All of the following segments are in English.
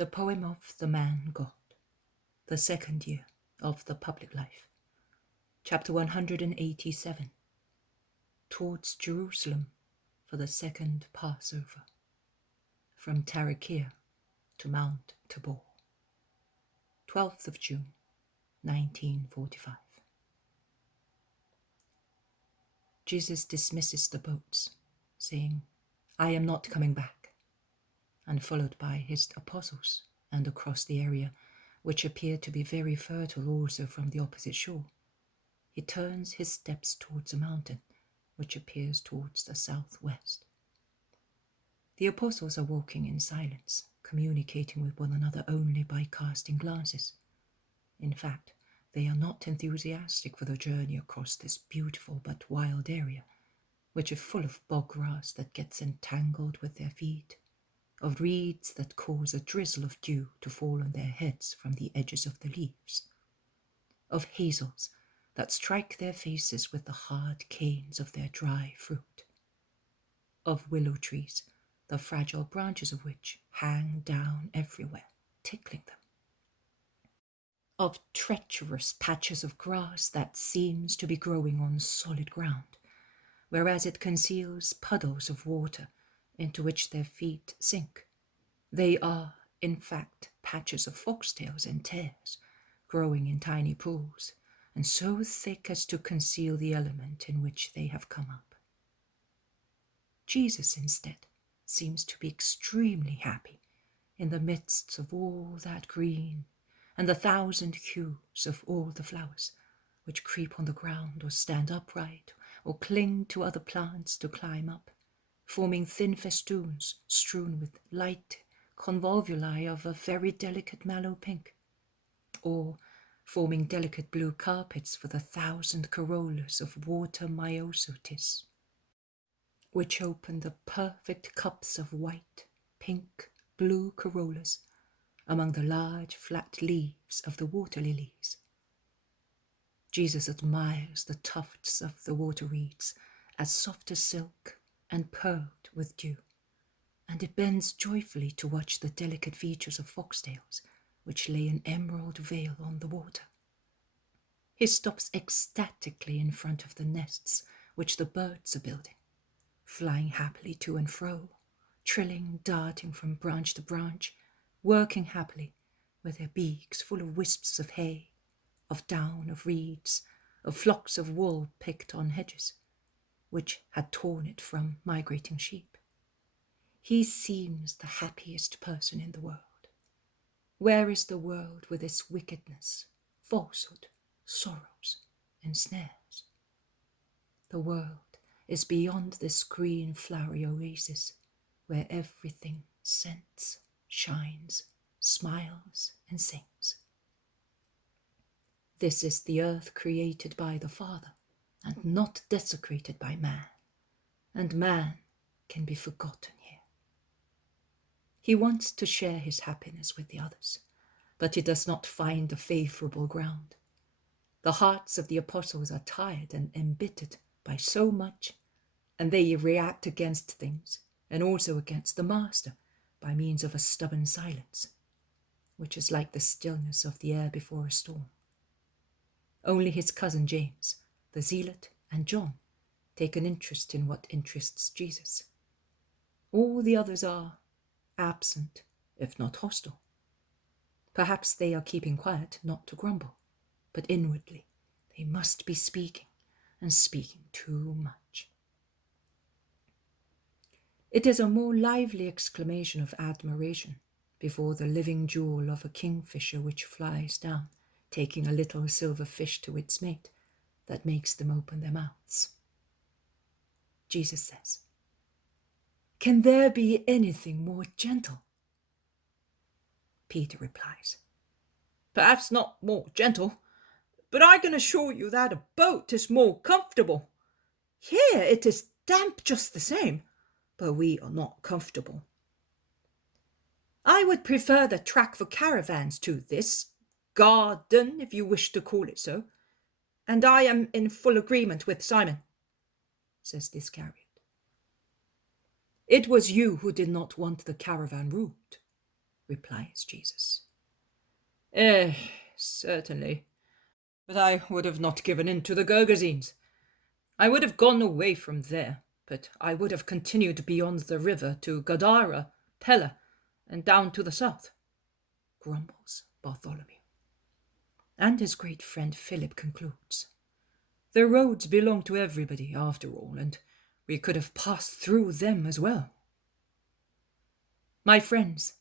The poem of the man God, the second year of the public life. Chapter 187. Towards Jerusalem for the second Passover. From Tarichea to Mount Tabor. 12th of June, 1945. Jesus dismisses the boats, saying, "I am not coming back," and followed by his apostles, and across the area, which appeared to be very fertile also from the opposite shore, he turns his steps towards a mountain, which appears towards the southwest. The apostles are walking in silence, communicating with one another only by casting glances. In fact, they are not enthusiastic for the journey across this beautiful but wild area, which is full of bog grass that gets entangled with their feet, of reeds that cause a drizzle of dew to fall on their heads from the edges of the leaves, of hazels that strike their faces with the hard canes of their dry fruit, of willow trees, the fragile branches of which hang down everywhere, tickling them, of treacherous patches of grass that seems to be growing on solid ground, whereas it conceals puddles of water into which their feet sink. They are, in fact, patches of foxtails and tares, growing in tiny pools, and so thick as to conceal the element in which they have come up. Jesus, instead, seems to be extremely happy in the midst of all that green and the thousand hues of all the flowers, which creep on the ground or stand upright or cling to other plants to climb up, forming thin festoons strewn with light convolvuli of a very delicate mallow pink, or forming delicate blue carpets for the 1,000 corollas of water myosotis, which open the perfect cups of white, pink, blue corollas among the large flat leaves of the water lilies. Jesus admires the tufts of the water reeds as soft as silk and pearled with dew, and it bends joyfully to watch the delicate features of foxtails, which lay an emerald veil on the water. He stops ecstatically in front of the nests which the birds are building, flying happily to and fro, trilling, darting from branch to branch, working happily with their beaks full of wisps of hay, of down, of reeds, of flocks of wool picked on hedges, which had torn it from migrating sheep. He seems the happiest person in the world. Where is the world with its wickedness, falsehood, sorrows, and snares? The world is beyond this green flowery oasis, where everything scents, shines, smiles, and sings. This is the earth created by the Father, and not desecrated by man, and man can be forgotten here. He wants to share his happiness with the others, but he does not find a favorable ground. The hearts of the apostles are tired and embittered by so much, and they react against things, and also against the Master, by means of a stubborn silence, which is like the stillness of the air before a storm. Only his cousin James, the zealot, and John take an interest in what interests Jesus. All the others are absent, if not hostile. Perhaps they are keeping quiet not to grumble, but inwardly they must be speaking, and speaking too much. It is a more lively exclamation of admiration before the living jewel of a kingfisher which flies down, taking a little silver fish to its mate, that makes them open their mouths. Jesus says, "Can there be anything more gentle?" Peter replies, "Perhaps not more gentle, but I can assure you that a boat is more comfortable. Here it is damp just the same, but we are not comfortable. I would prefer the track for caravans to this garden, if you wish to call it so, and I am in full agreement with Simon," says the Iscariot. "It was you who did not want the caravan route. replies Jesus. Certainly. But I would have not given in to the Gergesenes. I would have gone away from there, but I would have continued beyond the river to Gadara, Pella, and down to the south, grumbles Bartholomew. And his great friend Philip concludes, the roads belong to everybody after all, and we could have passed through them as well. My friends,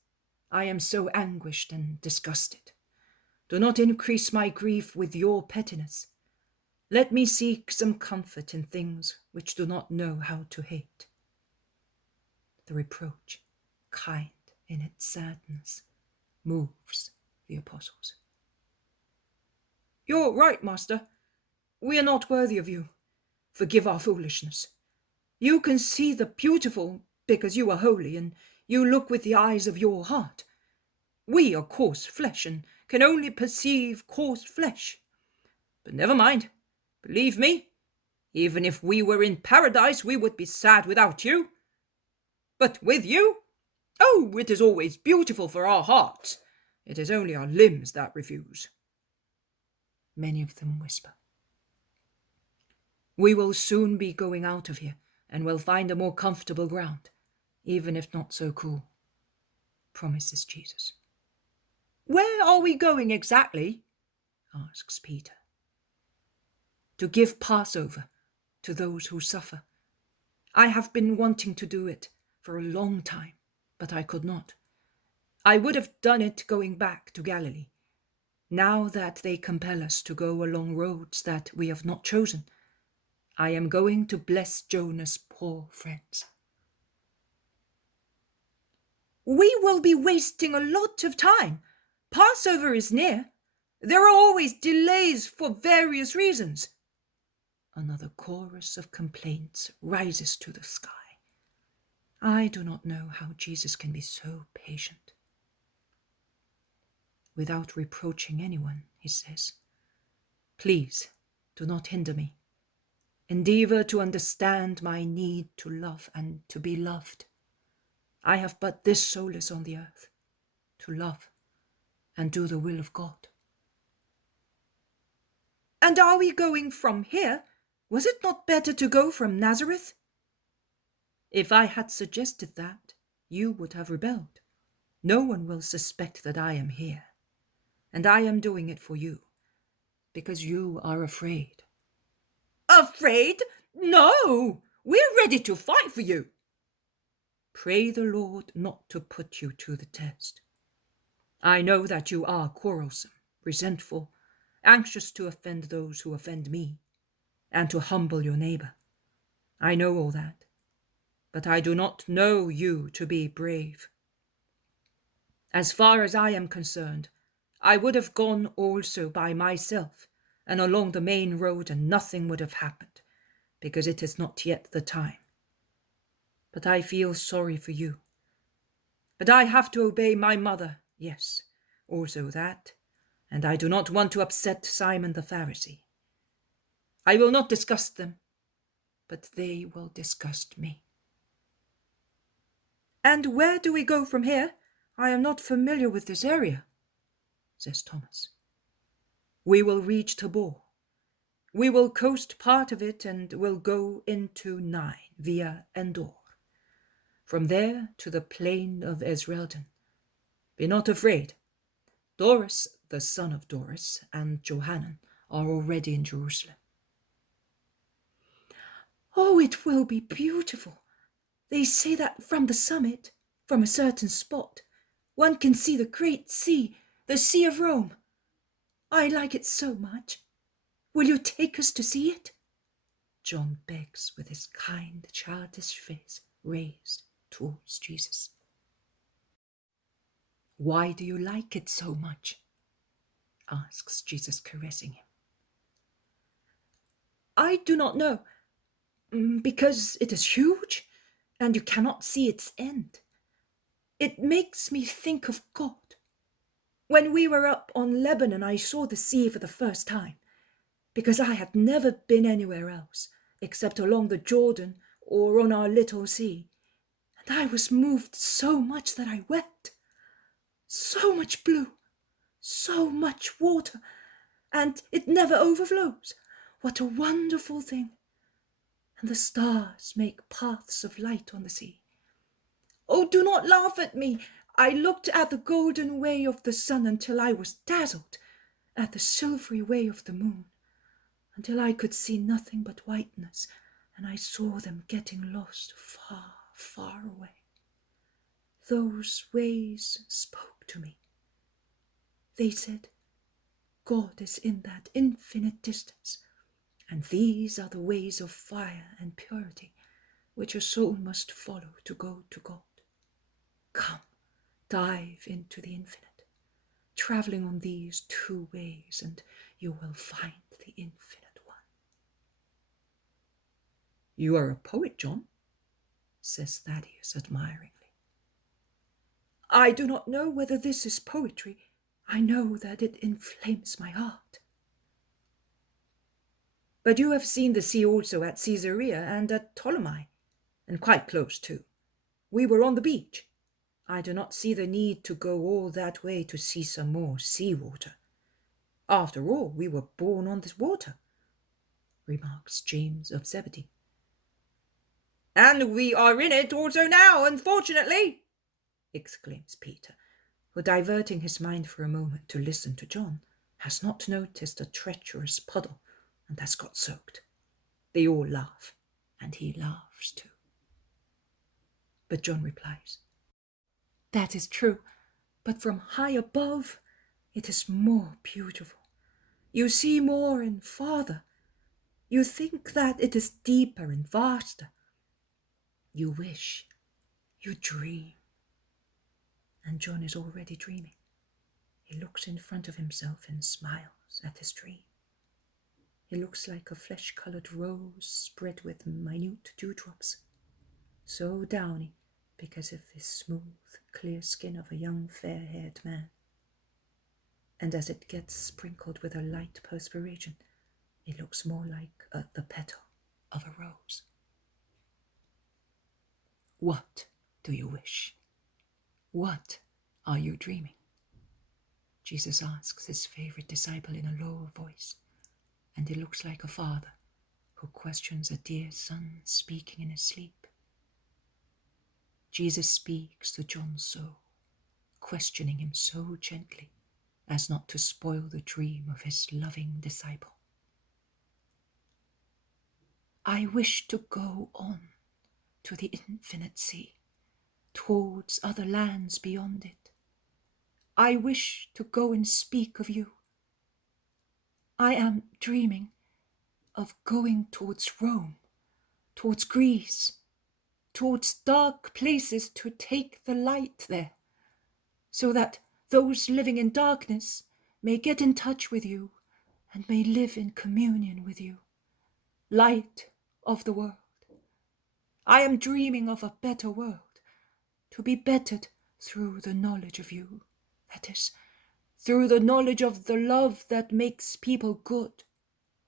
I am so anguished and disgusted. Do not increase my grief with your pettiness. Let me seek some comfort in things which do not know how to hate. The reproach, kind in its sadness, moves the apostles. You're right, Master. We are not worthy of you. Forgive our foolishness. You can see the beautiful because you are holy, and you look with the eyes of your heart. We are coarse flesh and can only perceive coarse flesh. But never mind. Believe me, even if we were in paradise, we would be sad without you. But with you? Oh, it is always beautiful for our hearts. It is only our limbs that refuse. Many of them whisper. We will soon be going out of here, and will find a more comfortable ground, even if not so cool, promises Jesus. Where are we going exactly? Asks Peter. To give Passover to those who suffer. I have been wanting to do it for a long time, but I could not. I would have done it going back to Galilee. Now that they compel us to go along roads that we have not chosen, I am going to bless Jonah's poor friends. We will be wasting a lot of time. Passover is near. There are always delays for various reasons. Another chorus of complaints rises to the sky. I do not know how Jesus can be so patient. Without reproaching anyone, he says, please do not hinder me. Endeavor to understand my need to love and to be loved. I have but this solace on the earth, to love and do the will of God. And are we going from here? Was it not better to go from Nazareth? If I had suggested that, you would have rebelled. No one will suspect that I am here, and I am doing it for you, because you are afraid. Afraid? No! We're ready to fight for you. Pray the Lord not to put you to the test. I know that you are quarrelsome, resentful, anxious to offend those who offend me, and to humble your neighbor. I know all that, but I do not know you to be brave. As far as I am concerned, I would have gone also by myself and along the main road, and nothing would have happened, because it is not yet the time. But I feel sorry for you. But I have to obey my mother, yes, also that, and I do not want to upset Simon the Pharisee. I will not disgust them, but they will disgust me. And where do we go from here? I am not familiar with this area, says Thomas. We will reach Tabor. We will coast part of it and will go into Nain via Endor. From there to the plain of Esdraelon. Be not afraid. Doris, the son of Doris, and Johanan are already in Jerusalem. Oh, it will be beautiful. They say that from the summit, from a certain spot, one can see the great sea, the Sea of Rome. I like it so much. Will you take us to see it? John begs with his kind, childish face raised towards Jesus. Why do you like it so much? Asks Jesus, caressing him. I do not know. Because it is huge, and you cannot see its end. It makes me think of God. When we were up on Lebanon, I saw the sea for the first time, because I had never been anywhere else, except along the Jordan or on our little sea, and I was moved so much that I wept. so much blue, so much water, and it never overflows. What a wonderful thing! And the stars make paths of light on the sea. Oh, do not laugh at me. I looked at the golden way of the sun until I was dazzled, at the silvery way of the moon, until I could see nothing but whiteness, and I saw them getting lost far, far away. Those ways spoke to me. They said, God is in that infinite distance, and these are the ways of fire and purity, which a soul must follow to go to God. Come, dive into the infinite, traveling on these two ways, and you will find the infinite one. You are a poet, John, says Thaddeus admiringly. I do not know whether this is poetry. I know that it inflames my heart. But you have seen the sea also at Caesarea and at Ptolemy, and quite close too. We were on the beach. I do not see the need to go all that way to see some more sea water. After all, we were born on this water, remarks James of Zebedee. And we are in it also now, unfortunately, exclaims Peter, who, diverting his mind for a moment to listen to John, has not noticed a treacherous puddle and has got soaked. They all laugh, and he laughs too. But John replies, That is true, but from high above it is more beautiful. You see more and farther. You think that it is deeper and vaster. You wish, you dream. And John is already dreaming. He looks in front of himself and smiles at his dream. He looks like a flesh-coloured rose spread with minute dewdrops, so downy because of the smooth, clear skin of a young, fair-haired man. And as it gets sprinkled with a light perspiration, it looks more like the petal of a rose. What do you wish? What are you dreaming? Jesus asks his favorite disciple in a low voice, and he looks like a father who questions a dear son speaking in his sleep. Jesus speaks to John's soul, questioning him so gently as not to spoil the dream of his loving disciple. I wish to go on to the infinite sea, towards other lands beyond it. I wish to go and speak of you. I am dreaming of going towards Rome, towards Greece, towards dark places to take the light there, so that those living in darkness may get in touch with you and may live in communion with you. Light of the world. I am dreaming of a better world, to be bettered through the knowledge of you, that is, through the knowledge of the love that makes people good,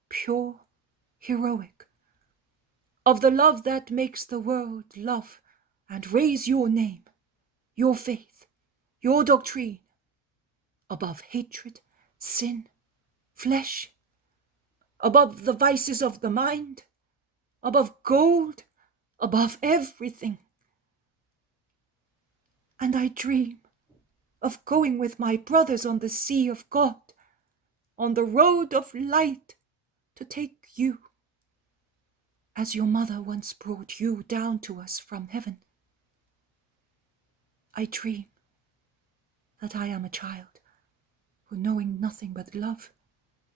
pure, heroic, of the love that makes the world love and raise your name, your faith, your doctrine, above hatred, sin, flesh, above the vices of the mind, above gold, above everything. And I dream of going with my brothers on the sea of God, on the road of light, to take you, as your mother once brought you down to us from heaven. I dream that I am a child who, knowing nothing but love,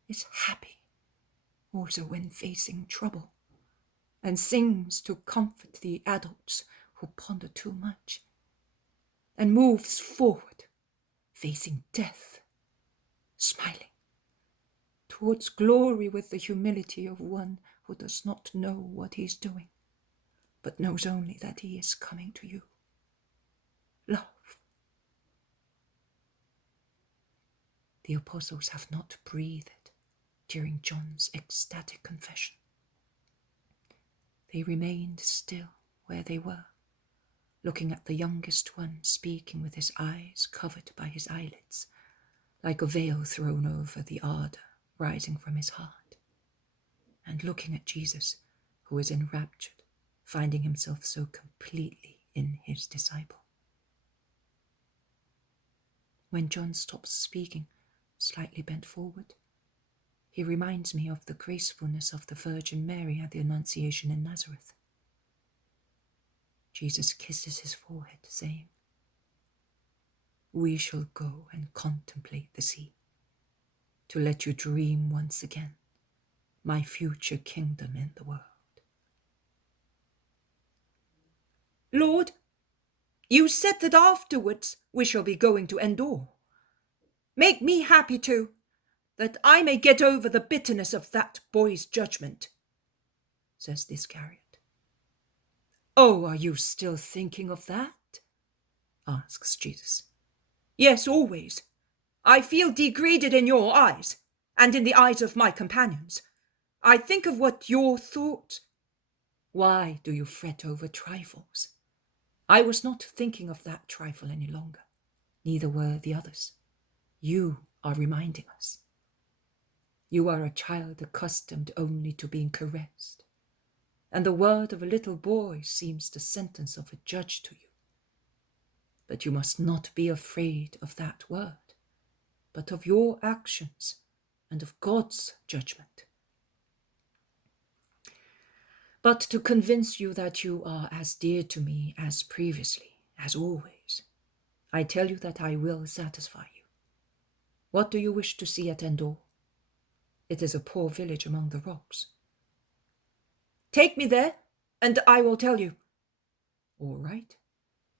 is happy also when facing trouble, and sings to comfort the adults who ponder too much, and moves forward, facing death, smiling, towards glory with the humility of one who does not know what he is doing, but knows only that he is coming to you. Love. The apostles have not breathed during John's ecstatic confession. They remained still where they were, looking at the youngest one speaking with his eyes covered by his eyelids, like a veil thrown over the ardour rising from his heart, and looking at Jesus, who is enraptured, finding himself so completely in his disciple. When John stops speaking, slightly bent forward, he reminds me of the gracefulness of the Virgin Mary at the Annunciation in Nazareth. Jesus kisses his forehead, saying, "We shall go and contemplate the sea, to let you dream once again my future kingdom in the world." Lord, you said that afterwards we shall be going to Endor. Make me happy too, that I may get over the bitterness of that boy's judgment, says the Iscariot. "Oh, are you still thinking of that?" asks Jesus. Yes, always. I feel degraded in your eyes, and in the eyes of my companions. I think of what your thought. Why do you fret over trifles? I was not thinking of that trifle any longer. Neither were the others. You are reminding us. You are a child accustomed only to being caressed, and the word of a little boy seems the sentence of a judge to you. But you must not be afraid of that word, but of your actions and of God's judgment. But to convince you that you are as dear to me as previously, as always, I tell you that I will satisfy you. What do you wish to see at Endor? It is a poor village among the rocks. Take me there, and I will tell you. All right,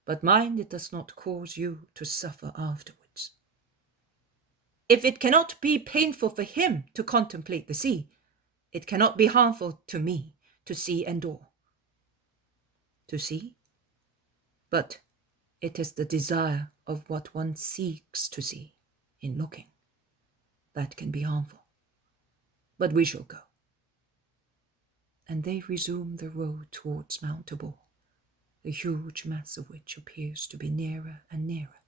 but mind it does not cause you to suffer afterwards. If it cannot be painful for him to contemplate the sea, it cannot be harmful to me to see Endor. To see? But it is the desire of what one seeks to see in looking that can be harmful. But we shall go. And they resume the road towards Mount Tabor, the huge mass of which appears to be nearer and nearer,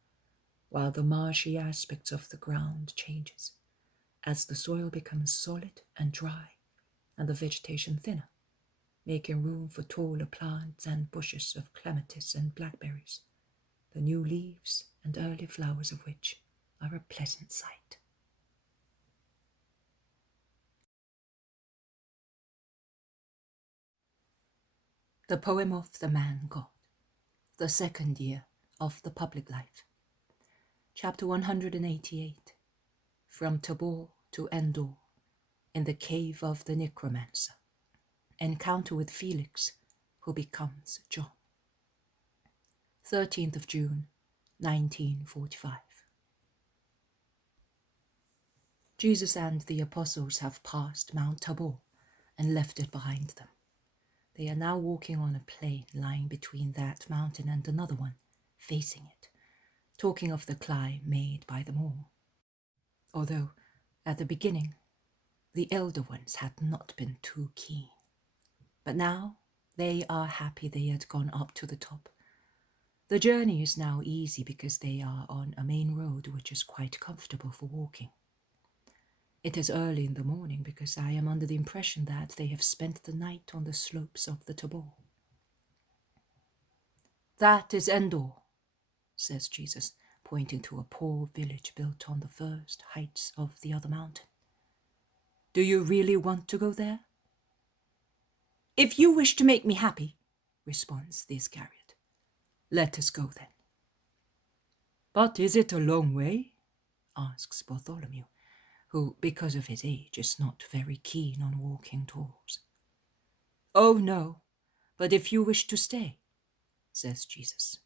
while the marshy aspects of the ground changes, as the soil becomes solid and dry, and the vegetation thinner, making room for taller plants and bushes of clematis and blackberries, the new leaves and early flowers of which are a pleasant sight. The Poem of the Man-God, the second year of the public life. Chapter 188, From Tabor to Endor, in the cave of the Necromancer. Encounter with Felix, who becomes John. 13th of June, 1945. Jesus and the apostles have passed Mount Tabor and left it behind them. They are now walking on a plain lying between that mountain and another one, facing it, talking of the climb made by them all. Although, at the beginning, the elder ones had not been too keen. But now they are happy they had gone up to the top. The journey is now easy because they are on a main road which is quite comfortable for walking. It is early in the morning because I am under the impression that they have spent the night on the slopes of the Tabor. "That is Endor," says Jesus, pointing to a poor village built on the first heights of the other mountain. "Do you really want to go there?" "If you wish to make me happy," responds the Iscariot. "Let us go then." "But is it a long way?" asks Bartholomew, who, because of his age, is not very keen on walking tools. "Oh, no, but if you wish to stay," says Jesus.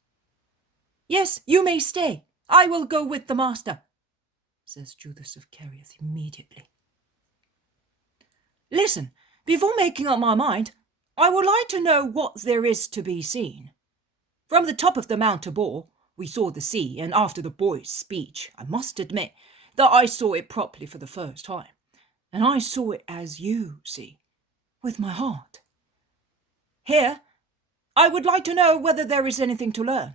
"Yes, you may stay. I will go with the master," says Judas of Kerioth immediately. "Listen, before making up my mind, I would like to know what there is to be seen. From the top of the Mount Tabor, we saw the sea, and after the boy's speech, I must admit that I saw it properly for the first time, and I saw it as you see, with my heart. Here, I would like to know whether there is anything to learn,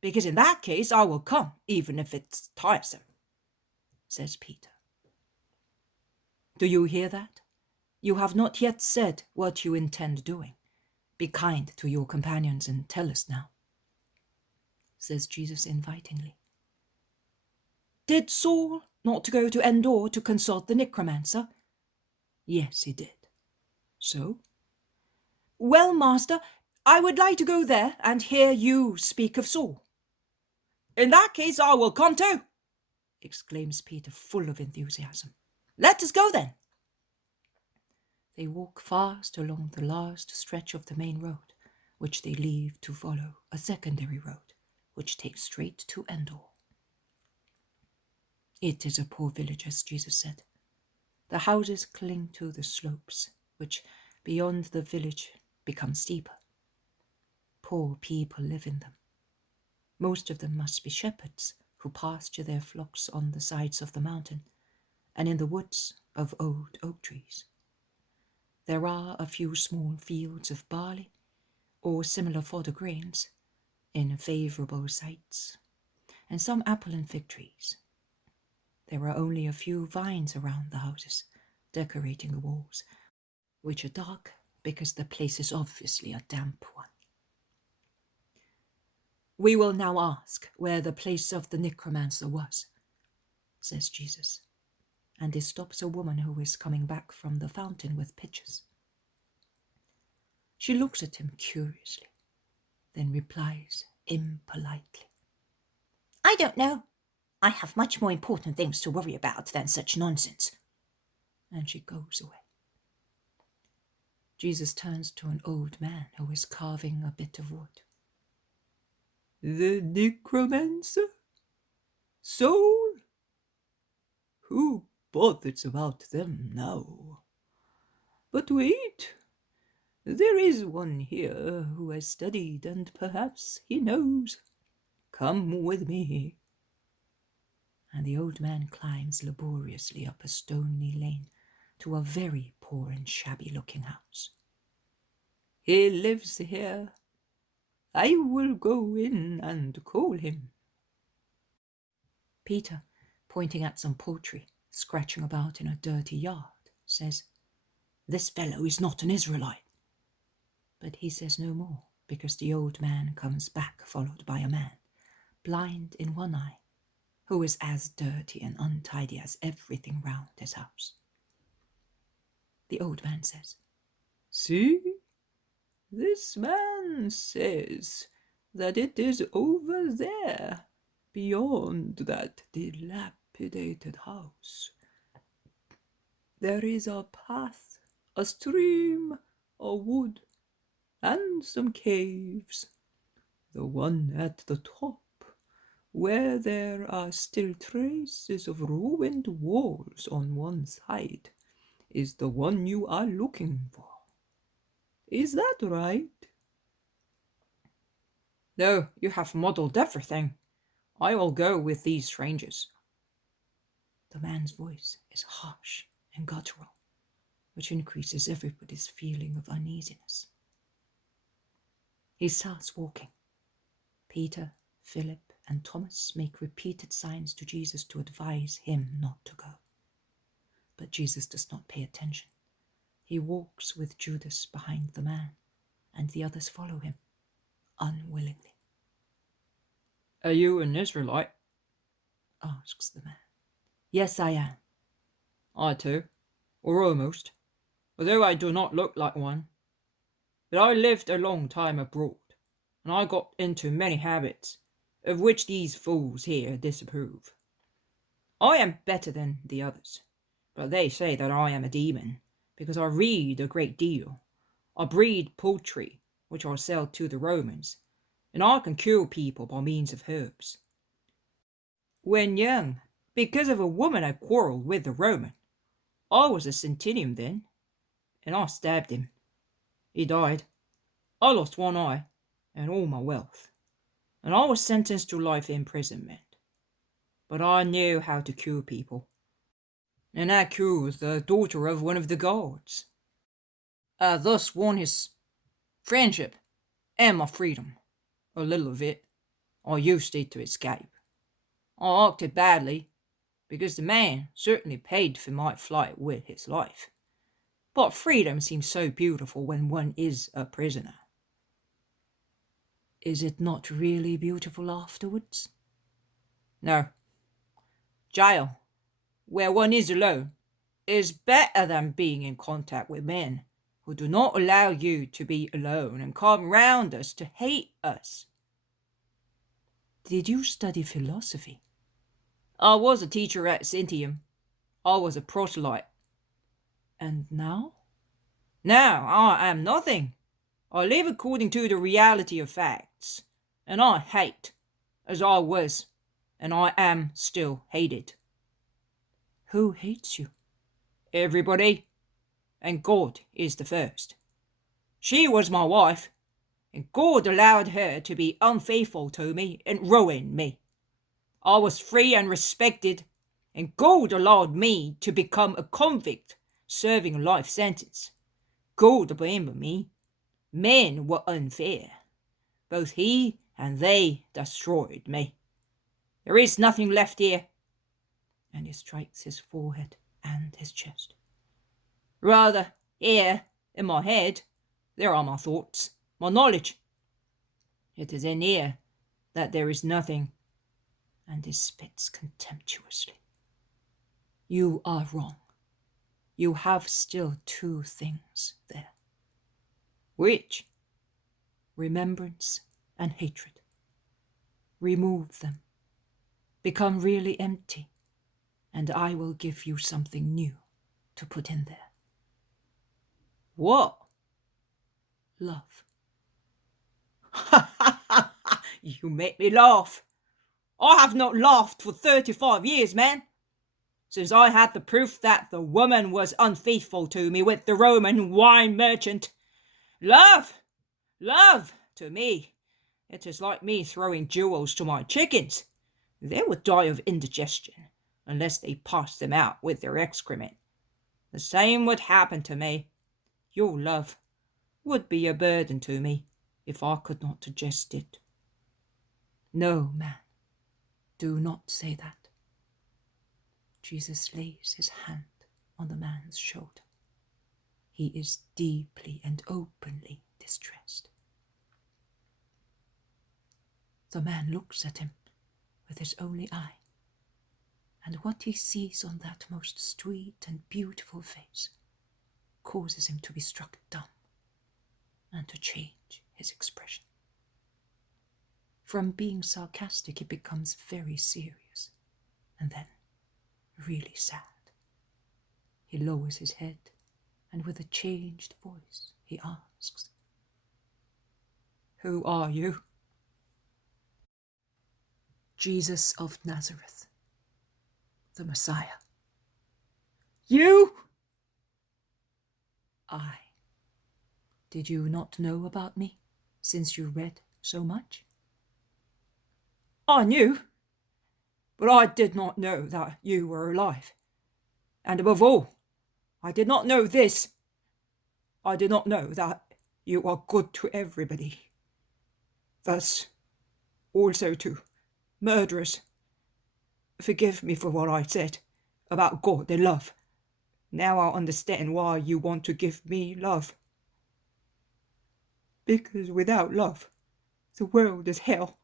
because in that case I will come, even if it's tiresome, says Peter. Do you hear that? You have not yet said what you intend doing. Be kind to your companions and tell us now, says Jesus invitingly. Did Saul not go to Endor to consult the Necromancer? Yes, he did. So? Well, Master, I would like to go there and hear you speak of Saul. In that case I will come too, exclaims Peter, full of enthusiasm. Let us go then. They walk fast along the last stretch of the main road, which they leave to follow a secondary road, which takes straight to Endor. It is a poor village, as Jesus said. The houses cling to the slopes, which beyond the village become steeper. Poor people live in them. Most of them must be shepherds who pasture their flocks on the sides of the mountain and in the woods of old oak trees. There are a few small fields of barley or similar fodder grains in favourable sites, and some apple and fig trees. There are only a few vines around the houses, decorating the walls, which are dark because the place is obviously a damp one. We will now ask where the place of the Necromancer was, says Jesus, and he stops a woman who is coming back from the fountain with pitchers. She looks at him curiously, then replies impolitely, I don't know. I have much more important things to worry about than such nonsense. And she goes away. Jesus turns to an old man who is carving a bit of wood. The Necromancer? Soul? Who bothers about them now? But wait, there is one here who has studied, and perhaps he knows. Come with me. And the old man climbs laboriously up a stony lane to a very poor and shabby-looking house. He lives here. I will go in and call him. Peter, pointing at some poultry scratching about in a dirty yard, says, This fellow is not an Israelite. But he says no more, because the old man comes back followed by a man, blind in one eye, who is as dirty and untidy as everything round his house. The old man says, See, this man says that it is over there, beyond that dilapidated house. There is a path, a stream, a wood, and some caves. The one at the top, where there are still traces of ruined walls on one side, is the one you are looking for. Is that right? No, you have muddled everything. I will go with these strangers. The man's voice is harsh and guttural, which increases everybody's feeling of uneasiness. He starts walking. Peter, Philip, and Thomas make repeated signs to Jesus to advise him not to go. But Jesus does not pay attention. He walks with Judas behind the man, and the others follow him, unwillingly. Are you an Israelite? Asks the man. Yes, I am. I too, or almost, although I do not look like one. But I lived a long time abroad, and I got into many habits, of which these fools here disapprove. I am better than the others, but they say that I am a demon, because I read a great deal. I breed poultry, which I sell to the Romans, and I can cure people by means of herbs. When young, because of a woman I quarrelled with the Roman, I was a centurion then, and I stabbed him. He died. I lost one eye and all my wealth, and I was sentenced to life imprisonment. But I knew how to cure people, and I cured the daughter of one of the guards. I thus won his friendship, and my freedom. A little of it. I used it to escape. I acted badly, because the man certainly paid for my flight with his life. But freedom seems so beautiful when one is a prisoner. Is it not really beautiful afterwards? No. Jail, where one is alone, is better than being in contact with men who do not allow you to be alone and come round us to hate us. Did you study philosophy? I was a teacher at Sintium. I was a proselyte. And now? Now I am nothing. I live according to the reality of facts, and I hate, as I was, and I am still hated. Who hates you? Everybody, and God is the first. She was my wife, and God allowed her to be unfaithful to me and ruin me. I was free and respected, and God allowed me to become a convict serving a life sentence. God blamed me. Men were unfair. Both he and they destroyed me. There is nothing left here. And he strikes his forehead and his chest. Rather, here, in my head, there are my thoughts, my knowledge. It is in here that there is nothing. And he spits contemptuously. You are wrong. You have still two things there. Which? Remembrance and hatred. Remove them. Become really empty, and I will give you something new to put in there. What? Love. You make me laugh. I have not laughed for 35 years, man. Since I had the proof that the woman was unfaithful to me with the Roman wine merchant. Love! Love! To me, it is like me throwing jewels to my chickens. They would die of indigestion unless they passed them out with their excrement. The same would happen to me. Your love would be a burden to me if I could not digest it. No, man, do not say that. Jesus lays his hand on the man's shoulder. He is deeply and openly distressed. The man looks at him with his only eye, and what he sees on that most sweet and beautiful face causes him to be struck dumb and to change his expression. From being sarcastic, he becomes very serious, and then really sad. He lowers his head, and with a changed voice, he asks, Who are you? Jesus of Nazareth, the Messiah. You? I. Did you not know about me, since you read so much? I knew, but I did not know that you were alive. And above all, I did not know this. I did not know that you are good to everybody. Thus, also to murderers. Forgive me for what I said about God and love. Now I understand why you want to give me love. Because without love, the world is hell.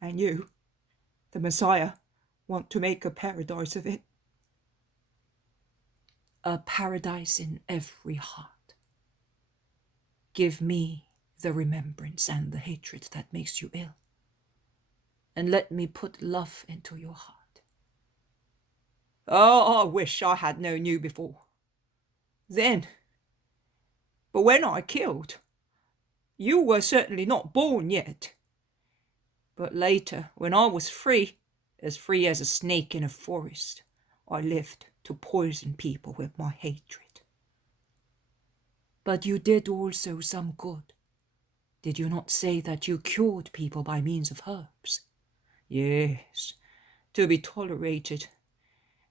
And you, the Messiah, want to make a paradise of it. A paradise in every heart. Give me the remembrance and the hatred that makes you ill, and let me put love into your heart. Oh, I wish I had known you before. Then. But when I killed, you were certainly not born yet. But later, when I was free as a snake in a forest, I lived to poison people with my hatred. But you did also some good. Did you not say that you cured people by means of herbs? Yes, to be tolerated.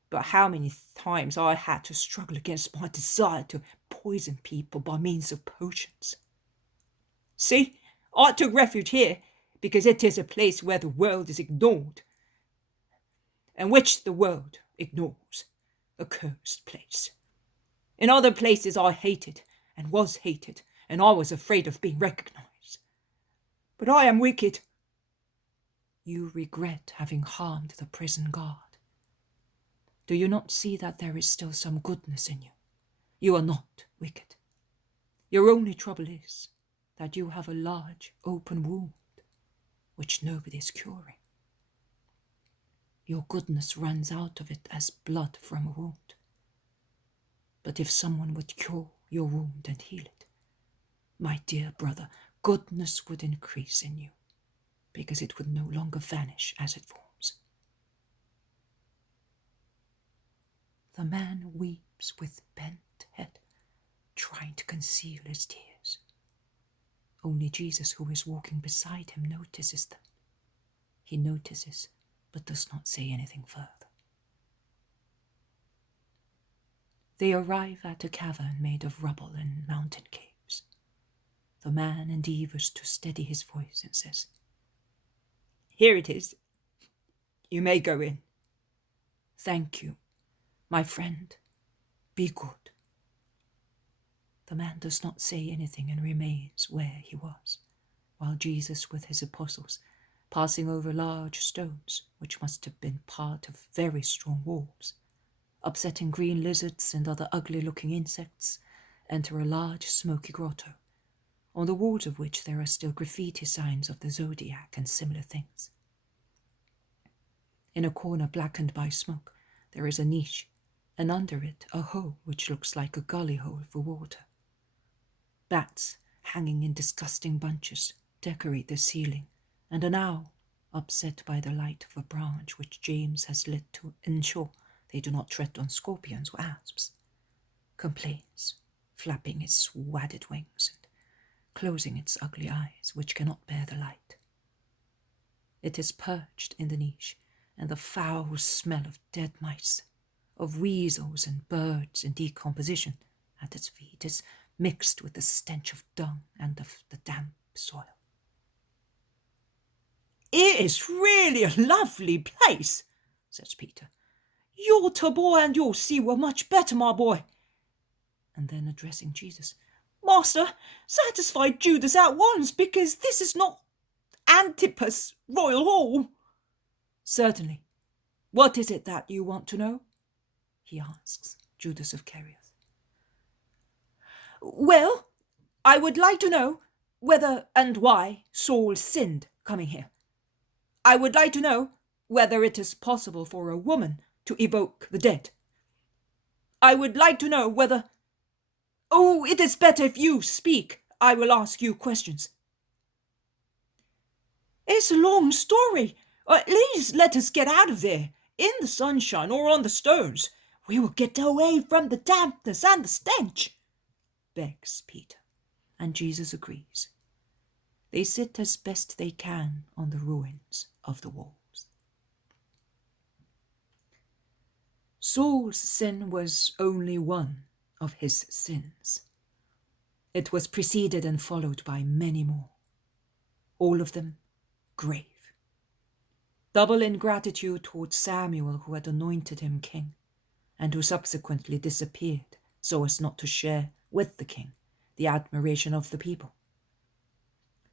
But how many times I had to struggle against my desire to poison people by means of potions. See, I took refuge here because it is a place where the world is ignored, and which the world ignores. A cursed place. In other places I hated, and was hated, and I was afraid of being recognized. But I am wicked. You regret having harmed the prison guard. Do you not see that there is still some goodness in you? You are not wicked. Your only trouble is that you have a large open wound, which nobody is curing. Your goodness runs out of it as blood from a wound. But if someone would cure your wound and heal it, my dear brother, goodness would increase in you, because it would no longer vanish as it forms. The man weeps with bent head, trying to conceal his tears. Only Jesus, who is walking beside him, notices them. He notices, but does not say anything further. They arrive at a cavern made of rubble and mountain caves. The man endeavors to steady his voice and says, "Here it is. You may go in." "Thank you, my friend. Be good." The man does not say anything and remains where he was, while Jesus with his apostles, passing over large stones, which must have been part of very strong walls, upsetting green lizards and other ugly-looking insects, enter a large smoky grotto, on the walls of which there are still graffiti signs of the zodiac and similar things. In a corner blackened by smoke, there is a niche, and under it a hole which looks like a gully hole for water. Bats, hanging in disgusting bunches, decorate the ceiling, and an owl, upset by the light of a branch which James has lit to ensure they do not tread on scorpions or asps, complains, flapping its wadded wings and closing its ugly eyes, which cannot bear the light. It is perched in the niche, and the foul smell of dead mice, of weasels and birds in decomposition at its feet is mixed with the stench of dung and of the damp soil. "It is really a lovely place," says Peter. "Your Tabor and your sea were much better, my boy." And then addressing Jesus, "Master, satisfy Judas at once, because this is not Antipas' royal hall." "Certainly. What is it that you want to know?" he asks Judas of Kerioth. "Well, I would like to know whether and why Saul sinned coming here. I would like to know whether it is possible for a woman to evoke the dead. I would like to know whether... Oh, it is better if you speak. I will ask you questions." "It's a long story. At least let us get out of there, in the sunshine or on the stones. We will get away from the dampness and the stench," begs Peter, and Jesus agrees. They sit as best they can on the ruins of the walls. Saul's sin was only one of his sins. It was preceded and followed by many more, all of them grave. Double ingratitude towards Samuel, who had anointed him king, and who subsequently disappeared so as not to share with the king the admiration of the people.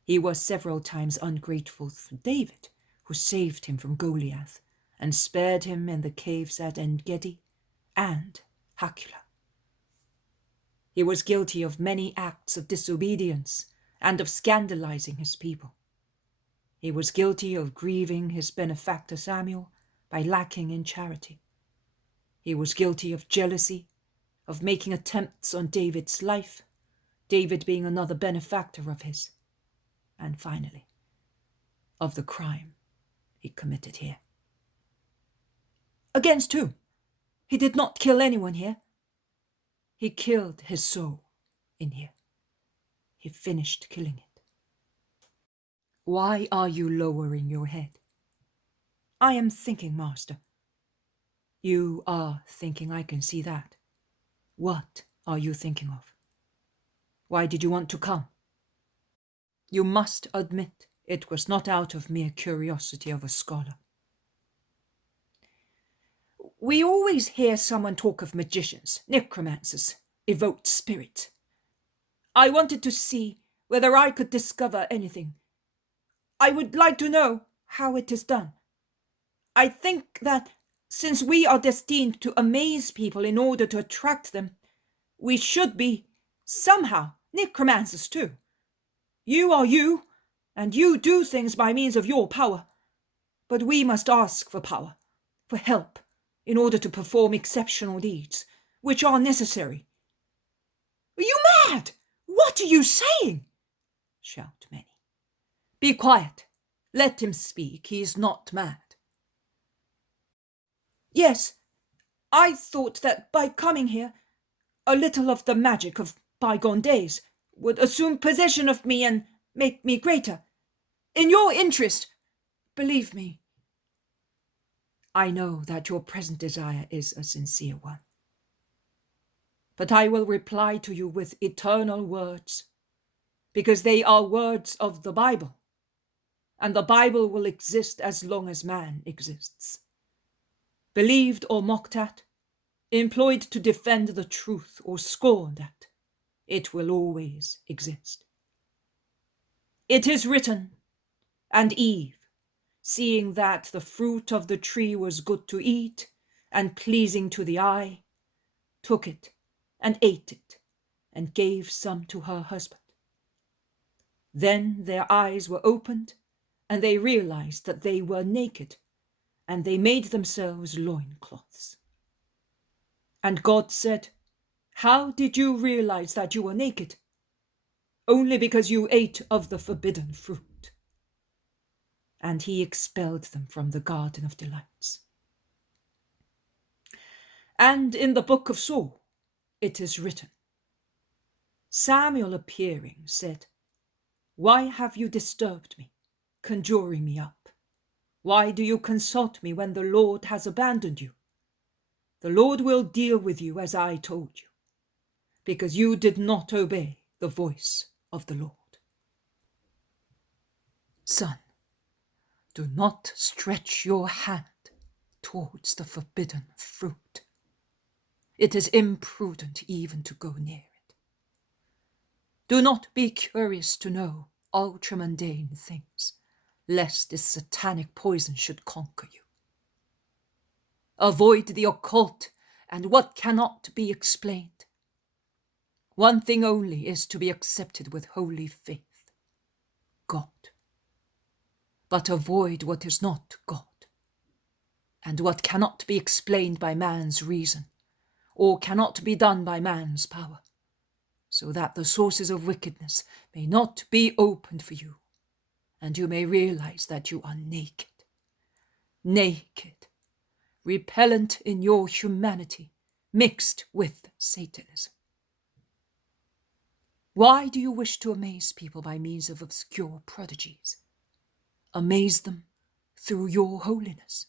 He was several times ungrateful for David, who saved him from Goliath and spared him in the caves at Engedi and Hakula. He was guilty of many acts of disobedience and of scandalizing his people. He was guilty of grieving his benefactor Samuel by lacking in charity. He was guilty of jealousy, of making attempts on David's life, David being another benefactor of his, and finally, of the crime he committed here. "Against whom? He did not kill anyone here." "He killed his soul in here. He finished killing it." "Why are you lowering your head?" "I am thinking, master." "You are thinking, I can see that. What are you thinking of? Why did you want to come?" You must admit it was not out of mere curiosity of a scholar. We always hear someone talk of magicians, necromancers, evoked spirits. I wanted to see whether I could discover anything. I would like to know how it is done. I think that since we are destined to amaze people in order to attract them, we should be, somehow, necromancers too. You are you, and you do things by means of your power. But we must ask for power, for help, in order to perform exceptional deeds, which are necessary. Are you mad? What are you saying? Shout many. Be quiet. Let him speak. He is not mad. Yes, I thought that by coming here, a little of the magic of bygone days would assume possession of me and make me greater. In your interest, believe me. I know that your present desire is a sincere one. But I will reply to you with eternal words, because they are words of the Bible, and the Bible will exist as long as man exists. Believed or mocked at, employed to defend the truth or scorned at, it will always exist. It is written, and Eve, seeing that the fruit of the tree was good to eat and pleasing to the eye, took it and ate it and gave some to her husband. Then their eyes were opened and they realized that they were naked, and they made themselves loincloths. And God said, "How did you realize that you were naked? Only because you ate of the forbidden fruit." And he expelled them from the garden of delights. And in the book of Saul, it is written, Samuel appearing said, "Why have you disturbed me, conjuring me up? Why do you consult me when the Lord has abandoned you? The Lord will deal with you as I told you, because you did not obey the voice of the Lord." Son, do not stretch your hand towards the forbidden fruit. It is imprudent even to go near it. Do not be curious to know ultramundane things, lest this satanic poison should conquer you. Avoid the occult and what cannot be explained. One thing only is to be accepted with holy faith, God. But avoid what is not God, and what cannot be explained by man's reason, or cannot be done by man's power, so that the sources of wickedness may not be opened for you, and you may realize that you are naked, repellent in your humanity, mixed with Satanism. Why do you wish to amaze people by means of obscure prodigies? Amaze them through your holiness,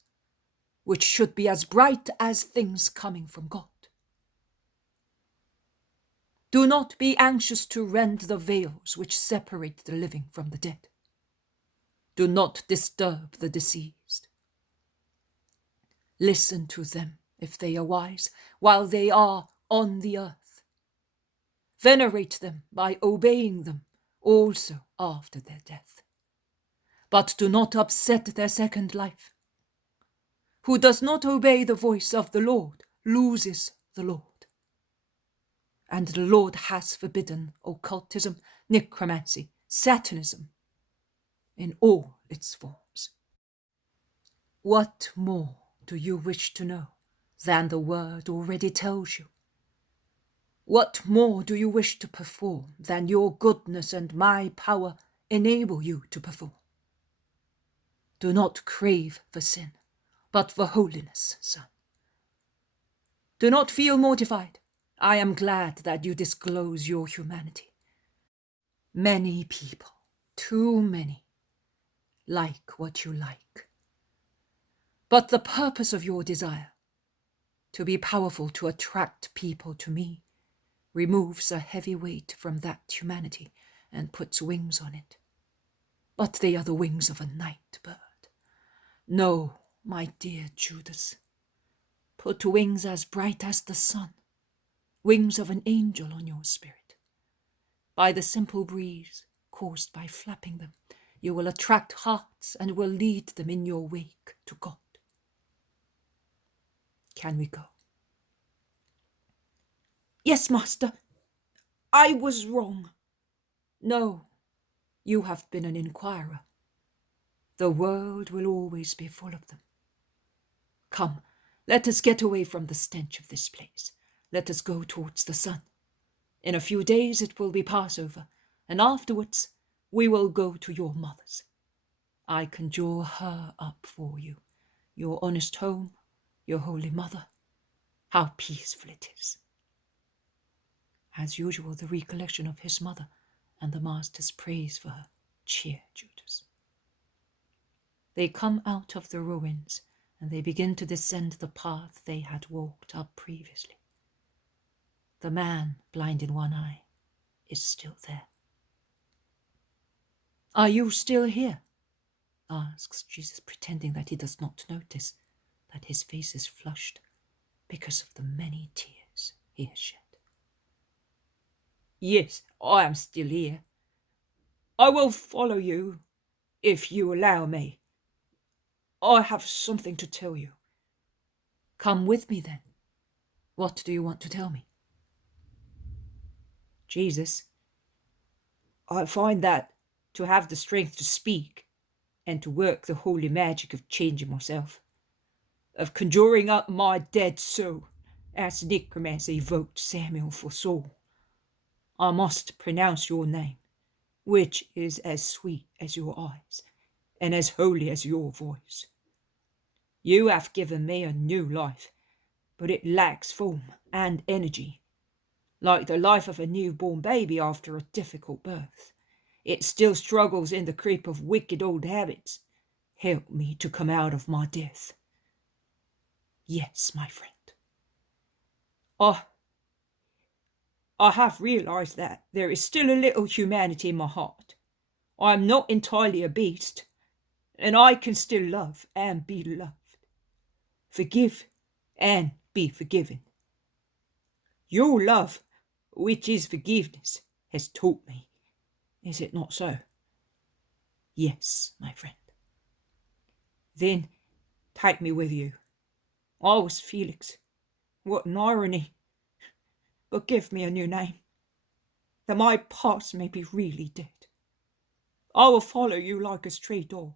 which should be as bright as things coming from God. Do not be anxious to rend the veils which separate the living from the dead. Do not disturb the deceased. Listen to them, if they are wise, while they are on the earth. Venerate them by obeying them also after their death. But do not upset their second life. Who does not obey the voice of the Lord loses the Lord. And the Lord has forbidden occultism, necromancy, Satanism, in all its forms. What more do you wish to know than the word already tells you? What more do you wish to perform than your goodness and my power enable you to perform? Do not crave for sin, but for holiness, son. Do not feel mortified. I am glad that you disclose your humanity. Many people, too many, like what you like. But the purpose of your desire, to be powerful to attract people to me, removes a heavy weight from that humanity and puts wings on it, but they are the wings of a night bird. No, my dear Judas, put wings as bright as the sun, wings of an angel on your spirit. By the simple breeze caused by flapping them, you will attract hearts and will lead them in your wake to God. Can we go? Yes, master. I was wrong. No, you have been an inquirer. The world will always be full of them. Come, let us get away from the stench of this place. Let us go towards the sun. In a few days it will be Passover, and afterwards we will go to your mother's. I conjure her up for you, your honest home, your holy mother. How peaceful it is. As usual, the recollection of his mother and the master's praise for her cheer Judas. They come out of the ruins, and they begin to descend the path they had walked up previously. The man, blind in one eye, is still there. Are you still here? Asks Jesus, pretending that he does not notice that his face is flushed because of the many tears he has shed. Yes, I am still here. I will follow you, if you allow me. I have something to tell you. Come with me, then. What do you want to tell me? Jesus, I find that to have the strength to speak and to work the holy magic of changing myself, of conjuring up my dead soul, as the Necromancer evoked Samuel for Saul, I must pronounce your name, which is as sweet as your eyes and as holy as your voice. You have given me a new life, but it lacks form and energy. Like the life of a newborn baby after a difficult birth, it still struggles in the creep of wicked old habits. Help me to come out of my death. Yes, my friend. I have realized that there is still a little humanity in my heart. I am not entirely a beast, and I can still love and be loved. Forgive and be forgiven. Your love, which is forgiveness, has taught me. Is it not so? Yes, my friend. Then take me with you. I was Felix. What an irony. But give me a new name, that my past may be really dead. I will follow you like a stray dog,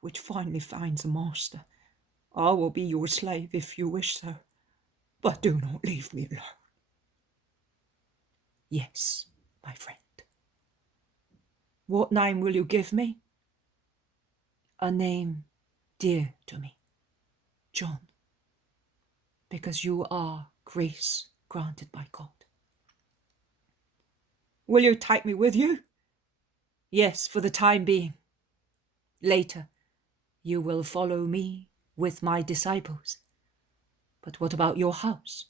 which finally finds a master. I will be your slave if you wish so, but do not leave me alone. Yes, my friend. What name will you give me? A name dear to me, John, because you are grace granted by God. Will you take me with you? Yes, for the time being. Later, you will follow me with my disciples. But what about your house?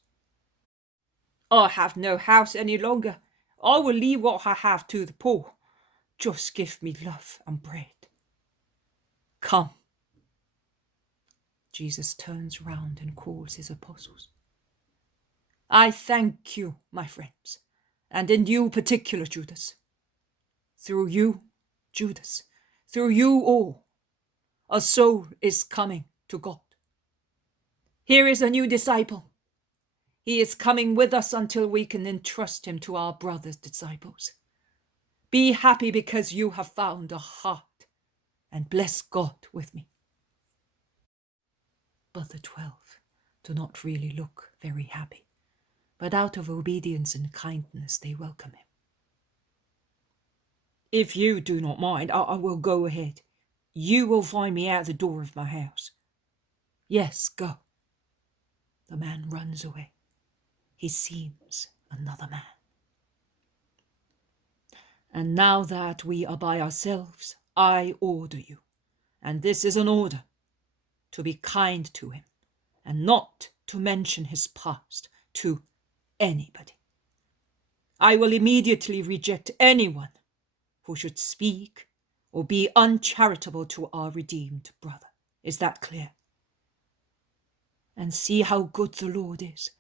I have no house any longer. I will leave what I have to the poor. Just give me love and bread. Come. Jesus turns round and calls his apostles. I thank you, my friends, and in you particular, Judas. Through you, Judas, through you all, a soul is coming to God. Here is a new disciple. He is coming with us until we can entrust him to our brothers' disciples. Be happy because you have found a heart, and bless God with me. But the 12 do not really look very happy, but out of obedience and kindness they welcome him. If you do not mind, I will go ahead. You will find me at the door of my house. Yes, go. The man runs away. He seems another man. And now that we are by ourselves, I order you, and this is an order, to be kind to him, and not to mention his past to anybody. I will immediately reject anyone who should speak or be uncharitable to our redeemed brother. Is that clear? And see how good the Lord is.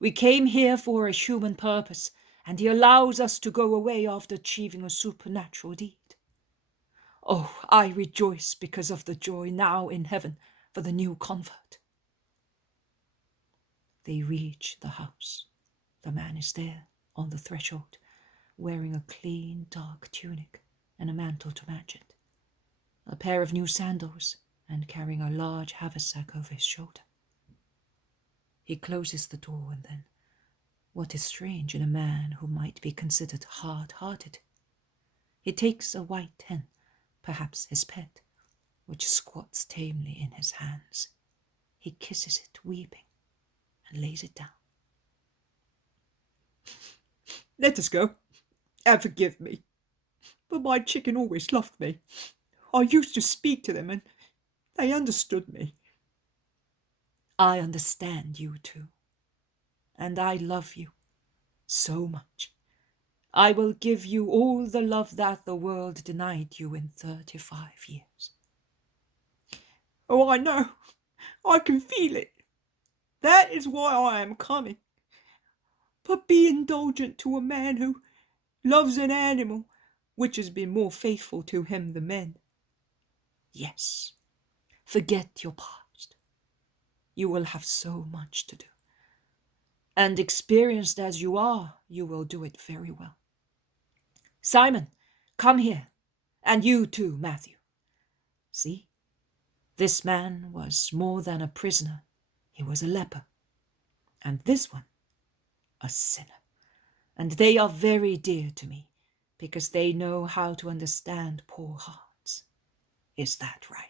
We came here for a human purpose, and he allows us to go away after achieving a supernatural deed. Oh, I rejoice because of the joy now in heaven for the new convert. They reach the house. The man is there on the threshold, wearing a clean, dark tunic and a mantle to match it, a pair of new sandals, and carrying a large haversack over his shoulder. He closes the door, and then, what is strange in a man who might be considered hard-hearted, he takes a white hen, perhaps his pet, which squats tamely in his hands. He kisses it, weeping, and lays it down. Let us go, and forgive me, but my chicken always loved me. I used to speak to them, and they understood me. I understand you too, and I love you so much. I will give you all the love that the world denied you in 35 years. Oh, I know. I can feel it. That is why I am coming. But be indulgent to a man who loves an animal which has been more faithful to him than men. Yes, forget your past. You will have so much to do. And experienced as you are, you will do it very well. Simon, come here, and you too, Matthew. See, this man was more than a prisoner. He was a leper. And this one, a sinner. And they are very dear to me, because they know how to understand poor hearts. Is that right?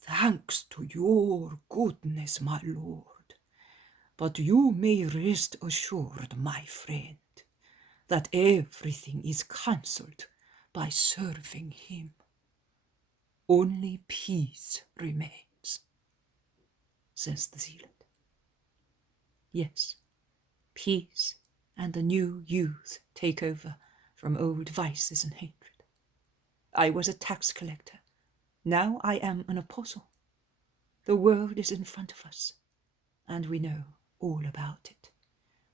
Thanks to your goodness, my lord. But you may rest assured, my friend, that everything is cancelled by serving him. Only peace remains, says the zealot. Yes, peace and a new youth take over from old vices and hatred. I was a tax collector. Now I am an apostle. The world is in front of us, and we know all about it.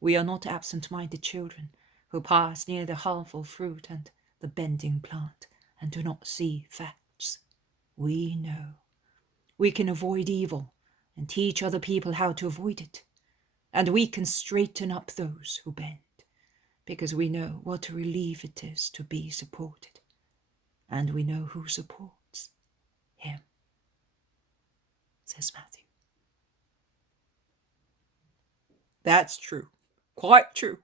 We are not absent-minded children who pass near the harmful fruit and the bending plant and do not see facts. We know. We can avoid evil and teach other people how to avoid it. And we can straighten up those who bend, because we know what a relief it is to be supported. And we know who supports him, says Matthew. That's true. Quite true.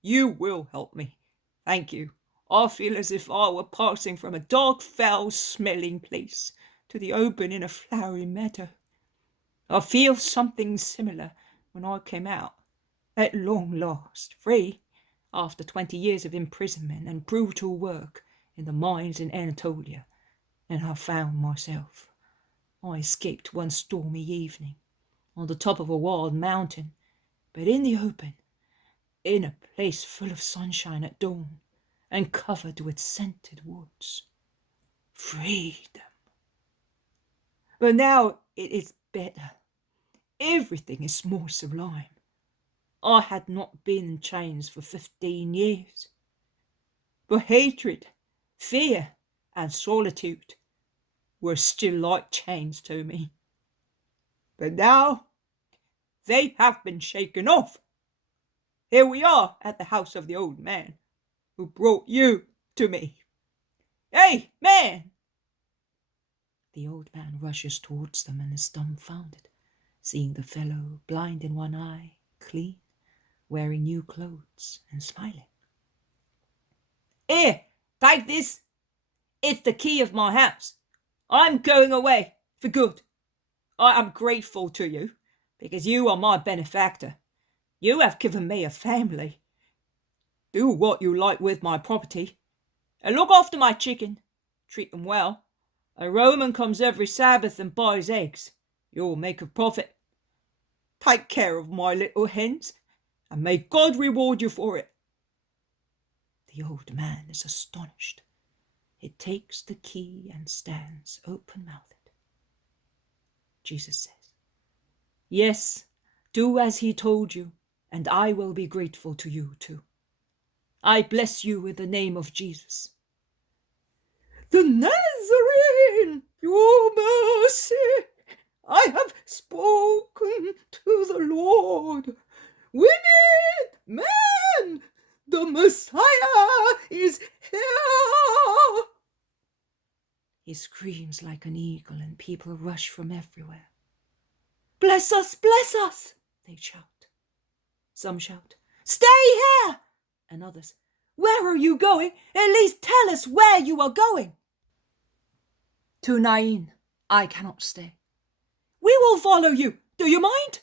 You will help me. Thank you. I feel as if I were passing from a dark, foul-smelling place to the open in a flowery meadow. I feel something similar when I came out, at long last, free, after 20 years of imprisonment and brutal work in the mines in Anatolia, and I found myself. I escaped one stormy evening, on the top of a wild mountain, but in the open, in a place full of sunshine at dawn, and covered with scented woods. Freedom. But now it is better. Everything is more sublime. I had not been in chains for 15 years. But hatred, fear, and solitude were still like chains to me. But now they have been shaken off. Here we are at the house of the old man who brought you to me. Hey, man! The old man rushes towards them and is dumbfounded, seeing the fellow, blind in one eye, clean, wearing new clothes and smiling. Here, take this. It's the key of my house. I'm going away for good. I am grateful to you because you are my benefactor. You have given me a family. Do what you like with my property and look after my chicken. Treat them well. A Roman comes every Sabbath and buys eggs. You'll make a profit. Take care of my little hens, and may God reward you for it. The old man is astonished it takes the key and stands open-mouthed. Jesus says, "Yes, do as he told you, and I will be grateful to you too. I bless you in the name of Jesus." "The Nazarene, your mercy! I have spoken to the Lord. Women, men, the Messiah is here!" He screams like an eagle, and people rush from everywhere. "Bless us, they shout. Some shout, "Stay here!" And others, "Where are you going? At least tell us where you are going." "To Nain. I cannot stay." "We will follow you. Do you mind?"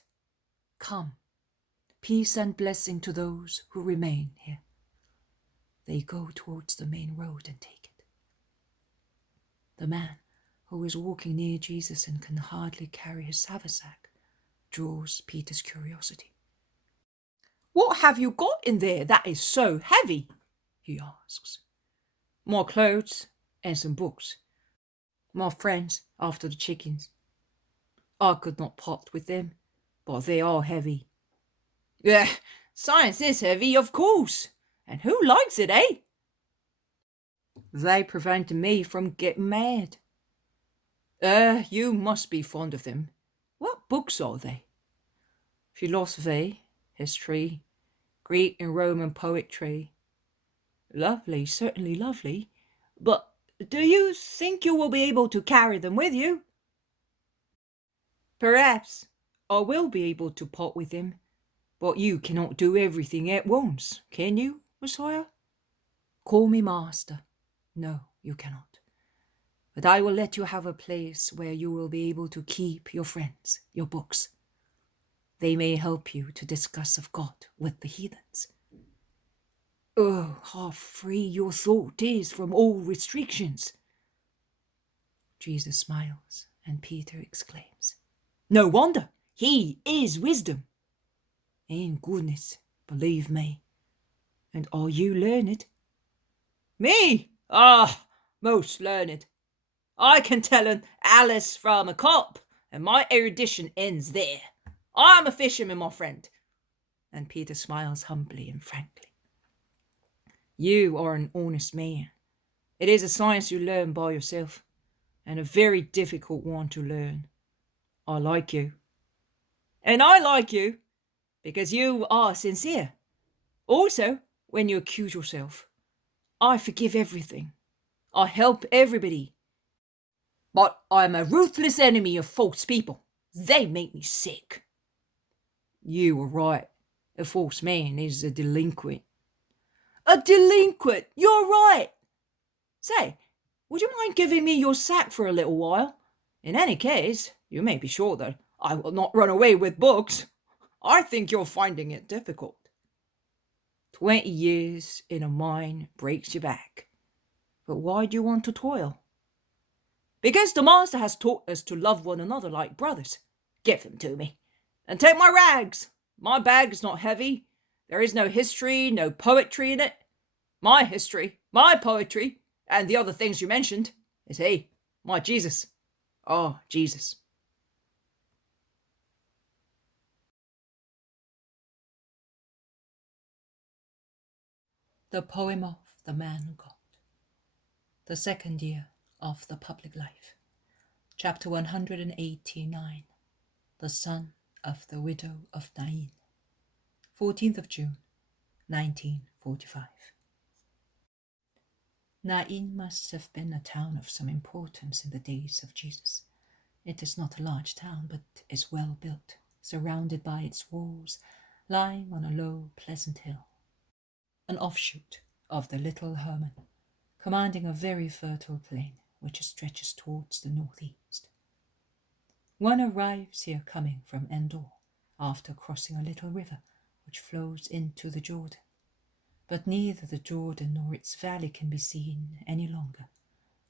"Come. Peace and blessing to those who remain here." They go towards the main road and take it. The man, who is walking near Jesus and can hardly carry his haversack, draws Peter's curiosity. "What have you got in there that is so heavy?" he asks. "More clothes and some books. My friends after the chickens. I could not part with them, but they are heavy." "Yeah, science is heavy, of course. And who likes it, eh?" "They prevent me from getting mad." You must be fond of them. What books are they?" "Philosophy, history, Greek and Roman poetry." "Lovely, certainly lovely. But do you think you will be able to carry them with you?" "Perhaps I will be able to part with them, but you cannot do everything at once, can you, Messiah?" "Call me master. No, you cannot. But I will let you have a place where you will be able to keep your friends, your books. They may help you to discuss of God with the heathens." "Oh, how free your thought is from all restrictions." Jesus smiles, and Peter exclaims, "No wonder, he is wisdom." "And goodness, believe me." "And are you learned?" "Me? Most learned. I can tell an Alice from a cop, and my erudition ends there. I'm a fisherman, my friend." And Peter smiles humbly and frankly. "You are an honest man. It is a science you learn by yourself, and a very difficult one to learn. I like you. And I like you, because you are sincere. Also, when you accuse yourself, I forgive everything. I help everybody. But I'm a ruthless enemy of false people. They make me sick." "You are right. A false man is a delinquent." "A delinquent! You're right. Say, would you mind giving me your sack for a little while? In any case, you may be sure that I will not run away with books. I think you're finding it difficult." 20 years in a mine breaks your back. But why do you want to toil?" "Because the master has taught us to love one another like brothers." "Give them to me. And take my rags. My bag is not heavy. There is no history, no poetry in it. My history, my poetry, and the other things you mentioned, is he, my Jesus. Oh, Jesus." The poem of the man God. The second year of the public life. Chapter 189. The son of the Widow of Nain. 14th of June, 1945. Nain must have been a town of some importance in the days of Jesus. It is not a large town, but is well built, surrounded by its walls, lying on a low, pleasant hill. An offshoot of the Little Hermon, commanding a very fertile plain which stretches towards the northeast. One arrives here coming from Endor, after crossing a little river which flows into the Jordan. But neither the Jordan nor its valley can be seen any longer,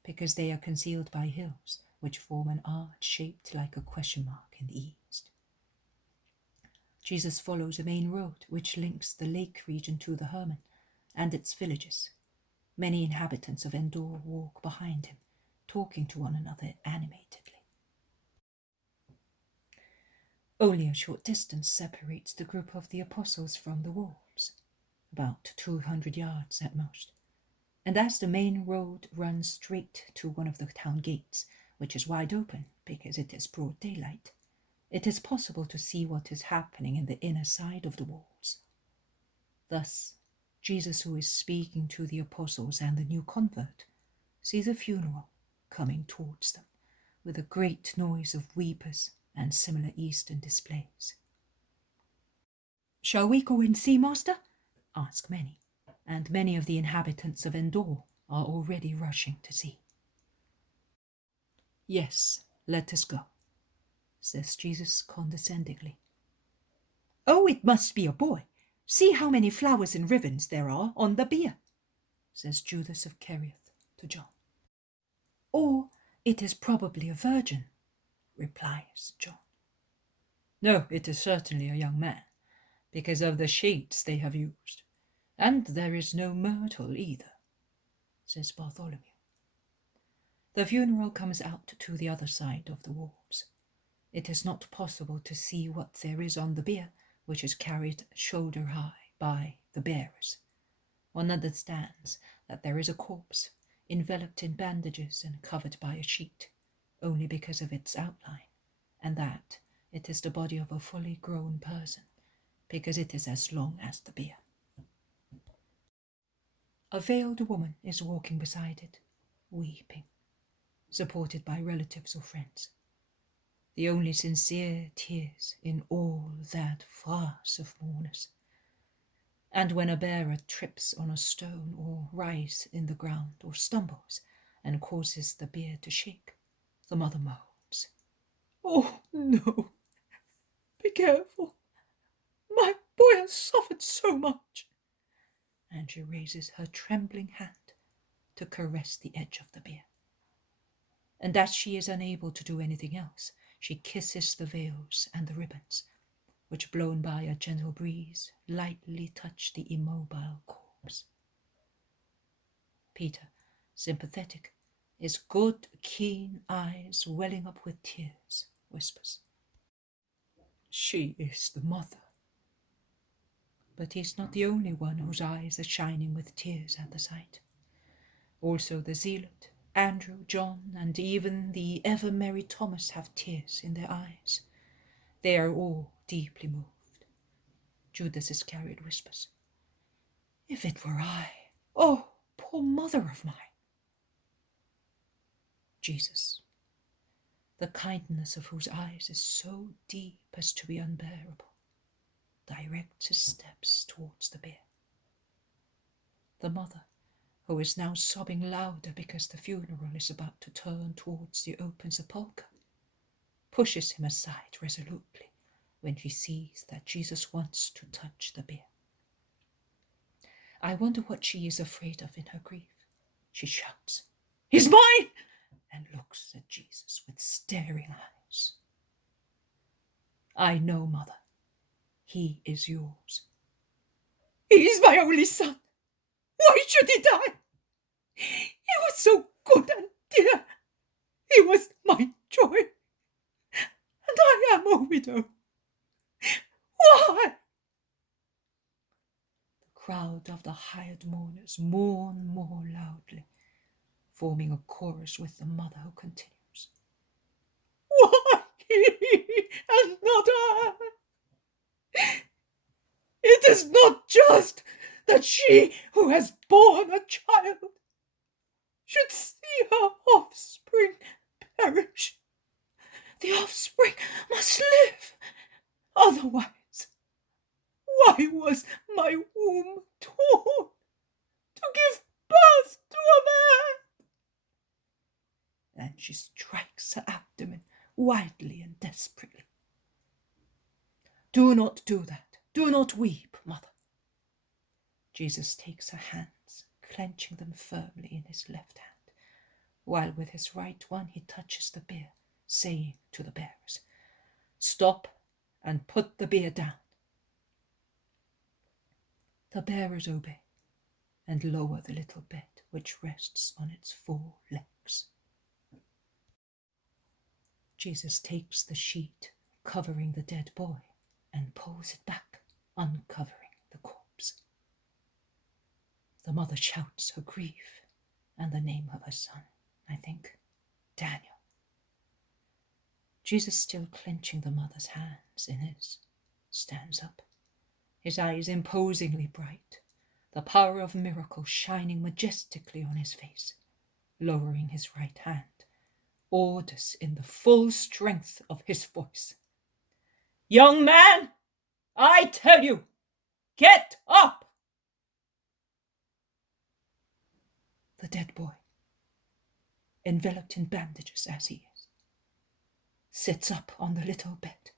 because they are concealed by hills which form an arch shaped like a question mark in the east. Jesus follows a main road which links the lake region to the Hermon and its villages. Many inhabitants of Endor walk behind him, talking to one another animatedly. Only a short distance separates the group of the apostles from the walls, about 200 yards at most, and as the main road runs straight to one of the town gates, which is wide open because it is broad daylight, it is possible to see what is happening in the inner side of the walls. Thus, Jesus, who is speaking to the apostles and the new convert, sees a funeral coming towards them, with a great noise of weepers and similar Eastern displays. "Shall we go and see, master?" ask many, and many of the inhabitants of Endor are already rushing to see. "Yes, let us go," says Jesus condescendingly. "Oh, it must be a boy. See how many flowers and ribbons there are on the bier," says Judas of Kerioth to John. "Or it is probably a virgin," replies John. "No, it is certainly a young man, because of the shades they have used, and there is no myrtle either," says Bartholomew. The funeral comes out to the other side of the walls. It is not possible to see what there is on the bier, which is carried shoulder high by the bearers. One understands that there is a corpse, enveloped in bandages and covered by a sheet, only because of its outline, and that it is the body of a fully grown person, because it is as long as the bier. A veiled woman is walking beside it, weeping, supported by relatives or friends. The only sincere tears in all that farce of mourners. And when a bearer trips on a stone or writhes in the ground or stumbles and causes the bier to shake, the mother moans, "Oh, no, be careful. My boy has suffered so much." And she raises her trembling hand to caress the edge of the bier. And as she is unable to do anything else, she kisses the veils and the ribbons, which, blown by a gentle breeze, lightly touch the immobile corpse. Peter, sympathetic, his good, keen eyes welling up with tears, whispers, "She is the mother." But he is not the only one whose eyes are shining with tears at the sight. Also the zealot, Andrew, John, and even the ever-merry Thomas have tears in their eyes. They are all deeply moved. Judas Iscariot whispers, "If it were I, oh, poor mother of mine." Jesus, the kindness of whose eyes is so deep as to be unbearable, directs his steps towards the bier. The mother, who is now sobbing louder because the funeral is about to turn towards the open sepulchre, pushes him aside resolutely when she sees that Jesus wants to touch the bier. I wonder what she is afraid of in her grief. She shouts, "He's mine!" and looks at Jesus with staring eyes. "I know, mother. He is yours." "He's my only son. Why should he die? He was so good and dear. He was my joy. And I am a widow. Why?" The crowd of the hired mourners mourn more loudly, forming a chorus with the mother, who continues, "Why he and not I? It is not just that she who has borne a child should see her offspring perish. The offspring must live. Otherwise, why was my womb torn to give birth to a man?" And she strikes her abdomen wildly and desperately. "Do not do that. Do not weep, mother." Jesus takes her hands, clenching them firmly in his left hand, while with his right one he touches the bier, saying to the bearers, "Stop and put the bier down." The bearers obey and lower the little bed which rests on its 4 legs. Jesus takes the sheet covering the dead boy and pulls it back, uncovering the corpse. The mother shouts her grief and the name of her son, I think, Daniel. Jesus, still clenching the mother's hands in his, stands up, his eyes imposingly bright, the power of miracle shining majestically on his face. Lowering his right hand, orders in the full strength of his voice, "Young man, I tell you, get up!" The dead boy, enveloped in bandages as he is, sits up on the little bed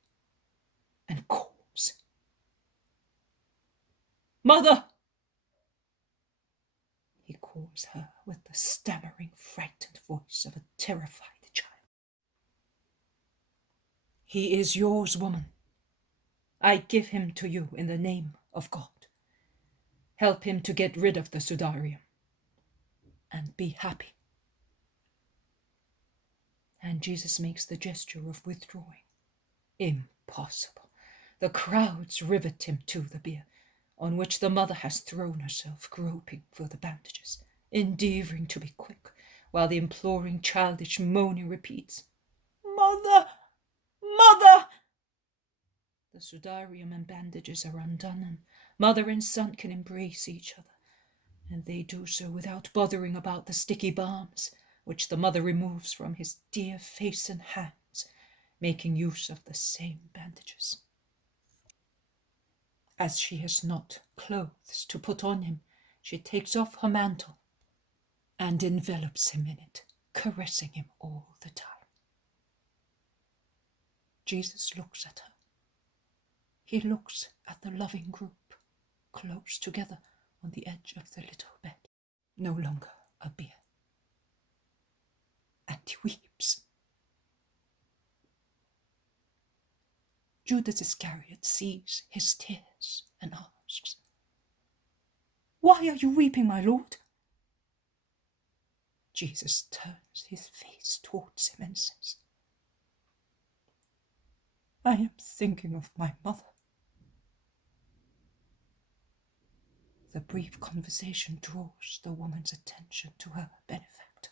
and calls, "Mother!" He calls her with the stammering, frightened voice of a terrified child. "He is yours, woman. I give him to you in the name of God. Help him to get rid of the Sudarium and be happy." And Jesus makes the gesture of withdrawing. Impossible. The crowds rivet him to the bier, on which the mother has thrown herself, groping for the bandages, endeavouring to be quick, while the imploring, childish moaning repeats, "Mother! Mother!" The sudarium and bandages are undone, and mother and son can embrace each other, and they do so without bothering about the sticky balms, which the mother removes from his dear face and hands, making use of the same bandages. As she has not clothes to put on him, she takes off her mantle and envelops him in it, caressing him all the time. Jesus looks at her. He looks at the loving group, close together on the edge of the little bed, no longer a bier. And he weeps. Judas Iscariot sees his tears and asks, "Why are you weeping, my Lord?" Jesus turns his face towards him and says, "I am thinking of my mother." The brief conversation draws the woman's attention to her benefactor.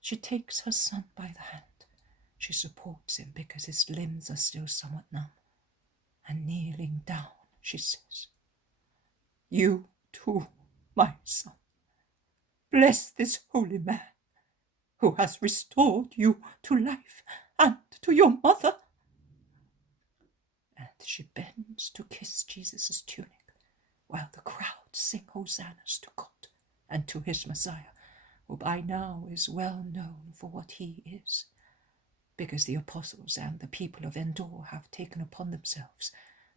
She takes her son by the hand. She supports him because his limbs are still somewhat numb, and kneeling down, she says, "You too, my son, bless this holy man who has restored you to life and to your mother." And she bends to kiss Jesus' tunic, while the crowd sing hosannas to God and to his Messiah, who by now is well known for what he is, because the apostles and the people of Endor have taken upon themselves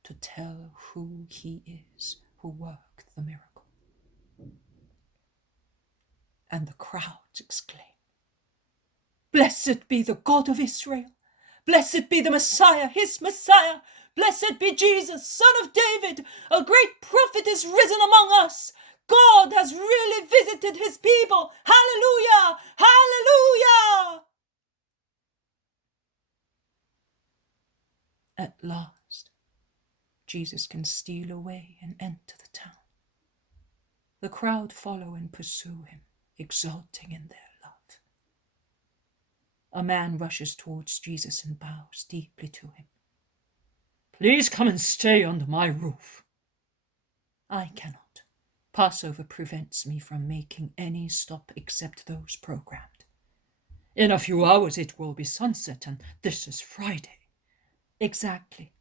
to tell who he is who worked the miracle. And the crowds exclaim, "Blessed be the God of Israel! Blessed be the Messiah, his Messiah! Blessed be Jesus, son of David! A great prophet is risen among us! God has really visited his people! Hallelujah! Hallelujah!" At last, Jesus can steal away and enter the town. The crowd follow and pursue him, exulting in their love. A man rushes towards Jesus and bows deeply to him. "Please come and stay under my roof." "I cannot. Passover prevents me from making any stop except those programmed." "In a few hours it will be sunset, and this is Friday." "Exactly.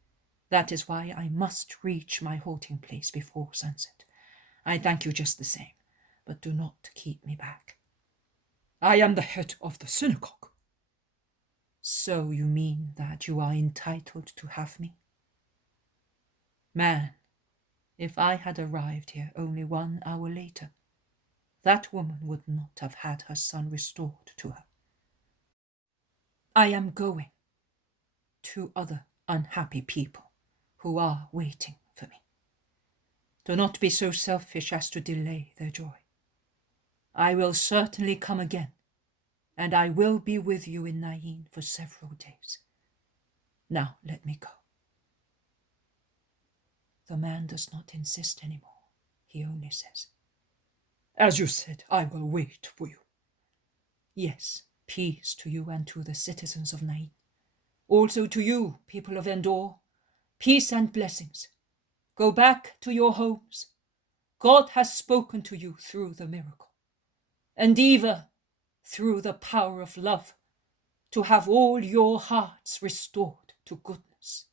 That is why I must reach my halting place before sunset. I thank you just the same, but do not keep me back." "I am the head of the synagogue." "So you mean that you are entitled to have me?" "Man, if I had arrived here only 1 hour later, that woman would not have had her son restored to her. I am going to other unhappy people who are waiting for me. Do not be so selfish as to delay their joy. I will certainly come again, and I will be with you in Nain for several days. Now let me go." The man does not insist any more. He only says, "As you said, I will wait for you." "Yes, peace to you and to the citizens of Nain. Also to you, people of Endor, peace and blessings. Go back to your homes. God has spoken to you through the miracle. Endeavor, through the power of love, to have all your hearts restored to goodness."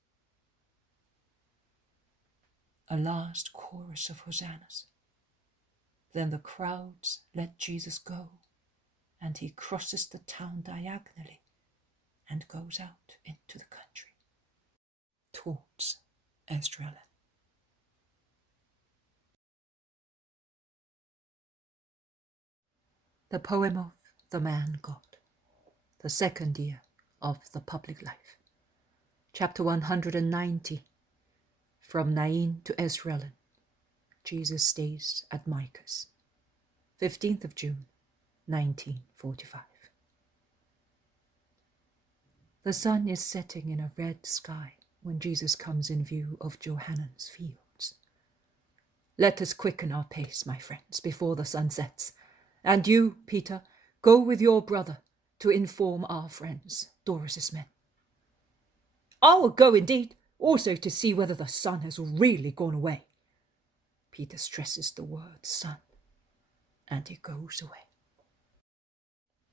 A last chorus of hosannas. Then the crowds let Jesus go, and he crosses the town diagonally and goes out into the country towards Esdraelon. The poem of the man God, the second year of the public life. Chapter 190. From Nain to Esdraelon. Jesus stays at Micah's. 15th of June, 1945. The sun is setting in a red sky when Jesus comes in view of Johannan's fields. "Let us quicken our pace, my friends, before the sun sets. And you, Peter, go with your brother to inform our friends, Doris's men." "I will go indeed, also to see whether the sun has really gone away." Peter stresses the word sun, and he goes away.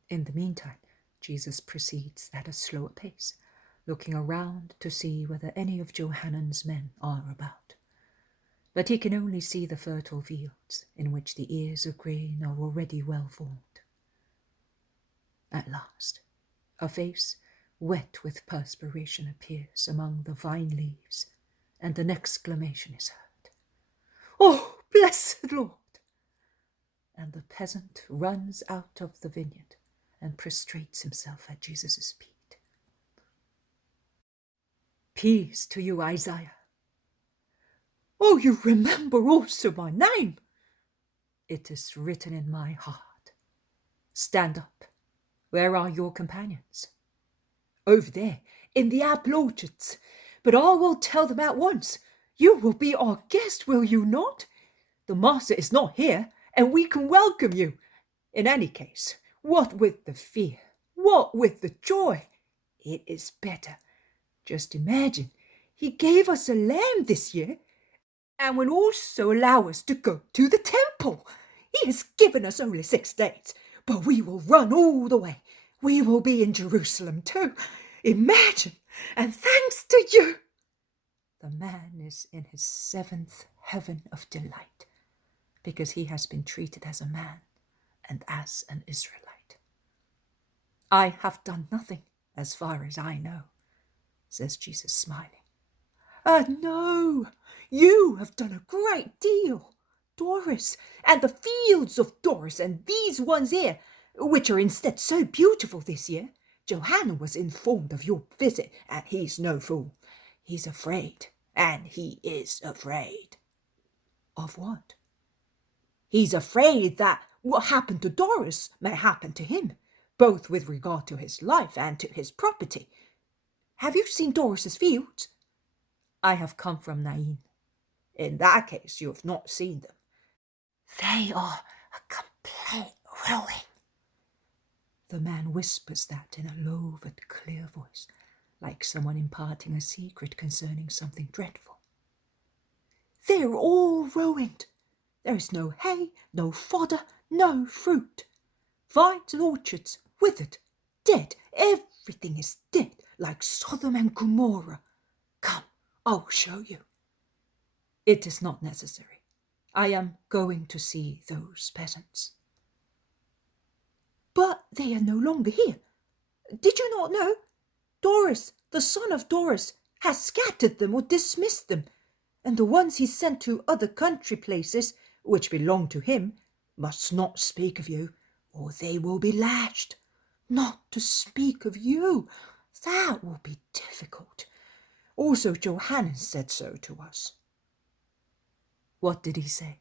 In the meantime, Jesus proceeds at a slower pace, looking around to see whether any of Johannan's men are about. But he can only see the fertile fields in which the ears of grain are already well formed. At last, a face wet with perspiration appears among the vine leaves, and an exclamation is heard. "Oh, blessed Lord!" And the peasant runs out of the vineyard and prostrates himself at Jesus' feet. "Peace to you, Isaiah." "Oh, you remember also my name." "It is written in my heart." "Stand up. Where are your companions?" "Over there, in the apple orchards. But I will tell them at once. You will be our guest, will you not? The master is not here, and we can welcome you. In any case, what with the fear, what with the joy, it is better. Just imagine, he gave us a lamb this year, and will also allow us to go to the temple. He has given us only 6 days, but we will run all the way. We will be in Jerusalem too. Imagine, and thanks to you." The man is in his 7th heaven of delight, because he has been treated as a man and as an Israelite. "I have done nothing, as far as I know," says Jesus, smiling. No, you have done a great deal. Doris, and the fields of Doris, and these ones here, which are instead so beautiful this year. Johanna was informed of your visit, and he's no fool. He's afraid, and he is afraid." "Of what?" "He's afraid that what happened to Doris may happen to him, both with regard to his life and to his property. Have you seen Doris's fields?" "I have come from Nain." "In that case, you have not seen them. They are a complete ruin." The man whispers that in a low but clear voice, like someone imparting a secret concerning something dreadful. "They're all ruined. There is no hay, no fodder, no fruit. Vines and orchards withered, dead. Everything is dead, like Sodom and Gomorrah. Come, I will show you." "It is not necessary. I am going to see those peasants." "But they are no longer here. Did you not know? Doris, the son of Doris, has scattered them or dismissed them, and the ones he sent to other country places, which belong to him, must not speak of you, or they will be lashed. Not to speak of you, that will be difficult. Also, Johannes said so to us." "What did he say?"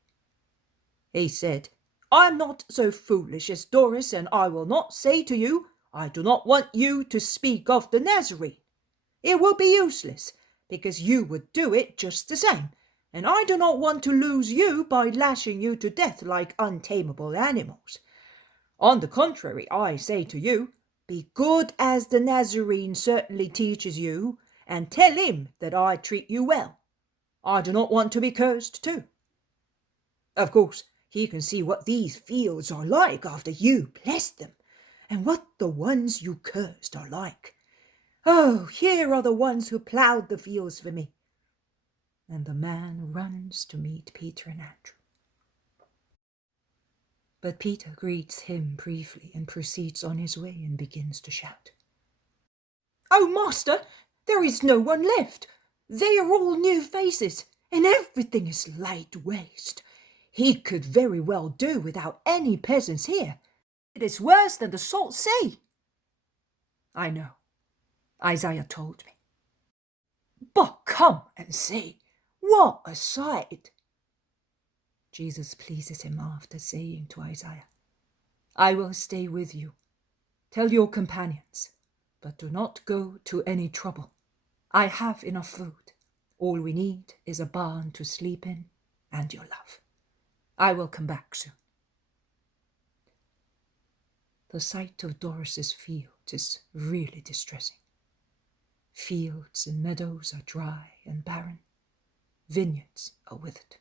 "He said, I am not so foolish as Doris, and I will not say to you, I do not want you to speak of the Nazarene. It will be useless, because you would do it just the same, and I do not want to lose you by lashing you to death like untamable animals. On the contrary, I say to you, be good as the Nazarene certainly teaches you, and tell him that I treat you well. I do not want to be cursed too. Of course, he can see what these fields are like after you blessed them, and what the ones you cursed are like. Oh, here are the ones who ploughed the fields for me. And the man runs to meet Peter and Andrew. But Peter greets him briefly and proceeds on his way and begins to shout. Oh, master, there is no one left. They are all new faces, and everything is laid waste. He could very well do without any peasants here. It is worse than the salt sea. I know. Isaiah told me. But come and see. What a sight! Jesus pleases him after saying to Isaiah, I will stay with you. Tell your companions, but do not go to any trouble. I have enough food. All we need is a barn to sleep in and your love. I will come back soon. The sight of Doris's fields is really distressing. Fields and meadows are dry and barren. Vineyards are withered.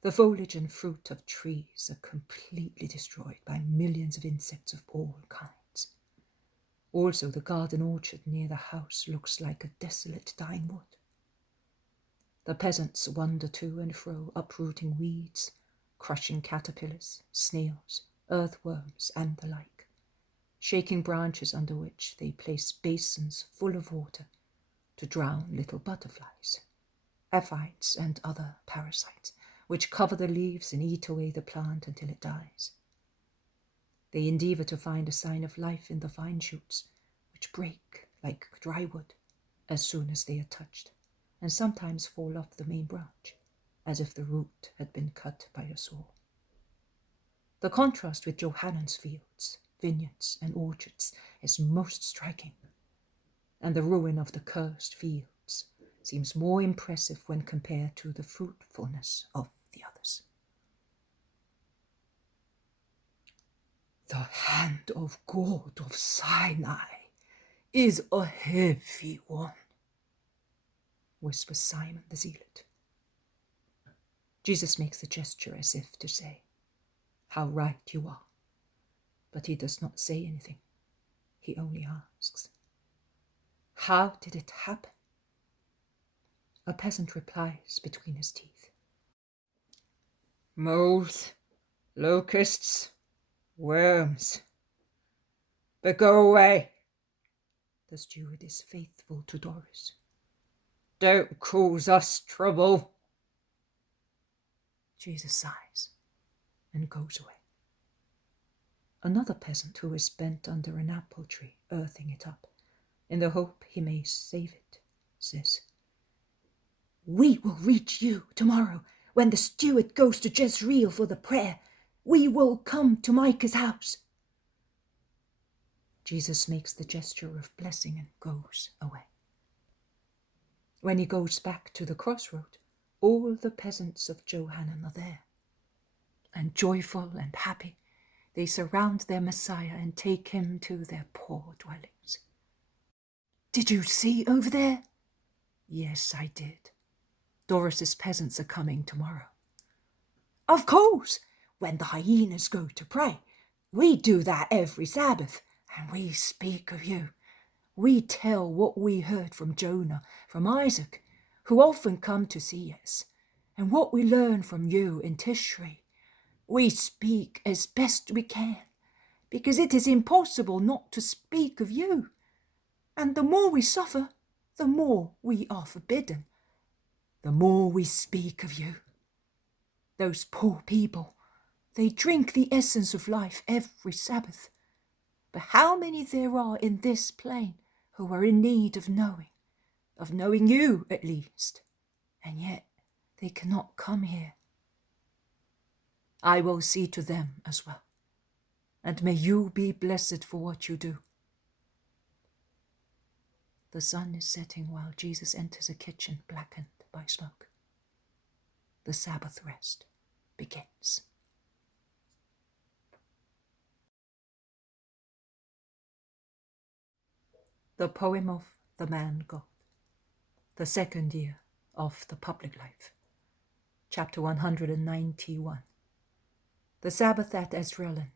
The foliage and fruit of trees are completely destroyed by millions of insects of all kinds. Also, the garden orchard near the house looks like a desolate dying wood. The peasants wander to and fro, uprooting weeds, crushing caterpillars, snails, earthworms, and the like, shaking branches under which they place basins full of water to drown little butterflies, aphids, and other parasites, which cover the leaves and eat away the plant until it dies. They endeavor to find a sign of life in the vine shoots, which break like dry wood as soon as they are touched, and sometimes fall off the main branch, as if the root had been cut by a saw. The contrast with Johannan's fields, vineyards, and orchards is most striking, and the ruin of the cursed fields seems more impressive when compared to the fruitfulness of the others. The hand of God of Sinai is a heavy one, whispers Simon the Zealot. Jesus makes a gesture as if to say, how right you are. But he does not say anything. He only asks, how did it happen? A peasant replies between his teeth, moles, locusts, worms. But go away. The steward is faithful to Doris. Don't cause us trouble. Jesus sighs and goes away. Another peasant who is bent under an apple tree, earthing it up, in the hope he may save it, says, we will reach you tomorrow when the steward goes to Jezreel for the prayer. We will come to Micah's house. Jesus makes the gesture of blessing and goes away. When he goes back to the crossroad, all the peasants of Johanan are there, and joyful and happy, they surround their Messiah and take him to their poor dwellings. Did you see over there? Yes, I did. Doris's peasants are coming tomorrow. Of course, when the hyenas go to pray. We do that every Sabbath, and we speak of you. We tell what we heard from Jonah, from Isaac, who often come to see us, and what we learn from you in Tishrei. We speak as best we can, because it is impossible not to speak of you. And the more we suffer, the more we are forbidden. The more we speak of you. Those poor people, they drink the essence of life every Sabbath. But how many there are in this plain who are in need of knowing you at least, and yet they cannot come here. I will see to them as well, and may you be blessed for what you do." The sun is setting while Jesus enters a kitchen blackened by smoke. The Sabbath rest begins. The poem of the man God, the second year of the public life. Chapter 191. The Sabbath at Esdraelon,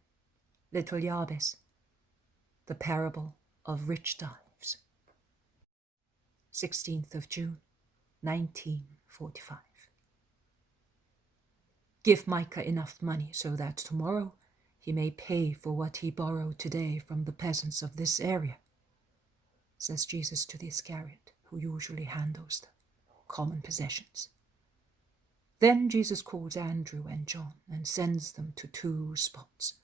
little Jabez. The parable of rich tithes. 16th of June, 1945. Give Micah enough money so that tomorrow he may pay for what he borrowed today from the peasants of this area, says Jesus to the Iscariot, who usually handles the common possessions. Then Jesus calls Andrew and John and sends them to 2 spots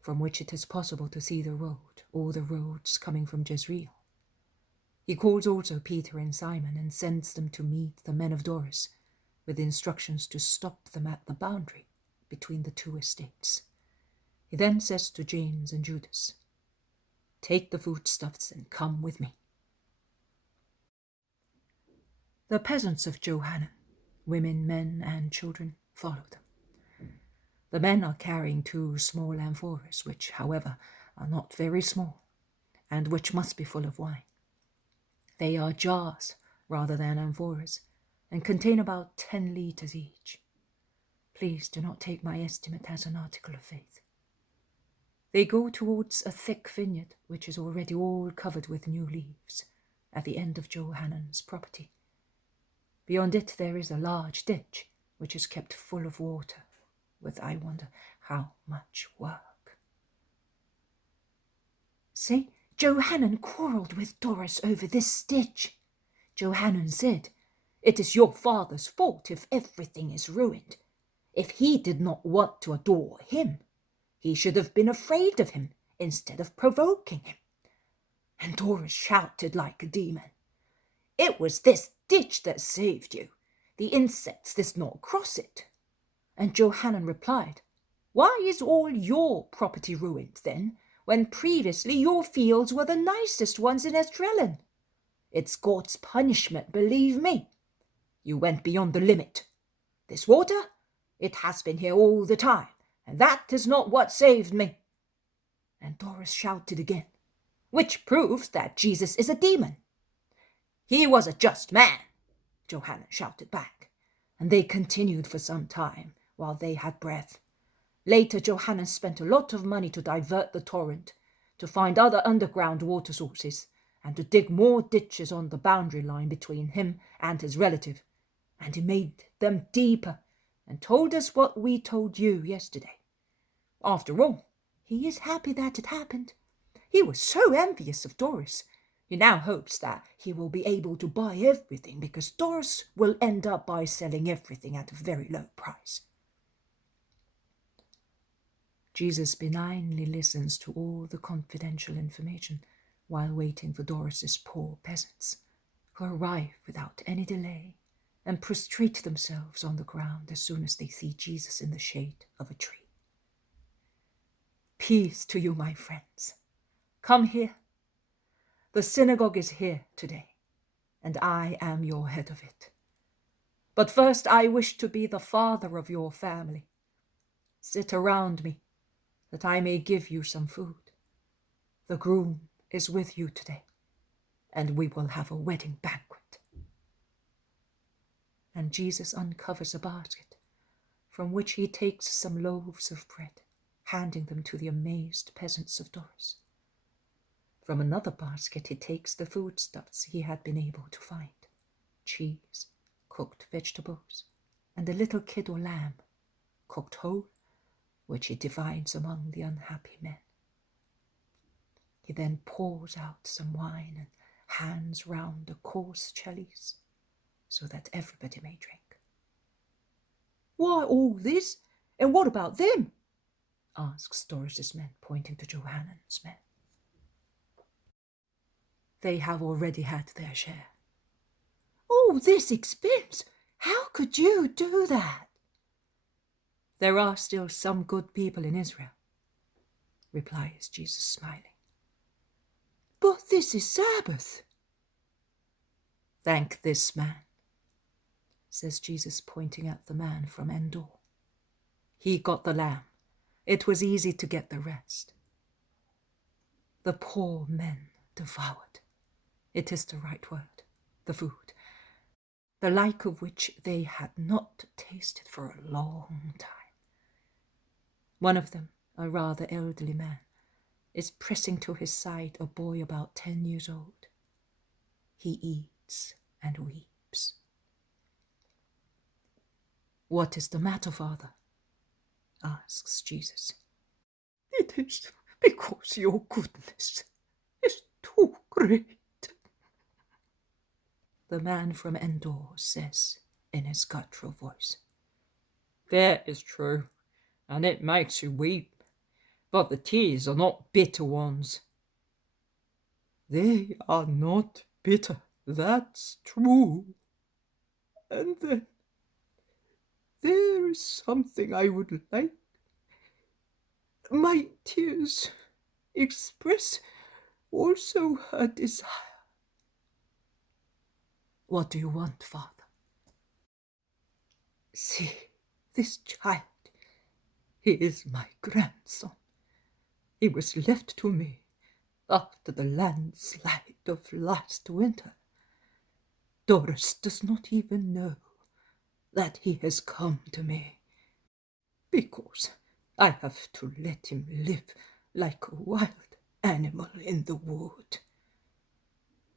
from which it is possible to see the road or the roads coming from Jezreel. He calls also Peter and Simon and sends them to meet the men of Doris, with instructions to stop them at the boundary between the 2 estates. He then says to James and Judas, "Take the foodstuffs and come with me." The peasants of Johanan, women, men, and children, follow them. The men are carrying 2 small amphoras, which, however, are not very small, and which must be full of wine. They are jars rather than amphoras, and contain about 10 liters each. Please do not take my estimate as an article of faith. They go towards a thick vineyard, which is already all covered with new leaves, at the end of Johanan's property. Beyond it there is a large ditch, which is kept full of water, with I wonder how much work. "Say, Johanan quarrelled with Doris over this ditch. Johanan said, 'It is your father's fault if everything is ruined. If he did not want to adore him, he should have been afraid of him instead of provoking him.' And Doris shouted like a demon, 'It was this ditch that saved you. The insects did not cross it.' And Johanan replied, 'Why is all your property ruined then, when previously your fields were the nicest ones in Esdraelon? It's God's punishment, believe me. You went beyond the limit. This water, it has been here all the time, and that is not what saved me.' And Doris shouted again, 'Which proves that Jesus is a demon.' 'He was a just man,' Johanan shouted back, and they continued for some time while they had breath. Later, Johanan spent a lot of money to divert the torrent, to find other underground water sources, and to dig more ditches on the boundary line between him and his relative, and he made them deeper and told us what we told you yesterday. After all, he is happy that it happened. He was so envious of Doris. He now hopes that he will be able to buy everything because Doris will end up by selling everything at a very low price." Jesus benignly listens to all the confidential information while waiting for Doris's poor peasants, who arrive without any delay and prostrate themselves on the ground as soon as they see Jesus in the shade of a tree. "Peace to you, my friends. Come here. The synagogue is here today, and I am your head of it. But first I wish to be the father of your family. Sit around me, that I may give you some food. The groom is with you today, and we will have a wedding banquet." And Jesus uncovers a basket, from which he takes some loaves of bread, handing them to the amazed peasants of Doris. From another basket he takes the foodstuffs he had been able to find: cheese, cooked vegetables, and a little kid or lamb, cooked whole, which he divides among the unhappy men. He then pours out some wine and hands round a coarse chalice, so that everybody may drink. "Why all this, and what about them?" asks Doris's men, pointing to Johanan's men. "They have already had their share." "All this expense, how could you do that?" There are still some good people in Israel, replies Jesus, smiling. But this is Sabbath. Thank this man, says Jesus, pointing at the man from Endor. He got the lamb. It was easy to get the rest. The poor men devoured, it is the right word, the food, the like of which they had not tasted for a long time. One of them, a rather elderly man, is pressing to his side a boy about 10 years old. He eats and weeps. What is the matter, Father? Asks Jesus. It is because your goodness is too great, the man from Endor says in his guttural voice. That is true, and it makes you weep, but the tears are not bitter ones. They are not bitter, that's true. And then there is something I would like. My tears express also a desire. What do you want, Father? See, this child, he is my grandson. He was left to me after the landslide of last winter. Doris does not even know that he has come to me, because I have to let him live like a wild animal in the wood.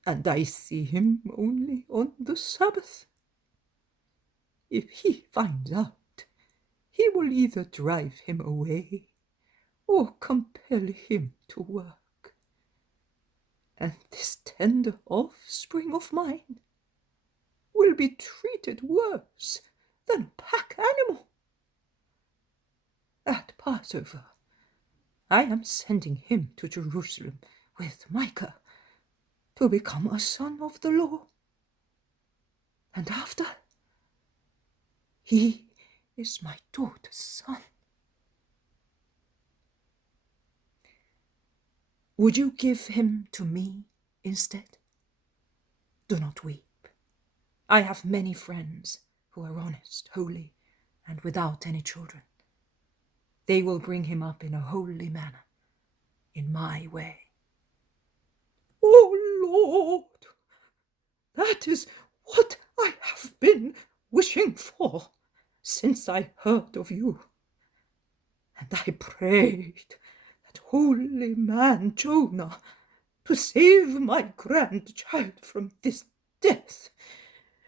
And I see him only on the Sabbath. If he finds out, he will either drive him away or compel him to work. And this tender offspring of mine will be treated worse than a pack animal. At Passover, I am sending him to Jerusalem with Micah to become a son of the law. And after, he is my daughter's son. Would you give him to me instead? Do not weep. I have many friends who are honest, holy, and without any children. They will bring him up in a holy manner, in my way. Oh, Lord, that is what I have been wishing for since I heard of you. And I prayed that holy man Jonah to save my grandchild from this death,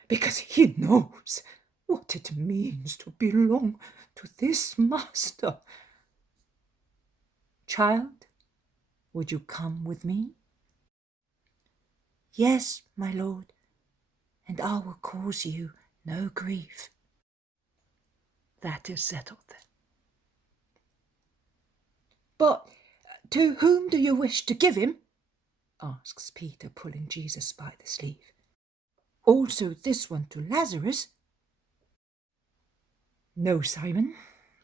because he knows what it means to belong to this master. Child, would you come with me? Yes, my lord, and I will cause you no grief. That is settled then. But to whom do you wish to give him? Asks Peter, pulling Jesus by the sleeve. Also this one to Lazarus? No, Simon,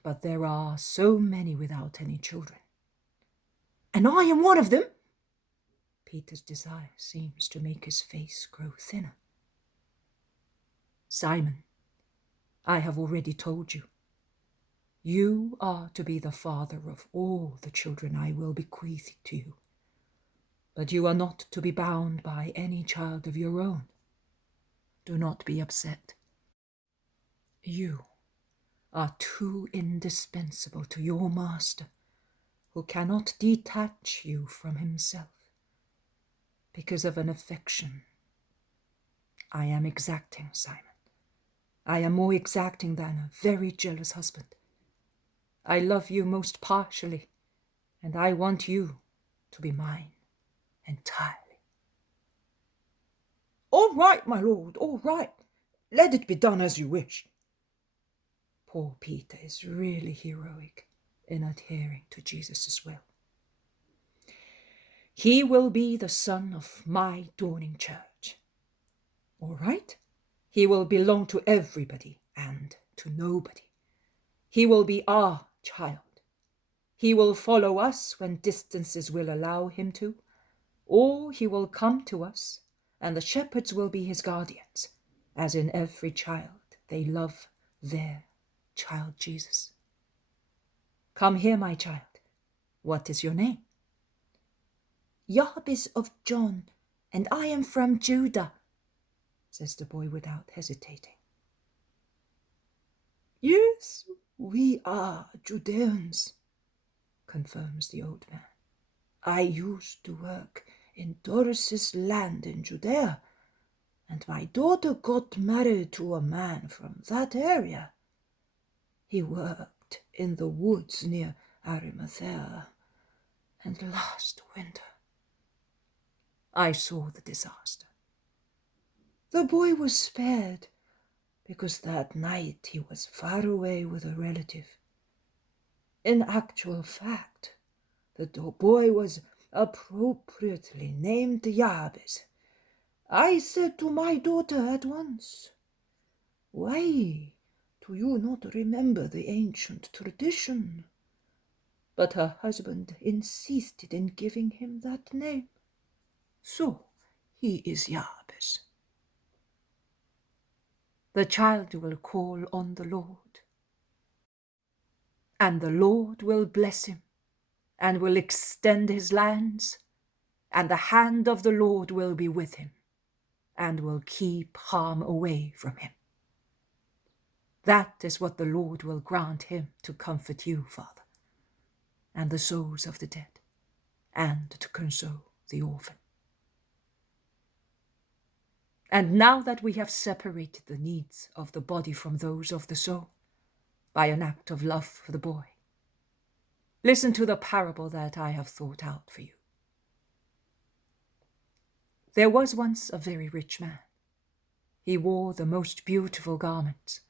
but there are so many without any children. And I am one of them? Peter's desire seems to make his face grow thinner. Simon, I have already told you. You are to be the father of all the children I will bequeath to you. But you are not to be bound by any child of your own. Do not be upset. You are too indispensable to your master, who cannot detach you from himself because of an affection. I am exacting, Simon. I am more exacting than a very jealous husband. I love you most partially, and I want you to be mine entirely. All right, my lord, all right. Let it be done as you wish. Poor Peter is really heroic in adhering to Jesus' will. He will be the son of my dawning church. All right? He will belong to everybody and to nobody. He will be our child. He will follow us when distances will allow him to, or he will come to us, and the shepherds will be his guardians, as in every child they love their child Jesus. Come here, my child. What is your name? Jabez of John, and I am from Judah, says the boy without hesitating. Yes, we are Judeans, confirms the old man. I used to work in Doris's land in Judea, and my daughter got married to a man from that area. He worked in the woods near Arimathea, and last winter I saw the disaster. The boy was spared because that night he was far away with a relative. In actual fact, the boy was appropriately named Jabez. I said to my daughter at once, "Why do you not remember the ancient tradition?" But her husband insisted in giving him that name. So he is Jabez. The child will call on the Lord, and the Lord will bless him, and will extend his lands, and the hand of the Lord will be with him, and will keep harm away from him. That is what the Lord will grant him to comfort you, Father, and the souls of the dead, and to console the orphan. And now that we have separated the needs of the body from those of the soul, by an act of love for the boy, listen to the parable that I have thought out for you. There was once a very rich man. He wore the most beautiful garments,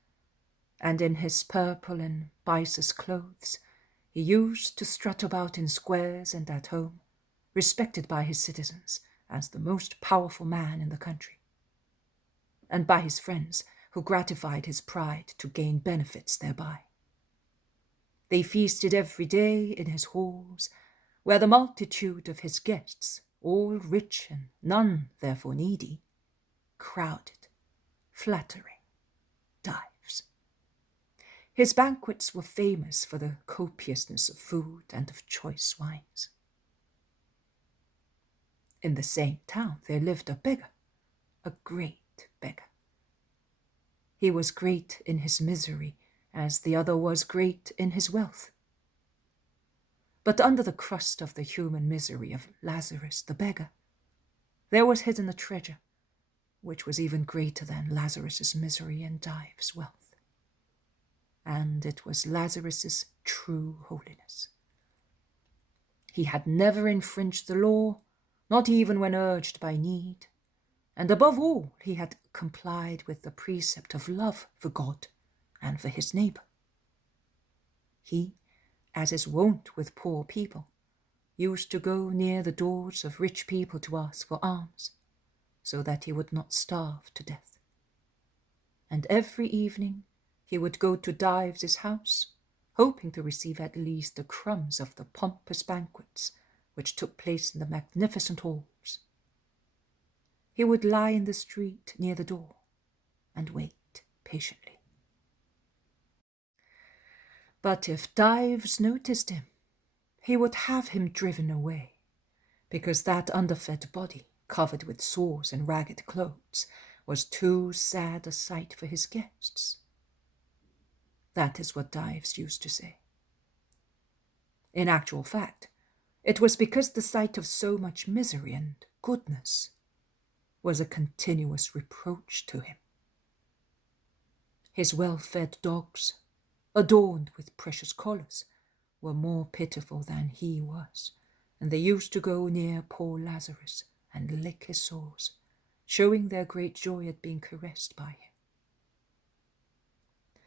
and in his purple and byssus clothes he used to strut about in squares and at home, respected by his citizens as the most powerful man in the country, and by his friends who gratified his pride to gain benefits thereby. They feasted every day in his halls, where the multitude of his guests, all rich and none therefore needy, crowded, flattering Dives. His banquets were famous for the copiousness of food and of choice wines. In the same town there lived a beggar, a great beggar. He was great in his misery, as the other was great in his wealth. But under the crust of the human misery of Lazarus the beggar, there was hidden a treasure, which was even greater than Lazarus's misery and Dives' wealth. And it was Lazarus's true holiness. He had never infringed the law, not even when urged by need, and above all, he had complied with the precept of love for God and for his neighbor. He, as is wont with poor people, used to go near the doors of rich people to ask for alms, so that he would not starve to death. And every evening he would go to Dives' house, hoping to receive at least the crumbs of the pompous banquets which took place in the magnificent halls. He would lie in the street near the door and wait patiently. But if Dives noticed him, he would have him driven away, because that underfed body, covered with sores and ragged clothes, was too sad a sight for his guests. That is what Dives used to say. In actual fact, it was because the sight of so much misery and goodness was a continuous reproach to him. His well-fed dogs, adorned with precious collars, were more pitiful than he was, and they used to go near poor Lazarus and lick his sores, showing their great joy at being caressed by him.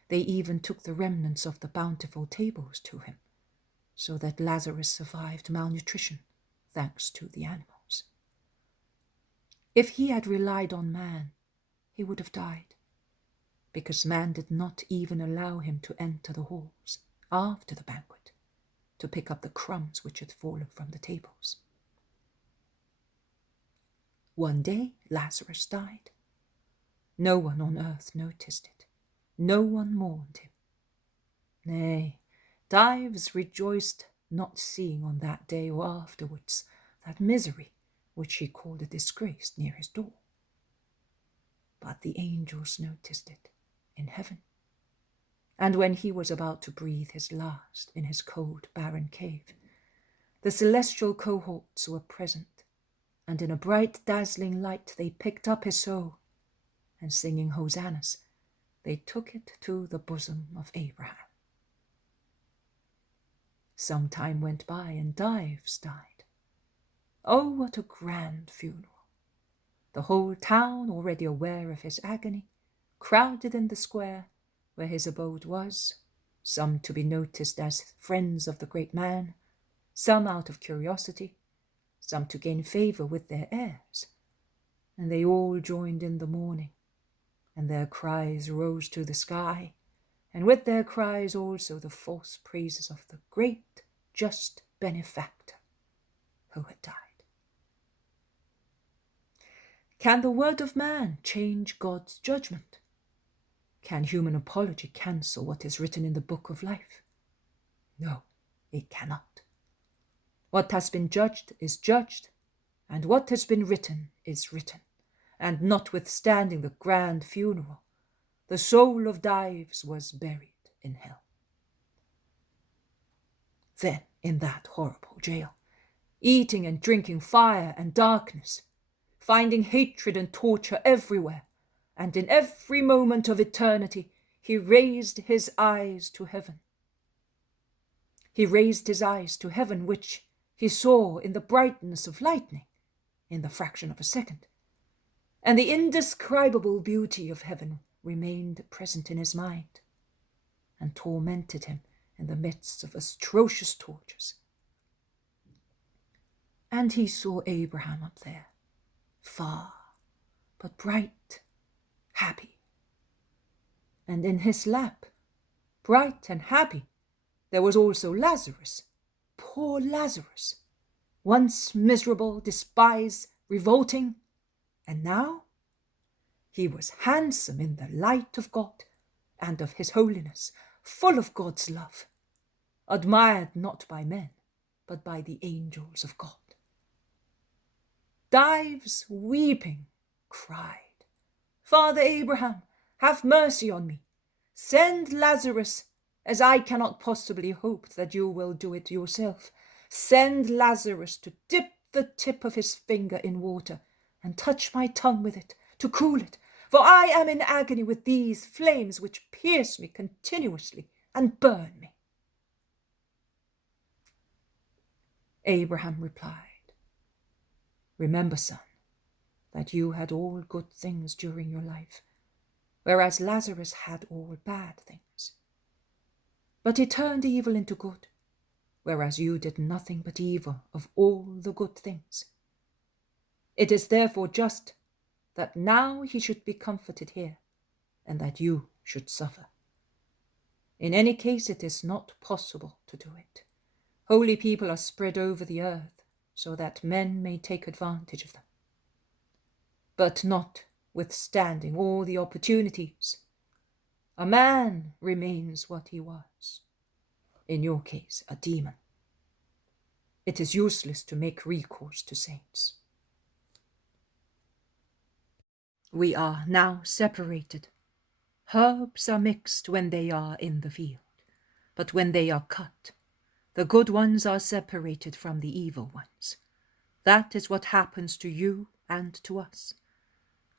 They even took the remnants of the bountiful tables to him, so that Lazarus survived malnutrition, thanks to the animals. If he had relied on man, he would have died. because man did not even allow him to enter the halls after the banquet to pick up the crumbs which had fallen from the tables. One day Lazarus died. No one on earth noticed it. No one mourned him. Nay, Dives rejoiced not seeing on that day or afterwards that misery which he called a disgrace near his door. But the angels noticed it in heaven. And when he was about to breathe his last in his cold, barren cave, the celestial cohorts were present, and in a bright, dazzling light they picked up his soul, and singing hosannas, they took it to the bosom of Abraham. Some time went by, and Dives died. Oh, what a grand funeral! The whole town, already aware of his agony, crowded in the square where his abode was, some to be noticed as friends of the great man, some out of curiosity, some to gain favour with their heirs, and they all joined in the mourning, and their cries rose to the sky, and with their cries also the false praises of the great, just benefactor who had died. Can the word of man change God's judgment? Can human apology cancel what is written in the book of life? No, it cannot. What has been judged is judged, and what has been written is written, and notwithstanding the grand funeral, the soul of Dives was buried in hell. Then, in that horrible jail, eating and drinking fire and darkness, finding hatred and torture everywhere, and in every moment of eternity, he raised his eyes to heaven. He raised his eyes to heaven, which he saw in the brightness of lightning, in the fraction of a second, and the indescribable beauty of heaven remained present in his mind, and tormented him in the midst of atrocious tortures. And he saw Abraham up there, far, but bright, happy. And in his lap, bright and happy, there was also Lazarus, poor Lazarus, once miserable, despised, revolting, and now he was handsome in the light of God and of his holiness, full of God's love, admired not by men, but by the angels of God. Dives, weeping, cried, "Father Abraham, have mercy on me. Send Lazarus, as I cannot possibly hope that you will do it yourself. Send Lazarus to dip the tip of his finger in water and touch my tongue with it, to cool it, for I am in agony with these flames which pierce me continuously and burn me." Abraham replied, "Remember, son, that you had all good things during your life, whereas Lazarus had all bad things. But he turned evil into good, whereas you did nothing but evil of all the good things. It is therefore just that now he should be comforted here, and that you should suffer. In any case, it is not possible to do it. Holy people are spread over the earth, so that men may take advantage of them. But notwithstanding all the opportunities, a man remains what he was, in your case a demon. It is useless to make recourse to saints. We are now separated. Herbs are mixed when they are in the field, but when they are cut, the good ones are separated from the evil ones. That is what happens to you and to us.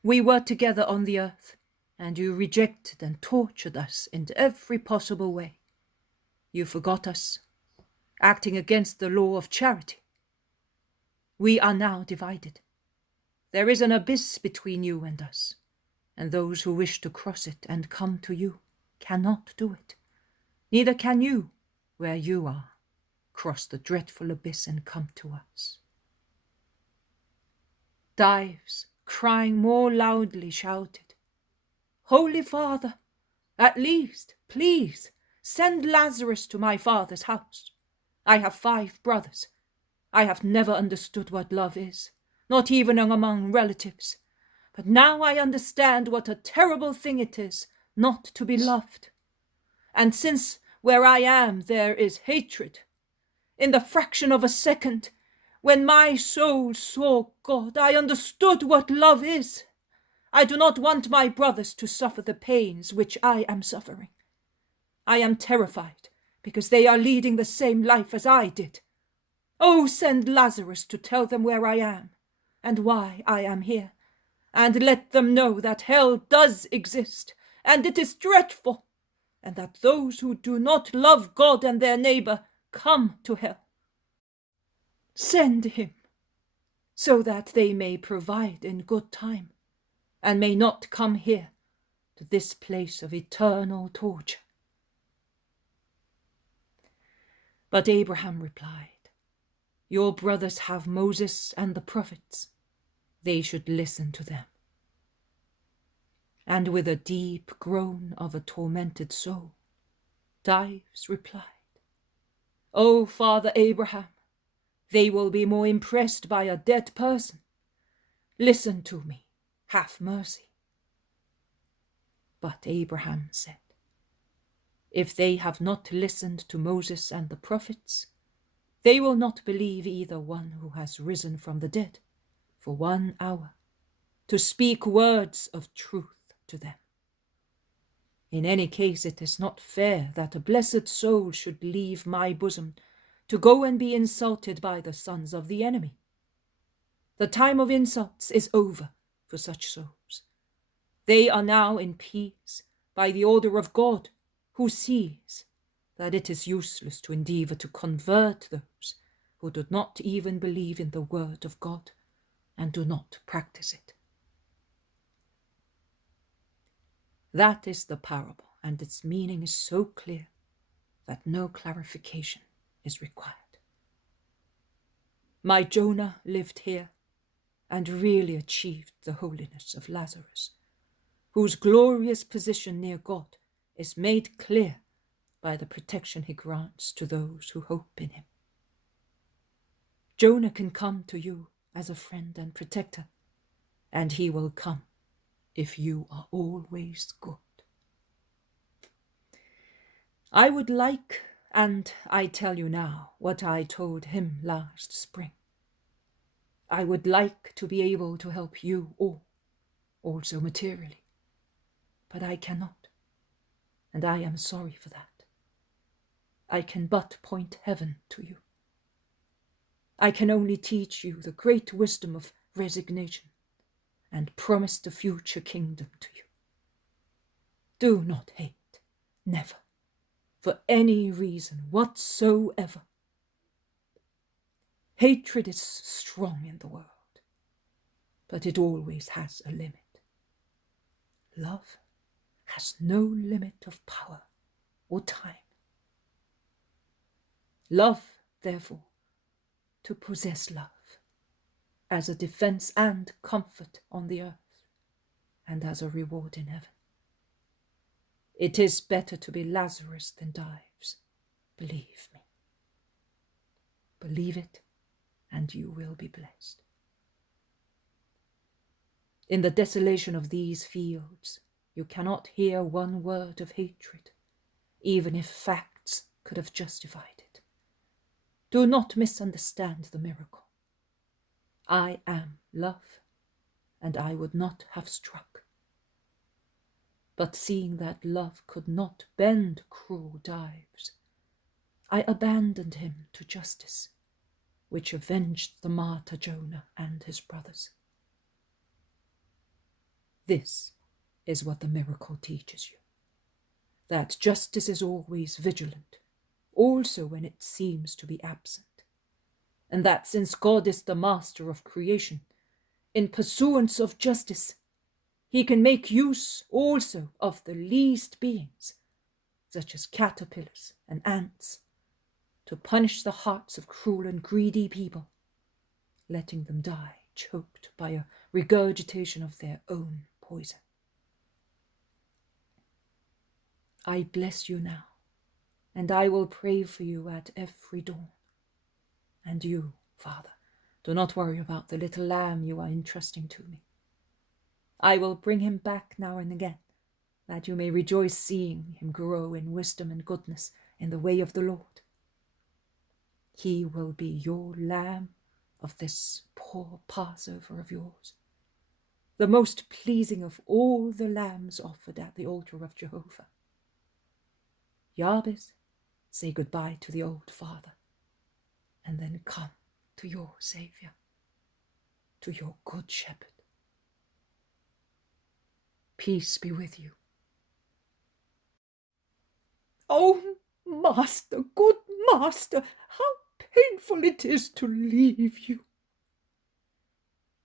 We were together on the earth, and you rejected and tortured us in every possible way. You forgot us, acting against the law of charity. We are now divided. There is an abyss between you and us, and those who wish to cross it and come to you cannot do it. Neither can you, where you are, cross the dreadful abyss and come to us." Dives, crying more loudly, shouted, Holy Father, at least, please, send Lazarus to my father's house. I have 5 brothers. I have never understood what love is, not even among relatives. But now I understand what a terrible thing it is not to be loved. And since where I am there is hatred, in the fraction of a second, when my soul saw God, I understood what love is. I do not want my brothers to suffer the pains which I am suffering. I am terrified because they are leading the same life as I did. Oh, send Lazarus to tell them where I am and why I am here, and let them know that hell does exist, and it is dreadful, and that those who do not love God and their neighbor come to hell. Send him, so that they may provide in good time, and may not come here to this place of eternal torture. But Abraham replied, Your brothers have Moses and the prophets. They should listen to them. And with a deep groan of a tormented soul, Dives replied, O Father Abraham, they will be more impressed by a dead person. Listen to me, have mercy. But Abraham said, If they have not listened to Moses and the prophets, they will not believe either one who has risen from the dead for 1 hour, to speak words of truth to them. In any case, it is not fair that a blessed soul should leave my bosom to go and be insulted by the sons of the enemy. The time of insults is over for such souls. They are now in peace by the order of God, who sees that it is useless to endeavor to convert those who do not even believe in the word of God and do not practice it. That is the parable, and its meaning is so clear that no clarification is required. My Jonah lived here and really achieved the holiness of Lazarus, whose glorious position near God is made clear by the protection he grants to those who hope in him. Jonah can come to you as a friend and protector, and he will come if you are always good. I would like, and I tell you now, what I told him last spring. I would like to be able to help you all, also materially, but I cannot, and I am sorry for that. I can but point heaven to you. I can only teach you the great wisdom of resignation and promise the future kingdom to you. Do not hate, never, for any reason whatsoever. Hatred is strong in the world, but it always has a limit. Love has no limit of power or time. Love, therefore, to possess love, as a defense and comfort on the earth, and as a reward in heaven. It is better to be Lazarus than Dives, believe me. Believe it, and you will be blessed. In the desolation of these fields, you cannot hear one word of hatred, even if facts could have justified it. Do not misunderstand the miracle. I am love, and I would not have struck. But seeing that love could not bend cruel Dives, I abandoned him to justice, which avenged the martyr Jonah and his brothers. This is what the miracle teaches you, that justice is always vigilant, also when it seems to be absent, and that since God is the master of creation, in pursuance of justice, he can make use also of the least beings, such as caterpillars and ants, to punish the hearts of cruel and greedy people, letting them die choked by a regurgitation of their own poison. I bless you now, and I will pray for you at every dawn. And you, Father, do not worry about the little lamb you are entrusting to me. I will bring him back now and again, that you may rejoice seeing him grow in wisdom and goodness in the way of the Lord. He will be your lamb of this poor Passover of yours, the most pleasing of all the lambs offered at the altar of Jehovah. Jabez, say goodbye to the old father, and then come to your Saviour, to your good shepherd. Peace be with you. Oh, master, good master, how painful it is to leave you.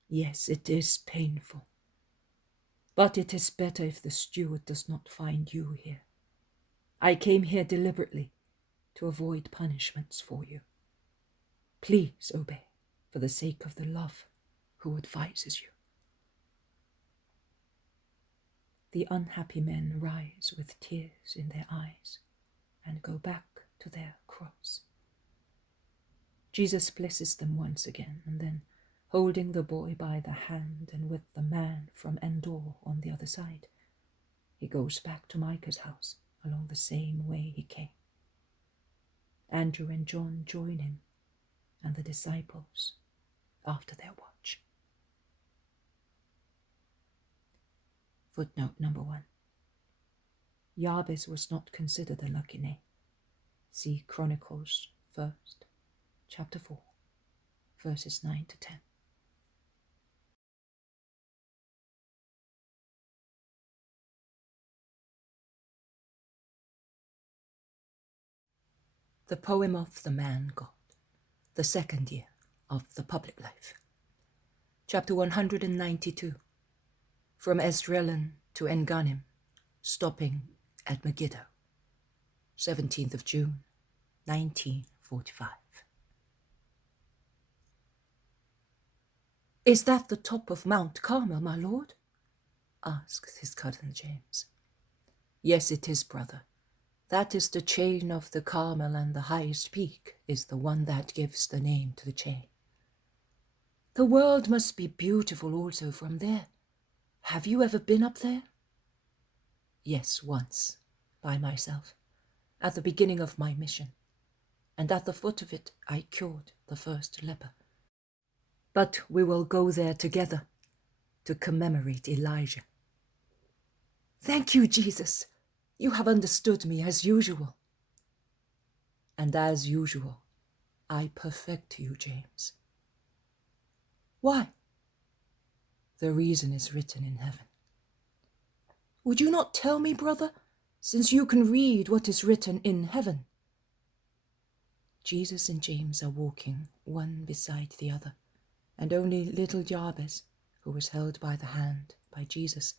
Yes, it is painful, but it is better if the steward does not find you here. I came here deliberately to avoid punishments for you. Please obey for the sake of the love who advises you. The unhappy men rise with tears in their eyes and go back to their cross. Jesus blesses them once again, and then, holding the boy by the hand and with the man from Endor on the other side, he goes back to Micah's house along the same way he came. Andrew and John join him and the disciples after their watch. Footnote number 1. Jabez was not considered a lucky name. See Chronicles 1st, chapter 4, verses 9 to 10. The poem of the man God, the second year of the public life. Chapter 192. From Esdraelon to Engannim, stopping at Megiddo. 17th of June, 1945. Is that the top of Mount Carmel, my lord? Asked his cousin James. Yes, it is, brother. That is the chain of the Carmel, and the highest peak is the one that gives the name to the chain. The world must be beautiful also from there. Have you ever been up there? Yes, once, by myself, at the beginning of my mission, and at the foot of it I cured the first leper. But we will go there together to commemorate Elijah. Thank you, Jesus. You have understood me as usual. And as usual, I perfect you, James. Why? The reason is written in heaven. Would you not tell me, brother, since you can read what is written in heaven? Jesus and James are walking one beside the other, and only little Jabez, who is held by the hand by Jesus,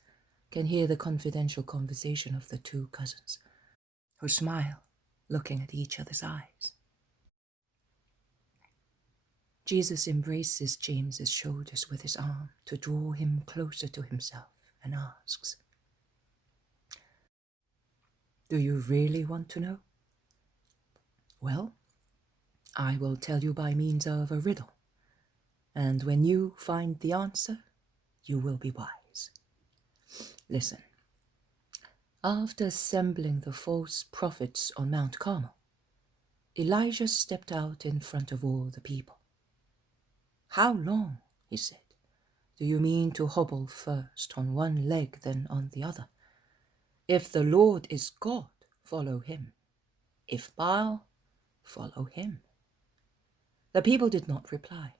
can hear the confidential conversation of the two cousins, who smile, looking at each other's eyes. Jesus embraces James's shoulders with his arm to draw him closer to himself and asks, Do you really want to know? Well, I will tell you by means of a riddle, and when you find the answer, you will be wise. Listen. After assembling the false prophets on Mount Carmel, Elijah stepped out in front of all the people. How long, he said, do you mean to hobble first on one leg, then on the other? If the Lord is God, follow him. If Baal, follow him. The people did not reply.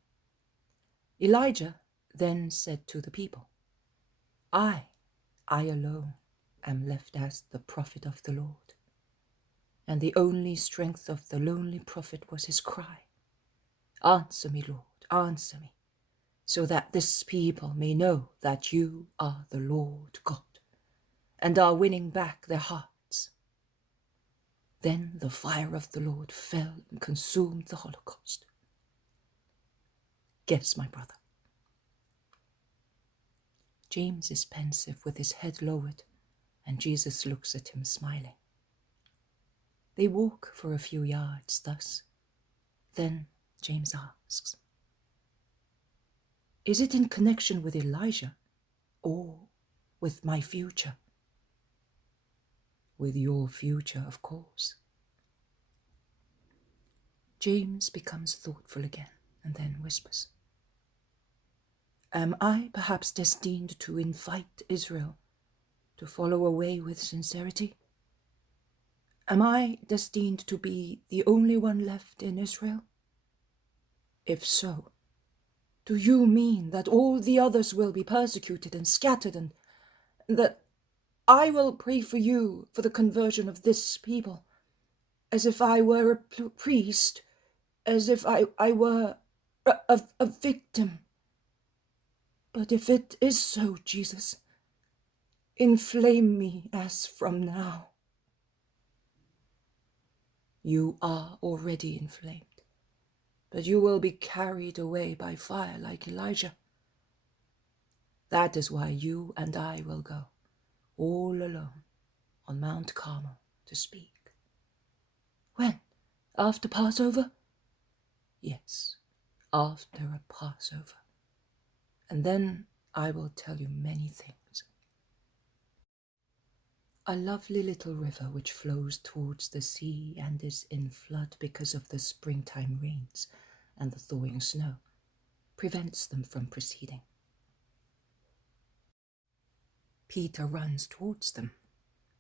Elijah then said to the people, I alone am left as the prophet of the Lord. And the only strength of the lonely prophet was his cry, Answer me, Lord, answer me, so that this people may know that you are the Lord God, and are winning back their hearts. Then the fire of the Lord fell and consumed the Holocaust. Guess, my brother. James is pensive with his head lowered, and Jesus looks at him smiling. They walk for a few yards thus. Then James asks, "Is it in connection with Elijah or with my future?" "With your future, of course." James becomes thoughtful again and then whispers, "Am I perhaps destined to invite Israel to follow away with sincerity? Am I destined to be the only one left in Israel? If so, do you mean that all the others will be persecuted and scattered, and that I will pray for you for the conversion of this people, as if I were a priest, as if I were a victim? But if it is so, Jesus, inflame me as from now." "You are already inflamed, but you will be carried away by fire like Elijah. That is why you and I will go, all alone, on Mount Carmel to speak." "When? After Passover?" "Yes, after a Passover. And then I will tell you many things." A lovely little river which flows towards the sea and is in flood because of the springtime rains and the thawing snow prevents them from proceeding. Peter runs towards them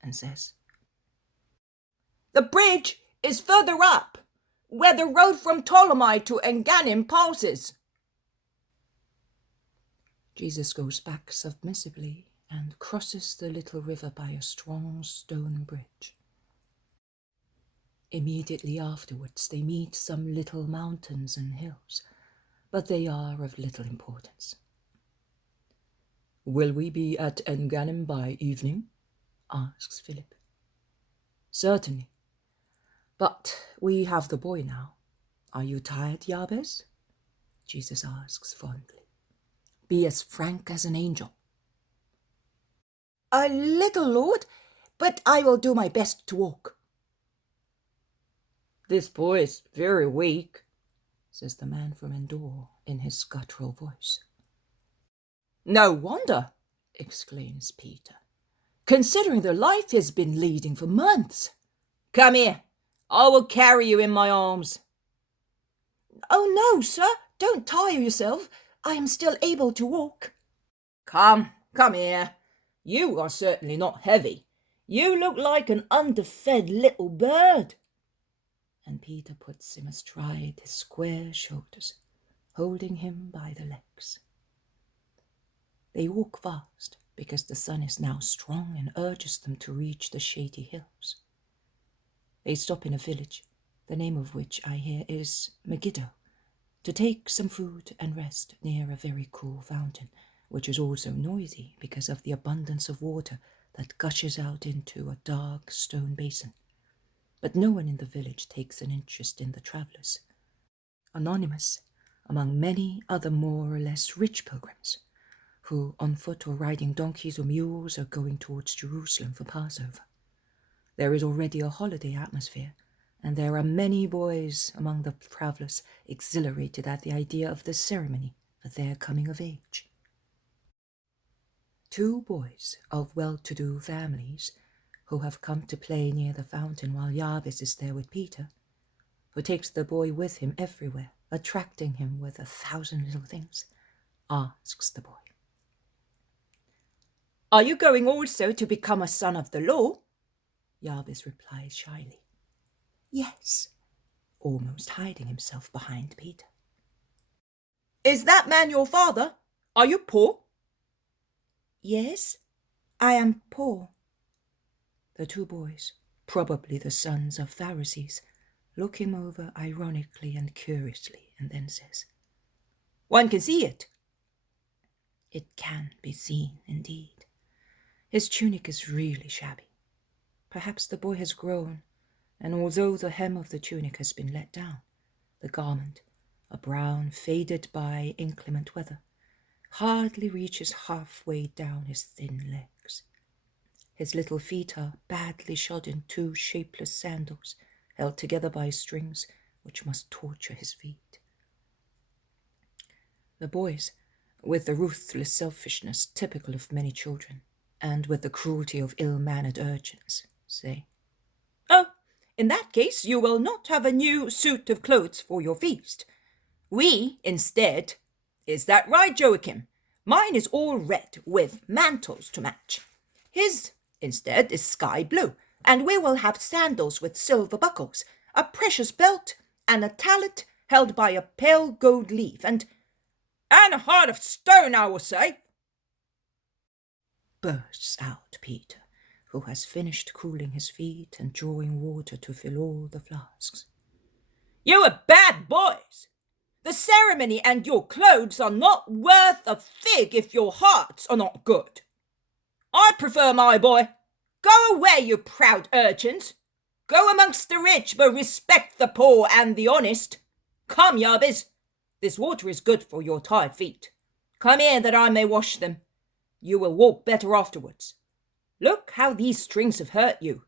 and says, "The bridge is further up, where the road from Ptolemy to Engannim passes." Jesus goes back submissively and crosses the little river by a strong stone bridge. Immediately afterwards they meet some little mountains and hills, but they are of little importance. "Will we be at Engannim by evening?" asks Philip. "Certainly. But we have the boy now. Are you tired, Jabez?" Jesus asks fondly. "Be as frank as an angel." "A little, Lord, but I will do my best to walk." "This boy is very weak," says the man from Endor in his guttural voice. "No wonder," exclaims Peter, "considering the life he has been leading for months. Come here, I will carry you in my arms." "Oh no, sir, don't tire yourself. I am still able to walk." Come here. You are certainly not heavy. You look like an underfed little bird." And Peter puts him astride his square shoulders, holding him by the legs. They walk fast, because the sun is now strong and urges them to reach the shady hills. They stop in a village, the name of which I hear is Megiddo, to take some food and rest near a very cool fountain, which is also noisy because of the abundance of water that gushes out into a dark stone basin. But no one in the village takes an interest in the travellers, anonymous among many other more or less rich pilgrims, who, on foot or riding donkeys or mules, are going towards Jerusalem for Passover. There is already a holiday atmosphere, and there are many boys among the travellers exhilarated at the idea of the ceremony for their coming of age. 2 boys of well-to-do families, who have come to play near the fountain while Jabez is there with Peter, who takes the boy with him everywhere, attracting him with 1,000 little things, asks the boy, "Are you going also to become a son of the law?" Jabez replies shyly, "Yes," almost hiding himself behind Peter. "Is that man your father? Are you poor?" "Yes, I am poor." The 2 boys, probably the sons of Pharisees, look him over ironically and curiously, and then says, "One can see it." It can be seen, indeed. His tunic is really shabby. Perhaps the boy has grown, and although the hem of the tunic has been let down, the garment, a brown faded by inclement weather, hardly reaches halfway down his thin legs. His little feet are badly shod in 2 shapeless sandals, held together by strings which must torture his feet. The boys, with the ruthless selfishness typical of many children, and with the cruelty of ill-mannered urchins, say, "Oh, in that case you will not have a new suit of clothes for your feast. We, instead. Is that right, Joachim? Mine is all red, with mantles to match. His, instead, is sky blue, and we will have sandals with silver buckles, a precious belt, and a tallet held by a pale gold leaf, and a heart of stone, I will say," bursts out Peter, who has finished cooling his feet and drawing water to fill all the flasks. "You are bad boys. The ceremony and your clothes are not worth a fig if your hearts are not good. I prefer my boy. Go away, you proud urchins. Go amongst the rich, but respect the poor and the honest. Come, Jabez. This water is good for your tired feet. Come here that I may wash them. You will walk better afterwards. Look how these strings have hurt you.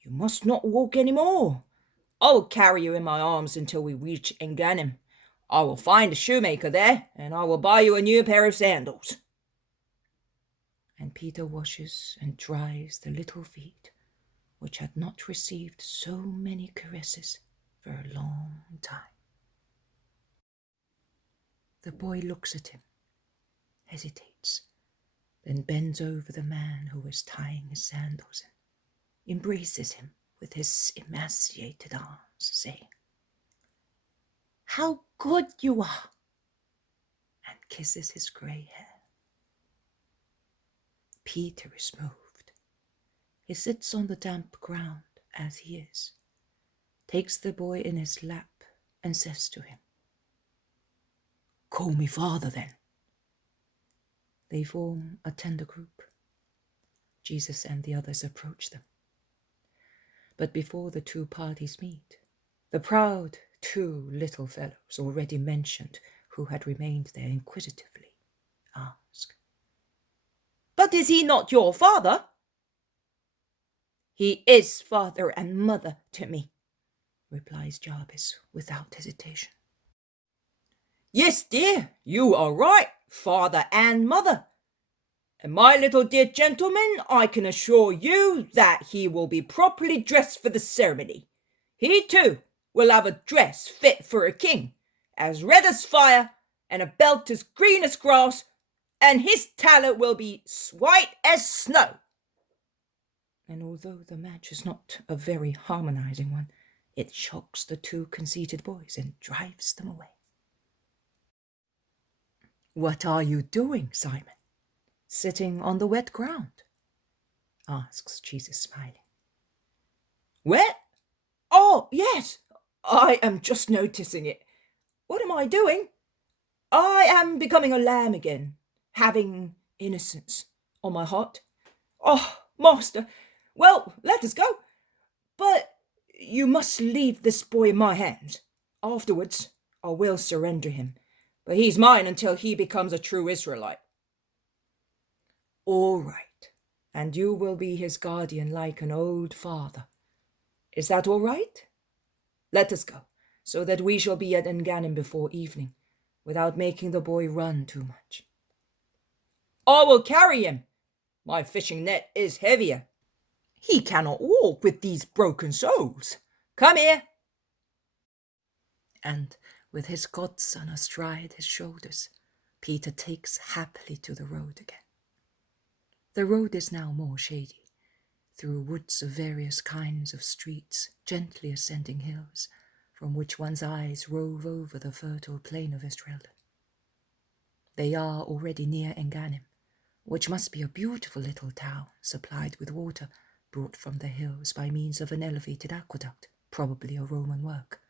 You must not walk any more. I will carry you in my arms until we reach Engannim. I will find a shoemaker there, and I will buy you a new pair of sandals." And Peter washes and dries the little feet, which had not received so many caresses for a long time. The boy looks at him, hesitates, then bends over the man who is tying his sandals and embraces him with his emaciated arms, saying, "How good you are!" and kisses his grey hair. Peter is moved. He sits on the damp ground as he is, takes the boy in his lap, and says to him, "Call me father, then." They form a tender group. Jesus and the others approach them. But before the 2 parties meet, the proud 2 little fellows already mentioned, who had remained there inquisitively, ask, "But is he not your father?" "He is father and mother to me," replies Jabez without hesitation. "Yes, dear, you are right, father and mother. And my little dear gentleman, I can assure you that he will be properly dressed for the ceremony. He, too, will have a dress fit for a king, as red as fire, and a belt as green as grass, and his talent will be white as snow." And although the match is not a very harmonizing one, it shocks the 2 conceited boys and drives them away. "What are you doing, Simon? Sitting on the wet ground?" asks Jesus, smiling. "Wet? Oh, yes, I am just noticing it. What am I doing? I am becoming a lamb again, having innocence on my heart. Oh, master, well, let us go. But you must leave this boy in my hands. Afterwards, I will surrender him, but he's mine until he becomes a true Israelite." "All right, and you will be his guardian like an old father. Is that all right? Let us go, so that we shall be at Engannim before evening, without making the boy run too much." "I will carry him. My fishing net is heavier. He cannot walk with these broken soles. Come here." And with his godson astride his shoulders, Peter takes happily to the road again. The road is now more shady, through woods of various kinds of streets, gently ascending hills, from which one's eyes rove over the fertile plain of Esdraelon. They are already near Engannim, which must be a beautiful little town, supplied with water brought from the hills by means of an elevated aqueduct, probably a Roman work,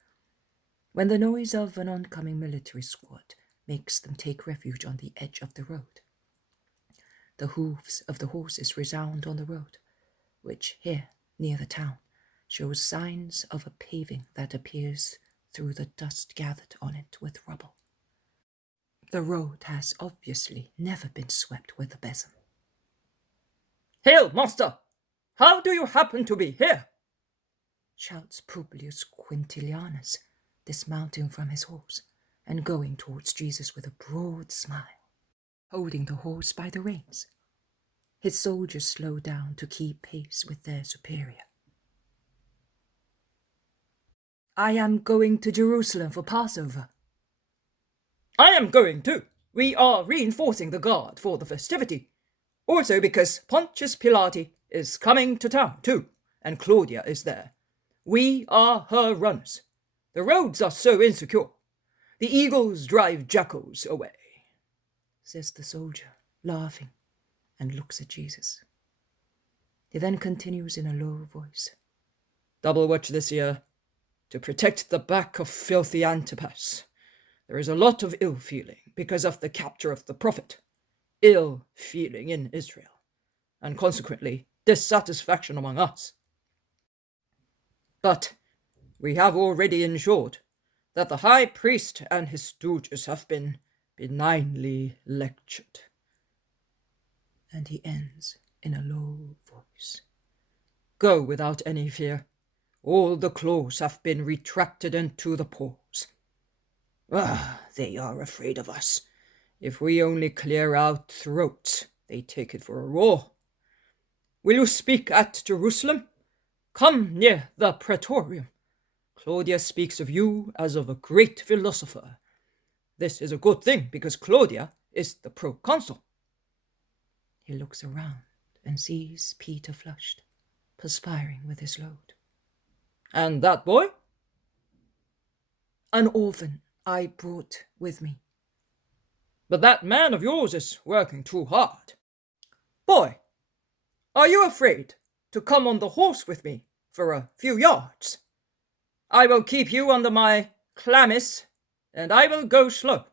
when the noise of an oncoming military squad makes them take refuge on the edge of the road. The hoofs of the horses resound on the road, which here, near the town, shows signs of a paving that appears through the dust gathered on it with rubble. The road has obviously never been swept with a besom. "Hail, master! how do you happen to be here? Shouts Publius Quintilianus, dismounting from his horse and going towards Jesus with a broad smile, holding the horse by the reins. His soldiers slow down to keep pace with their superior. I am going to Jerusalem for Passover. I am going too. We are reinforcing the guard for the festivity. Also because Pontius Pilate is coming to town too, and Claudia is there. We are her runners. The roads are so insecure. The eagles drive jackals away, says the soldier, laughing, and looks at Jesus. He then continues in a low voice. Double watch this year, to protect the back of filthy Antipas. There is a lot of ill feeling because of the capture of the prophet. Ill feeling in Israel, and consequently dissatisfaction among us. But we have already ensured that the high priest and his stooges have been benignly lectured. And he ends in a low voice. Go without any fear. All the claws have been retracted into the paws. They are afraid of us. If we only clear out throats, they take it for a roar. Will you speak at Jerusalem? Come near the praetorium. Claudia speaks of you as of a great philosopher. This is a good thing, because Claudia is the proconsul. He looks around and sees Peter flushed, perspiring with his load. And that boy? An orphan I brought with me. But that man of yours is working too hard. Boy, are you afraid to come on the horse with me for a few yards? I will keep you under my chlamys, and I will go slow.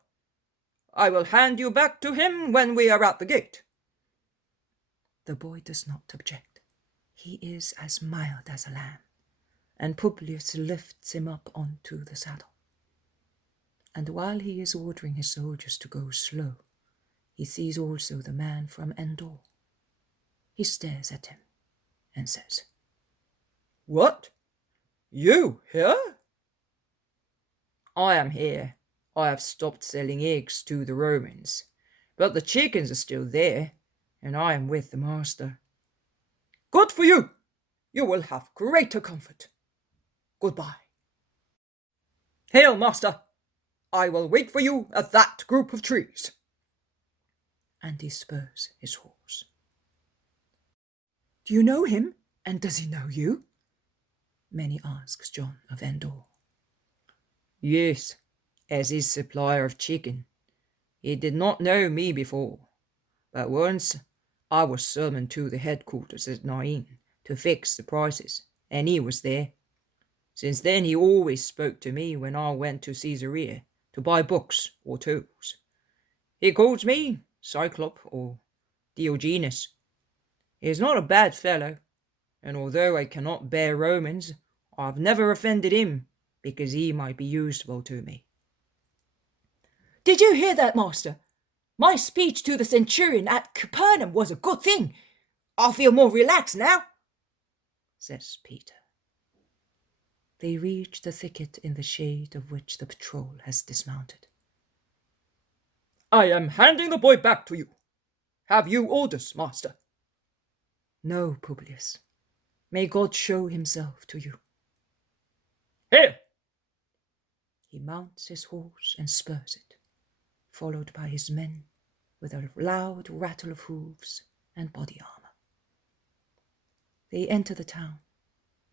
I will hand you back to him when we are at the gate. The boy does not object. He is as mild as a lamb, and Publius lifts him up onto the saddle. And while he is ordering his soldiers to go slow, he sees also the man from Endor. He stares at him and says, What? You here? I am here. I have stopped selling eggs to the Romans, but the chickens are still there, and I am with the master. Good for you! You will have greater comfort. Goodbye. Hail, master! I will wait for you at that group of trees. And he spurs his horse. Do you know him, and does he know you? Many asks John of Endor. Yes, as his supplier of chicken. He did not know me before, but once I was summoned to the headquarters at Nain to fix the prices, and he was there. Since then he always spoke to me when I went to Caesarea to buy books or tools. He calls me Cyclop or Diogenes. He is not a bad fellow, and although I cannot bear Romans, I have never offended him, because he might be useful to me. Did you hear that, master? My speech to the centurion at Capernaum was a good thing. I feel more relaxed now, says Peter. They reach the thicket in the shade of which the patrol has dismounted. I am handing the boy back to you. Have you orders, master? No, Publius. May God show himself to you. Here! He mounts his horse and spurs it, followed by his men with a loud rattle of hooves and body armor. They enter the town,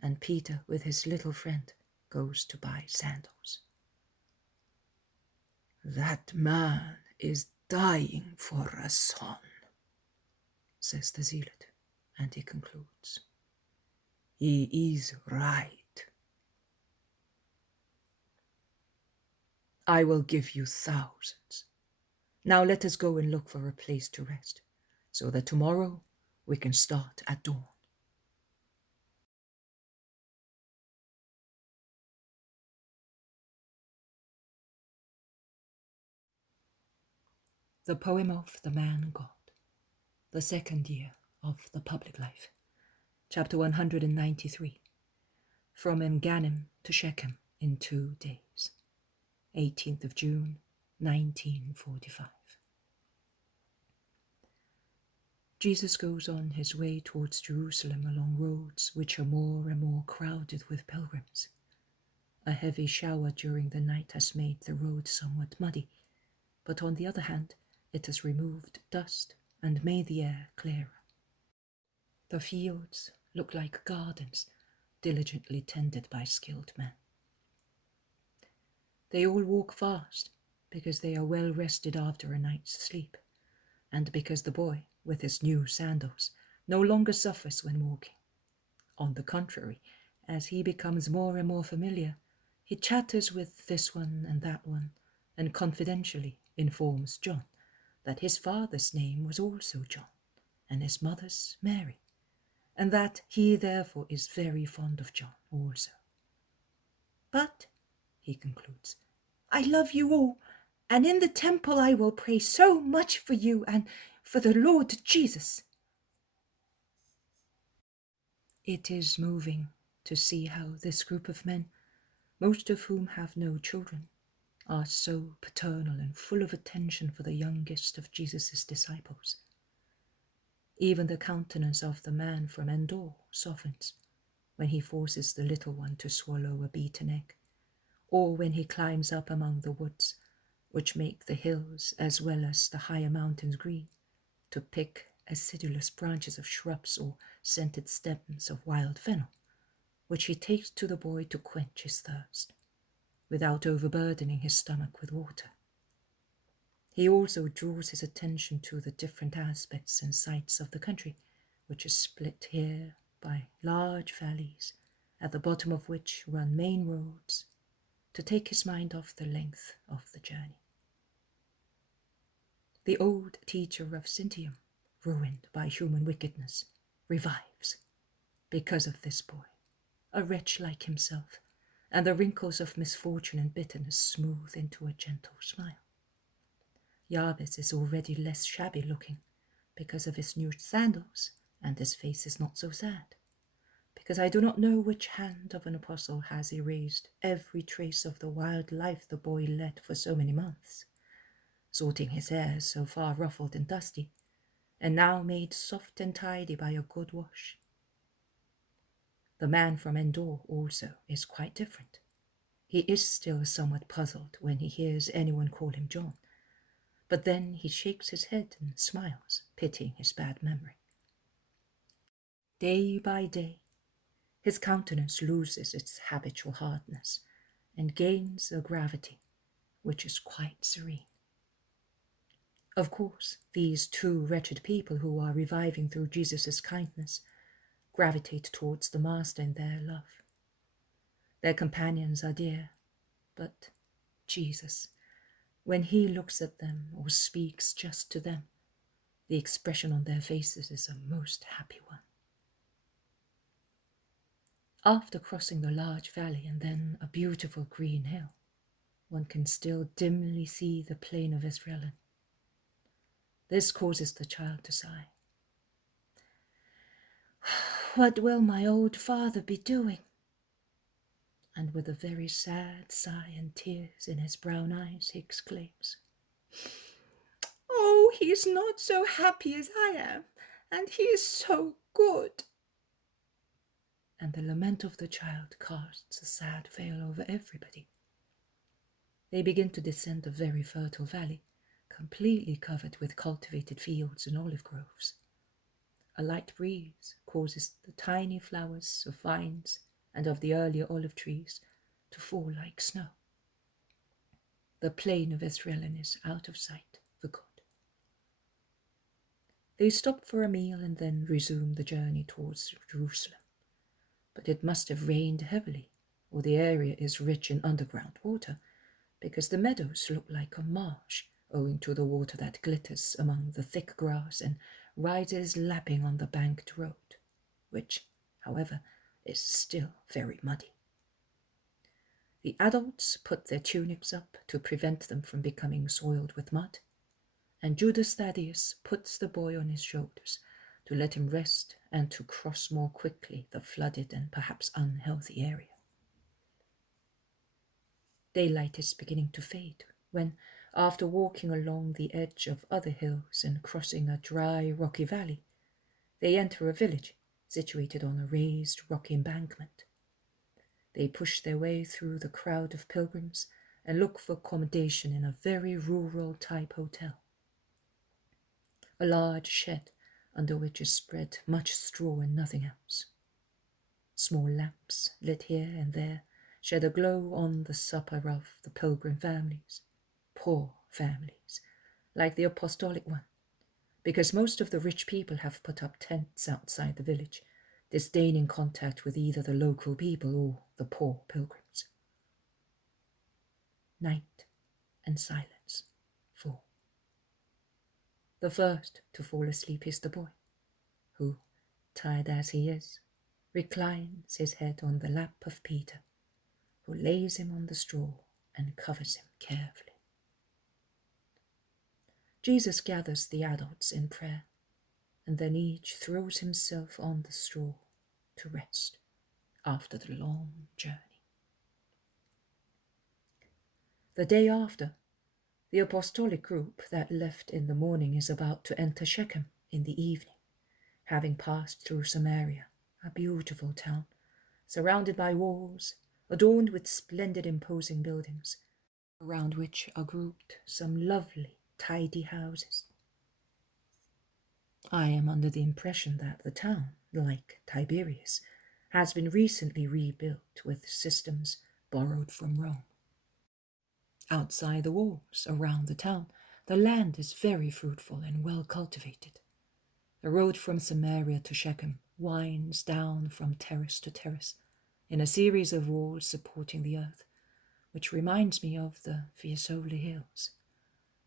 and Peter, with his little friend, goes to buy sandals. That man is dying for a son, says the zealot, and he concludes, he is right. I will give you thousands. Now let us go and look for a place to rest, so that tomorrow we can start at dawn. The poem of the Man God, the second year of the public life. Chapter 193. From Engannim to Shechem in 2 days. 18th of June, 1945. Jesus goes on his way towards Jerusalem along roads which are more and more crowded with pilgrims. A heavy shower during the night has made the road somewhat muddy, but on the other hand, it has removed dust and made the air clearer. The fields look like gardens, diligently tended by skilled men. They all walk fast, because they are well rested after a night's sleep, and because the boy, with his new sandals, no longer suffers when walking. On the contrary, as he becomes more and more familiar, he chatters with this one and that one, and confidentially informs John that his father's name was also John, and his mother's Mary, and that he therefore is very fond of John also. But, he concludes, I love you all, and in the temple I will pray so much for you and for the Lord Jesus. It is moving to see how this group of men, most of whom have no children, are so paternal and full of attention for the youngest of Jesus' disciples. Even the countenance of the man from Endor softens when he forces the little one to swallow a beaten egg, or when he climbs up among the woods, which make the hills as well as the higher mountains green, to pick acidulous branches of shrubs or scented stems of wild fennel, which he takes to the boy to quench his thirst, without overburdening his stomach with water. He also draws his attention to the different aspects and sights of the country, which is split here by large valleys, at the bottom of which run main roads, to take his mind off the length of the journey. The old teacher of Sintium, ruined by human wickedness, revives because of this boy, a wretch like himself, and the wrinkles of misfortune and bitterness smooth into a gentle smile. Jabez is already less shabby looking because of his new sandals, and his face is not so sad, because I do not know which hand of an apostle has erased every trace of the wild life the boy led for so many months, sorting his hair so far ruffled and dusty, and now made soft and tidy by a good wash. The man from Endor also is quite different. He is still somewhat puzzled when he hears anyone call him John, but then he shakes his head and smiles, pitying his bad memory. Day by day, his countenance loses its habitual hardness and gains a gravity which is quite serene. Of course, these two wretched people who are reviving through Jesus' kindness gravitate towards the Master in their love. Their companions are dear, but Jesus, when he looks at them or speaks just to them, the expression on their faces is a most happy one. After crossing the large valley and then a beautiful green hill, one can still dimly see the plain of Esdraelon. This causes the child to sigh. What will my old father be doing? And with a very sad sigh and tears in his brown eyes, he exclaims, Oh, he is not so happy as I am, and he is so good. And the lament of the child casts a sad veil over everybody. They begin to descend a very fertile valley, completely covered with cultivated fields and olive groves. A light breeze causes the tiny flowers of vines and of the earlier olive trees to fall like snow. The plain of Esdraelon is out of sight for good. They stop for a meal and then resume the journey towards Jerusalem. But it must have rained heavily, or the area is rich in underground water, because the meadows look like a marsh, owing to the water that glitters among the thick grass and rises lapping on the banked road, which, however, is still very muddy. The adults put their tunics up to prevent them from becoming soiled with mud, and Judas Thaddeus puts the boy on his shoulders to let him rest and to cross more quickly the flooded and perhaps unhealthy area. Daylight is beginning to fade when, after walking along the edge of other hills and crossing a dry, rocky valley, they enter a village situated on a raised, rocky embankment. They push their way through the crowd of pilgrims and look for accommodation in a very rural-type hotel. A large shed under which is spread much straw and nothing else. Small lamps, lit here and there, shed a glow on the supper of the pilgrim families, poor families, like the apostolic one, because most of the rich people have put up tents outside the village, disdaining contact with either the local people or the poor pilgrims. Night and silence fall. The first to fall asleep is the boy, who, tired as he is, reclines his head on the lap of Peter, who lays him on the straw and covers him carefully. Jesus gathers the adults in prayer, and then each throws himself on the straw to rest after the long journey. The day after, the apostolic group that left in the morning is about to enter Shechem in the evening, having passed through Samaria, a beautiful town, surrounded by walls, adorned with splendid imposing buildings, around which are grouped some lovely, tidy houses. I am under the impression that the town, like Tiberias, has been recently rebuilt with systems borrowed from Rome. Outside the walls, around the town, the land is very fruitful and well cultivated. The road from Samaria to Shechem winds down from terrace to terrace in a series of walls supporting the earth, which reminds me of the Fiesole Hills.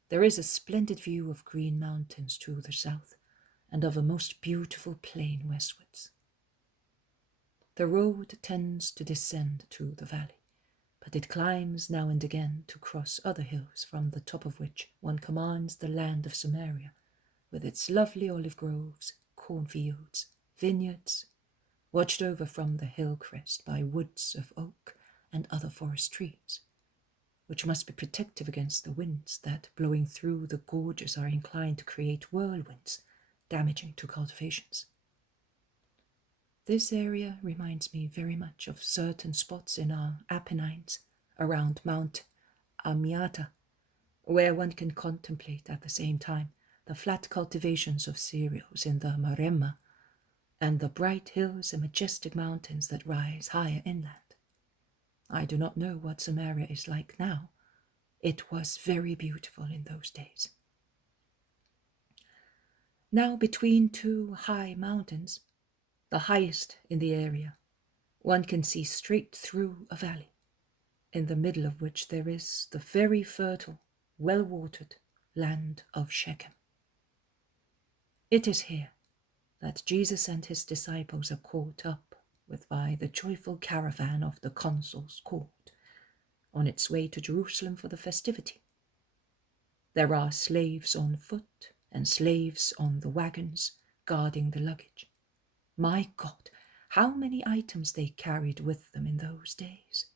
There is a splendid view of green mountains to the south and of a most beautiful plain westwards. The road tends to descend to the valley, but it climbs now and again to cross other hills from the top of which one commands the land of Samaria, with its lovely olive groves, cornfields, vineyards, watched over from the hill crest by woods of oak and other forest trees, which must be protective against the winds that, blowing through the gorges, are inclined to create whirlwinds, damaging to cultivations. This area reminds me very much of certain spots in our Apennines around Mount Amiata, where one can contemplate at the same time the flat cultivations of cereals in the Maremma and the bright hills and majestic mountains that rise higher inland. I do not know what Samaria is like now. It was very beautiful in those days. Now, between two high mountains, the highest in the area, one can see straight through a valley, in the middle of which there is the very fertile, well-watered land of Shechem. It is here that Jesus and his disciples are caught up with by the joyful caravan of the consul's court, on its way to Jerusalem for the festivity. There are slaves on foot and slaves on the wagons guarding the luggage. My God, how many items they carried with them in those days!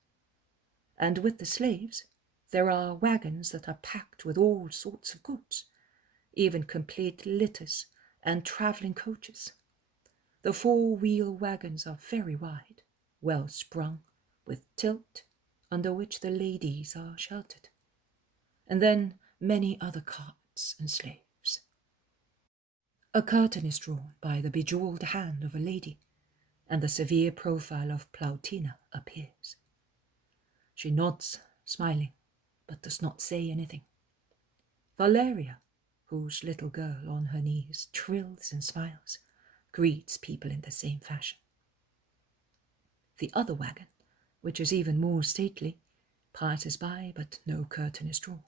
And with the slaves, there are wagons that are packed with all sorts of goods, even complete litters and travelling coaches. The four-wheel wagons are very wide, well sprung, with tilt, under which the ladies are sheltered, and then many other carts and slaves. A curtain is drawn by the bejewelled hand of a lady, and the severe profile of Plautina appears. She nods, smiling, but does not say anything. Valeria, whose little girl on her knees trills and smiles, greets people in the same fashion. The other wagon, which is even more stately, passes by, but no curtain is drawn.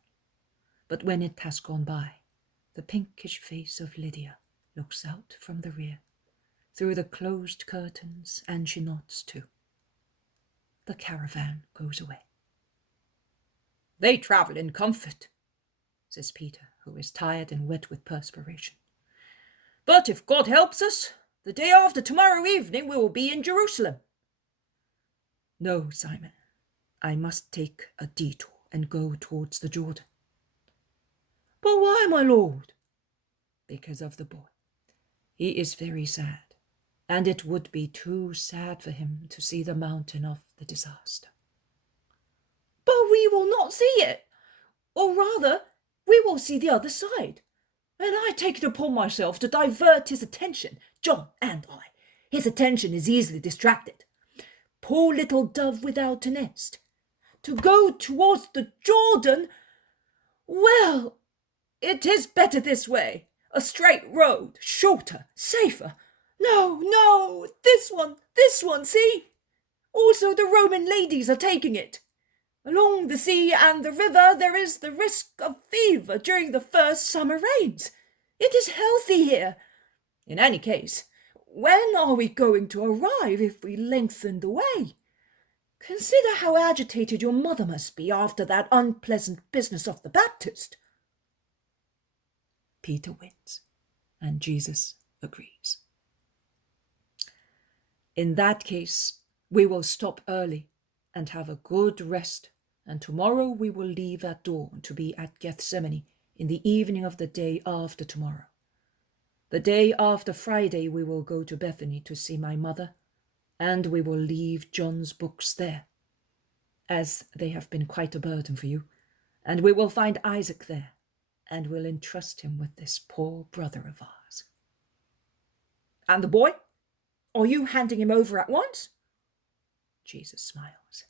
But when it has gone by, the pinkish face of Lydia looks out from the rear, through the closed curtains, and she nods too. The caravan goes away. "They travel in comfort," says Peter, who is tired and wet with perspiration. But if God helps us, the day after tomorrow evening we will be in Jerusalem. No, Simon, I must take a detour and go towards the Jordan. But why, my lord? Because of the boy. He is very sad, and it would be too sad for him to see the mountain of the disaster. But we will not see it, or rather, we will see the other side. And I take it upon myself to divert his attention, John and I. His attention is easily distracted. Poor little dove without a nest. To go towards the Jordan, well, it is better this way. A straight road, shorter, safer. No, this one, see? Also the Roman ladies are taking it. Along the sea and the river there is the risk of fever during the first summer rains. It is healthy here. In any case, when are we going to arrive if we lengthen the way? Consider how agitated your mother must be after that unpleasant business of the Baptist. Peter wins, and Jesus agrees. In that case, we will stop early and have a good rest, and tomorrow we will leave at dawn to be at Gethsemane in the evening of the day after tomorrow. The day after Friday we will go to Bethany to see my mother, and we will leave John's books there, as they have been quite a burden for you, and we will find Isaac there, and will entrust him with this poor brother of ours. And the boy? Are you handing him over at once? Jesus smiles.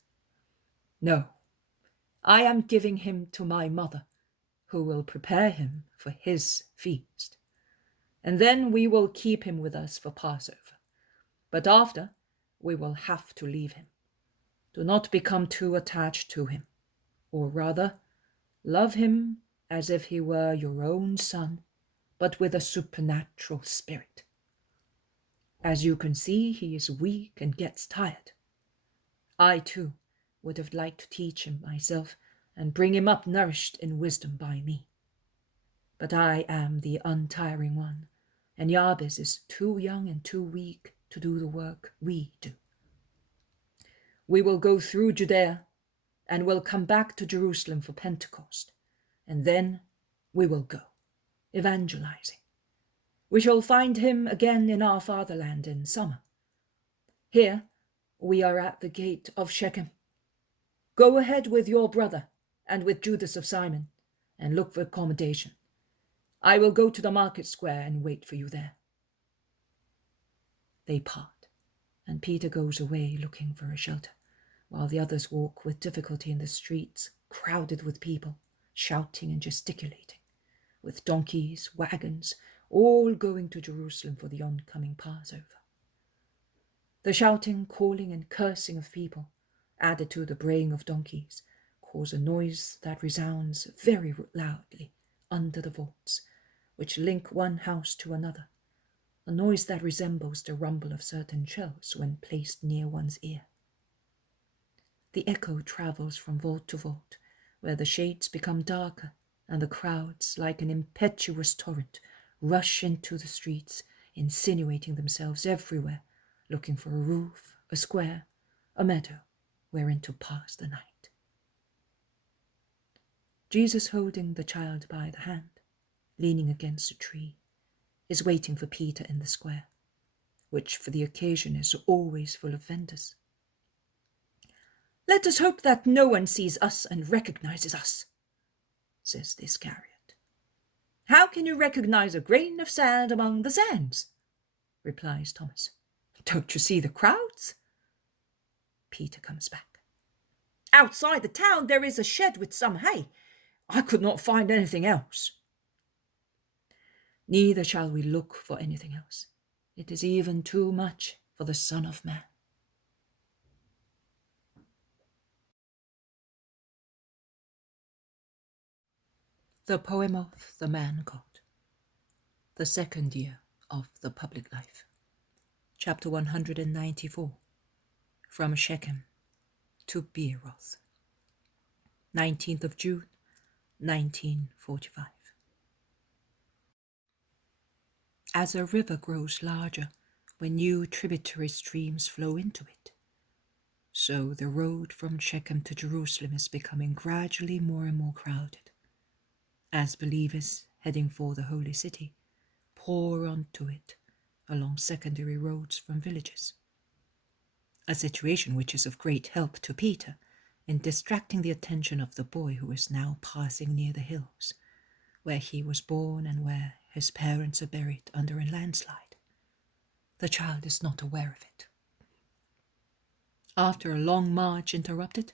No, I am giving him to my mother, who will prepare him for his feast. And then we will keep him with us for Passover. But after, we will have to leave him. Do not become too attached to him, or rather, love him as if he were your own son, but with a supernatural spirit. As you can see, he is weak and gets tired. I, too, would have liked to teach him myself and bring him up nourished in wisdom by me. But I am the untiring one, and Jabez is too young and too weak to do the work we do. We will go through Judea, and will come back to Jerusalem for Pentecost, and then we will go, evangelizing. We shall find him again in our fatherland in summer. Here we are at the gate of Shechem. Go ahead with your brother and with Judas of Simon, and look for accommodation. I will go to the market square and wait for you there. They part, and Peter goes away looking for a shelter, while the others walk with difficulty in the streets, crowded with people, shouting and gesticulating, with donkeys, wagons, all going to Jerusalem for the oncoming Passover. The shouting, calling, and cursing of people, added to the braying of donkeys, cause a noise that resounds very loudly under the vaults, which link one house to another, a noise that resembles the rumble of certain shells when placed near one's ear. The echo travels from vault to vault, where the shades become darker, and the crowds, like an impetuous torrent, rush into the streets, insinuating themselves everywhere, looking for a roof, a square, a meadow, wherein to pass the night. Jesus, holding the child by the hand, leaning against a tree, is waiting for Peter in the square, which for the occasion is always full of vendors. Let us hope that no one sees us and recognizes us, says the Iscariot. How can you recognize a grain of sand among the sands? Replies Thomas. Don't you see the crowds? Peter comes back. Outside the town there is a shed with some hay. I could not find anything else. Neither shall we look for anything else. It is even too much for the Son of Man. The poem of the Man God. The second year of the public life. Chapter 194. From Shechem to Beeroth. 19th of June, 1945. as a river grows larger when new tributary streams flow into it. So the road from Shechem to Jerusalem is becoming gradually more and more crowded, as believers heading for the holy city pour onto it along secondary roads from villages. A situation which is of great help to Peter in distracting the attention of the boy who is now passing near the hills, where he was born and where his parents are buried under a landslide. The child is not aware of it. After a long march interrupted,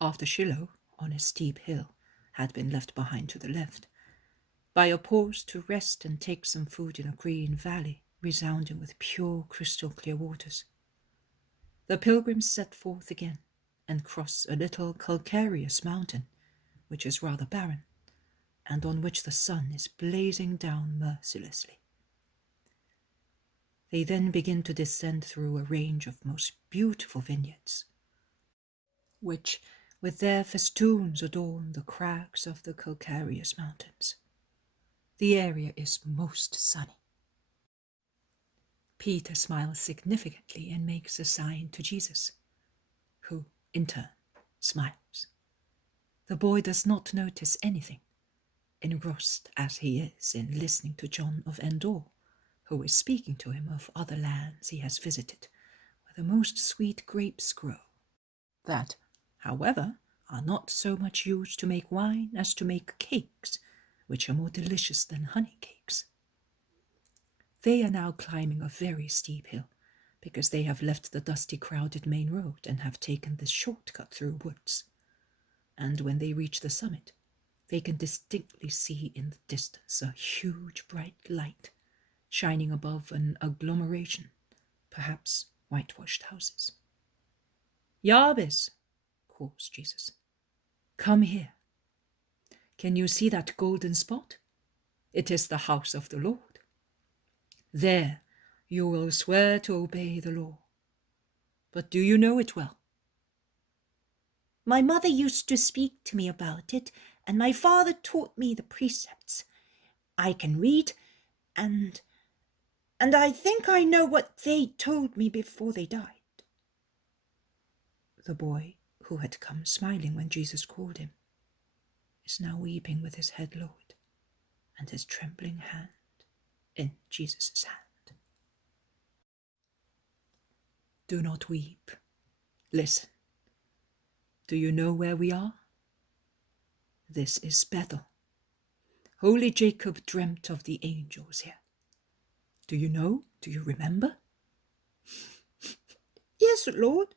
after Shiloh, on a steep hill, had been left behind to the left, by a pause to rest and take some food in a green valley resounding with pure crystal clear waters, the pilgrims set forth again and cross a little calcareous mountain, which is rather barren, and on which the sun is blazing down mercilessly. They then begin to descend through a range of most beautiful vineyards, which with their festoons adorn the crags of the calcareous mountains. The area is most sunny. Peter smiles significantly and makes a sign to Jesus, who, in turn, smiles. The boy does not notice anything, engrossed as he is in listening to John of Endor, who is speaking to him of other lands he has visited, where the most sweet grapes grow, that, however, are not so much used to make wine as to make cakes, which are more delicious than honey cakes. They are now climbing a very steep hill, because they have left the dusty, crowded main road and have taken this shortcut through woods. And when they reach the summit, they can distinctly see in the distance a huge bright light shining above an agglomeration, perhaps whitewashed houses. "Jabez," calls Jesus, "come here. Can you see that golden spot? It is the house of the Lord. There you will swear to obey the law. But do you know it well?" "My mother used to speak to me about it, and my father taught me the precepts. I can read, and I think I know what they told me before they died." The boy, who had come smiling when Jesus called him, is now weeping with his head lowered and his trembling hand in Jesus' hand. "Do not weep. Listen. Do you know where we are? This is Bethel. Holy Jacob dreamt of the angels here. Do you know? Do you remember?" "Yes, Lord.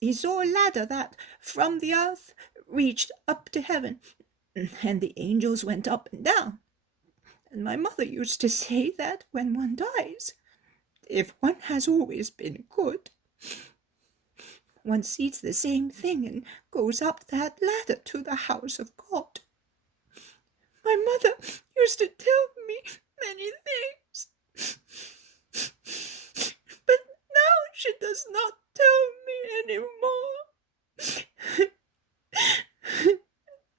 He saw a ladder that, from the earth, reached up to heaven, and the angels went up and down. And my mother used to say that when one dies, if one has always been good, one sees the same thing and goes up that ladder to the house of God. My mother used to tell me many things, but now she does not tell me any more.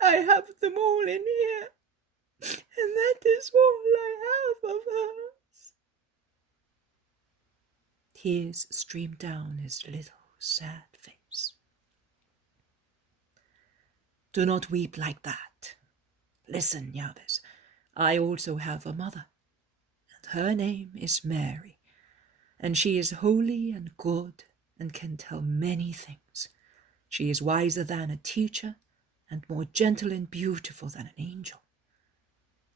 I have them all in here, and that is all I have of hers." Tears streamed down his little sad face. "Do not weep like that. Listen, Jabez, I also have a mother, and her name is Mary, and she is holy and good and can tell many things. She is wiser than a teacher and more gentle and beautiful than an angel.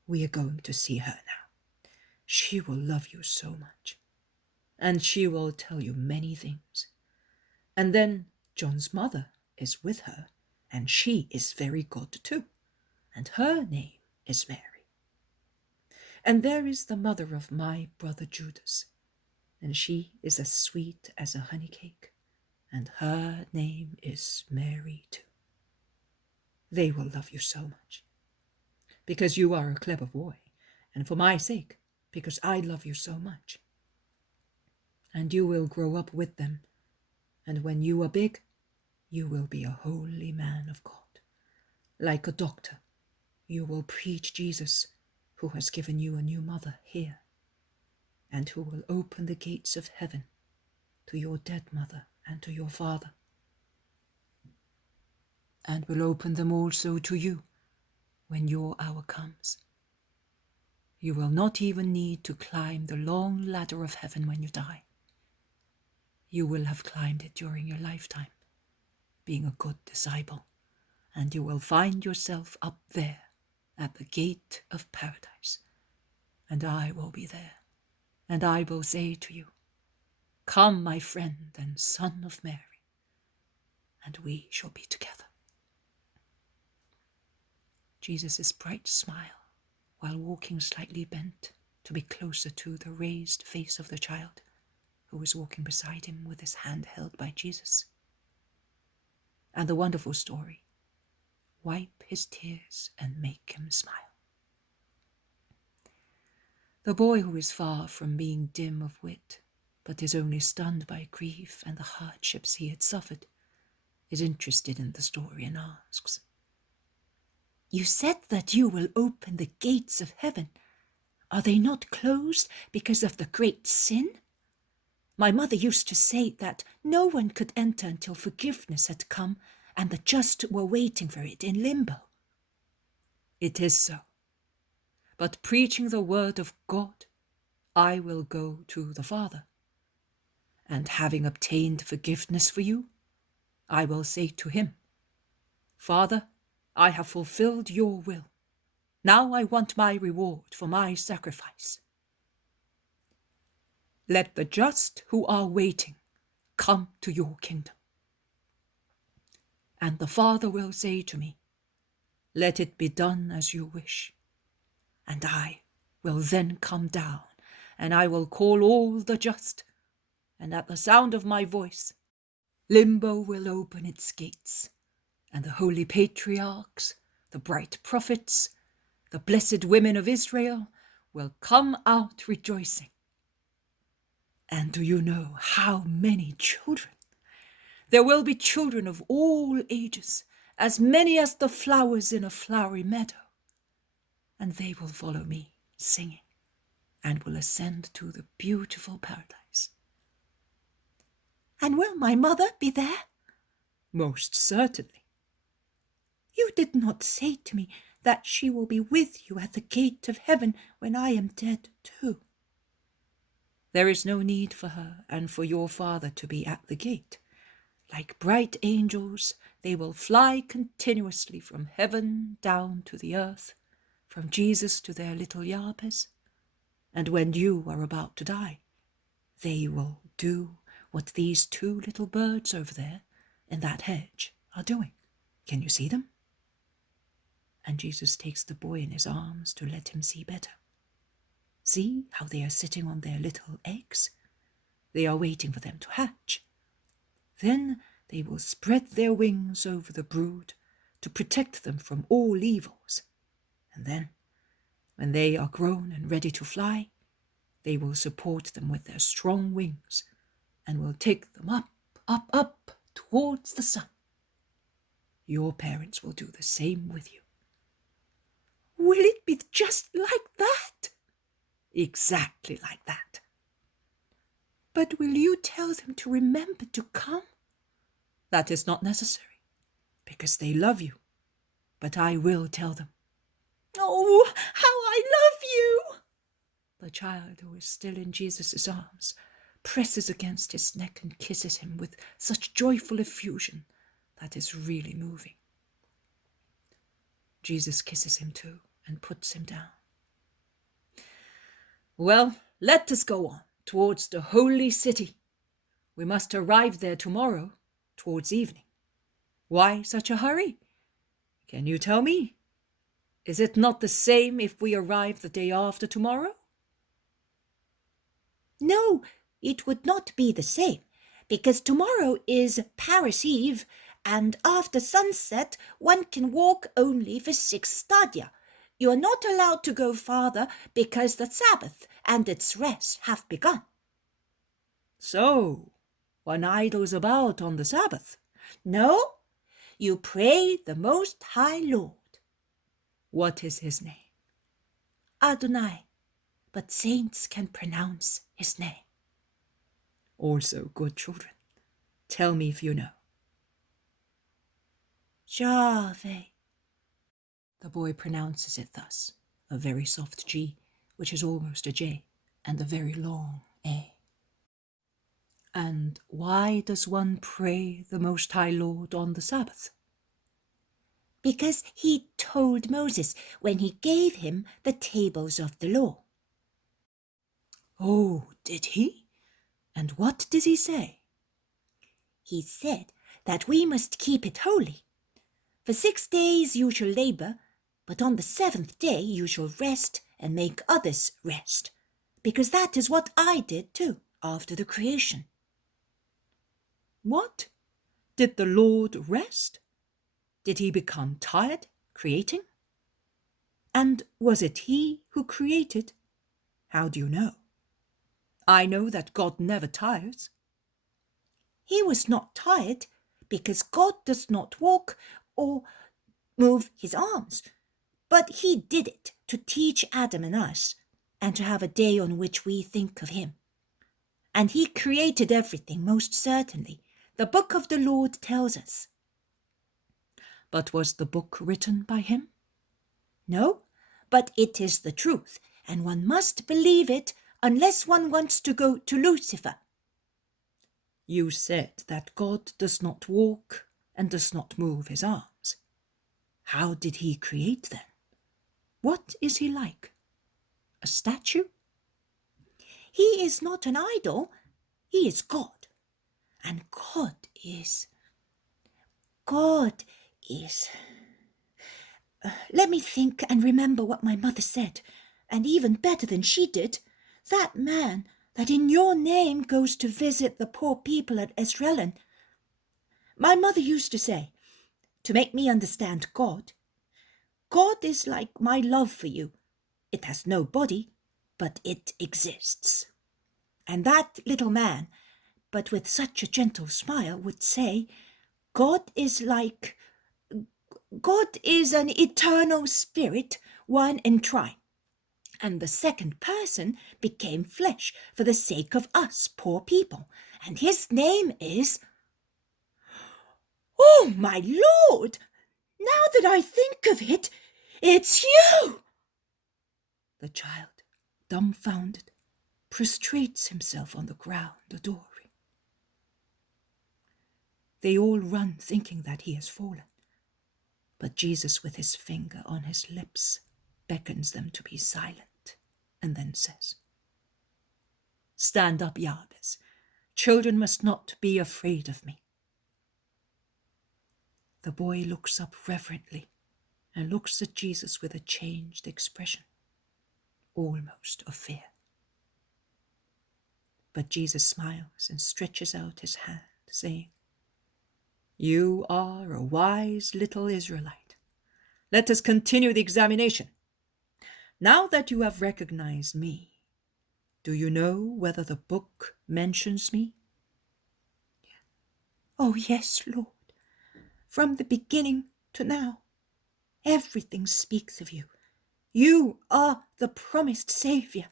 We are going to see her now. She will love you so much, and she will tell you many things. And then John's mother is with her, and she is very good too, and her name is Mary. And there is the mother of my brother Judas, and she is as sweet as a honey cake, and her name is Mary too. They will love you so much, because you are a clever boy, and for my sake, because I love you so much. And you will grow up with them, and when you are big, you will be a holy man of God. Like a doctor, you will preach Jesus, who has given you a new mother here. and who will open the gates of heaven to your dead mother and to your father, and will open them also to you when your hour comes. You will not even need to climb the long ladder of heaven when you die. You will have climbed it during your lifetime, being a good disciple, and you will find yourself up there at the gate of paradise, and I will be there, and I will say to you, "Come, my friend and son of Mary, and we shall be together." Jesus' bright smile, while walking slightly bent to be closer to the raised face of the child who was walking beside him with his hand held by Jesus. And the wonderful story, wipe his tears and make him smile. The boy, who is far from being dim of wit, but is only stunned by grief and the hardships he had suffered, is interested in the story and asks, "You said that you will open the gates of heaven. Are they not closed because of the great sin? My mother used to say that no one could enter until forgiveness had come and the just were waiting for it in limbo." It is so. But preaching the word of God, I will go to the Father. And having obtained forgiveness for you, I will say to him, "Father, I have fulfilled your will. Now I want my reward for my sacrifice. Let the just who are waiting come to your kingdom." And the Father will say to me, "Let it be done as you wish." And I will then come down, and I will call all the just, and at the sound of my voice, limbo will open its gates, and the holy patriarchs, the bright prophets, the blessed women of Israel will come out rejoicing. And do you know how many children? There will be children of all ages, as many as the flowers in a flowery meadow. And they will follow me, singing, and will ascend to the beautiful paradise. And will my mother be there? Most certainly. You did not say to me that she will be with you at the gate of heaven when I am dead too. There is no need for her and for your father to be at the gate. Like bright angels, they will fly continuously from heaven down to the earth, from Jesus to their little Jabez. And when you are about to die, they will do what these two little birds over there in that hedge are doing. Can you see them? And Jesus takes the boy in his arms to let him see better. See how they are sitting on their little eggs? They are waiting for them to hatch. Then they will spread their wings over the brood to protect them from all evils. And then, when they are grown and ready to fly, they will support them with their strong wings and will take them up, up, up towards the sun. Your parents will do the same with you. Will it be just like that? Exactly like that. But will you tell them to remember to come? That is not necessary, because they love you. But I will tell them. Oh, how I love you! The child, who is still in Jesus' arms, presses against his neck and kisses him with such joyful effusion that is really moving. Jesus kisses him too and puts him down. Well, let us go on towards the holy city. We must arrive there tomorrow, towards evening. Why such a hurry? Can you tell me? Is it not the same if we arrive the day after tomorrow? No, it would not be the same, because tomorrow is Paris Eve, and after sunset one can walk only for 6 stadia. You are not allowed to go farther because the Sabbath and its rest have begun. So, one idles about on the Sabbath? No, you pray the Most High Lord. What is his name? Adonai. but saints can pronounce his name. Also, good children, tell me if you know. Jave. The boy pronounces it thus, a very soft G, which is almost a J, and a very long A. And why does one pray the Most High Lord on the Sabbath? Because he told Moses when he gave him the tables of the law. Oh, did he? And what did he say? He said that we must keep it holy. For 6 days you shall labour, but on the 7th day you shall rest and make others rest, because that is what I did too after the creation. What? Did the Lord rest? Did he become tired creating? And was it he who created? How do you know? I know that God never tires. He was not tired because God does not walk or move his arms, but he did it to teach Adam and us, and to have a day on which we think of him. And he created everything, most certainly. The book of the Lord tells us. But was the book written by him? No, but it is the truth, and one must believe it unless one wants to go to Lucifer. You said that God does not walk and does not move his arms. How did he create then? What is he like? A statue? He is not an idol, he is God. And God is... Let me think and remember what my mother said, and even better than she did, that man that in your name goes to visit the poor people at Esdraelon. My mother used to say, to make me understand God, God is like my love for you. It has no body, but it exists. And that little man, but with such a gentle smile, would say, God is an eternal spirit, one and trine. And the second person became flesh for the sake of us poor people. And his name is... Oh, my Lord! Now that I think of it, it's you! The child, dumbfounded, prostrates himself on the ground, adoring. They all run, thinking that he has fallen. But Jesus, with his finger on his lips, beckons them to be silent, and then says, "Stand up, Jabez. Children must not be afraid of me." The boy looks up reverently and looks at Jesus with a changed expression, almost of fear. But Jesus smiles and stretches out his hand, saying, "You are a wise little Israelite. Let us continue the examination. Now that you have recognized me, do you know whether the book mentions me?" Oh, yes, Lord. From the beginning to now, everything speaks of you. You are the promised Saviour.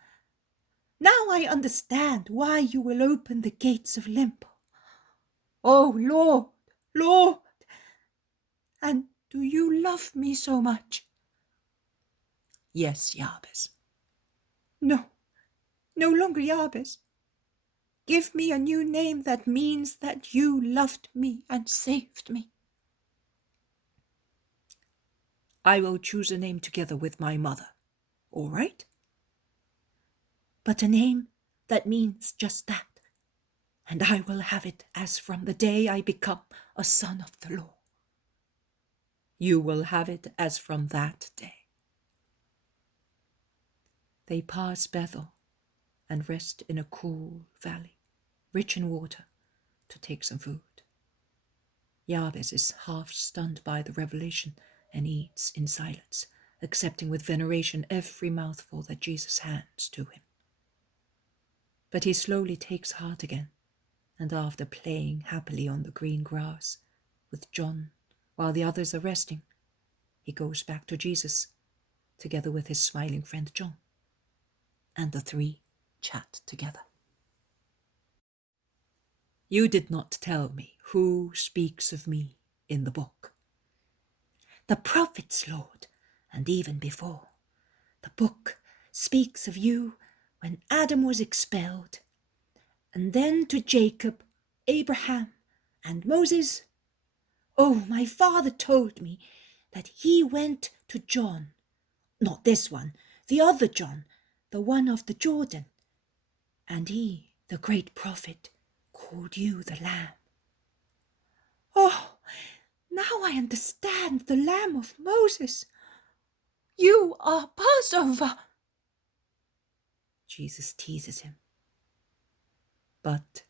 Now I understand why you will open the gates of limbo. Oh, Lord, Lord! And do you love me so much? Yes, Jabez. No, no longer Jabez. Give me a new name that means that you loved me and saved me. I will choose a name together with my mother. All right? But a name that means just that, and I will have it as from the day I become a son of the law. You will have it as from that day. They pass Bethel and rest in a cool valley, rich in water, to take some food. Jabez is half stunned by the revelation and eats in silence, accepting with veneration every mouthful that Jesus hands to him. But he slowly takes heart again, and after playing happily on the green grass with John while the others are resting, he goes back to Jesus, together with his smiling friend John. and the three chat together. You did not tell me who speaks of me in the book. The prophets, Lord, and even before. The book speaks of you when Adam was expelled, and then to Jacob, Abraham, and Moses. Oh, my father told me that he went to John, not this one, the other John, the one of the Jordan, and he, the great prophet, called you the Lamb. Oh, now I understand the Lamb of Moses. You are Passover. Jesus teases him. But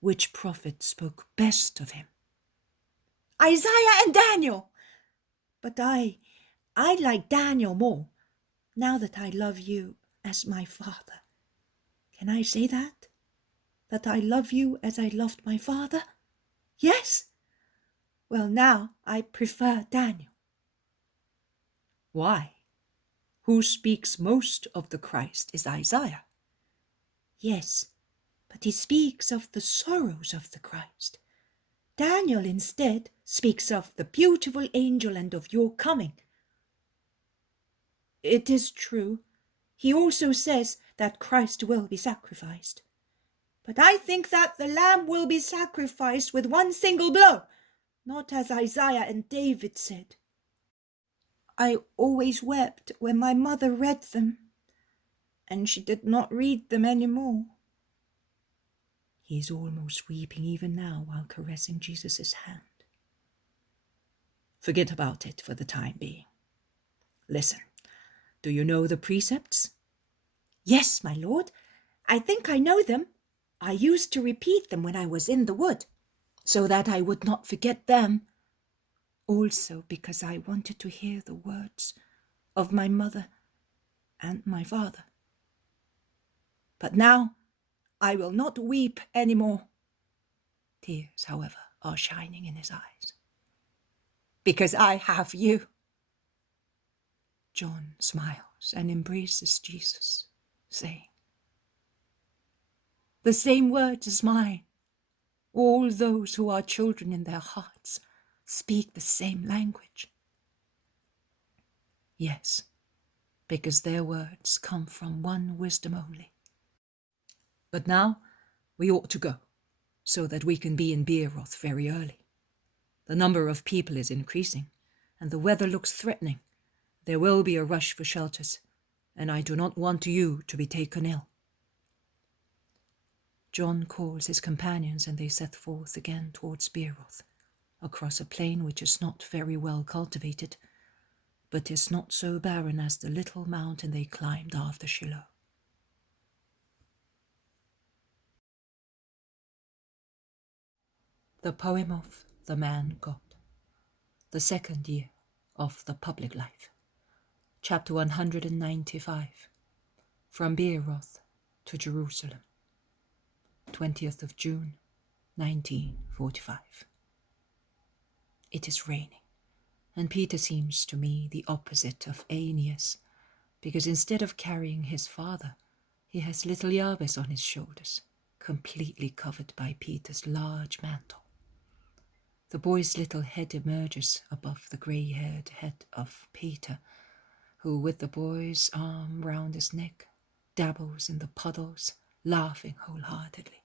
which prophet spoke best of him? Isaiah and Daniel. But I like Daniel more, now that I love you as my father. Can I say that? That I love you as I loved my father? Yes? Well, now I prefer Daniel. Why? Who speaks most of the Christ is Isaiah. Yes, but he speaks of the sorrows of the Christ. Daniel instead speaks of the beautiful angel and of your coming. It is true. He also says that Christ will be sacrificed. But I think that the Lamb will be sacrificed with one single blow, not as Isaiah and David said. I always wept when my mother read them, and she did not read them any more. He is almost weeping even now while caressing Jesus' hand. Forget about it for the time being. Listen, do you know the precepts? Yes, my lord. I think I know them. I used to repeat them when I was in the wood, so that I would not forget them. Also because I wanted to hear the words of my mother and my father. But now I will not weep any more. Tears, however, are shining in his eyes. Because I have you. John smiles and embraces Jesus, saying, the same words as mine. All those who are children in their hearts speak the same language. Yes, because their words come from one wisdom only. But now we ought to go, so that we can be in Beeroth very early. The number of people is increasing, and the weather looks threatening. There will be a rush for shelters, and I do not want you to be taken ill. John calls his companions, and they set forth again towards Beeroth, across a plain which is not very well cultivated, but is not so barren as the little mountain they climbed after Shiloh. The poem of the man God, the second year of the public life. Chapter 195. From Beeroth to Jerusalem. 20th of June, 1945. It is raining, and Peter seems to me the opposite of Aeneas, because instead of carrying his father, he has little Jabez on his shoulders, completely covered by Peter's large mantle. The boy's little head emerges above the grey-haired head of Peter, who, with the boy's arm round his neck, dabbles in the puddles, laughing wholeheartedly.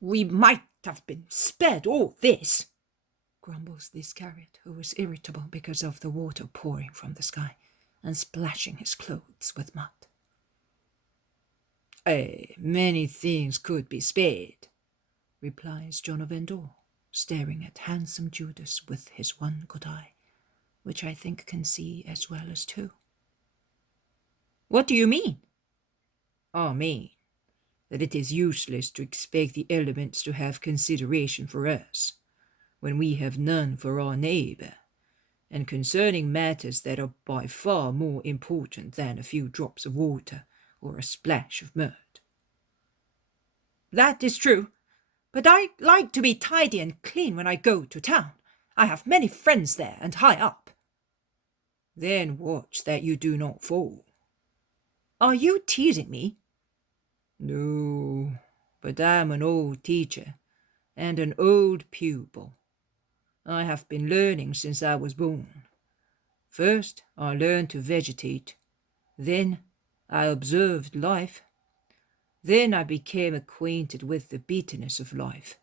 We might have been spared all this, grumbles the Iscariot, who is irritable because of the water pouring from the sky and splashing his clothes with mud. Many things could be spared, replies John of Endor, staring at handsome Judas with his one good eye, which I think can see as well as two. What do you mean? I mean that it is useless to expect the elements to have consideration for us, when we have none for our neighbour, and concerning matters that are by far more important than a few drops of water or a splash of mud. That is true, but I like to be tidy and clean when I go to town. I have many friends there and high up. Then watch that you do not fall. Are you teasing me? No, but I'm an old teacher and an old pupil. I have been learning since I was born. First, I learned to vegetate. Then, I observed life. Then I became acquainted with the bitterness of life.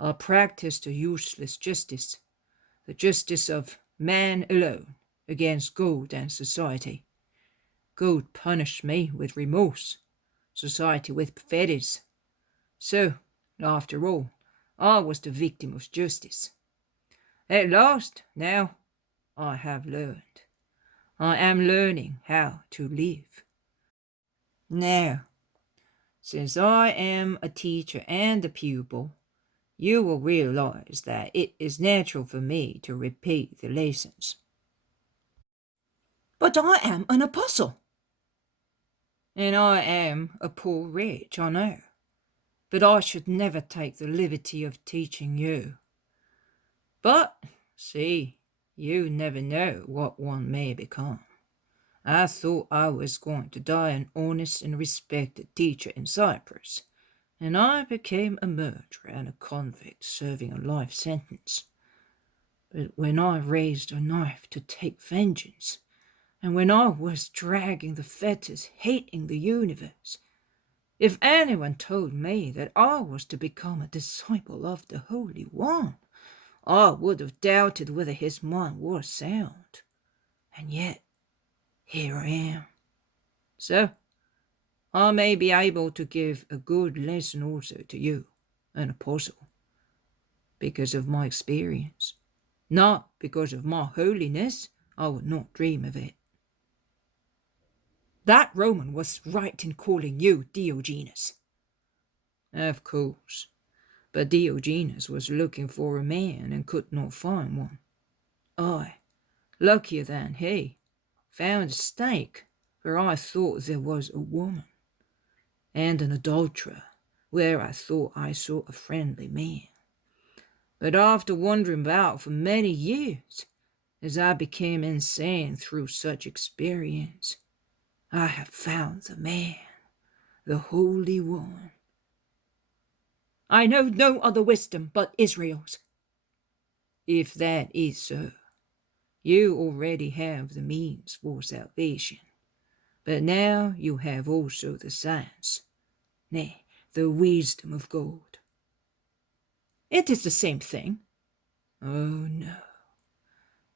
I practiced a useless justice, the justice of man alone against God and society. God punished me with remorse, society with fetters. So, after all, I was the victim of justice. At last, now, I have learned. I am learning how to live. Now, since I am a teacher and a pupil, you will realize that it is natural for me to repeat the lessons. But I am an apostle. And I am a poor wretch, I know. But I should never take the liberty of teaching you. But, see, you never know what one may become. I thought I was going to die an honest and respected teacher in Cyprus, and I became a murderer and a convict serving a life sentence. But when I raised a knife to take vengeance, and when I was dragging the fetters, hating the universe, if anyone told me that I was to become a disciple of the Holy One, I would have doubted whether his mind was sound. And yet, here I am. So, I may be able to give a good lesson also to you, an apostle, because of my experience. Not because of my holiness, I would not dream of it. That Roman was right in calling you Diogenes. Of course, but Diogenes was looking for a man and could not find one. I, luckier than he, found a snake where I thought there was a woman, and an adulterer where I thought I saw a friendly man. But after wandering about for many years, as I became insane through such experience, I have found the man, the Holy One. I know no other wisdom but Israel's. If that is so, you already have the means for salvation. But now you have also the science, nay, the wisdom of God. It is the same thing. Oh no.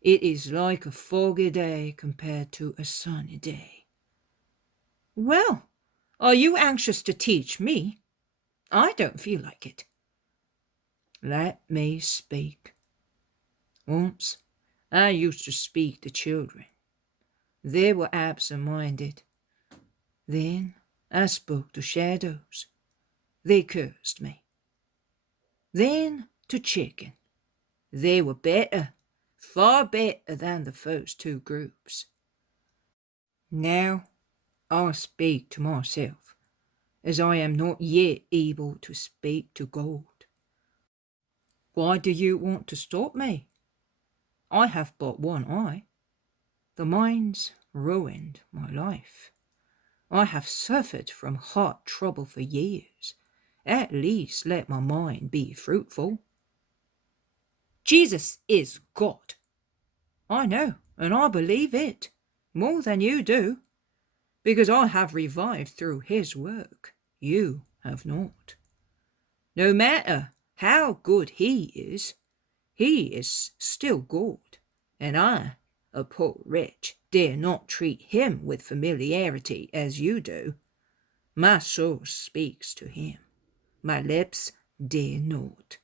It is like a foggy day compared to a sunny day. Well, are you anxious to teach me? I don't feel like it. Let me speak. Once, I used to speak to children. They were absent-minded. Then I spoke to shadows. They cursed me. Then to chicken. They were better, far better than the first two groups. Now I speak to myself, as I am not yet able to speak to God. Why do you want to stop me? I have but one eye. The mind's ruined my life. I have suffered from heart trouble for years. At least let my mind be fruitful. Jesus is God. I know, and I believe it, more than you do, because I have revived through his work. You have not. No matter how good he is still God, and I, a poor wretch, dare not treat him with familiarity as you do. My soul speaks to him. My lips dare not.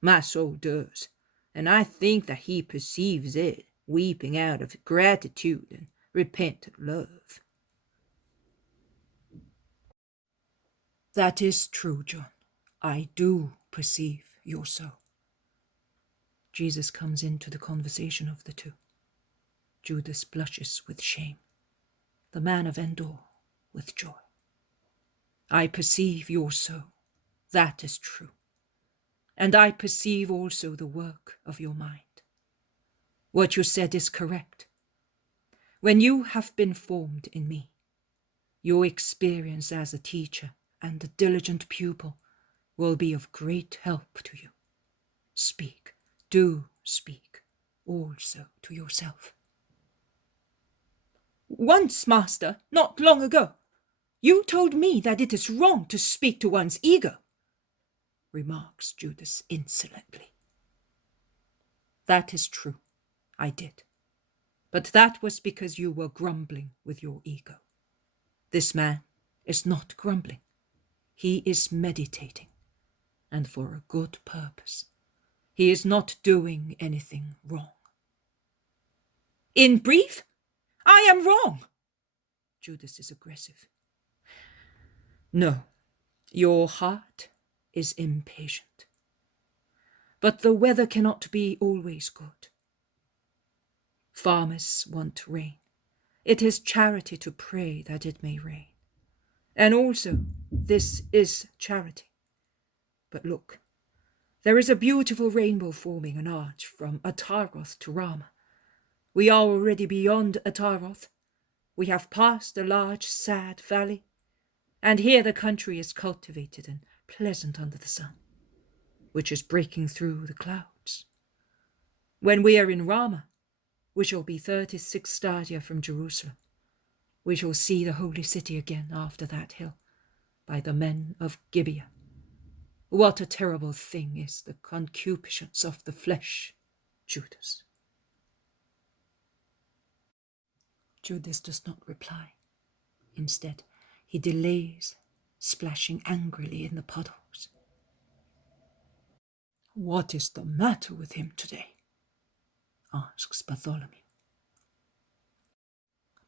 My soul does, and I think that he perceives it, weeping out of gratitude and repentant love. That is true, John. I do perceive your soul. Jesus comes into the conversation of the two. Judas blushes with shame. The man of Endor with joy. I perceive your soul. That is true. And I perceive also the work of your mind. What you said is correct. When you have been formed in me, Your experience as a teacher and a diligent pupil will be of great help to you. Speak, do speak, also to yourself. Once, master, not long ago, you told me that it is wrong to speak to one's ego, remarks Judas insolently. That is true, I did. But that was because you were grumbling with your ego. This man is not grumbling. He is meditating, and for a good purpose. He is not doing anything wrong. In brief, I am wrong. Judas is aggressive. No, your heart is impatient. But the weather cannot be always good. Farmers want rain. It is charity to pray that it may rain. And also, this is charity. But look, there is a beautiful rainbow forming an arch from Ataroth to Ramah. We are already beyond Ataroth. We have passed a large, sad valley, and here the country is cultivated and pleasant under the sun, which is breaking through the clouds. When we are in Ramah, we shall be 36 stadia from Jerusalem. We shall see the holy city again after that hill, by the men of Gibeah. What a terrible thing is the concupiscence of the flesh, Judas. Judas does not reply. Instead, he delays, splashing angrily in the puddles. What is the matter with him today? Asks Bartholomew.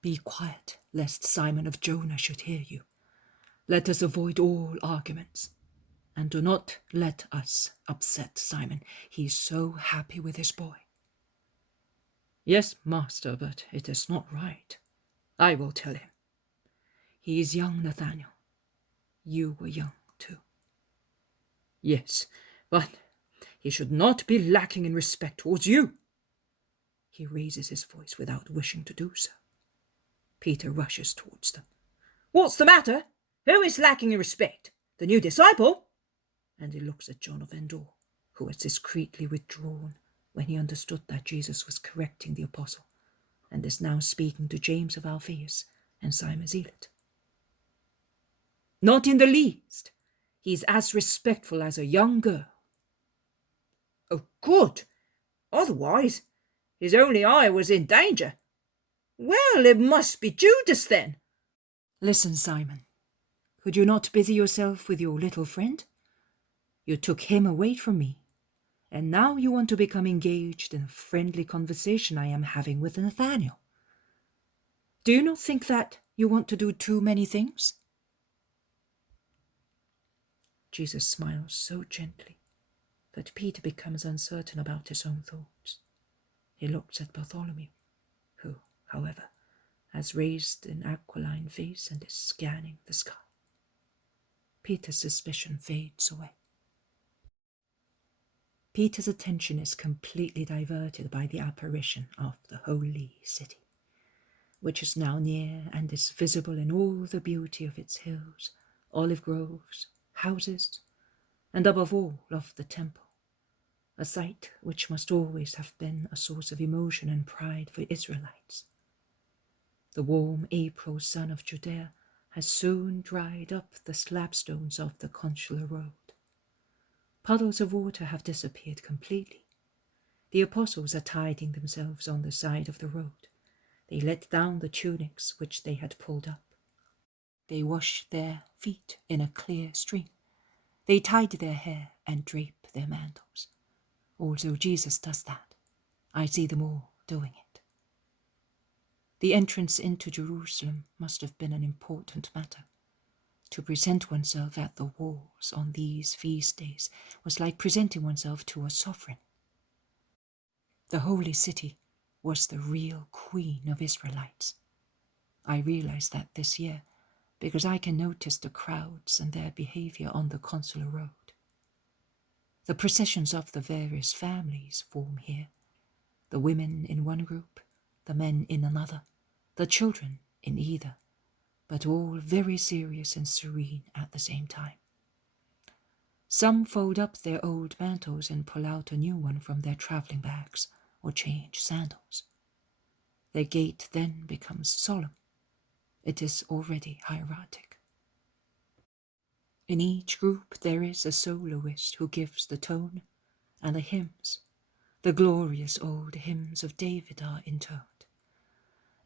Be quiet, lest Simon of Jonah should hear you. Let us avoid all arguments. And do not let us upset Simon. He is so happy with his boy. Yes, master, but it is not right. I will tell him. He is young, Nathaniel. You were young too. Yes, but he should not be lacking in respect towards you. He raises his voice without wishing to do so. Peter rushes towards them. What's the matter? Who is lacking in respect? The new disciple? And he looks at John of Endor, who had discreetly withdrawn when he understood that Jesus was correcting the apostle, and is now speaking to James of Alphaeus and Simon Zealot. Not in the least. He's as respectful as a young girl. Oh, good. Otherwise, his only eye was in danger. Well, it must be Judas then. Listen, Simon. Could you not busy yourself with your little friend? You took him away from me, and now you want to become engaged in a friendly conversation I am having with Nathaniel. Do you not think that you want to do too many things? Jesus smiles so gently that Peter becomes uncertain about his own thoughts. He looks at Bartholomew, who, however, has raised an aquiline face and is scanning the sky. Peter's suspicion fades away. Peter's attention is completely diverted by the apparition of the holy city, which is now near and is visible in all the beauty of its hills, olive groves, houses, and above all of the temple, a sight which must always have been a source of emotion and pride for Israelites. The warm April sun of Judea has soon dried up the slabstones of the consular road. Puddles of water have disappeared completely. The apostles are tidying themselves on the side of the road. They let down the tunics which they had pulled up. They wash their feet in a clear stream. They tidy their hair and drape their mantles. Also Jesus does that. I see them all doing it. The entrance into Jerusalem must have been an important matter. To present oneself at the walls on these feast days was like presenting oneself to a sovereign. The holy city was the real queen of Israelites. I realize that this year because I can notice the crowds and their behavior on the consular road. The processions of the various families form here, the women in one group, the men in another, the children in either, but all very serious and serene at the same time. Some fold up their old mantles and pull out a new one from their travelling bags or change sandals. Their gait then becomes solemn. It is already hieratic. In each group there is a soloist who gives the tone, and the hymns, the glorious old hymns of David, are intoned.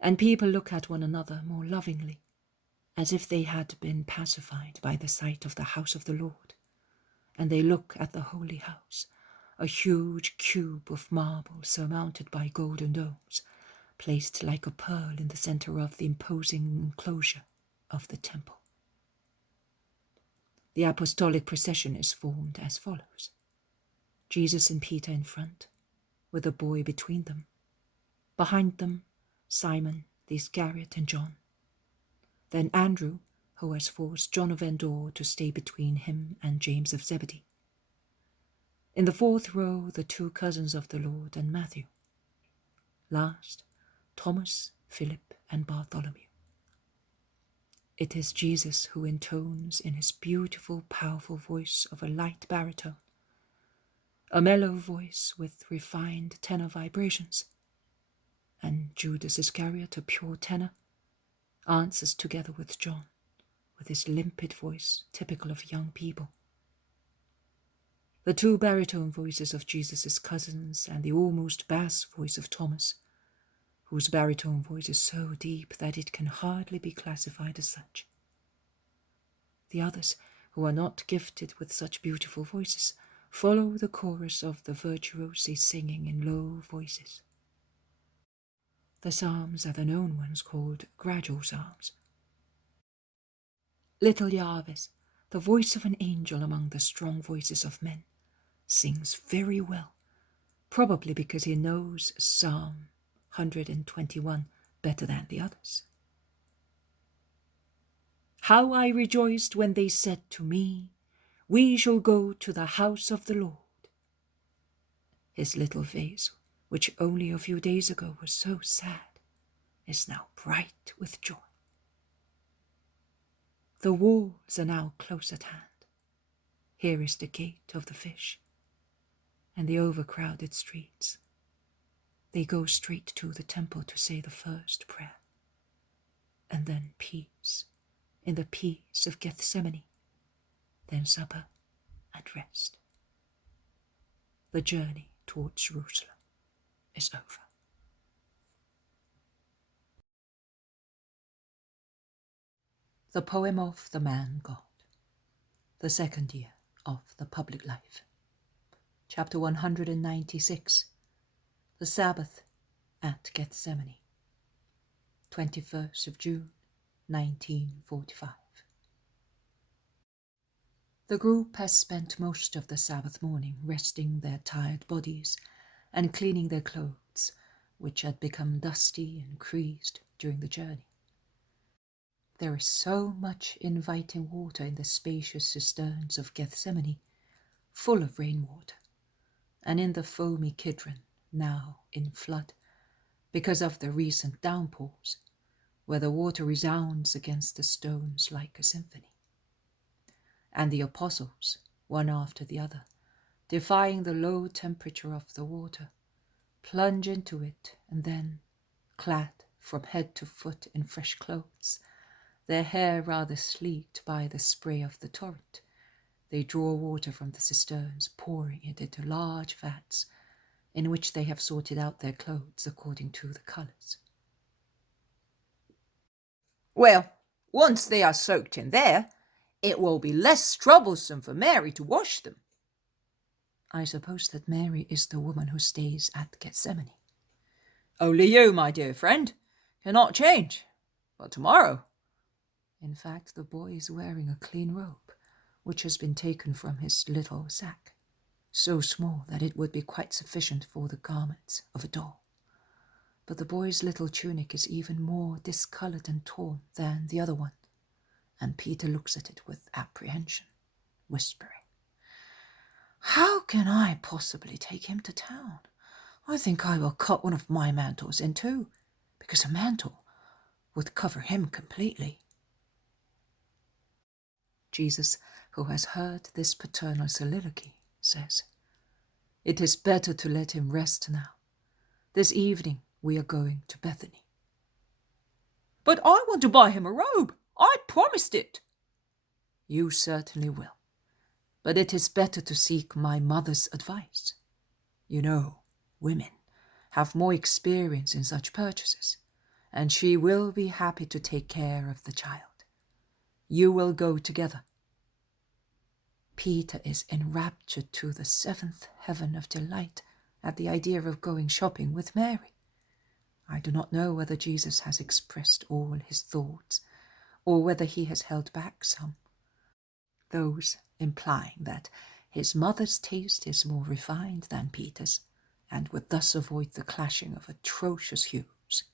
And people look at one another more lovingly, as if they had been pacified by the sight of the house of the Lord. And they look at the holy house, a huge cube of marble surmounted by golden domes, placed like a pearl in the center of the imposing enclosure of the temple. The apostolic procession is formed as follows: Jesus and Peter in front, with a boy between them. Behind them, Simon the Iscariot and John. Then Andrew, who has forced John of Endor to stay between him and James of Zebedee. In the fourth row, the two cousins of the Lord and Matthew. Last, Thomas, Philip, and Bartholomew. It is Jesus who intones in his beautiful, powerful voice of a light baritone, a mellow voice with refined tenor vibrations, and Judas Iscariot, a pure tenor, answers together with John, with his limpid voice typical of young people. The two baritone voices of Jesus' cousins and the almost bass voice of Thomas, whose baritone voice is so deep that it can hardly be classified as such. The others, who are not gifted with such beautiful voices, follow the chorus of the virtuosi singing in low voices. The psalms are the known ones called gradual psalms. Little Jabez, the voice of an angel among the strong voices of men, sings very well, probably because he knows Psalm 121 better than the others. How I rejoiced when they said to me, "We shall go to the house of the Lord." His little face, which only a few days ago was so sad, is now bright with joy. The walls are now close at hand. Here is the gate of the fish, and the overcrowded streets. They go straight to the temple to say the first prayer, and then peace, in the peace of Gethsemane, then supper and rest. The journey towards Jerusalem is over. The poem of the Man God, the second year of the public life. Chapter 196, the Sabbath at Gethsemane, 21st of June, 1945. The group has spent most of the Sabbath morning resting their tired bodies and cleaning their clothes, which had become dusty and creased during the journey. There is so much inviting water in the spacious cisterns of Gethsemane, full of rainwater, and in the foamy Kidron, now in flood, because of the recent downpours, where the water resounds against the stones like a symphony. And the apostles, one after the other, defying the low temperature of the water, plunge into it, and then, clad from head to foot in fresh clothes, their hair rather sleeked by the spray of the torrent, they draw water from the cisterns, pouring it into large vats, in which they have sorted out their clothes according to the colours. Well, once they are soaked in there, it will be less troublesome for Mary to wash them. I suppose that Mary is the woman who stays at Gethsemane. Only you, my dear friend, cannot change. But tomorrow. In fact, the boy is wearing a clean robe, which has been taken from his little sack, so small that it would be quite sufficient for the garments of a doll. But the boy's little tunic is even more discoloured and torn than the other one, and Peter looks at it with apprehension, whispering, "How can I possibly take him to town? I think I will cut one of my mantles in two, because a mantle would cover him completely." Jesus, who has heard this paternal soliloquy, says, "It is better to let him rest now. This evening we are going to Bethany." "But I want to buy him a robe. I promised it." "You certainly will. But it is better to seek my mother's advice. You know, women have more experience in such purchases, and she will be happy to take care of the child. You will go together." Peter is enraptured to the seventh heaven of delight at the idea of going shopping with Mary. I do not know whether Jesus has expressed all his thoughts, or whether he has held back some, those implying that his mother's taste is more refined than Peter's, and would thus avoid the clashing of atrocious hues.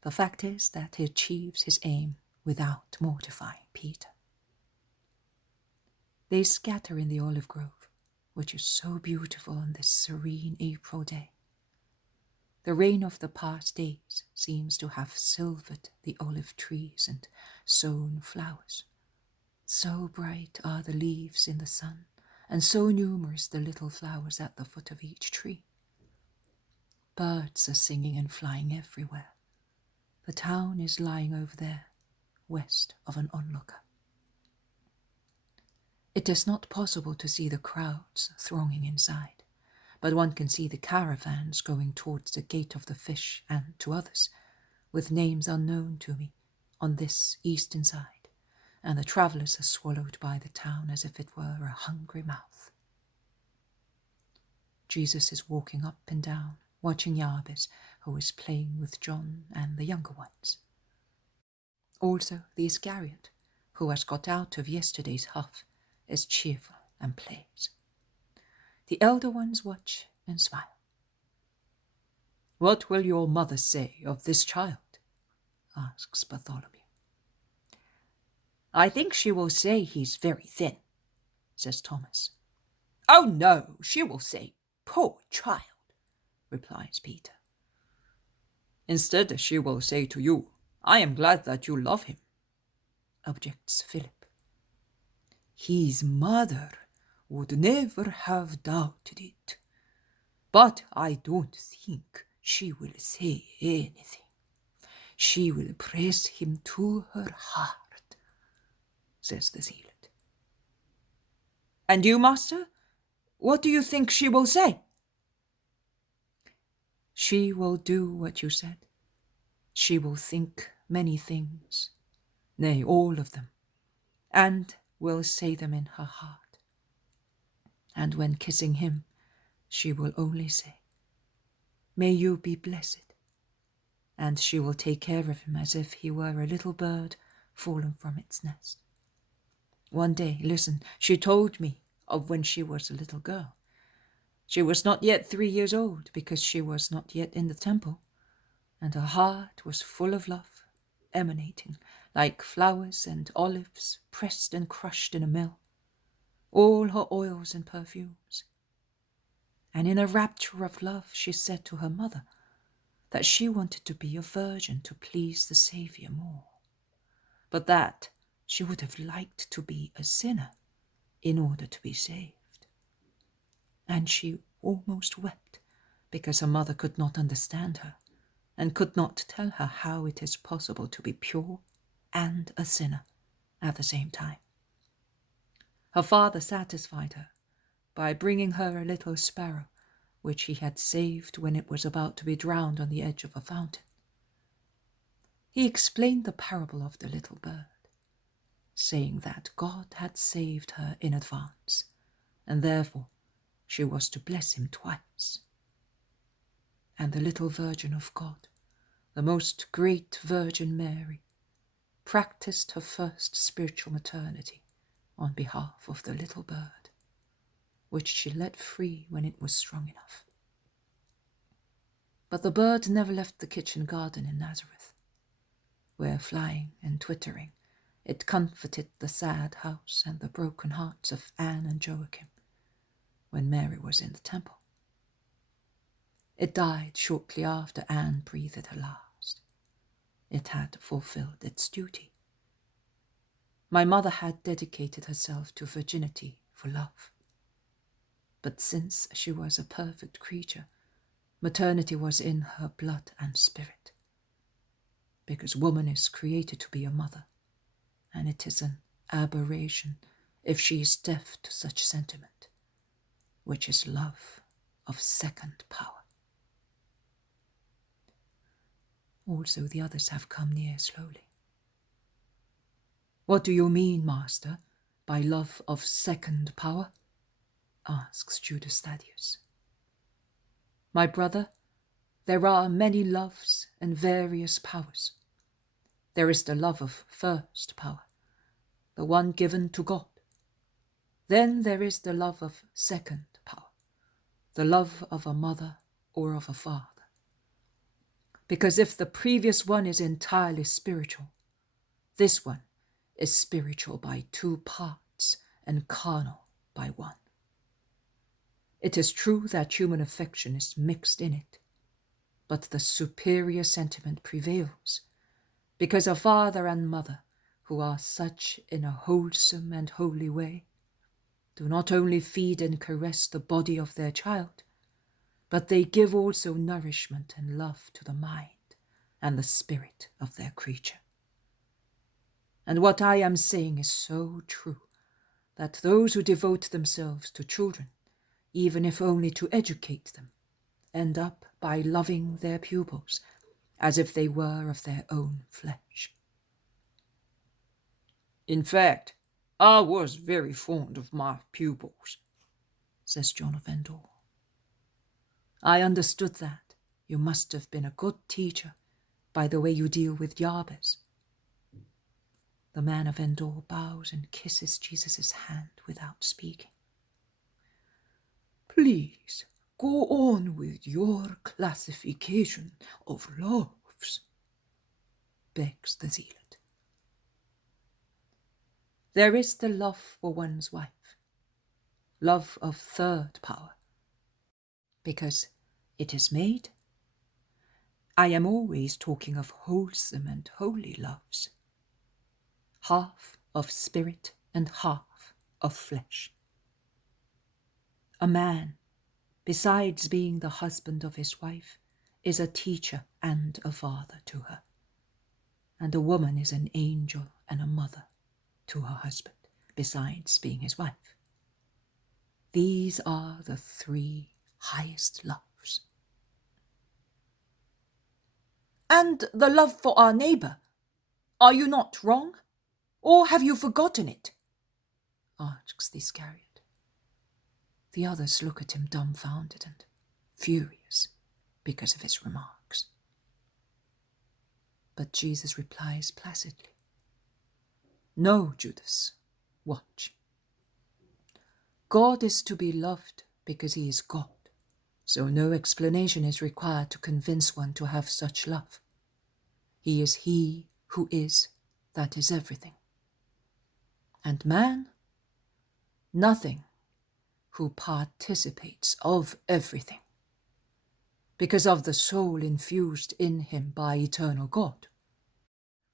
The fact is that he achieves his aim without mortifying Peter. They scatter in the olive grove, which is so beautiful on this serene April day. The rain of the past days seems to have silvered the olive trees and sown flowers. So bright are the leaves in the sun, and so numerous the little flowers at the foot of each tree. Birds are singing and flying everywhere. The town is lying over there, west of an onlooker. It is not possible to see the crowds thronging inside, but one can see the caravans going towards the Gate of the Fish and to others, with names unknown to me, on this eastern side, and the travellers are swallowed by the town as if it were a hungry mouth. Jesus is walking up and down, watching Jabez, who is playing with John and the younger ones. Also the Iscariot, who has got out of yesterday's huff, is cheerful and plays. The elder ones watch and smile. "What will your mother say of this child?" asks Bartholomew. "I think she will say he's very thin," says Thomas. "Oh no, she will say, 'Poor child,'" replies Peter. "Instead, she will say to you, 'I am glad that you love him,'" objects Philip. "His mother would never have doubted it. But I don't think she will say anything. She will press him to her heart," says the zealot. "And you, master? What do you think she will say?" She will do what you said. She will think many things, nay, all of them, and will say them in her heart. And when kissing him, she will only say, "May you be blessed," and she will take care of him as if he were a little bird fallen from its nest. One day, listen, she told me of when she was a little girl. She was not yet 3 years old, because she was not yet in the temple, and her heart was full of love, emanating like flowers and olives pressed and crushed in a mill, all her oils and perfumes. And in a rapture of love she said to her mother that she wanted to be a virgin to please the Saviour more, but that she would have liked to be a sinner in order to be saved. And she almost wept because her mother could not understand her and could not tell her how it is possible to be pure and a sinner at the same time. Her father satisfied her by bringing her a little sparrow which he had saved when it was about to be drowned on the edge of a fountain. He explained the parable of the little bird, saying that God had saved her in advance, and therefore she was to bless him twice. And the little Virgin of God, the most great Virgin Mary, practiced her first spiritual maternity on behalf of the little bird, which she let free when it was strong enough. But the bird never left the kitchen garden in Nazareth, where, flying and twittering, it comforted the sad house and the broken hearts of Anne and Joachim when Mary was in the temple. It died shortly after Anne breathed her last. It had fulfilled its duty. My mother had dedicated herself to virginity for love. But since she was a perfect creature, maternity was in her blood and spirit. Because woman is created to be a mother, and it is an aberration if she is deaf to such sentiment, which is love of second power. Also the others have come near slowly. What do you mean, master, by love of second power? Asks Judas Thaddeus. My brother, there are many loves and various powers. There is the love of first power, the one given to God. Then there is the love of second power, the love of a mother or of a father. Because if the previous one is entirely spiritual, this one is spiritual by two parts and carnal by one. It is true that human affection is mixed in it, but the superior sentiment prevails, because a father and mother, who are such in a wholesome and holy way, do not only feed and caress the body of their child, but they give also nourishment and love to the mind and the spirit of their creature. And what I am saying is so true, that those who devote themselves to children, even if only to educate them, end up by loving their pupils as if they were of their own flesh. In fact, I was very fond of my pupils, says John of Endor. I understood that. You must have been a good teacher by the way you deal with Jabez. The man of Endor bows and kisses Jesus' hand without speaking. Please, go on with your classification of loves, begs the zealot. There is the love for one's wife, love of third power, because it is made. I am always talking of wholesome and holy loves, half of spirit and half of flesh. A man, besides being the husband of his wife, is a teacher and a father to her, and a woman is an angel and a mother to her husband, besides being his wife. These are the three highest loves. And the love for our neighbour, are you not wrong? Or have you forgotten it? Asks the Iscariot. The others look at him dumbfounded and furious because of his remarks. But Jesus replies placidly, No, Judas, watch. God is to be loved because he is God, so no explanation is required to convince one to have such love. He is he who is, that is everything. And man, nothing, who participates of everything, because of the soul infused in him by eternal God,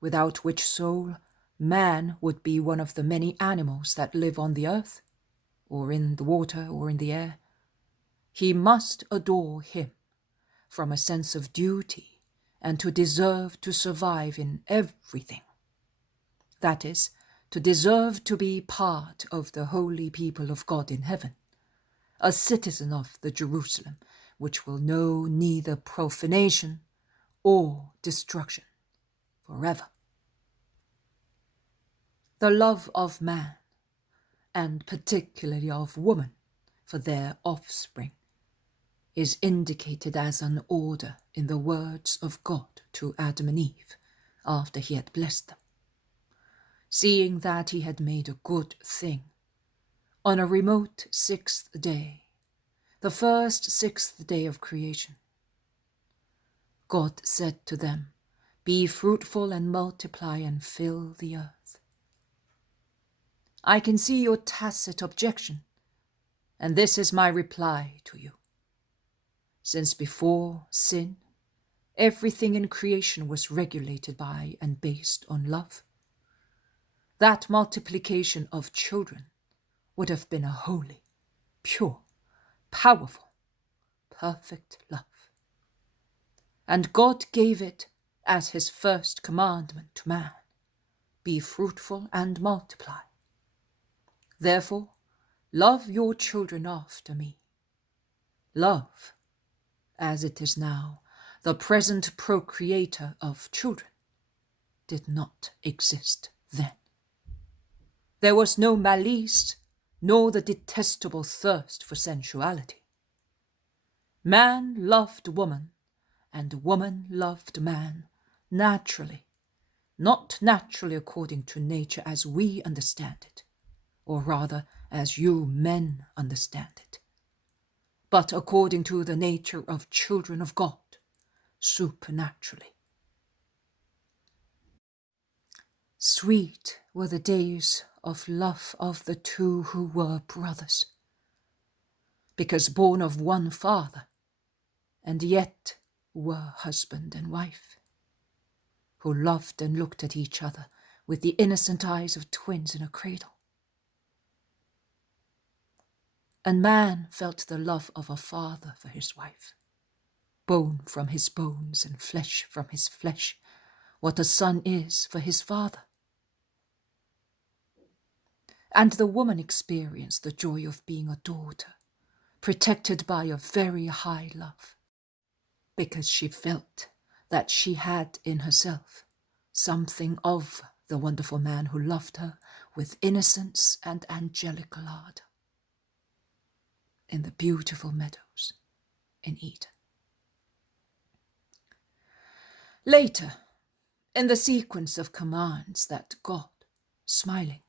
without which soul man would be one of the many animals that live on the earth, or in the water, or in the air. He must adore him from a sense of duty and to deserve to survive in everything. That is, to deserve to be part of the holy people of God in heaven, a citizen of the Jerusalem, which will know neither profanation or destruction forever. The love of man, and particularly of woman, for their offspring, is indicated as an order in the words of God to Adam and Eve after he had blessed them, seeing that he had made a good thing. On a remote sixth day, the first sixth day of creation, God said to them, Be fruitful and multiply and fill the earth. I can see your tacit objection, and this is my reply to you. Since before sin, everything in creation was regulated by and based on love, that multiplication of children would have been a holy, pure, powerful, perfect love. And God gave it as his first commandment to man, be fruitful and multiply. Therefore, love your children after me. Love, as it is now, the present procreator of children, did not exist then. There was no malice, nor the detestable thirst for sensuality. Man loved woman, and woman loved man, naturally, not naturally according to nature as we understand it, or rather as you men understand it, but according to the nature of children of God, supernaturally. Sweet were the days of love of the two who were brothers, because born of one father, and yet were husband and wife, who loved and looked at each other with the innocent eyes of twins in a cradle. And man felt the love of a father for his wife, bone from his bones and flesh from his flesh, what a son is for his father. And the woman experienced the joy of being a daughter, protected by a very high love, because she felt that she had in herself something of the wonderful man who loved her with innocence and angelical ardor in the beautiful meadows in Eden. Later, in the sequence of commands that God, smiling,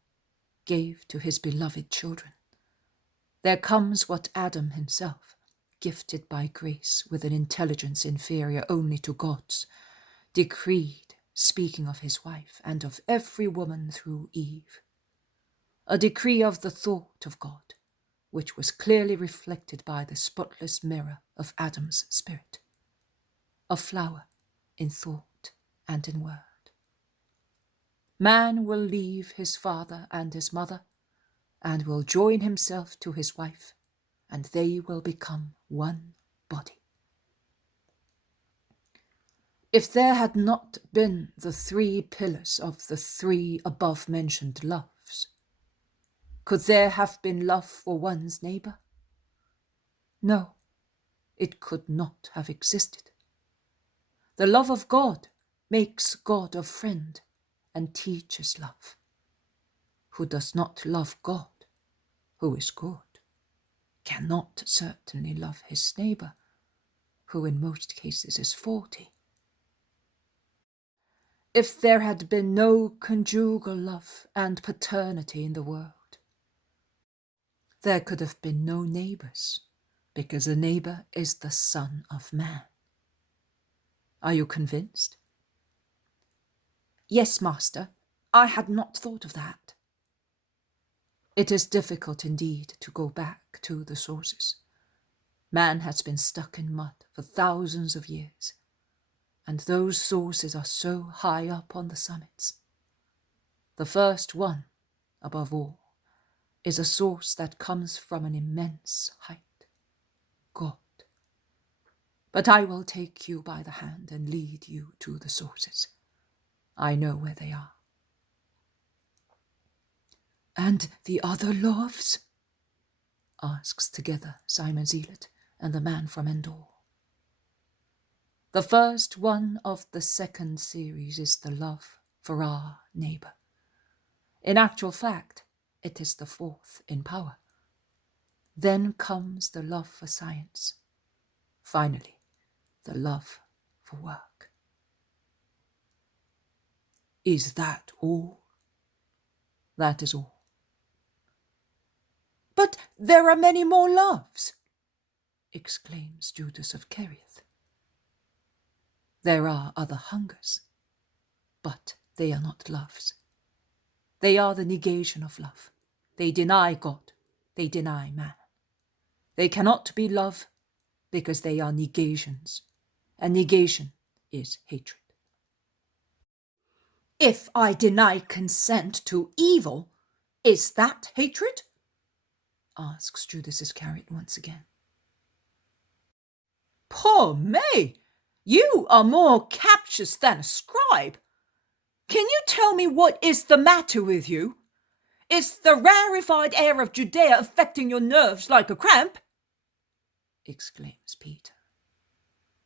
gave to his beloved children, there comes what Adam himself, gifted by grace with an intelligence inferior only to God's, decreed, speaking of his wife and of every woman through Eve, a decree of the thought of God, which was clearly reflected by the spotless mirror of Adam's spirit, a flower in thought and in word. Man will leave his father and his mother, and will join himself to his wife, and they will become one body. If there had not been the three pillars of the three above-mentioned loves, could there have been love for one's neighbor? No, it could not have existed. The love of God makes God a friend and teaches love. Who does not love God, who is good, cannot certainly love his neighbor, who in most cases is faulty. If there had been no conjugal love and paternity in the world, there could have been no neighbors, because a neighbor is the son of man. Are you convinced? Yes, master, I had not thought of that. It is difficult indeed to go back to the sources. Man has been stuck in mud for thousands of years, and those sources are so high up on the summits. The first one, above all, is a source that comes from an immense height, God. But I will take you by the hand and lead you to the sources. I know where they are. And the other loves? Asks together Simon Zealot and the man from Endor. The first one of the second series is the love for our neighbor. In actual fact, it is the fourth in power. Then comes the love for science. Finally, the love for work. Is that all? That is all. But there are many more loves, exclaims Judas of Kerioth. There are other hungers, but they are not loves. They are the negation of love. They deny God. They deny man. They cannot be love because they are negations, and negation is hatred. If I deny consent to evil, is that hatred? Asks Judas Iscariot once again. Poor me! You are more captious than a scribe. Can you tell me what is the matter with you? Is the rarefied air of Judea affecting your nerves like a cramp? Exclaims Peter.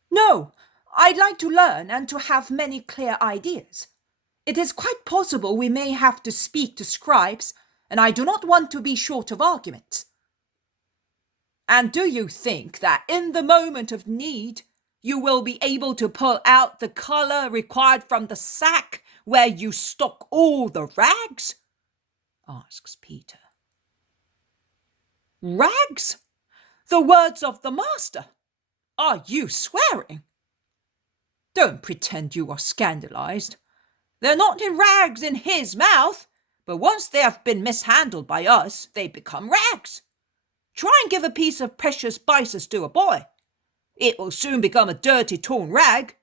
No, I'd like to learn and to have many clear ideas. It is quite possible we may have to speak to scribes, and I do not want to be short of arguments. And do you think that in the moment of need, you will be able to pull out the colour required from the sack where you stock all the rags? Asks Peter. Rags? The words of the master? Are you swearing? Don't pretend you are scandalized. They're not in rags in his mouth, but once they have been mishandled by us, they become rags. Try and give a piece of precious spices to a boy. It will soon become a dirty, torn rag.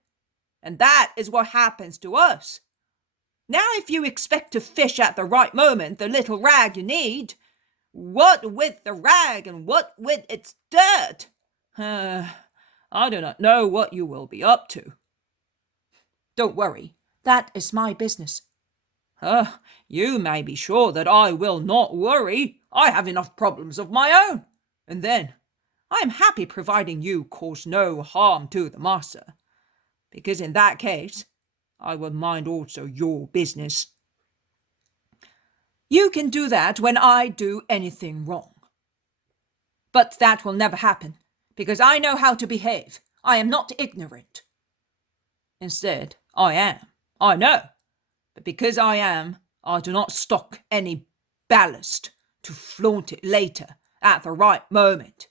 And that is what happens to us. Now, if you expect to fish at the right moment the little rag you need, what with the rag and what with its dirt? I do not know what you will be up to. Don't worry, that is my business. You may be sure that I will not worry. I have enough problems of my own. And then, I am happy providing you cause no harm to the master, because in that case, I will mind also your business. You can do that when I do anything wrong. But that will never happen, because I know how to behave. I am not ignorant. Instead, I am. I know. But because I am, I do not stock any ballast to flaunt it later at the right moment.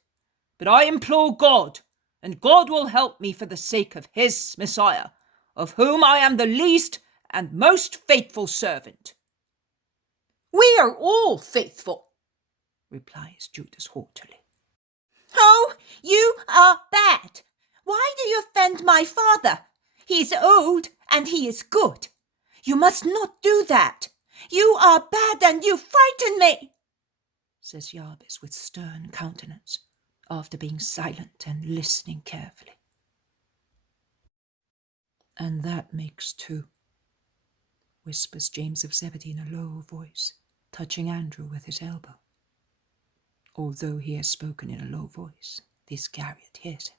But I implore God, and God will help me for the sake of his Messiah, of whom I am the least and most faithful servant. We are all faithful, replies Judas haughtily. Oh, you are bad. Why do you offend my father? He is old and he is good. You must not do that. You are bad and you frighten me, says Jabez with stern countenance, after being silent and listening carefully. And that makes two, whispers James of Zebedee in a low voice, touching Andrew with his elbow. Although he has spoken in a low voice, the Iscariot hears him.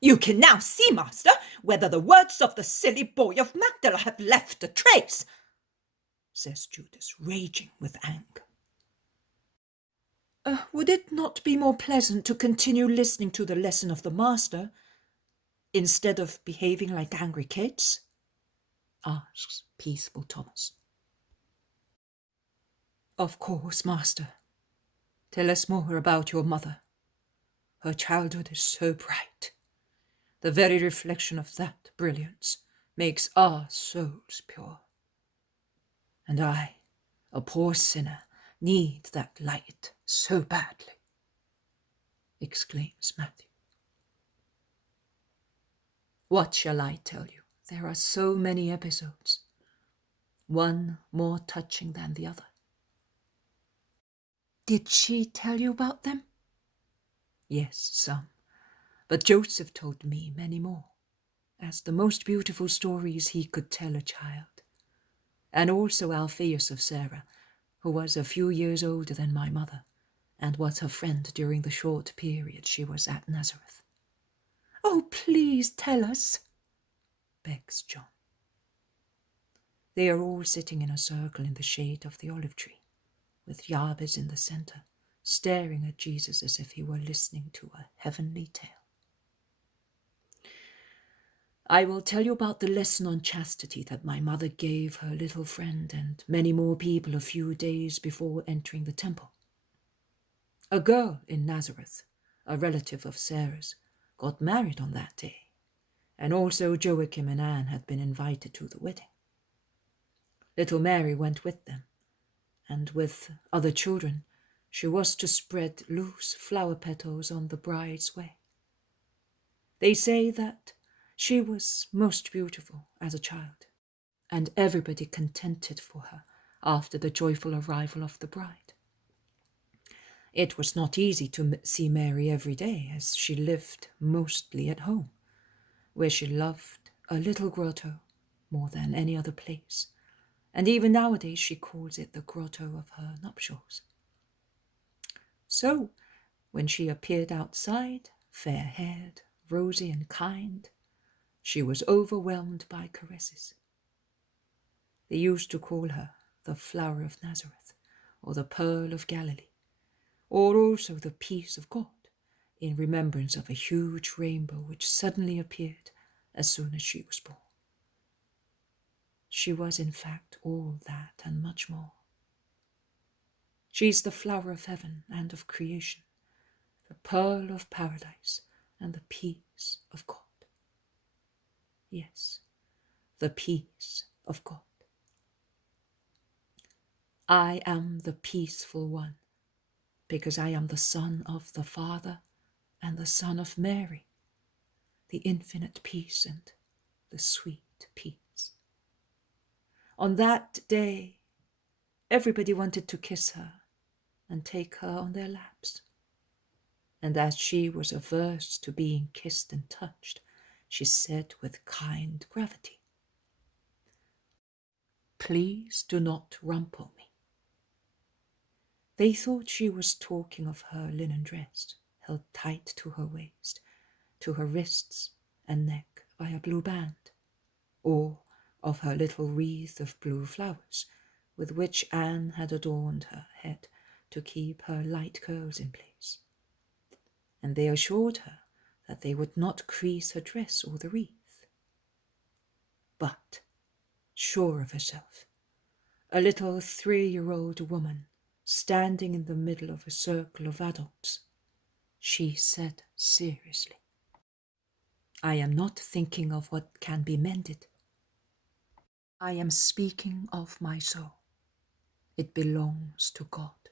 You can now see, master, whether the words of the silly boy of Magdala have left a trace, says Judas, raging with anger. Would it not be more pleasant to continue listening to the lesson of the master, instead of behaving like angry kids? Asks peaceful Thomas. Of course, master. Tell us more about your mother. Her childhood is so bright. The very reflection of that brilliance makes our souls pure. And I, a poor sinner, need that light so badly, exclaims Matthew. What shall I tell you? There are so many episodes, one more touching than the other. Did she tell you about them? Yes, some. But Joseph told me many more, as the most beautiful stories he could tell a child. And also Alphaeus of Sarah, who was a few years older than my mother, and was her friend during the short period she was at Nazareth. Oh, please tell us, begs John. They are all sitting in a circle in the shade of the olive tree, with Jabez in the centre, staring at Jesus as if he were listening to a heavenly tale. I will tell you about the lesson on chastity that my mother gave her little friend and many more people a few days before entering the temple. A girl in Nazareth, a relative of Sarah's, got married on that day, and also Joachim and Anne had been invited to the wedding. Little Mary went with them, and with other children, she was to spread loose flower petals on the bride's way. They say that She was most beautiful as a child, and everybody contented for her after the joyful arrival of the bride. It was not easy to see Mary every day, as she lived mostly at home, where she loved a little grotto more than any other place, and even nowadays she calls it the grotto of her nuptials. So, when she appeared outside, fair-haired, rosy and kind, she was overwhelmed by caresses. They used to call her the Flower of Nazareth, or the Pearl of Galilee, or also the Peace of God, in remembrance of a huge rainbow which suddenly appeared as soon as she was born. She was, in fact, all that and much more. She is the flower of heaven and of creation, the pearl of paradise and the peace of God. Yes, the peace of God. I am the peaceful one, because I am the Son of the Father and the Son of Mary, the infinite peace and the sweet peace. On that day, everybody wanted to kiss her and take her on their laps. And as she was averse to being kissed and touched, she said with kind gravity, "Please do not rumple me." They thought she was talking of her linen dress, held tight to her waist, to her wrists and neck by a blue band, or of her little wreath of blue flowers, with which Anne had adorned her head to keep her light curls in place. And they assured her that they would not crease her dress or the wreath. But, sure of herself, a little 3-year-old woman standing in the middle of a circle of adults, she said seriously, "I am not thinking of what can be mended. I am speaking of my soul. It belongs to God,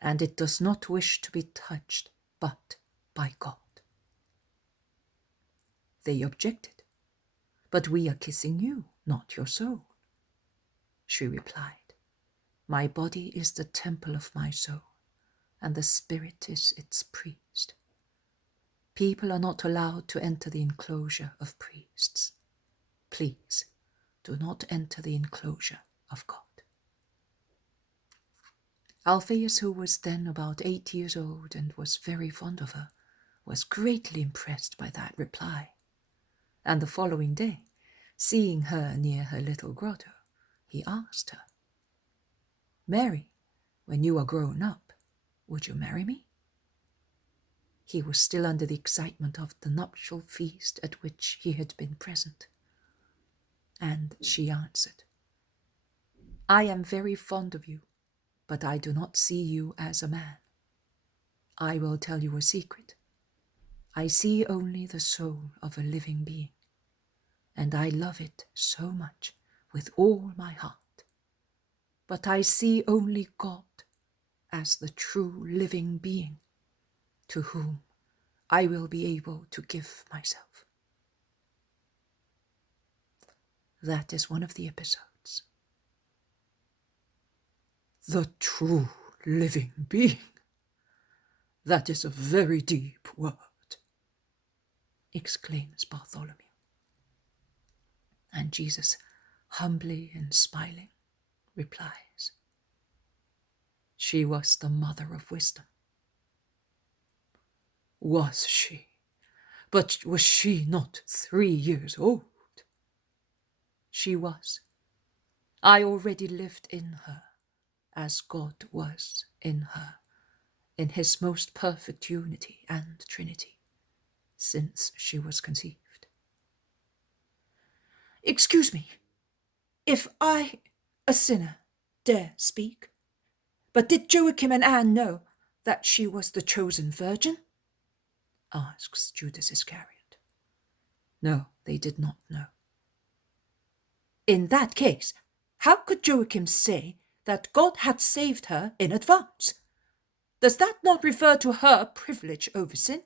and it does not wish to be touched but by God." They objected. "But we are kissing you, not your soul." She replied, "My body is the temple of my soul, and the spirit is its priest. People are not allowed to enter the enclosure of priests. Please, do not enter the enclosure of God." Alphaeus, who was then about 8 years old and was very fond of her, was greatly impressed by that reply, and the following day, seeing her near her little grotto, he asked her, "Mary, when you are grown up, would you marry me?" He was still under the excitement of the nuptial feast at which he had been present. And she answered, "I am very fond of you, but I do not see you as a man. I will tell you a secret. I see only the soul of a living being, and I love it so much with all my heart. But I see only God as the true living being, to whom I will be able to give myself." That is one of the episodes. The true living being. That is a very deep word, exclaims Bartholomew. And Jesus, humbly and smiling, replies, "She was the mother of wisdom." Was she? But was she not 3 years old? She was. I already lived in her, as God was in her, in his most perfect unity and Trinity, since she was conceived. Excuse me, if I, a sinner, dare speak, but did Joachim and Anne know that she was the chosen virgin? Asks Judas Iscariot. No, they did not know. In that case, how could Joachim say that God had saved her in advance? Does that not refer to her privilege over sin?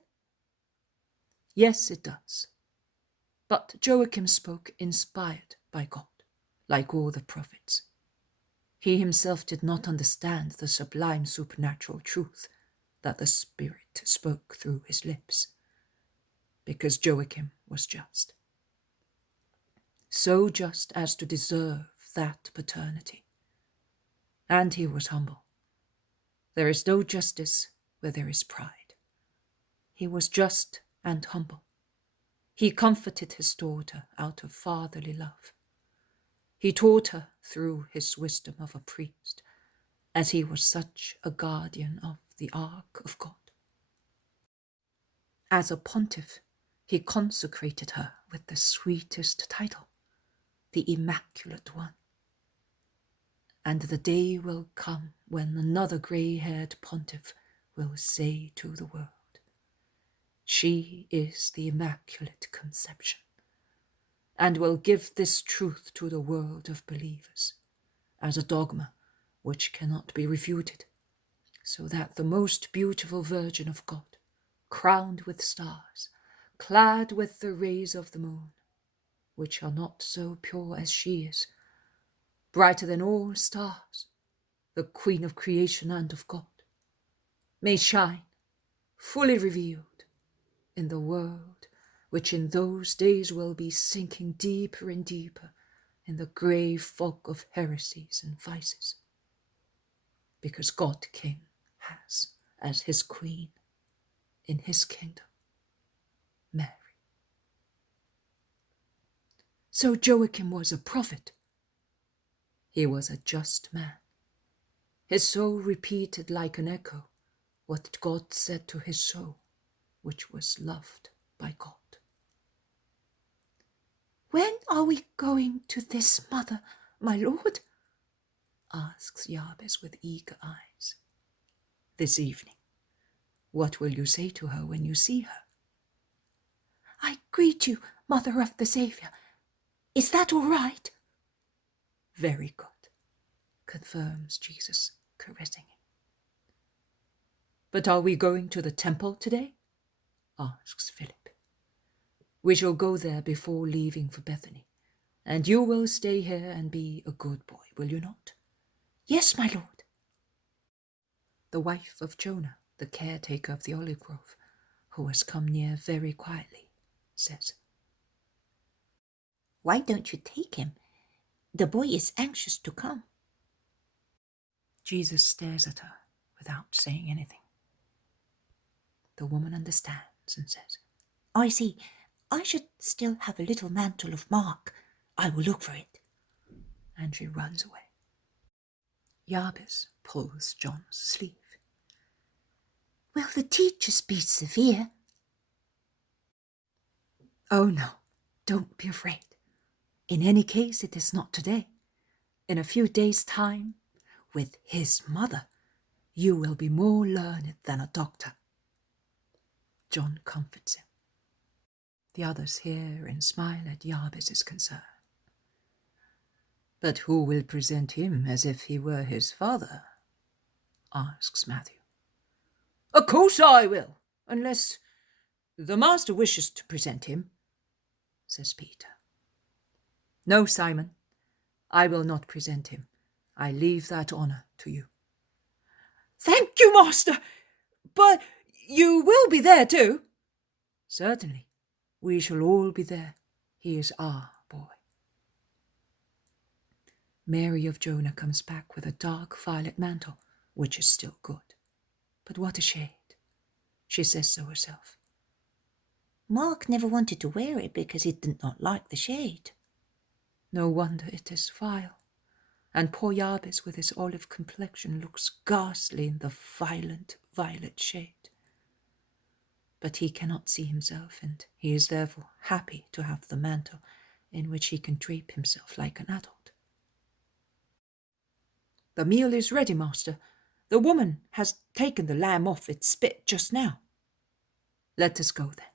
Yes, it does. But Joachim spoke inspired by God, like all the prophets. He himself did not understand the sublime supernatural truth that the Spirit spoke through his lips, because Joachim was just. So just as to deserve that paternity. And he was humble. There is no justice where there is pride. He was just and humble. He comforted his daughter out of fatherly love. He taught her through his wisdom of a priest, as he was such a guardian of the ark of God. As a pontiff, he consecrated her with the sweetest title, the Immaculate One. And the day will come when another grey-haired pontiff will say to the world, "She is the Immaculate Conception," and will give this truth to the world of believers as a dogma which cannot be refuted, so that the most beautiful Virgin of God, crowned with stars, clad with the rays of the moon, which are not so pure as she is, brighter than all stars, the Queen of creation and of God, may shine, fully revealed, in the world which in those days will be sinking deeper and deeper in the grey fog of heresies and vices, because God King has as his Queen in his kingdom Mary. So Joachim was a prophet. He was a just man. His soul repeated like an echo what God said to his soul, which was loved by God. "When are we going to this mother, my lord?" asks Jabez with eager eyes. This evening. What will you say to her when you see her? "I greet you, Mother of the Saviour. Is that all right?" Very good, confirms Jesus, caressing him. But are we going to the temple today? Asks Philip. We shall go there before leaving for Bethany, and you will stay here and be a good boy, will you not? "Yes, my lord." The wife of Jonah, the caretaker of the olive grove, who has come near very quietly, says, "Why don't you take him? The boy is anxious to come." Jesus stares at her without saying anything. The woman understands and says, "I see. I should still have a little mantle of mark. I will look for it." And she runs away. Jabez pulls John's sleeve. "Will the teachers be severe?" Oh no, don't be afraid. In any case, it is not today. In a few days' time, with his mother, you will be more learned than a doctor. John comforts him. The others hear and smile at Jabez's concern. But who will present him as if he were his father? Asks Matthew. Of course I will, unless the master wishes to present him, says Peter. No, Simon, I will not present him. I leave that honour to you. Thank you, master, but you will be there too. Certainly, we shall all be there. He is our boy. Mary of Jonah comes back with a dark violet mantle, which is still good. But what a shade. She says so herself. "Mark never wanted to wear it because he did not like the shade." No wonder it is vile. And poor Jabez with his olive complexion looks ghastly in the violent violet shade. But he cannot see himself, and he is therefore happy to have the mantle in which he can drape himself like an adult. The meal is ready, master. The woman has taken the lamb off its spit just now. Let us go then.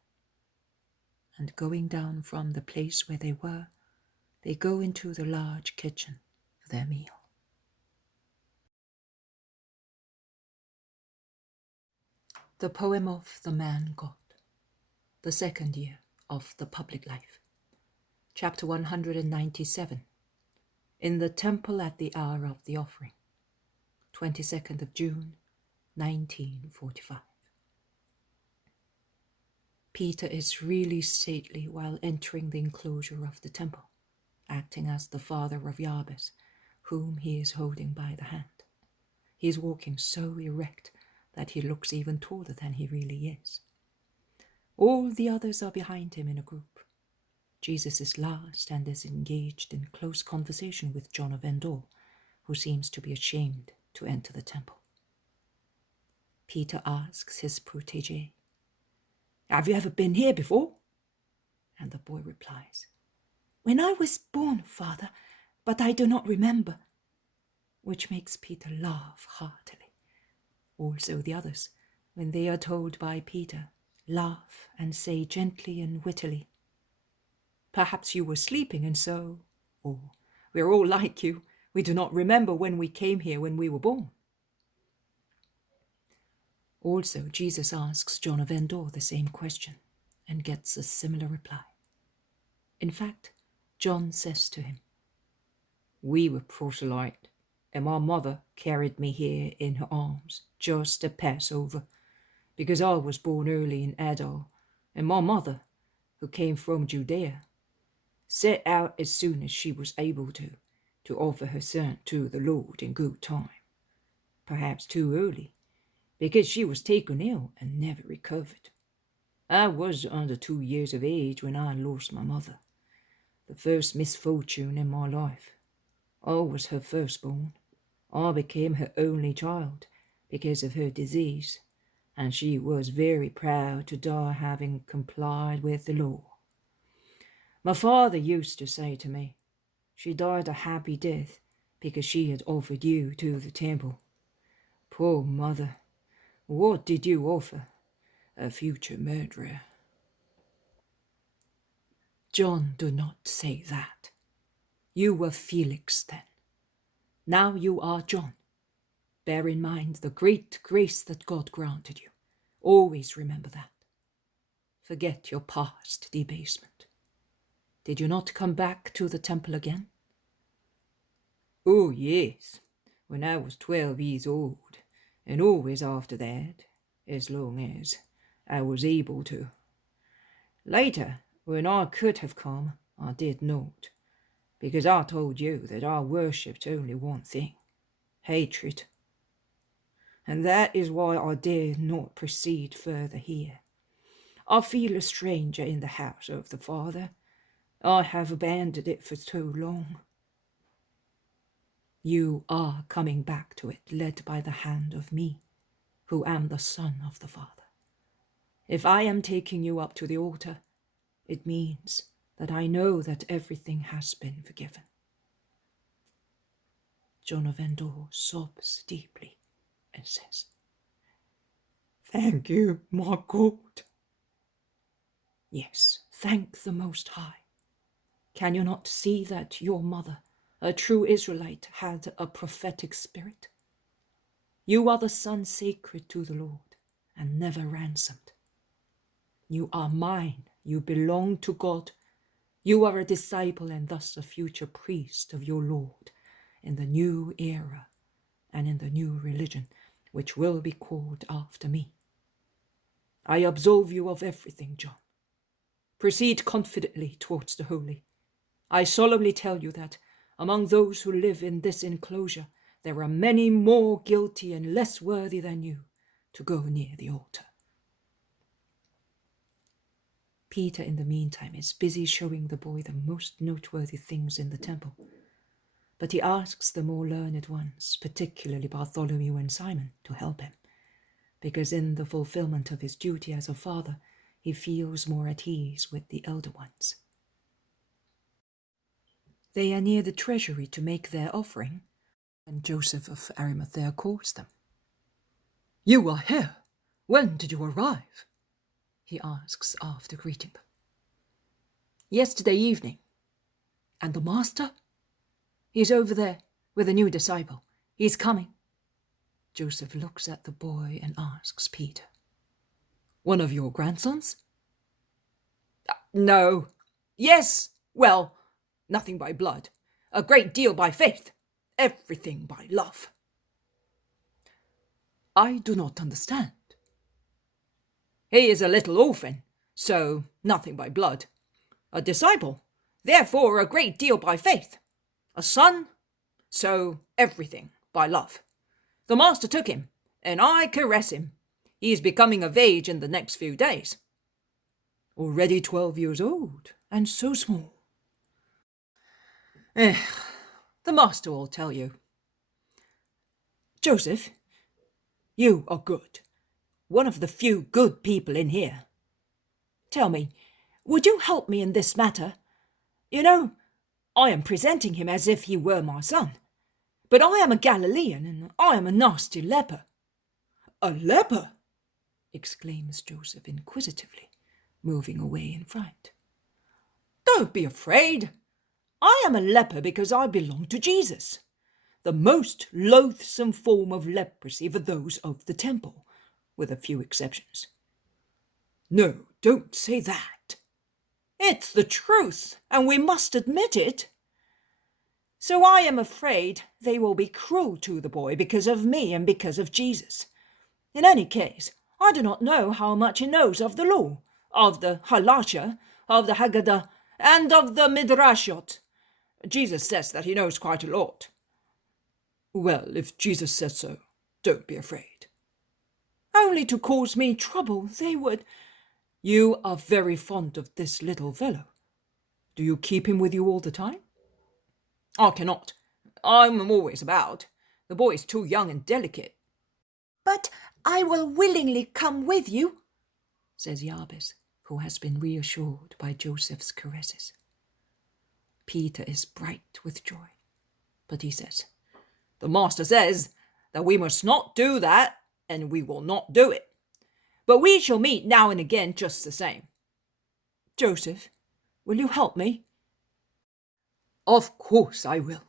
And going down from the place where they were, they go into the large kitchen for their meal. The poem of the man God, the second year of the public life. Chapter 197. In the temple at the hour of the offering. 22nd of June, 1945. Peter is really stately while entering the enclosure of the temple, acting as the father of Jabez, whom he is holding by the hand. He is walking so erect that he looks even taller than he really is. All the others are behind him in a group. Jesus is last and is engaged in close conversation with John of Endor, who seems to be ashamed to enter the temple. Peter asks his protégé, "Have you ever been here before?" And the boy replies, "When I was born, Father, but I do not remember," which makes Peter laugh heartily. Also the others, when they are told by Peter, laugh and say gently and wittily, "Perhaps you were sleeping and so," or "We're all like you, we do not remember when we came here when we were born." Also, Jesus asks John of Endor the same question and gets a similar reply. In fact, John says to him, "We were proselyte, and my mother carried me here in her arms just at Passover, because I was born early in Adar, and my mother, who came from Judea, set out as soon as she was able to offer her son to the Lord in good time, perhaps too early, because she was taken ill and never recovered. I was under 2 years of age when I lost my mother, the first misfortune in my life. I was her firstborn. I became her only child because of her disease, and she was very proud to die having complied with the law. My father used to say to me, 'She died a happy death because she had offered you to the temple.' Poor mother, what did you offer? A future murderer." John, do not say that. You were Felix then. Now you are John. Bear in mind the great grace that God granted you. Always remember that. Forget your past debasement. Did you not come back to the temple again? "Oh, yes, when I was 12 years old, and always after that, as long as I was able to. Later, when I could have come, I did not, because I told you that I worshipped only one thing, hatred. And that is why I dare not proceed further here. I feel a stranger in the house of the Father. I have abandoned it for too long." You are coming back to it, led by the hand of me, who am the Son of the Father. If I am taking you up to the altar, it means that I know that everything has been forgiven. John of Endor sobs deeply and says, "Thank you, my God." Yes, thank the Most High. Can you not see that your mother, a true Israelite, had a prophetic spirit? You are the son sacred to the Lord and never ransomed. You are mine, you belong to God. You are a disciple and thus a future priest of your Lord in the new era and in the new religion which will be called after me. I absolve you of everything, John. Proceed confidently towards the holy. I solemnly tell you that among those who live in this enclosure, there are many more guilty and less worthy than you to go near the altar. Peter, in the meantime, is busy showing the boy the most noteworthy things in the temple. But he asks the more learned ones, particularly Bartholomew and Simon, to help him, because in the fulfillment of his duty as a father, he feels more at ease with the elder ones. They are near the treasury to make their offering, and Joseph of Arimathea calls them. "You are here. When did you arrive?" he asks after greeting them. "Yesterday evening." "And the master?" "He's over there with a new disciple. He's coming." Joseph looks at the boy and asks Peter, "One of your grandsons?" "No. Yes, Well, nothing by blood, a great deal by faith, everything by love. I do not understand. He is a little orphan, so nothing by blood. A disciple, therefore a great deal by faith. A son, so everything by love. The master took him, and I caress him. He is becoming of age in the next few days. Already 12 years old, and so small. The master will tell you. Joseph, you are good. One of the few good people in here. Tell me, would you help me in this matter? You know, I am presenting him as if he were my son. But I am a Galilean, and I am a nasty leper. A leper? Exclaims Joseph inquisitively, moving away in fright. Don't be afraid. I am a leper because I belong to Jesus, the most loathsome form of leprosy for those of the temple, with a few exceptions. No, don't say that. It's the truth, and we must admit it. So I am afraid they will be cruel to the boy because of me and because of Jesus. In any case, I do not know how much he knows of the law, of the Halasha, of the Haggadah, and of the Midrashot. Jesus says that he knows quite a lot. Well, if Jesus says so, don't be afraid. Only to cause me trouble, they would. You are very fond of this little fellow. Do you keep him with you all the time? I cannot. I'm always about. The boy is too young and delicate. But I will willingly come with you, says Jabez, who has been reassured by Joseph's caresses. Peter is bright with joy, but he says, The master says that we must not do that, and we will not do it. But we shall meet now and again just the same. Joseph, will you help me? Of course I will.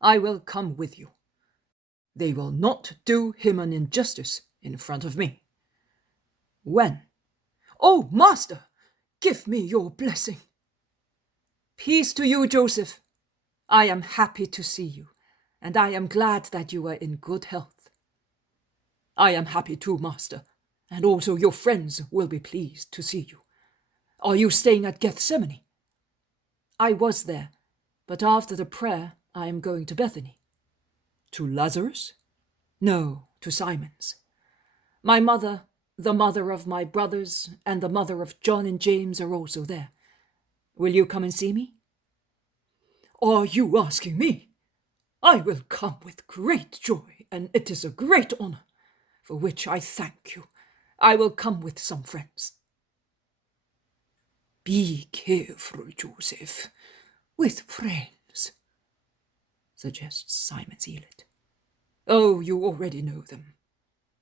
I will come with you. They will not do him an injustice in front of me. When? Oh, master, give me your blessing. Peace to you, Joseph. I am happy to see you, and I am glad that you are in good health. I am happy too, master, and also your friends will be pleased to see you. Are you staying at Gethsemane? I was there, but after the prayer I am going to Bethany. To Lazarus? No, to Simon's. My mother, the mother of my brothers, and the mother of John and James are also there. Will you come and see me? Are you asking me? I will come with great joy, and it is a great honor, for which I thank you. I will come with some friends. Be careful, Joseph, with friends, suggests Simon Zealot. Oh, you already know them.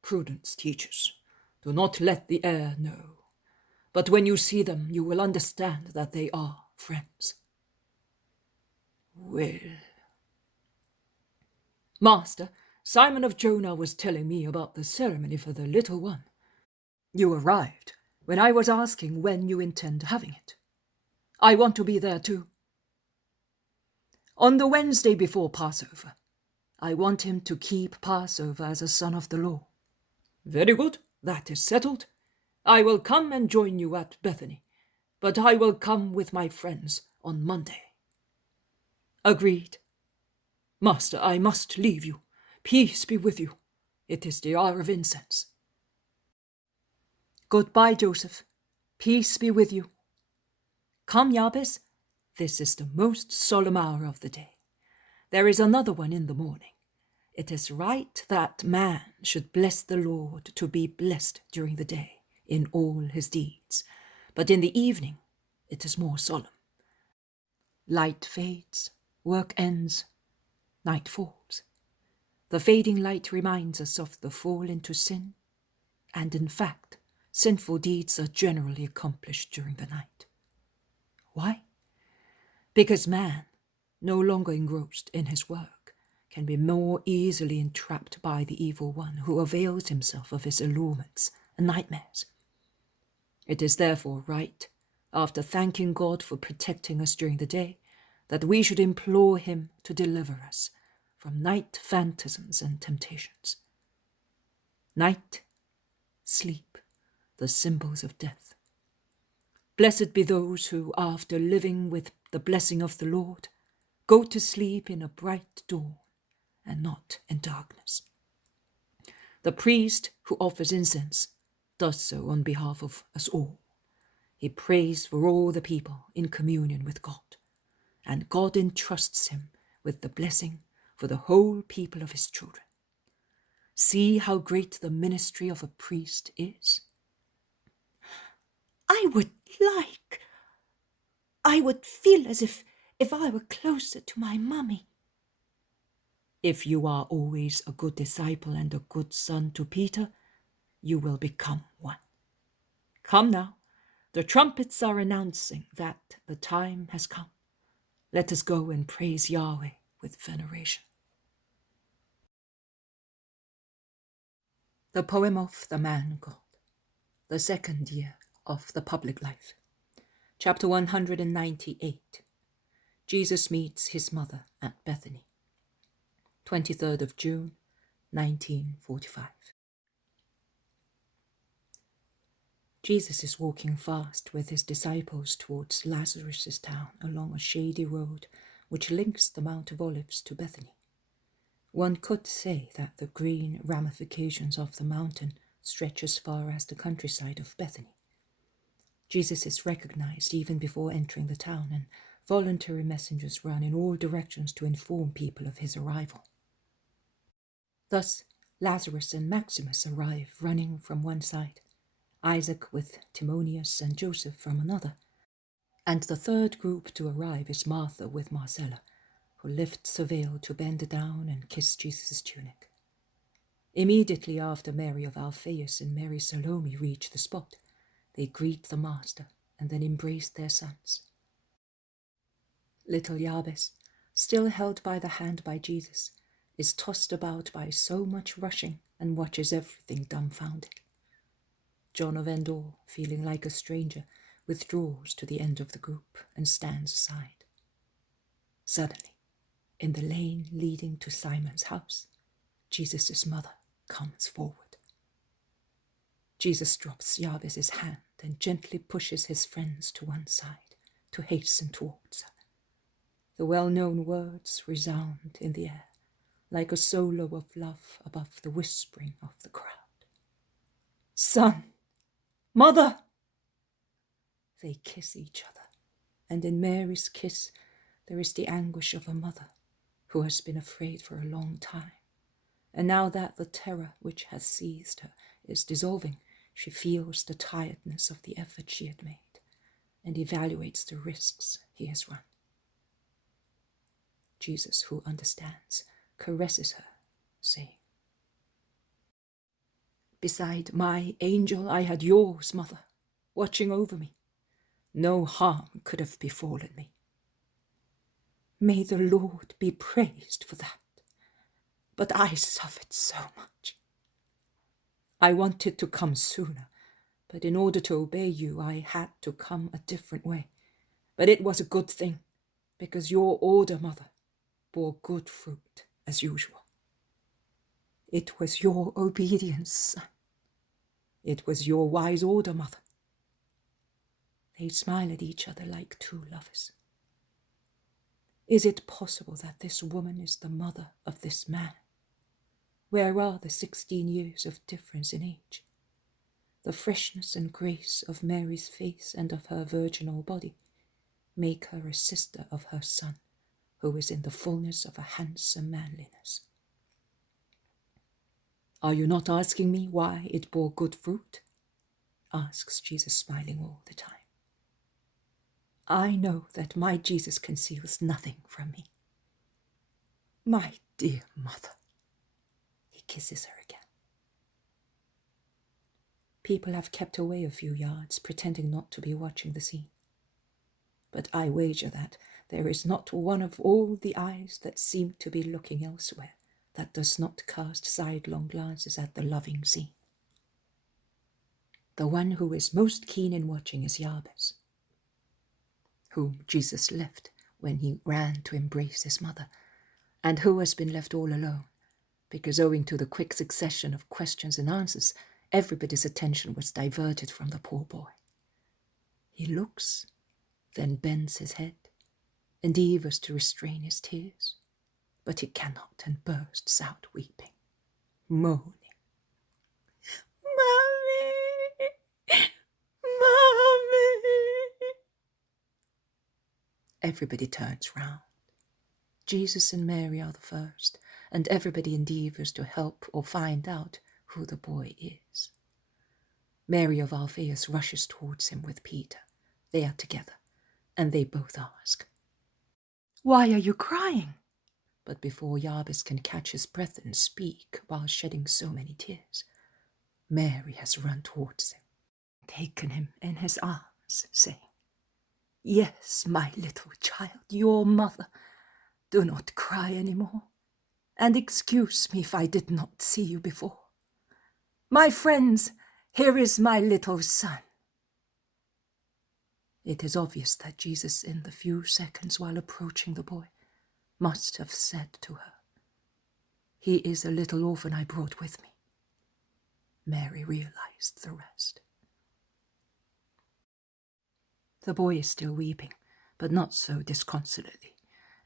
Prudence teaches. Do not let the air know. But when you see them, you will understand that they are friends. Well, Master, Simon of Jonah was telling me about the ceremony for the little one. You arrived when I was asking when you intend having it. I want to be there too. On the Wednesday before Passover, I want him to keep Passover as a son of the law. Very good, that is settled. I will come and join you at Bethany, but I will come with my friends on Monday. Agreed. Master, I must leave you. Peace be with you. It is the hour of incense. Goodbye, Joseph. Peace be with you. Come, Jabez. This is the most solemn hour of the day. There is another one in the morning. It is right that man should bless the Lord to be blessed during the day in all his deeds. But in the evening it is more solemn. Light fades, work ends, night falls. The fading light reminds us of the fall into sin, and in fact, sinful deeds are generally accomplished during the night. Why? Because man, no longer engrossed in his work, can be more easily entrapped by the evil one who avails himself of his allurements and nightmares. It is therefore right, after thanking God for protecting us during the day, that we should implore him to deliver us from night phantasms and temptations. Night, sleep, the symbols of death. Blessed be those who, after living with the blessing of the Lord, go to sleep in a bright dawn and not in darkness. The priest who offers incense does so on behalf of us all. He prays for all the people in communion with God, and God entrusts him with the blessing for the whole people of his children. See how great the ministry of a priest is. I would feel as if I were closer to my mummy. If you are always a good disciple and a good son to Peter, you will become one. Come now, the trumpets are announcing that the time has come. Let us go and praise Yahweh with veneration. The poem of the man God, the second year of the public life. Chapter 198. Jesus meets his mother at Bethany. 23rd of June, 1945. Jesus is walking fast with his disciples towards Lazarus' town along a shady road which links the Mount of Olives to Bethany. One could say that the green ramifications of the mountain stretch as far as the countryside of Bethany. Jesus is recognized even before entering the town, and voluntary messengers run in all directions to inform people of his arrival. Thus, Lazarus and Maximus arrive running from one side, Isaac with Timonius and Joseph from another, and the third group to arrive is Martha with Marcella, who lifts her veil to bend down and kiss Jesus' tunic. Immediately after Mary of Alphaeus and Mary Salome reach the spot, they greet the Master and then embrace their sons. Little Jabez, still held by the hand by Jesus, is tossed about by so much rushing and watches everything dumbfounded. John of Endor, feeling like a stranger, withdraws to the end of the group and stands aside. Suddenly, in the lane leading to Simon's house, Jesus' mother comes forward. Jesus drops Jabez's hand and gently pushes his friends to one side to hasten towards her. The well-known words resound in the air like a solo of love above the whispering of the crowd. Son! Mother! They kiss each other, and in Mary's kiss there is the anguish of a mother who has been afraid for a long time, and now that the terror which has seized her is dissolving, she feels the tiredness of the effort she had made and evaluates the risks he has run. Jesus, who understands, caresses her, saying, "Beside my angel I had yours, mother, watching over me. No harm could have befallen me." May the Lord be praised for that. But I suffered so much. I wanted to come sooner, but in order to obey you, I had to come a different way. But it was a good thing, because your order, mother, bore good fruit as usual. It was your obedience, son. It was your wise order, mother. They smile at each other like two lovers. Is it possible that this woman is the mother of this man? Where are the 16 years of difference in age? The freshness and grace of Mary's face and of her virginal body make her a sister of her son, who is in the fullness of a handsome manliness. Are you not asking me why it bore good fruit? Asks Jesus, smiling all the time. I know that my Jesus conceals nothing from me. My dear mother. He kisses her again. People have kept away a few yards, pretending not to be watching the scene. But I wager that there is not one of all the eyes that seem to be looking elsewhere that does not cast sidelong glances at the loving scene. The one who is most keen in watching is Jabez. whom Jesus left when he ran to embrace his mother, and who has been left all alone, because owing to the quick succession of questions and answers, everybody's attention was diverted from the poor boy. He looks, then bends his head, endeavours to restrain his tears, but he cannot, and bursts out weeping, moaning, "Mommy! Mommy!" Everybody turns round. Jesus and Mary are the first, and everybody endeavours to help or find out who the boy is. Mary of Alphaeus rushes towards him with Peter. They are together, and they both ask, "Why are you crying?" But before Jabez can catch his breath and speak while shedding so many tears, Mary has run towards him, taken him in his arms, saying, "Yes, my little child, your mother. Do not cry any more, and excuse me if I did not see you before. My friends, here is my little son." It is obvious that Jesus, in the few seconds while approaching the boy, must have said to her, "He is a little orphan I brought with me." Mary realized the rest. The boy is still weeping, but not so disconsolately,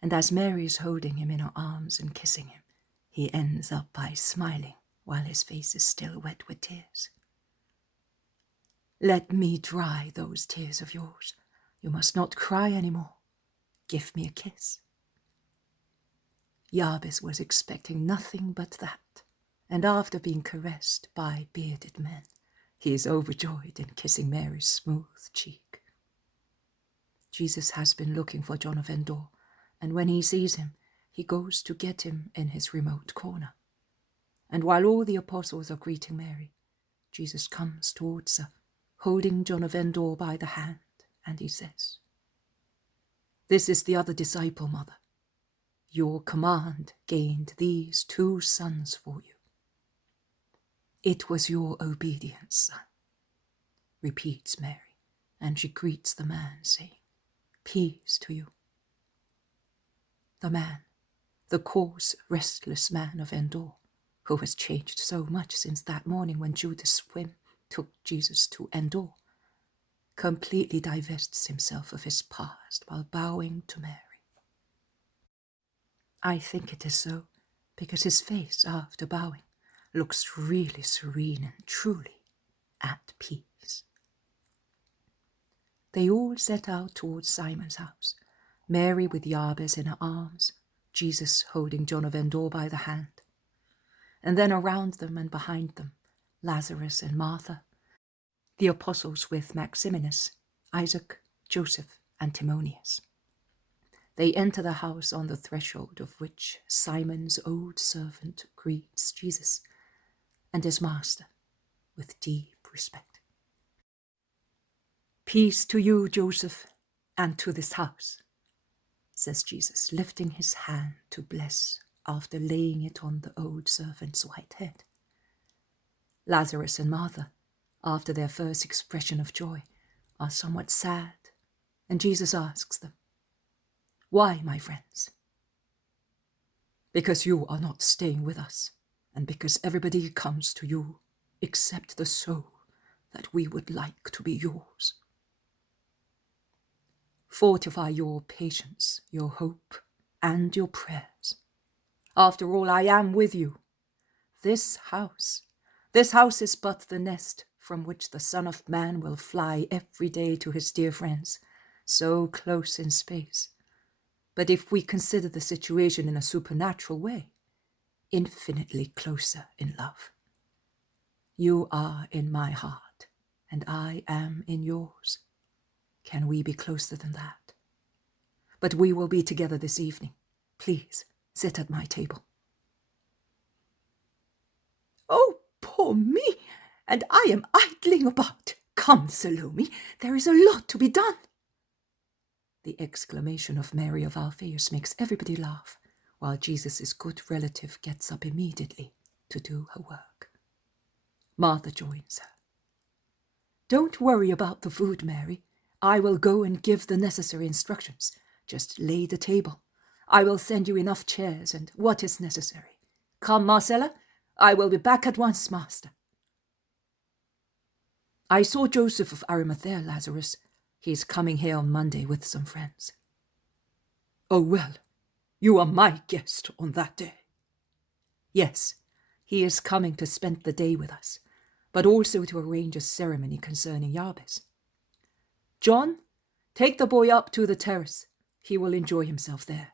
and as Mary is holding him in her arms and kissing him, he ends up by smiling while his face is still wet with tears. "Let me dry those tears of yours. You must not cry any more. Give me a kiss." Jabez was expecting nothing but that, and after being caressed by bearded men, he is overjoyed in kissing Mary's smooth cheek. Jesus has been looking for John of Endor, and when he sees him, he goes to get him in his remote corner. And while all the apostles are greeting Mary, Jesus comes towards her, holding John of Endor by the hand, and he says, "This is the other disciple, Mother. Your command gained these 2 sons for you. It was your obedience, son," repeats Mary, and she greets the man, saying, "Peace to you." The man, the coarse, restless man of Endor, who has changed so much since that morning when Judas' whim took Jesus to Endor, completely divests himself of his past while bowing to Mary. I think it is so because his face, after bowing, looks really serene and truly at peace. They all set out towards Simon's house, Mary with Jabez in her arms, Jesus holding John of Endor by the hand. And then around them and behind them, Lazarus and Martha, the apostles with Maximinus, Isaac, Joseph, and Timonius. They enter the house on the threshold of which Simon's old servant greets Jesus and his master with deep respect. "Peace to you, Joseph, and to this house," says Jesus, lifting his hand to bless after laying it on the old servant's white head. Lazarus and Martha, after their first expression of joy, are somewhat sad, and Jesus asks them, "Why, my friends?" "Because you are not staying with us, and because everybody comes to you except the soul that we would like to be yours. Fortify your patience, your hope, and your prayers. After all, I am with you. This house is but the nest from which the Son of Man will fly every day to his dear friends, so close in space. But if we consider the situation in a supernatural way, infinitely closer in love. You are in my heart, and I am in yours. Can we be closer than that? But we will be together this evening. Please, sit at my table." "Oh, poor me, and I am idling about. Come, Salome, there is a lot to be done." The exclamation of Mary of Alphaeus makes everybody laugh, while Jesus' good relative gets up immediately to do her work. Martha joins her. "Don't worry about the food, Mary. I will go and give the necessary instructions. Just lay the table. I will send you enough chairs and what is necessary. Come, Marcella, I will be back at once, master. I saw Joseph of Arimathea, Lazarus. He is coming here on Monday with some friends. Oh, well, you are my guest on that day. Yes, he is coming to spend the day with us, but also to arrange a ceremony concerning Jabez. John, take the boy up to the terrace. He will enjoy himself there.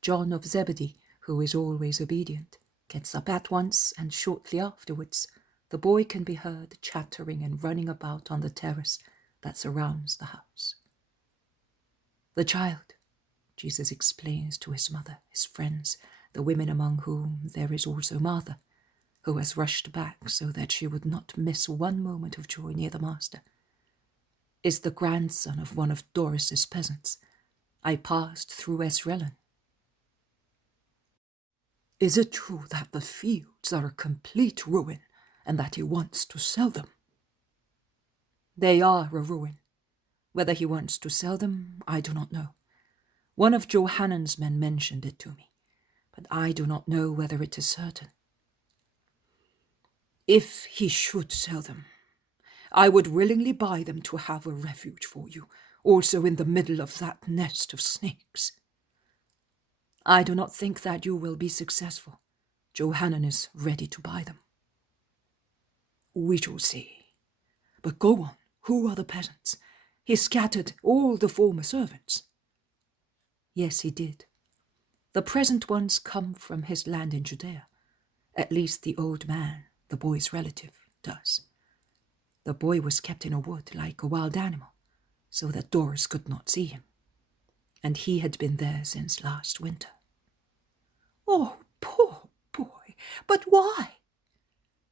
John of Zebedee, who is always obedient, gets up at once, and shortly afterwards the boy can be heard chattering and running about on the terrace that surrounds the house. The child, Jesus explains to his mother, his friends, the women among whom there is also Martha, who has rushed back so that she would not miss one moment of joy near the Master, is the grandson of one of Doris's peasants. I passed through Esdraelon. Is it true that the fields are a complete ruin and that he wants to sell them? They are a ruin. Whether he wants to sell them, I do not know. One of Johannan's men mentioned it to me, but I do not know whether it is certain. If he should sell them, I would willingly buy them to have a refuge for you, also in the middle of that nest of snakes. I do not think that you will be successful. Johanan is ready to buy them. We shall see. But go on. Who are the peasants? He scattered all the former servants. Yes, he did. The present ones come from his land in Judea. At least the old man, the boy's relative, does. The boy was kept in a wood like a wild animal, so that Doris could not see him. And he had been there since last winter. Oh, poor boy! But why?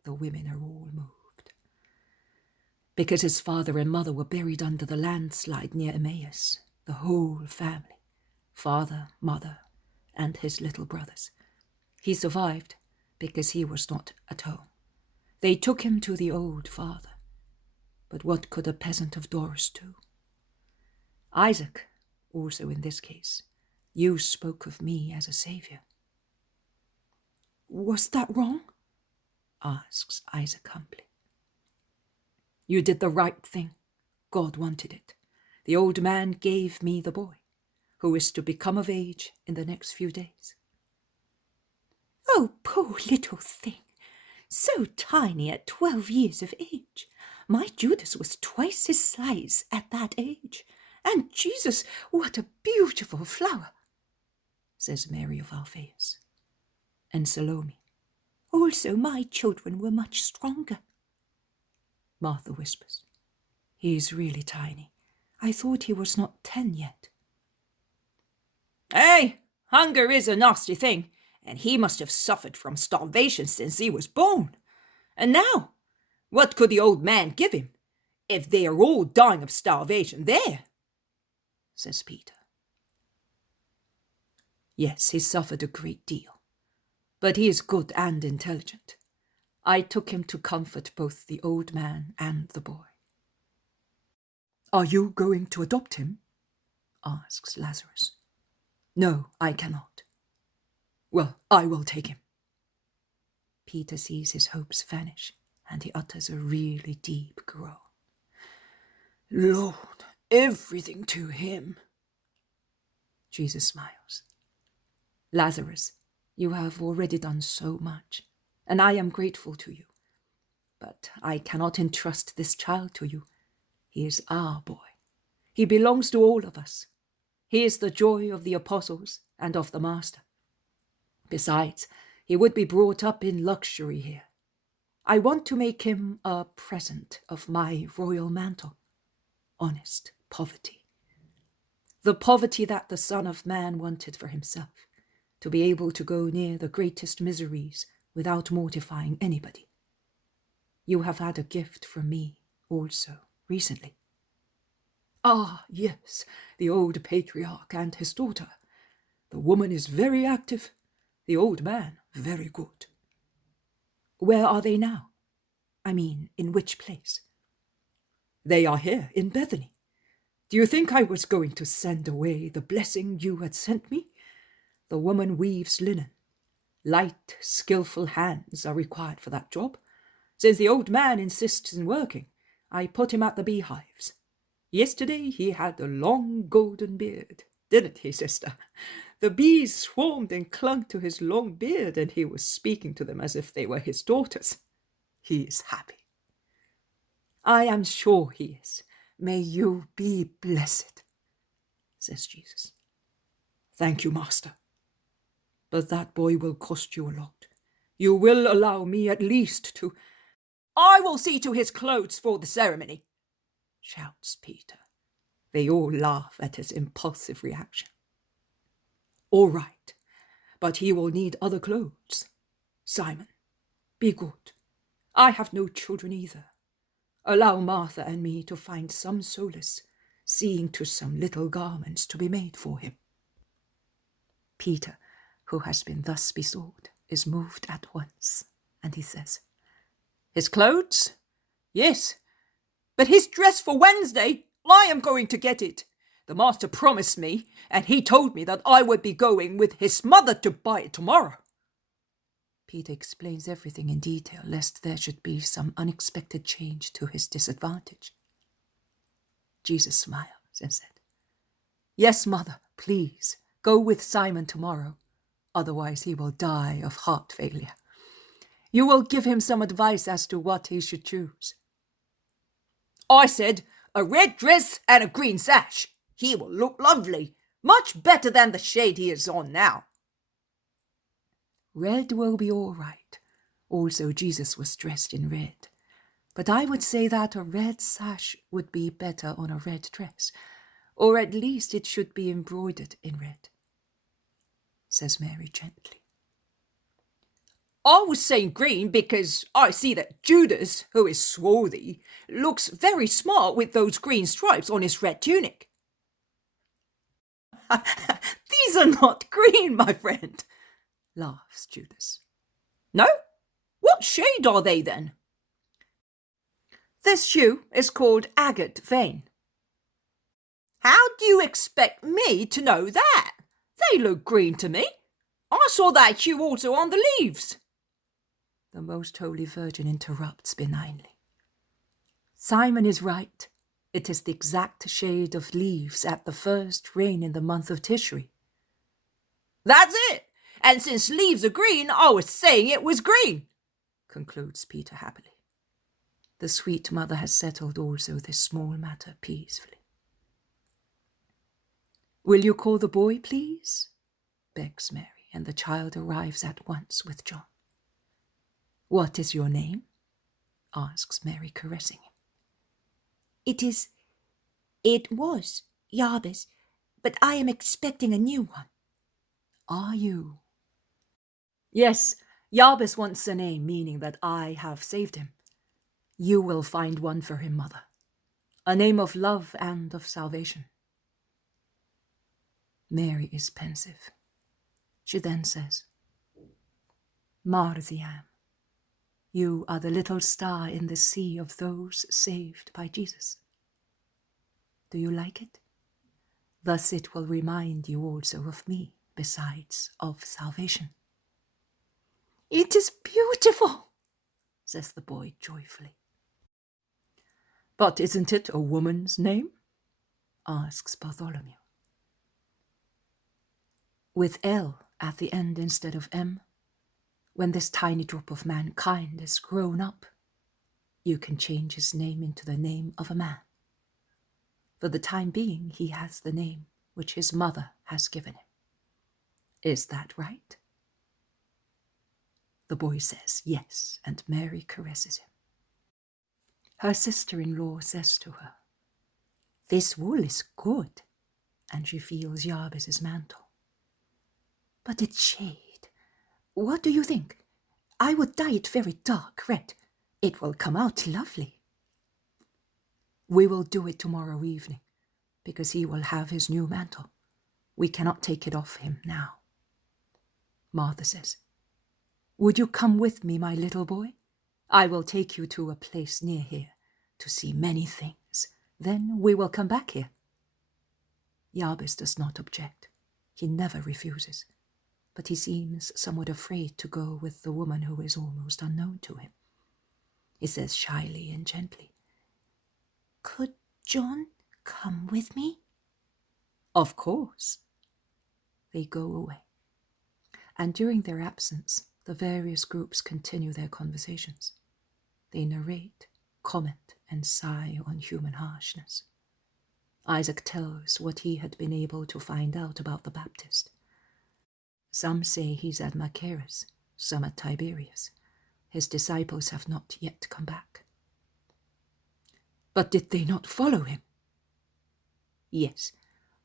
The women are all moved. Because his father and mother were buried under the landslide near Emmaus, the whole family, father, mother, and his little brothers. He survived because he was not at home. They took him to the old father. But what could a peasant of Doris do? Isaac, also in this case, you spoke of me as a saviour. Was that wrong? Asks Isaac humbly. You did the right thing. God wanted it. The old man gave me the boy, who is to become of age in the next few days. Oh, poor little thing, so tiny at 12 years of age. My Judas was twice his size at that age. And Jesus, what a beautiful flower, says Mary of Alphaeus. And Salome. Also my children were much stronger. Martha whispers. He is really tiny. I thought he was not 10 yet. Hey, hunger is a nasty thing, and he must have suffered from starvation since he was born. And now, what could the old man give him, if they are all dying of starvation there? Says Peter. Yes, he suffered a great deal, but he is good and intelligent. I took him to comfort both the old man and the boy. Are you going to adopt him? Asks Lazarus. No, I cannot. Well, I will take him. Peter sees his hopes vanish, and he utters a really deep groan. Lord, everything to him. Jesus smiles. Lazarus, you have already done so much, and I am grateful to you. But I cannot entrust this child to you. He is our boy. He belongs to all of us. He is the joy of the apostles and of the Master. Besides, he would be brought up in luxury here. I want to make him a present of my royal mantle. Honest poverty. The poverty that the Son of Man wanted for himself, to be able to go near the greatest miseries without mortifying anybody. You have had a gift from me also recently. Ah, yes, the old patriarch and his daughter. The woman is very active, the old man very good. Where are they now? I mean, in which place? They are here in Bethany. Do you think I was going to send away the blessing you had sent me? The woman weaves linen. Light, skillful hands are required for that job. Since the old man insists in working, I put him at the beehives. Yesterday he had a long golden beard, didn't he, sister? The bees swarmed and clung to his long beard, and he was speaking to them as if they were his daughters. He is happy. I am sure he is. May you be blessed, says Jesus. Thank you, Master. But that boy will cost you a lot. You will allow me at least to... I will see to his clothes for the ceremony, shouts Peter. They all laugh at his impulsive reaction. All right, but he will need other clothes. Simon, be good. I have no children either. Allow Martha and me to find some solace, seeing to some little garments to be made for him. Peter, who has been thus besought, is moved at once, and he says, His clothes? Yes, but his dress for Wednesday, I am going to get it. The master promised me, and he told me that I would be going with his mother to buy it tomorrow. Peter explains everything in detail, lest there should be some unexpected change to his disadvantage. Jesus smiles and said, Yes, mother, please, go with Simon tomorrow. Otherwise he will die of heart failure. You will give him some advice as to what he should choose. I said, a red dress and a green sash. He will look lovely, much better than the shade he is on now. Red will be all right. Also, Jesus was dressed in red. But I would say that a red sash would be better on a red dress, or at least it should be embroidered in red, says Mary gently. I was saying green because I see that Judas, who is swarthy, looks very smart with those green stripes on his red tunic. These are not green, my friend, laughs Judas. No? What shade are they then? This hue is called agate vein. How do you expect me to know that? They look green to me. I saw that hue also on the leaves. The Most Holy Virgin interrupts benignly. Simon is right. It is the exact shade of leaves at the first rain in the month of Tishri. That's it! And since leaves are green, I was saying it was green, concludes Peter happily. The sweet mother has settled also this small matter peacefully. Will you call the boy, please? Begs Mary, and the child arrives at once with John. What is your name? Asks Mary, caressing him. It was Jabez, but I am expecting a new one. Are you? Yes, Jabez wants a name, meaning that I have saved him. You will find one for him, mother. A name of love and of salvation. Mary is pensive. She then says, Marziam, you are the little star in the sea of those saved by Jesus. Do you like it? Thus it will remind you also of me, besides of salvation. It is beautiful, says the boy joyfully. But isn't it a woman's name? Asks Bartholomew. With L at the end instead of M, when this tiny drop of mankind is grown up, you can change his name into the name of a man. For the time being, he has the name which his mother has given him. Is that right? The boy says yes, and Mary caresses him. Her sister-in-law says to her, This wool is good, and she feels Jabez's mantle. But its shade, what do you think? I would dye it very dark red. It will come out lovely. We will do it tomorrow evening, because he will have his new mantle. We cannot take it off him now. Martha says, Would you come with me, my little boy? I will take you to a place near here to see many things, Then we will come back here. Jabez does not object. He never refuses, but he seems somewhat afraid to go with the woman who is almost unknown to him. He says shyly and gently, "Could John come with me?" "Of course." They go away, and during their absence, the various groups continue their conversations. They narrate, comment, and sigh on human harshness. Isaac tells what he had been able to find out about the Baptist. Some say he's at Machaerus, some at Tiberias. His disciples have not yet come back. But did they not follow him? Yes,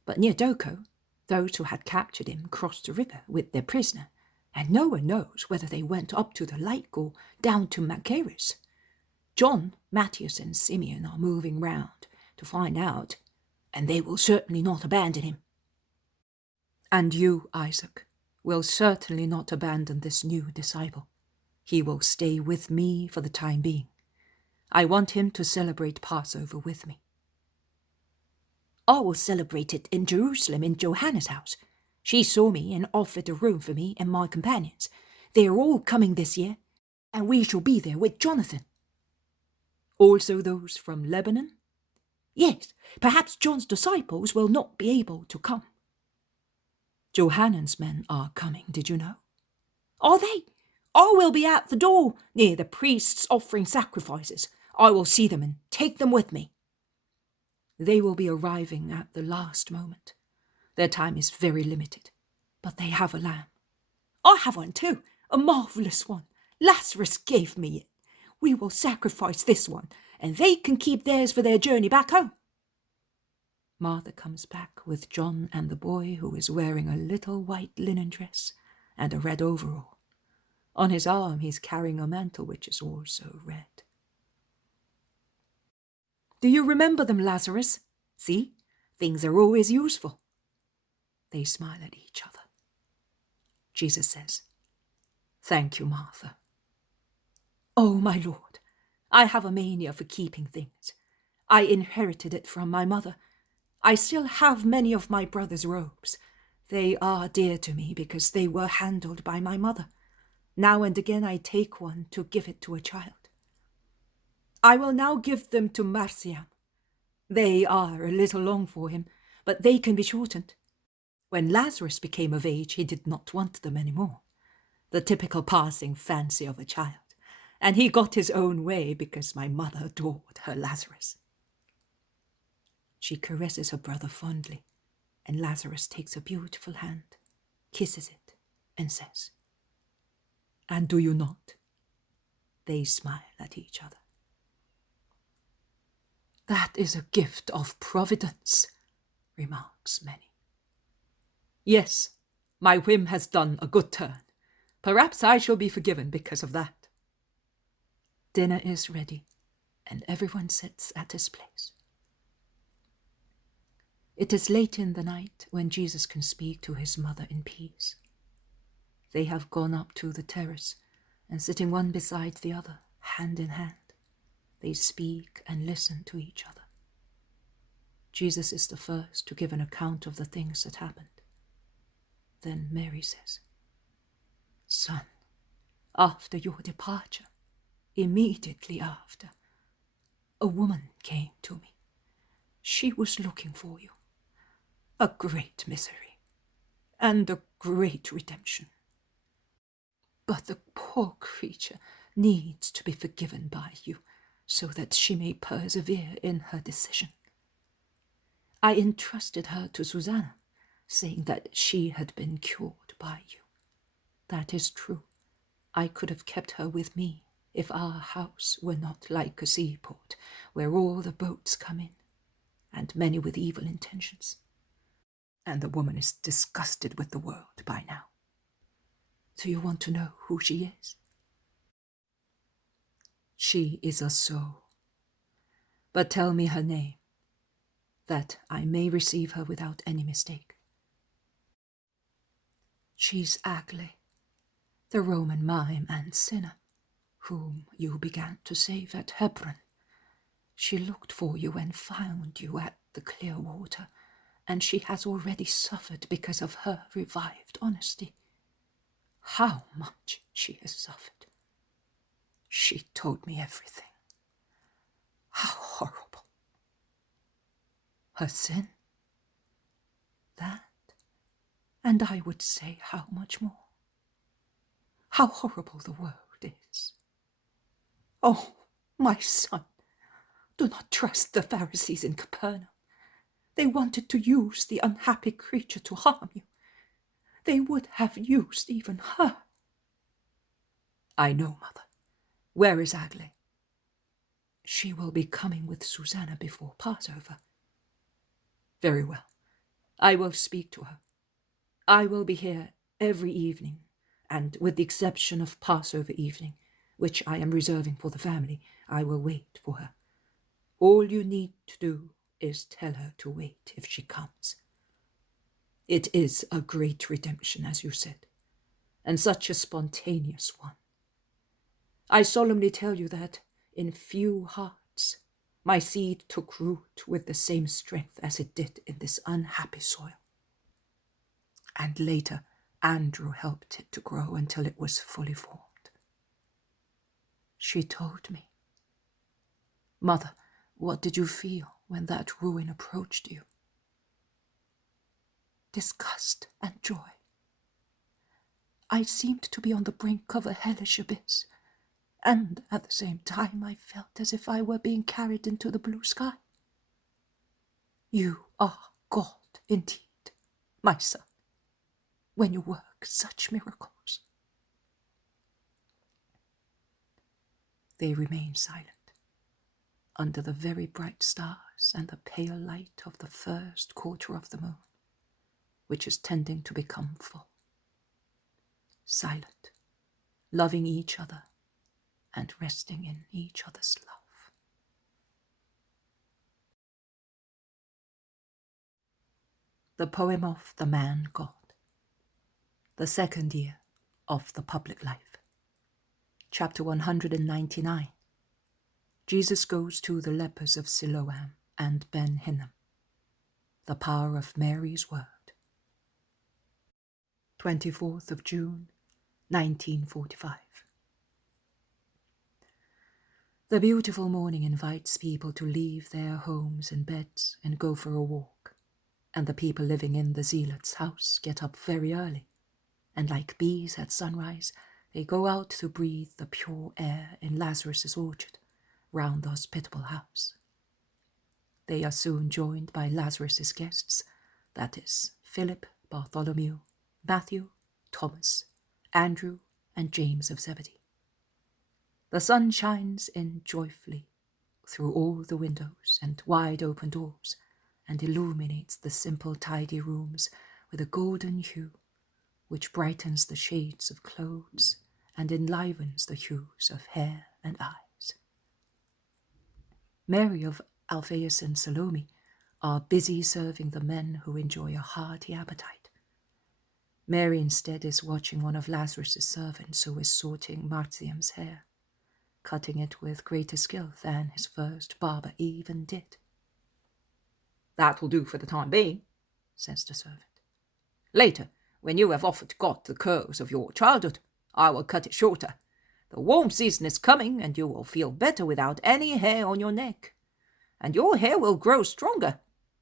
but near Doko, those who had captured him crossed the river with their prisoner, and no one knows whether they went up to the lake or down to Machaerus. John, Matthias, and Simeon are moving round to find out, and they will certainly not abandon him. And you, Isaac, will certainly not abandon this new disciple. He will stay with me for the time being. I want him to celebrate Passover with me. I will celebrate it in Jerusalem in Johanna's house. She saw me and offered a room for me and my companions. They are all coming this year, and we shall be there with Jonathan. Also those from Lebanon? Yes, perhaps John's disciples will not be able to come. Johannan's men are coming, did you know? Are they? I will be at the door near the priests offering sacrifices. I will see them and take them with me. They will be arriving at the last moment. Their time is very limited, but they have a lamb. I have one too, a marvellous one. Lazarus gave me it. We will sacrifice this one, and they can keep theirs for their journey back home. Martha comes back with John and the boy, who is wearing a little white linen dress and a red overall. On his arm he's carrying a mantle which is also red. Do you remember them, Lazarus? See, things are always useful. They smile at each other. Jesus says, Thank you, Martha. Oh, my Lord, I have a mania for keeping things. I inherited it from my mother. I still have many of my brother's robes. They are dear to me because they were handled by my mother. Now and again I take one to give it to a child. I will now give them to Marciam. They are a little long for him, but they can be shortened. When Lazarus became of age, he did not want them any more. The typical passing fancy of a child. And he got his own way because my mother adored her Lazarus. She caresses her brother fondly, and Lazarus takes a beautiful hand, kisses it, and says, And do you not? They smile at each other. That is a gift of Providence, remarks many. Yes, my whim has done a good turn. Perhaps I shall be forgiven because of that. Dinner is ready, and everyone sits at his place. It is late in the night when Jesus can speak to his mother in peace. They have gone up to the terrace, and sitting one beside the other, hand in hand, they speak and listen to each other. Jesus is the first to give an account of the things that happened. Then Mary says, Son, after your departure, immediately after, a woman came to me. She was looking for you. A great misery and a great redemption. But the poor creature needs to be forgiven by you so that she may persevere in her decision. I entrusted her to Susanna, saying that she had been cured by you. That is true. I could have kept her with me if our house were not like a seaport where all the boats come in, and many with evil intentions. And the woman is disgusted with the world by now. Do you want to know who she is? She is a soul. But tell me her name, that I may receive her without any mistake. She's Aglae, the Roman mime and sinner, whom you began to save at Hebron. She looked for you and found you at the clear water, and she has already suffered because of her revived honesty. How much she has suffered. She told me everything. How horrible. Her sin? That, and I would say how much more. How horrible the world is. Oh, my son, do not trust the Pharisees in Capernaum. They wanted to use the unhappy creature to harm you. They would have used even her. I know, mother. Where is Aglaé? She will be coming with Susanna before Passover. Very well. I will speak to her. I will be here every evening, and with the exception of Passover evening, which I am reserving for the family, I will wait for her. All you need to do is tell her to wait if she comes. It is a great redemption, as you said, and such a spontaneous one. I solemnly tell you that in few hearts my seed took root with the same strength as it did in this unhappy soil. And later, Andrew helped it to grow until it was fully formed. She told me. Mother, what did you feel when that ruin approached you? Disgust and joy. I seemed to be on the brink of a hellish abyss, and at the same time I felt as if I were being carried into the blue sky. You are God indeed, my son, when you work such miracles. They remain silent, under the very bright stars and the pale light of the first quarter of the moon, which is tending to become full. Silent, loving each other and resting in each other's love. The poem of the man God. The second year of the public life. Chapter 199. Jesus goes to the lepers of Siloam and Ben Hinnom. The power of Mary's word. 24th of June, 1945. The beautiful morning invites people to leave their homes and beds and go for a walk, and the people living in the zealot's house get up very early, and like bees at sunrise, they go out to breathe the pure air in Lazarus's orchard round the hospitable house. They are soon joined by Lazarus's guests, that is, Philip, Bartholomew, Matthew, Thomas, Andrew, and James of Zebedee. The sun shines in joyfully through all the windows and wide open doors, and illuminates the simple, tidy rooms with a golden hue, which brightens the shades of clothes and enlivens the hues of hair and eyes. Mary of Alphaeus and Salome are busy serving the men who enjoy a hearty appetite. Mary instead is watching one of Lazarus's servants who is sorting Marthiam's hair, cutting it with greater skill than his first barber even did. "That will do for the time being," says the servant. "Later, when you have offered God the curls of your childhood, I will cut it shorter. The warm season is coming, and you will feel better without any hair on your neck. And your hair will grow stronger.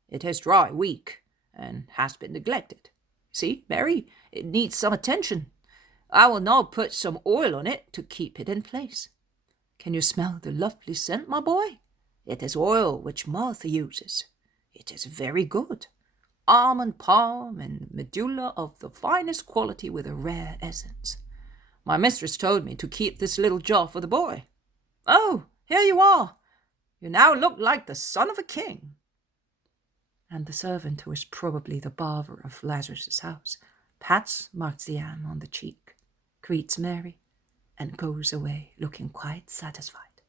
It is dry weak, and has been neglected. See, Mary, it needs some attention. I will now put some oil on it to keep it in place. Can you smell the lovely scent, my boy? It is oil which Martha uses. It is very good. Almond palm and medulla of the finest quality with a rare essence. My mistress told me to keep this little jar for the boy. Oh, here you are. You now look like the son of a king." And the servant, who is probably the barber of Lazarus's house, pats Marthiam on the cheek, greets Mary, and goes away looking quite satisfied.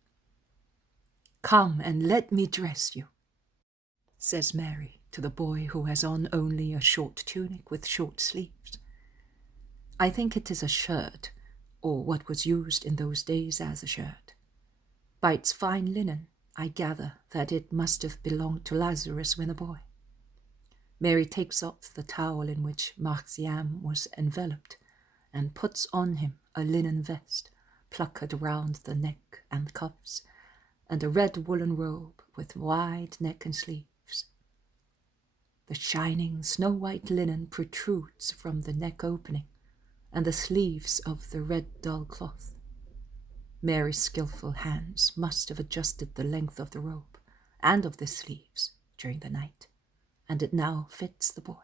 "Come and let me dress you," says Mary to the boy who has on only a short tunic with short sleeves. I think it is a shirt, or what was used in those days as a shirt. By its fine linen I gather that it must have belonged to Lazarus when a boy. Mary takes off the towel in which Marciam was enveloped and puts on him a linen vest puckered round the neck and cuffs, and a red woolen robe with wide neck and sleeves. The shining snow-white linen protrudes from the neck opening and the sleeves of the red dull cloth. Mary's skillful hands must have adjusted the length of the robe and of the sleeves during the night, and it now fits the boy,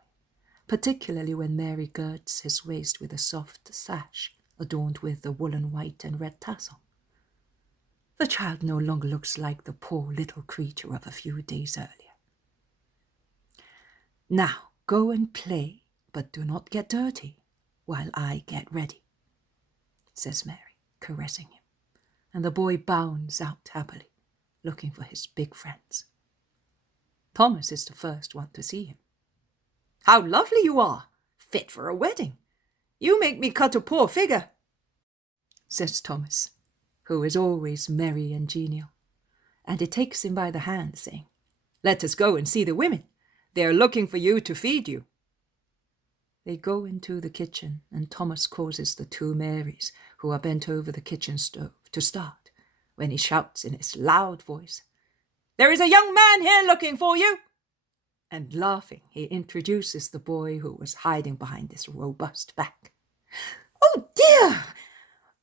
particularly when Mary girds his waist with a soft sash adorned with a woolen white and red tassel. The child no longer looks like the poor little creature of a few days earlier. Now go and play, but do not get dirty while I get ready, says Mary, caressing him, and the boy bounds out happily, looking for his big friends. Thomas is the first one to see him. How lovely you are! Fit for a wedding. You make me cut a poor figure, says Thomas, who is always merry and genial, and he takes him by the hand, saying, Let us go and see the women. They are looking for you to feed you. They go into the kitchen, and Thomas causes the two Marys, who are bent over the kitchen stove, to start, when he shouts in his loud voice, There is a young man here looking for you. And laughing, he introduces the boy who was hiding behind his robust back. Oh dear!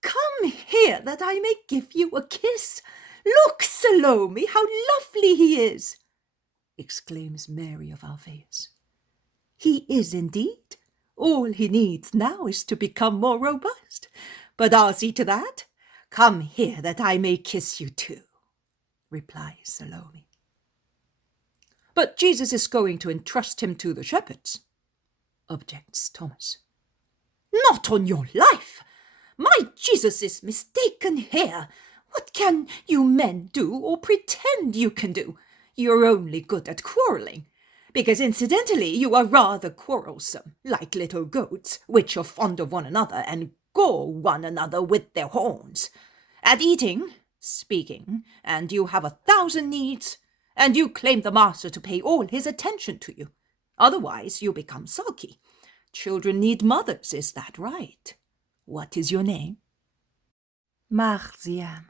Come here that I may give you a kiss. Look, Salome, how lovely he is, exclaims Mary of Alphaeus. He is indeed. All he needs now is to become more robust. But I'll see to that. Come here that I may kiss you too, replies Salome. But Jesus is going to entrust him to the shepherds, objects Thomas. Not on your life. My Jesus is mistaken here. What can you men do or pretend you can do? You're only good at quarrelling, because incidentally you are rather quarrelsome, like little goats, which are fond of one another and gore one another with their horns. At eating, speaking, and you have 1,000 needs, and you claim the master to pay all his attention to you. Otherwise you become sulky. Children need mothers, is that right? What is your name? Marciam.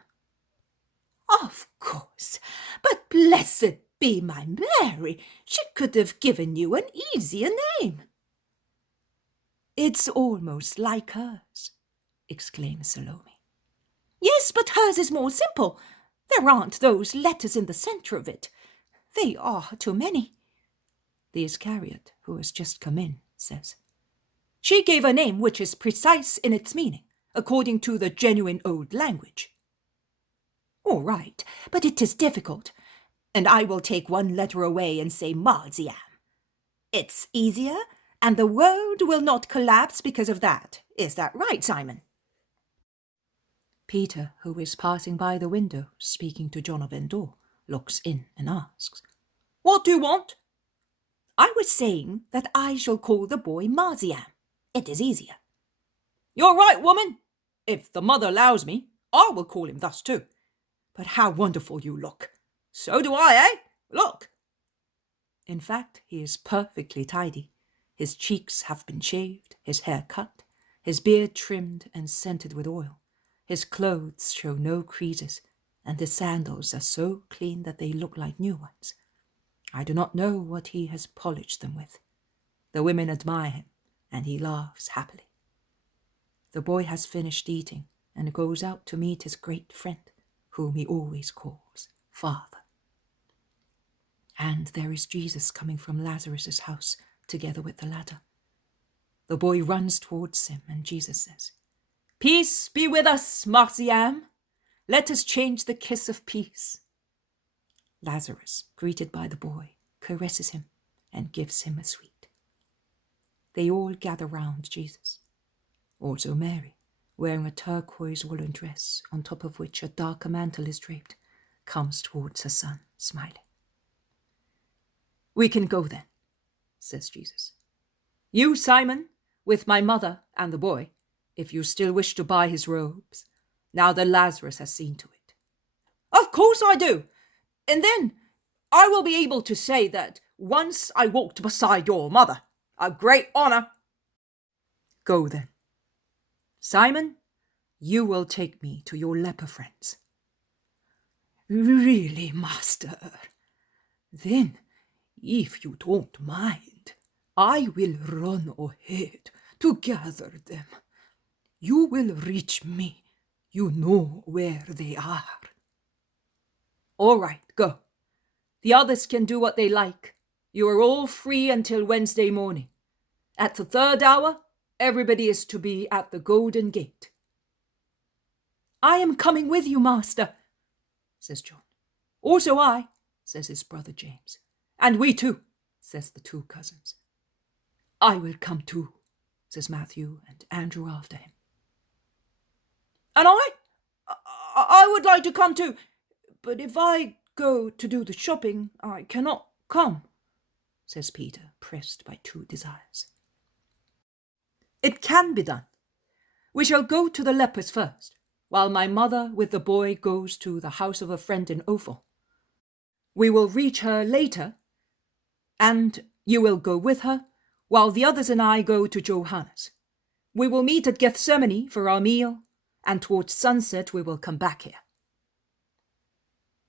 Of course, but blessed be my Mary, she could have given you an easier name. It's almost like hers, exclaims Salome. Yes, but hers is more simple. There aren't those letters in the centre of it. They are too many. The Iscariot, who has just come in, says, She gave a name which is precise in its meaning, according to the genuine old language. All right, but it is difficult, and I will take one letter away and say Marziam. It's easier, and the world will not collapse because of that. Is that right, Simon? Peter, who is passing by the window, speaking to John of Endor, looks in and asks, What do you want? I was saying that I shall call the boy Marziam. It is easier. You're right, woman. If the mother allows me, I will call him thus too. But how wonderful you look. So do I, eh? Look. In fact, he is perfectly tidy. His cheeks have been shaved, his hair cut, his beard trimmed and scented with oil. His clothes show no creases, and his sandals are so clean that they look like new ones. I do not know what he has polished them with. The women admire him, and he laughs happily. The boy has finished eating and goes out to meet his great friend, whom he always calls Father. And there is Jesus coming from Lazarus' house, together with the ladder. The boy runs towards him, and Jesus says, Peace be with us, Marciam. Let us change the kiss of peace. Lazarus, greeted by the boy, caresses him and gives him a sweet. They all gather round Jesus. Also Mary, wearing a turquoise woolen dress on top of which a darker mantle is draped, comes towards her son, smiling. We can go then, says Jesus. You, Simon, with my mother and the boy, if you still wish to buy his robes, now that Lazarus has seen to it. Of course I do. And then I will be able to say that once I walked beside your mother, a great honor. Go then. Simon, you will take me to your leper friends. Really, master? Then, if you don't mind, I will run ahead to gather them. You will reach me. You know where they are. All right, go. The others can do what they like. You are all free until Wednesday morning. At the 3rd hour, everybody is to be at the Golden Gate. I am coming with you, master, says John. Also I, says his brother James. And we too, says the 2 cousins. I will come too, says Matthew and Andrew after him. And I would like to come too, but if I go to do the shopping, I cannot come, says Peter, pressed by 2 desires. It can be done. We shall go to the lepers first, while my mother with the boy goes to the house of a friend in Ophel. We will reach her later, and you will go with her, while the others and I go to Johanna's. We will meet at Gethsemane for our meal, and towards sunset we will come back here.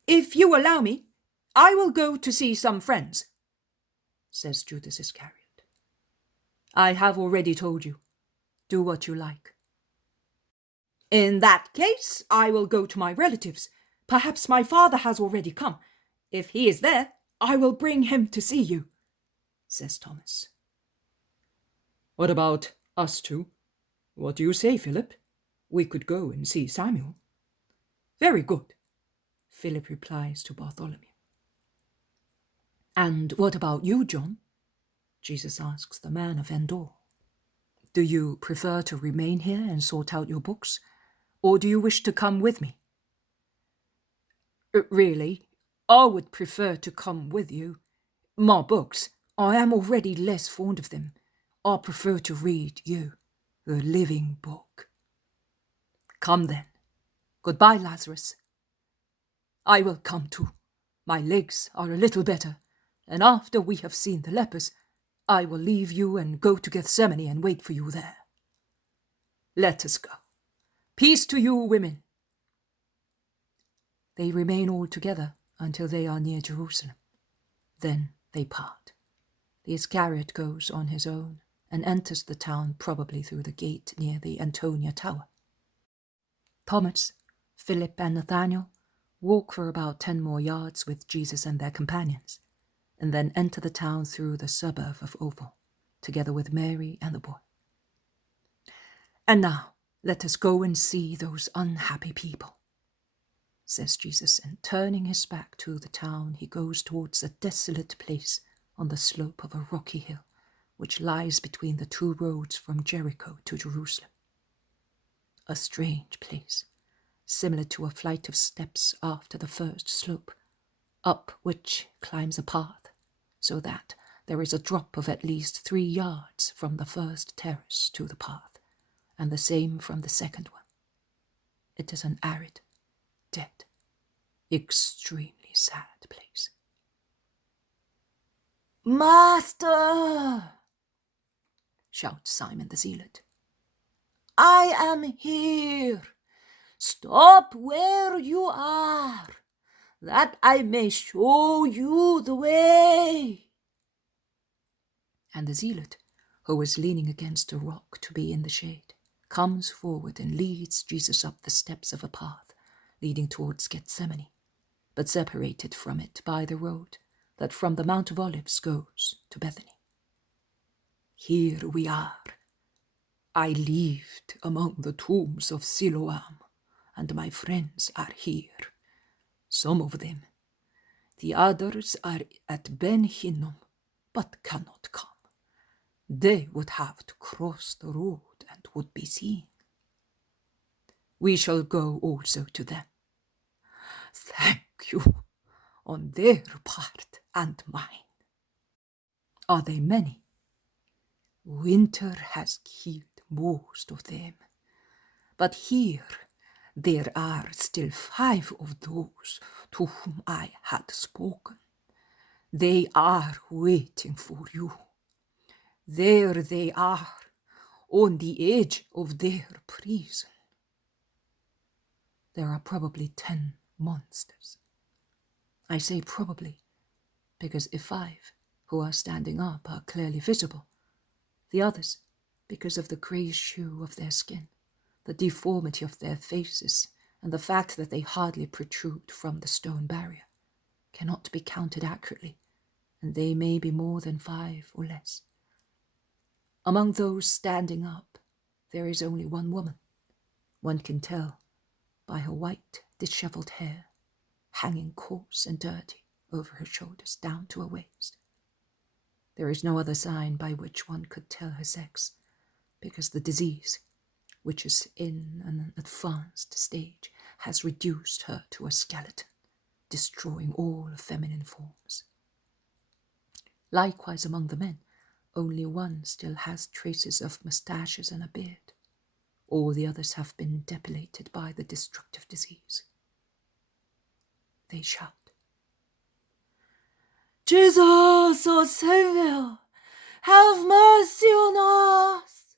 If you allow me, I will go to see some friends, says Judas Iscariot. I have already told you. Do what you like. In that case, I will go to my relatives. Perhaps my father has already come. If he is there, I will bring him to see you, says Thomas. What about us 2? What do you say, Philip? We could go and see Samuel. Very good, Philip replies to Bartholomew. And what about you, John? Jesus asks the man of Endor. Do you prefer to remain here and sort out your books, or do you wish to come with me? Really, I would prefer to come with you. My books, I am already less fond of them. I prefer to read you, the living book. Come then. Goodbye, Lazarus. I will come too. My legs are a little better, and after we have seen the lepers, I will leave you and go to Gethsemane and wait for you there. Let us go. Peace to you, women. They remain all together until they are near Jerusalem. Then they part. The Iscariot goes on his own and enters the town, probably through the gate near the Antonia Tower. Thomas, Philip, and Nathanael walk for about 10 more yards with Jesus and their companions, and then enter the town through the suburb of Ophel, together with Mary and the boy. And now let us go and see those unhappy people, says Jesus, and turning his back to the town, he goes towards a desolate place on the slope of a rocky hill, which lies between the 2 roads from Jericho to Jerusalem. A strange place, similar to a flight of steps after the first slope, up which climbs a path, so that there is a drop of at least 3 yards from the first terrace to the path, and the same from the second one. It is an arid, dead, extremely sad place. Master, shouts Simon the Zealot, I am here. Stop where you are, that I may show you the way. And the Zealot, who was leaning against a rock to be in the shade, comes forward and leads Jesus up the steps of a path leading towards Gethsemane, but separated from it by the road that from the Mount of Olives goes to Bethany. Here we are. I lived among the tombs of Siloam, and my friends are here. Some of them. The others are at Ben Hinnom, but cannot come. They would have to cross the road and would be seen. We shall go also to them. Thank you, on their part and mine. Are they many? Winter has killed most of them, but here There are still 5 of those to whom I had spoken. They are waiting for you. There they are, on the edge of their prison. There are probably 10 monsters. I say probably, because if 5 who are standing up are clearly visible, the others, because of the greyish hue of their skin, the deformity of their faces, and the fact that they hardly protrude from the stone barrier, cannot be counted accurately, and they may be more than 5 or less. Among those standing up, there is only one woman. One can tell by her white, dishevelled hair, hanging coarse and dirty over her shoulders down to her waist. There is no other sign by which one could tell her sex, because the disease, which is in an advanced stage, has reduced her to a skeleton, destroying all feminine forms. Likewise among the men, only one still has traces of moustaches and a beard. All the others have been depilated by the destructive disease. They shout, "Jesus, our Saviour, have mercy on us!"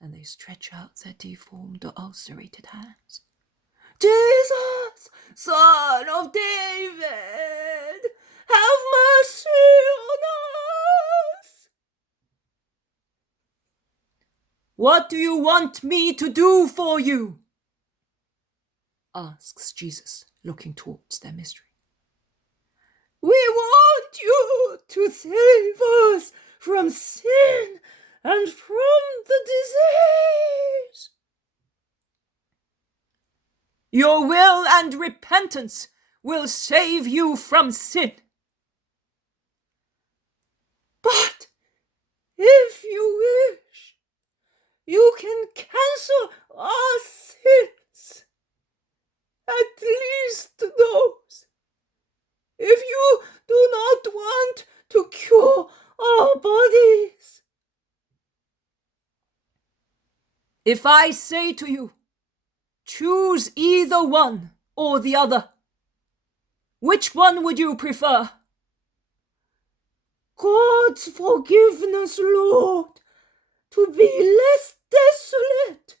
And they stretch out their deformed or ulcerated hands. "Jesus, Son of David, have mercy on us!" "What do you want me to do for you?" asks Jesus, looking towards their misery. "We want you to save us from sin and from the disease." "Your will and repentance will save you from sin." "But if you wish, you can cancel our sins, at least those. If you do not want to cure our bodies." "If I say to you, choose either one or the other, which one would you prefer?" "God's forgiveness, Lord, to be less desolate."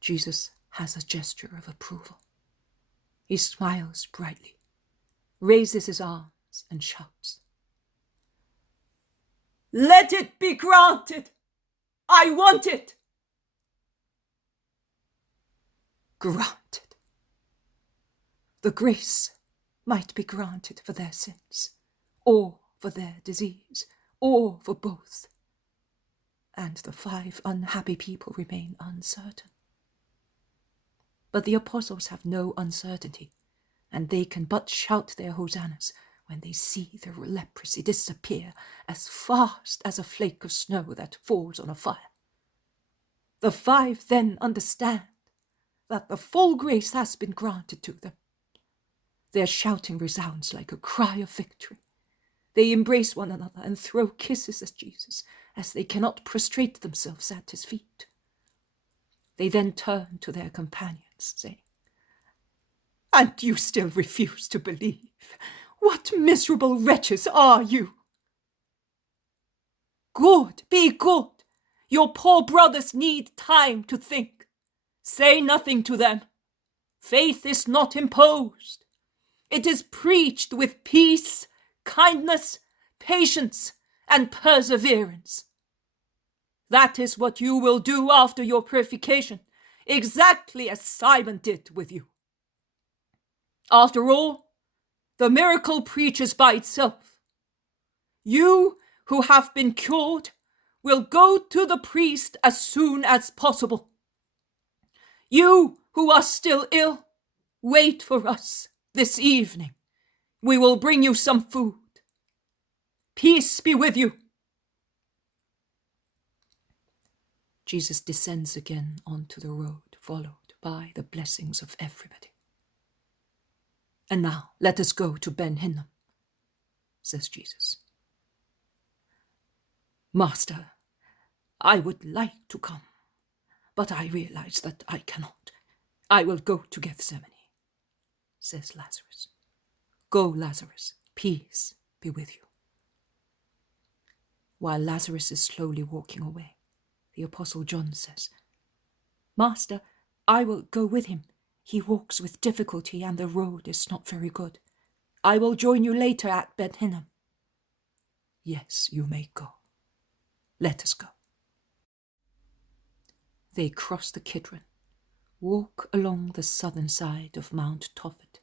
Jesus has a gesture of approval. He smiles brightly, raises his arms, and shouts, "Let it be granted! I want it!" Granted. The grace might be granted for their sins, or for their disease, or for both. And the 5 unhappy people remain uncertain. But the apostles have no uncertainty, and they can but shout their hosannas when they see their leprosy disappear as fast as a flake of snow that falls on a fire. The 5 then understand that the full grace has been granted to them. Their shouting resounds like a cry of victory. They embrace one another and throw kisses at Jesus, as they cannot prostrate themselves at his feet. They then turn to their companions, saying, "And you still refuse to believe? What miserable wretches are you?" "Good, be good. Your poor brothers need time to think. Say nothing to them. Faith is not imposed. It is preached with peace, kindness, patience, and perseverance. That is what you will do after your purification, exactly as Simon did with you. After all, the miracle preaches by itself. You who have been cured will go to the priest as soon as possible. You who are still ill, wait for us this evening. We will bring you some food. Peace be with you." Jesus descends again onto the road, followed by the blessings of everybody. "And now let us go to Ben Hinnom," says Jesus. "Master, I would like to come, but I realize that I cannot. I will go to Gethsemane, says Lazarus. Go, Lazarus, peace be with you. While Lazarus is slowly walking away, the Apostle John says, Master, I will go with him. He walks with difficulty and the road is not very good. I will join you later at Bethany. Yes, you may go. Let us go. They cross the Kidron, walk along the southern side of Mount Tophet,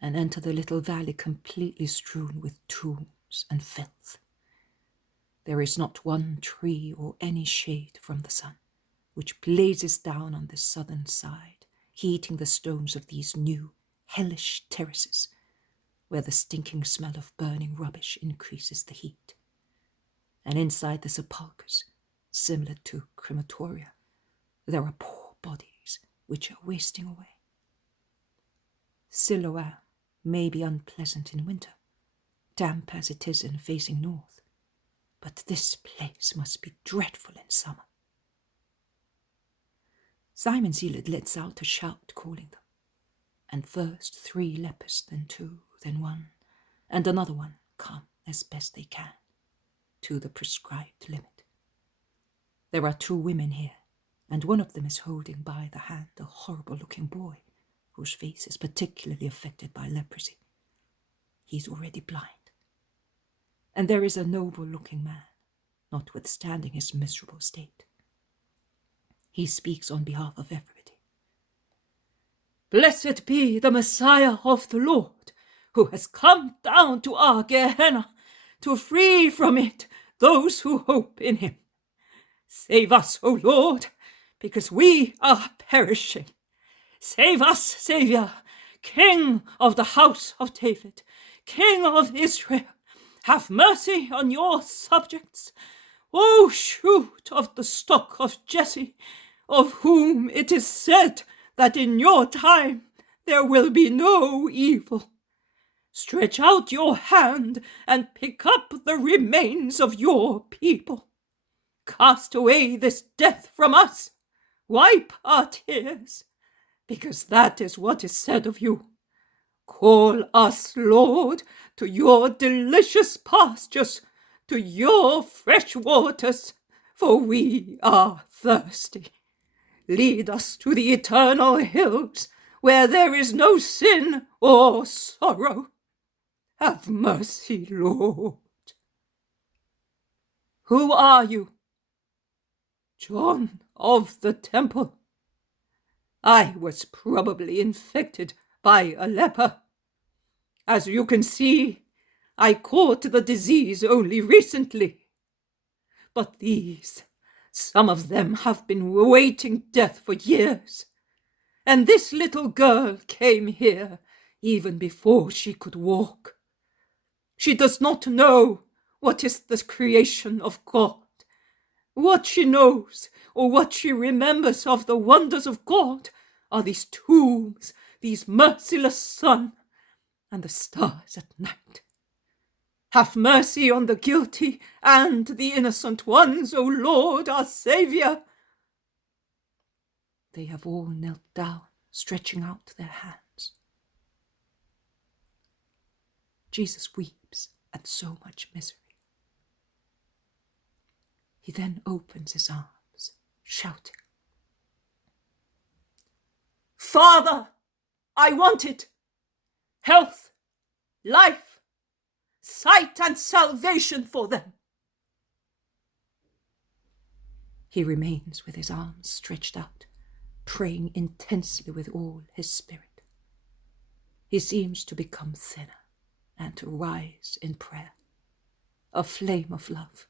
and enter the little valley completely strewn with tombs and filth. There is not one tree or any shade from the sun, which blazes down on the southern side, heating the stones of these new, hellish terraces, where the stinking smell of burning rubbish increases the heat. And inside the sepulchres, similar to crematoria, there are poor bodies which are wasting away. Siloam may be unpleasant in winter, damp as it is in facing north, but this place must be dreadful in summer. Simon Zealot lets out a shout calling them, and first 3 lepers, then 2, then 1, and another one come as best they can to the prescribed limit. There are 2 women here, and one of them is holding by the hand a horrible-looking boy whose face is particularly affected by leprosy. He's already blind. And there is a noble-looking man, notwithstanding his miserable state. He speaks on behalf of everybody. Blessed be the Messiah of the Lord, who has come down to our Gehenna to free from it those who hope in him. Save us, O Lord, because we are perishing. Save us, Saviour, King of the house of David, King of Israel. Have mercy on your subjects, O shoot of the stock of Jesse, of whom it is said that in your time there will be no evil. Stretch out your hand and pick up the remains of your people. Cast away this death from us. Wipe our tears, because that is what is said of you. Call us, Lord, to your delicious pastures, to your fresh waters, for we are thirsty. Lead us to the eternal hills, where there is no sin or sorrow. Have mercy, Lord. Who are you? John of the temple. I was probably infected by a leper. As you can see, I caught the disease only recently. But these, some of them have been awaiting death for years. And this little girl came here even before she could walk. She does not know what is the creation of God. What she knows, or what she remembers of the wonders of God, are these tombs, these merciless sun, and the stars at night. Have mercy on the guilty and the innocent ones, O Lord, our Saviour. They have all knelt down, stretching out their hands. Jesus weeps at so much misery. He then opens his arms, shouting, Father, I want it. Health, life, sight and salvation for them. He remains with his arms stretched out, praying intensely with all his spirit. He seems to become thinner and to rise in prayer, a flame of love,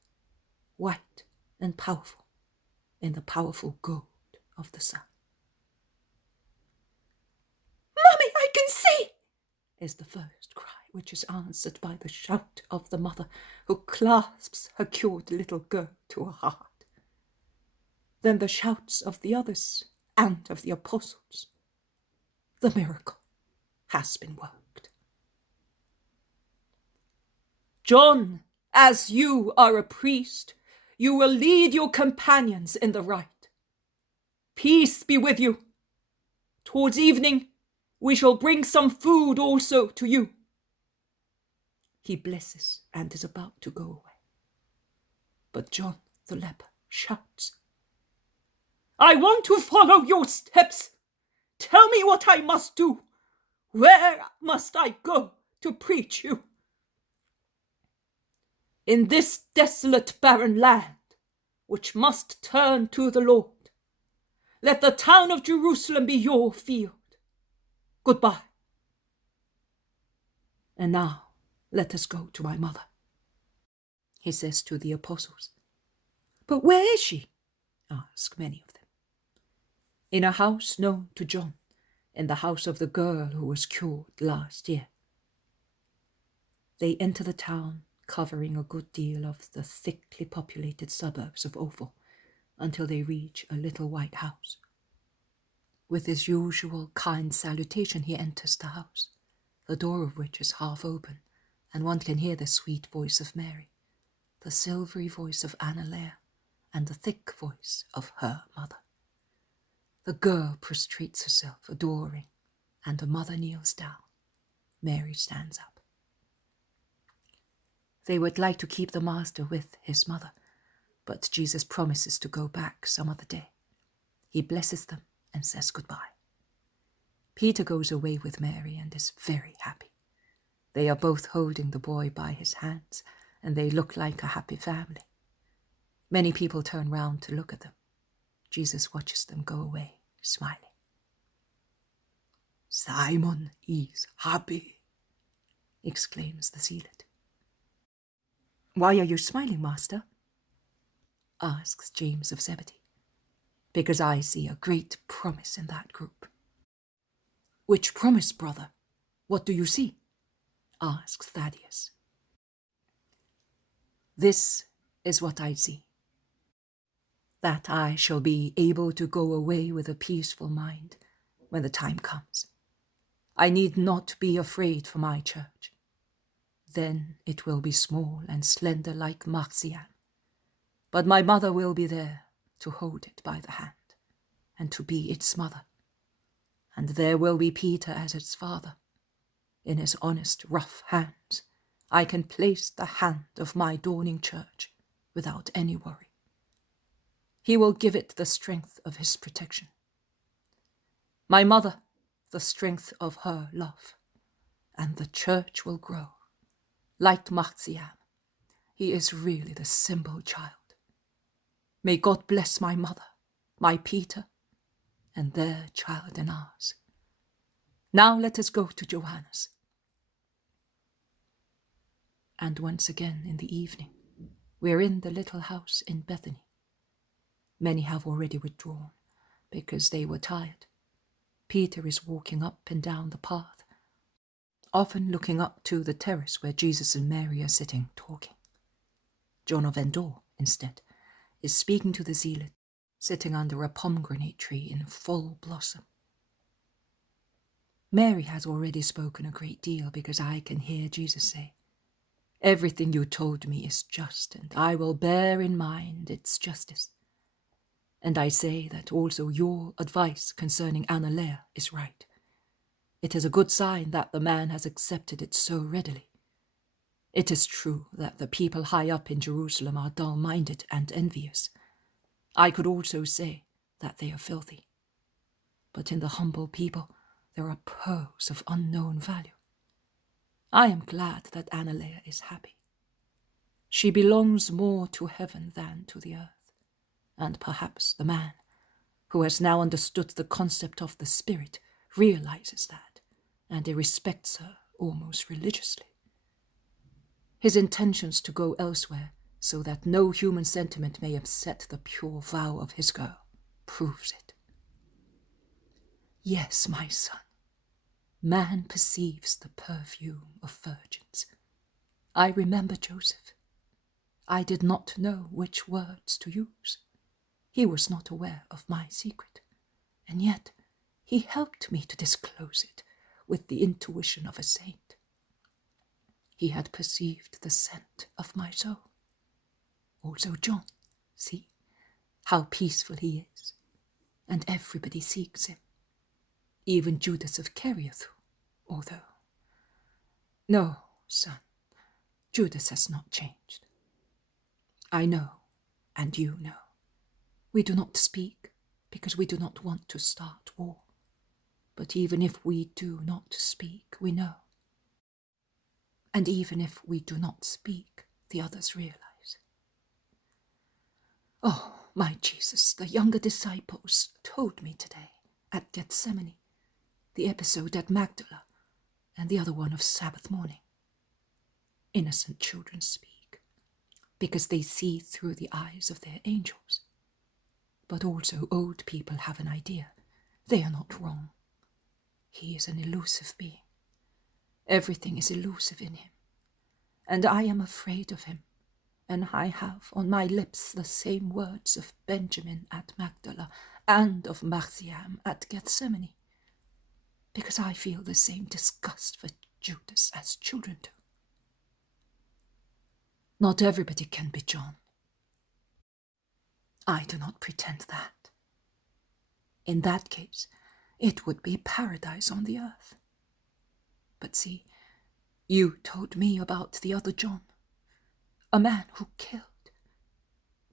white and powerful in the powerful gold of the sun. Mummy, I can see! Is the first cry, which is answered by the shout of the mother, who clasps her cured little girl to her heart. Then the shouts of the others and of the apostles. The miracle has been worked. John, as you are a priest, you will lead your companions in the right. Peace be with you. Towards evening, we shall bring some food also to you." He blesses and is about to go away. But John the leper shouts, "I want to follow your steps. Tell me what I must do. Where must I go to preach you? In this desolate, barren land, which must turn to the Lord, let the town of Jerusalem be your field. Goodbye." "And now let us go to my mother," he says to the apostles. "But where is she?" ask many of them. "In a house known to John, in the house of the girl who was cured last year." They enter the town, covering a good deal of the thickly populated suburbs of Ophel, until they reach a little white house. With his usual kind salutation, he enters the house, the door of which is half open, and one can hear the sweet voice of Mary, the silvery voice of Annalea, and the thick voice of her mother. The girl prostrates herself, adoring, and the mother kneels down. Mary stands up. They would like to keep the master with his mother, but Jesus promises to go back some other day. He blesses them and says goodbye. Peter goes away with Mary and is very happy. They are both holding the boy by his hands, and they look like a happy family. Many people turn round to look at them. Jesus watches them go away, smiling. "Simon is happy," exclaims the zealot. "Why are you smiling, Master?" asks James of Zebedee. "Because I see a great promise in that group." "Which promise, brother? What do you see?" asks Thaddeus. "This is what I see. That I shall be able to go away with a peaceful mind when the time comes. I need not be afraid for my church. Then it will be small and slender like Marcian. But my mother will be there to hold it by the hand and to be its mother. And there will be Peter as its father. In his honest, rough hands, I can place the hand of my dawning church without any worry. He will give it the strength of his protection. My mother, the strength of her love, and the church will grow. Like Marcian, he is really the symbol child. May God bless my mother, my Peter, and their child and ours. Now let us go to Johannes." And once again in the evening, we are in the little house in Bethany. Many have already withdrawn because they were tired. Peter is walking up and down the path, often looking up to the terrace where Jesus and Mary are sitting talking. John of Endor, instead, is speaking to the zealot, sitting under a pomegranate tree in full blossom. Mary has already spoken a great deal because I can hear Jesus say, "Everything you told me is just, and I will bear in mind its justice. And I say that also your advice concerning Annalea is right. It is a good sign that the man has accepted it so readily. It is true that the people high up in Jerusalem are dull-minded and envious. I could also say that they are filthy. But in the humble people there are pearls of unknown value. I am glad that Annalea is happy. She belongs more to heaven than to the earth, and perhaps the man, who has now understood the concept of the Spirit, realizes that, and he respects her almost religiously. His intentions to go elsewhere so that no human sentiment may upset the pure vow of his girl proves it. Yes, my son, man perceives the perfume of virgins. I remember Joseph. I did not know which words to use. He was not aware of my secret, and yet he helped me to disclose it with the intuition of a saint. He had perceived the scent of my soul. Also John, see how peaceful he is. and everybody seeks him, even Judas of Kerioth, although... No, son, Judas has not changed. I know, and you know. We do not speak because we do not want to start war. But even if we do not speak, we know. And even if we do not speak, the others realize. Oh, my Jesus, the younger disciples told me today at Gethsemane, the episode at Magdala, and the other one of Sabbath morning. Innocent children speak, because they see through the eyes of their angels. But also old people have an idea. They are not wrong. He is an elusive being. Everything is elusive in him. And I am afraid of him, and I have on my lips the same words of Benjamin at Magdala and of Marthiam at Gethsemane, because I feel the same disgust for Judas as children do. Not everybody can be John. I do not pretend that. In that case, it would be paradise on the earth. But see, you told me about the other John, a man who killed.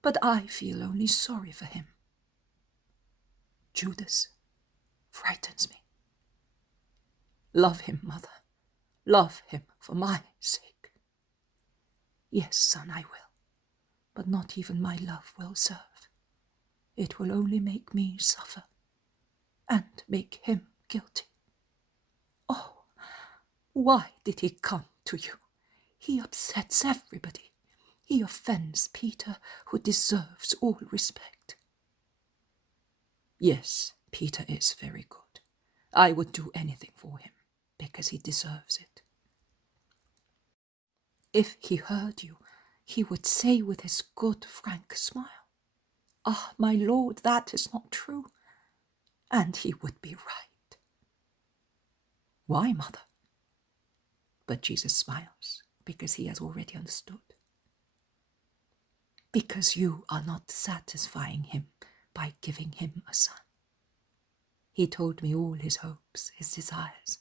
But I feel only sorry for him. Judas frightens me. Love him, mother. Love him for my sake. Yes, son, I will. But not even my love will serve. It will only make me suffer and make him guilty. Oh, why did he come to you? He upsets everybody. He offends Peter, who deserves all respect. Yes, Peter is very good. I would do anything for him, because he deserves it. If he heard you, he would say with his good, frank smile, "Ah, my lord, that is not true." And he would be right. Why, mother? But Jesus smiles, because he has already understood. Because you are not satisfying him by giving him a son. He told me all his hopes, his desires,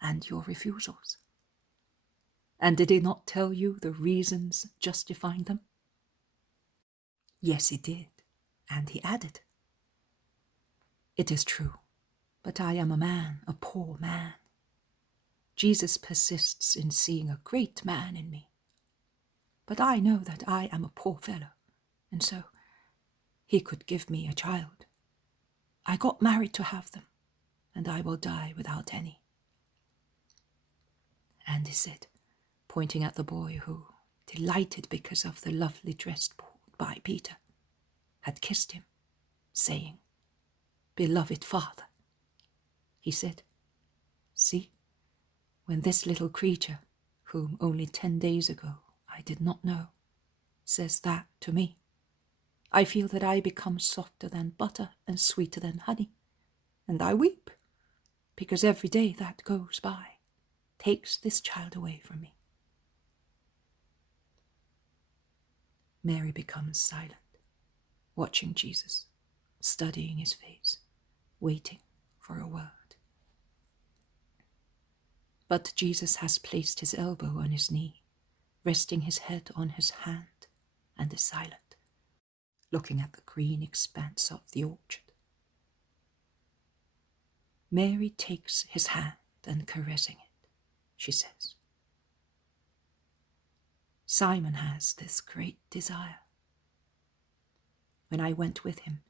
and your refusals. And did he not tell you the reasons justifying them? Yes, he did, and he added, "It is true, but I am a man, a poor man. Jesus persists in seeing a great man in me. But I know that I am a poor fellow, and so he could give me a child. I got married to have them, and I will die without any." And he said, pointing at the boy who, delighted because of the lovely dress bought by Peter, had kissed him, saying, "Beloved father," he said, "See, when this little creature, whom only 10 days ago I did not know, says that to me, I feel that I become softer than butter and sweeter than honey, and I weep, because every day that goes by takes this child away from me." Mary becomes silent, watching Jesus, studying his face, waiting for a word. But Jesus has placed his elbow on his knee, resting his head on his hand, and is silent, looking at the green expanse of the orchard. Mary takes his hand and caressing it, she says, "Simon has this great desire. When I went with him,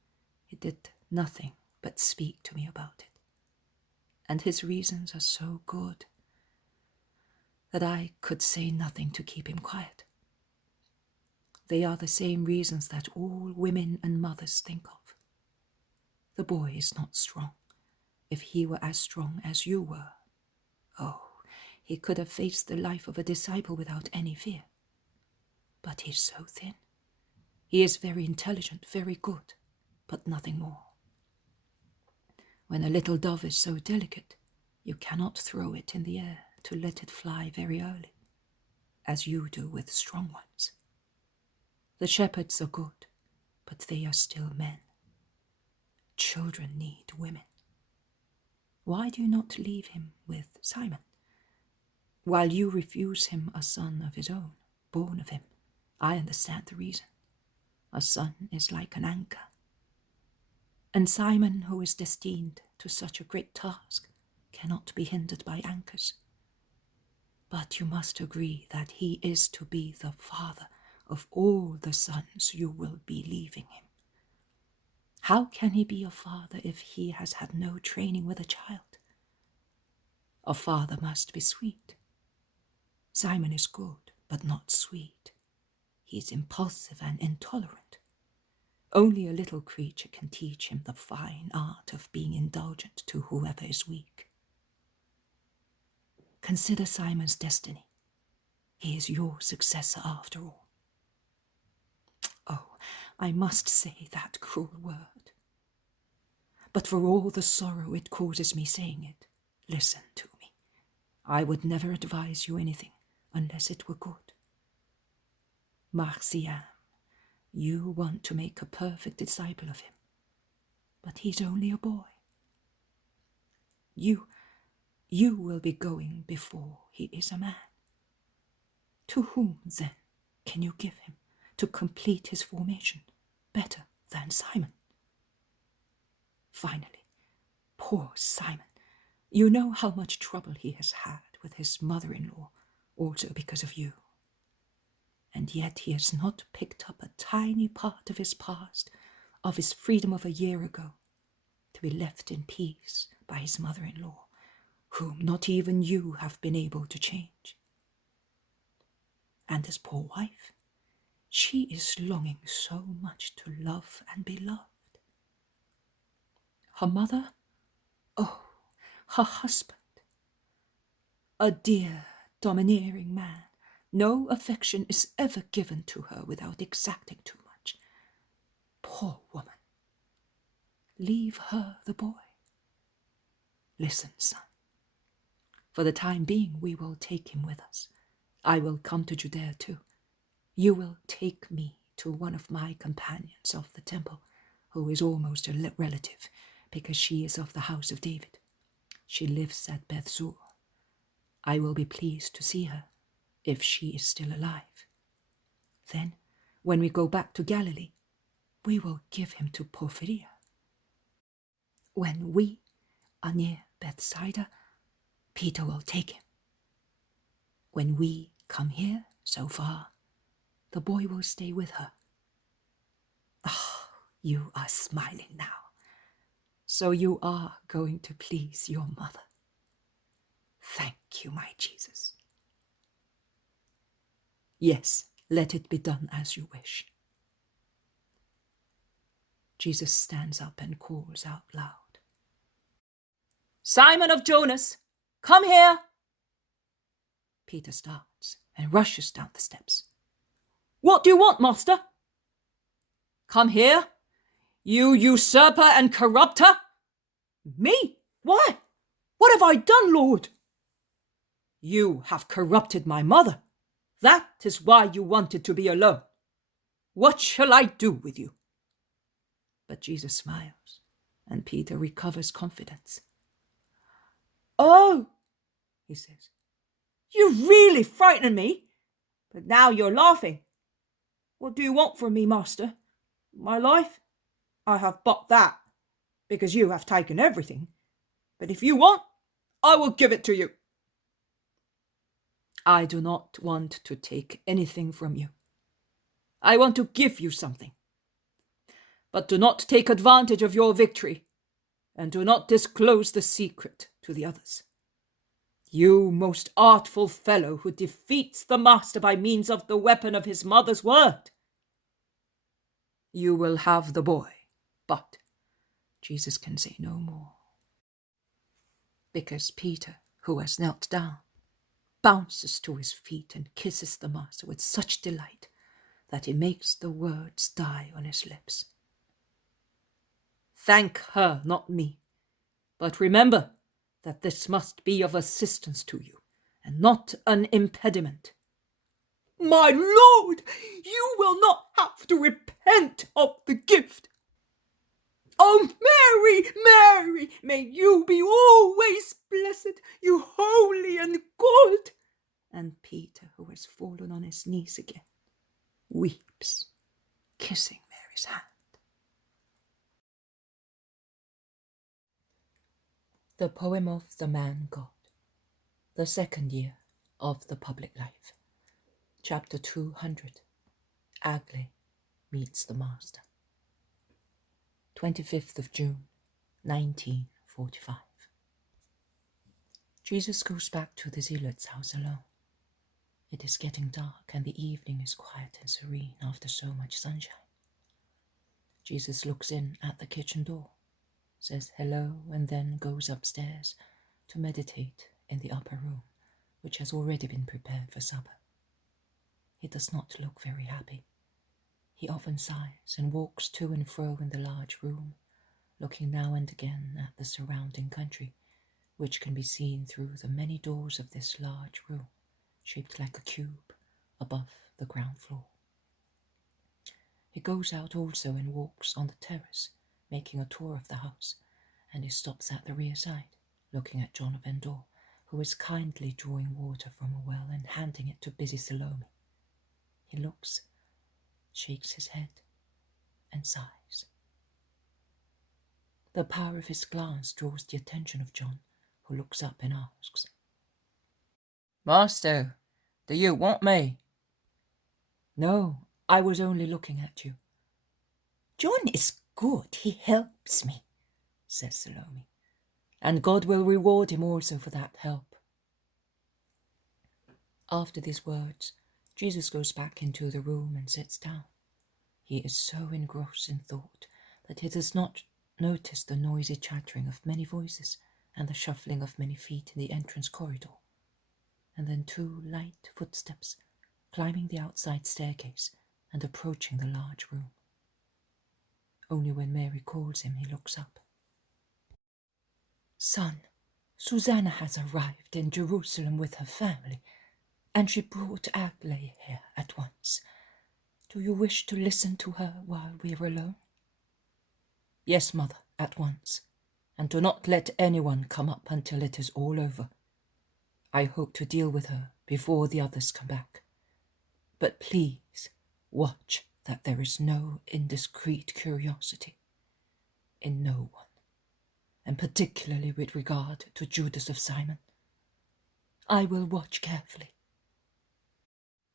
he did nothing but speak to me about it. And his reasons are so good that I could say nothing to keep him quiet. They are the same reasons that all women and mothers think of. The boy is not strong. If he were as strong as you were, oh, he could have faced the life of a disciple without any fear. But he's so thin. He is very intelligent, very good, but nothing more. When a little dove is so delicate, you cannot throw it in the air to let it fly very early, as you do with strong ones. The shepherds are good, but they are still men. children need women. Why do you not leave him with Simon? While you refuse him a son of his own, born of him, I understand the reason. A son is like an anchor. And Simon, who is destined to such a great task, cannot be hindered by anchors. But you must agree that he is to be the father of all the sons you will be leaving him. How can he be a father if he has had no training with a child? A father must be sweet. Simon is good, but not sweet. He is impulsive and intolerant. Only a little creature can teach him the fine art of being indulgent to whoever is weak. Consider Simon's destiny. He is your successor after all. Oh, I must say that cruel word. But for all the sorrow it causes me saying it, listen to me. I would never advise you anything unless it were good. Marcian, you want to make a perfect disciple of him, but he's only a boy. You will be going before he is a man. To whom, then, can you give him to complete his formation better than Simon? Finally, poor Simon, you know how much trouble he has had with his mother-in-law, also because of you. And yet he has not picked up a tiny part of his past, of his freedom of a year ago, to be left in peace by his mother-in-law, whom not even you have been able to change. And his poor wife, she is longing so much to love and be loved. Her mother, oh, her husband, a dear, domineering man. No affection is ever given to her without exacting too much. Poor woman. Leave her the boy. Listen, son. For the time being, we will take him with us. I will come to Judea too. You will take me to one of my companions of the temple, who is almost a relative, because she is of the house of David. She lives at Bethsur. I will be pleased to see her, if she is still alive. Then, when we go back to Galilee, we will give him to Porphyria. When we are near Bethsaida, Peter will take him. When we come here so far, the boy will stay with her. Oh, you are smiling now. So you are going to please your mother. Thank you, my Jesus. Yes, let it be done as you wish. Jesus stands up and calls out loud. Simon of Jonas, come here! Peter starts and rushes down the steps. What do you want, master? Come here, you usurper and corrupter! Me? Why? What have I done, Lord? You have corrupted my mother. That is why you wanted to be alone. What shall I do with you? But Jesus smiles, and Peter recovers confidence. Oh, he says, you really frightened me, but now you're laughing. What do you want from me, master? My life? I have bought that, because you have taken everything. But if you want, I will give it to you. I do not want to take anything from you. I want to give you something. But do not take advantage of your victory, and do not disclose the secret to the others. You most artful fellow who defeats the master by means of the weapon of his mother's word. You will have the boy, but Jesus can say no more. Because Peter, who has knelt down, bounces to his feet and kisses the master with such delight that he makes the words die on his lips. Thank her, not me. But remember that this must be of assistance to you, and not an impediment. My lord, you will not have to repent of the gift. Oh, Mary, Mary, may you be always blessed, you holy and good. And Peter, who has fallen on his knees again, weeps, kissing Mary's hand. The poem of the man God, the second year of the public life. Chapter 200. Aglae meets the Master. 25th of June, 1945. Jesus goes back to the zealot's house alone. It is getting dark and the evening is quiet and serene after so much sunshine. Jesus looks in at the kitchen door, says hello, and then goes upstairs to meditate in the upper room, which has already been prepared for supper. He does not look very happy. He often sighs and walks to and fro in the large room, looking now and again at the surrounding country, which can be seen through the many doors of this large room, shaped like a cube, above the ground floor. He goes out also and walks on the terrace, making a tour of the house, and he stops at the rear side, looking at John of Endor, who is kindly drawing water from a well and handing it to busy Salome. He looks, shakes his head, and sighs. The power of his glance draws the attention of John, who looks up and asks, "Master, do you want me?" "No, I was only looking at you." "John is good, he helps me," says Salome, "and God will reward him also for that help." After these words, Jesus goes back into the room and sits down. He is so engrossed in thought that he does not notice the noisy chattering of many voices and the shuffling of many feet in the entrance corridor, and then 2 light footsteps climbing the outside staircase and approaching the large room. Only when Mary calls him, he looks up. "Son, Susanna has arrived in Jerusalem with her family, and she brought Aglae here at once. Do you wish to listen to her while we're alone?" "Yes, mother, at once, and do not let anyone come up until it is all over. I hope to deal with her before the others come back. But please watch that there is no indiscreet curiosity in no one, and particularly with regard to Judas of Simon. I will watch carefully."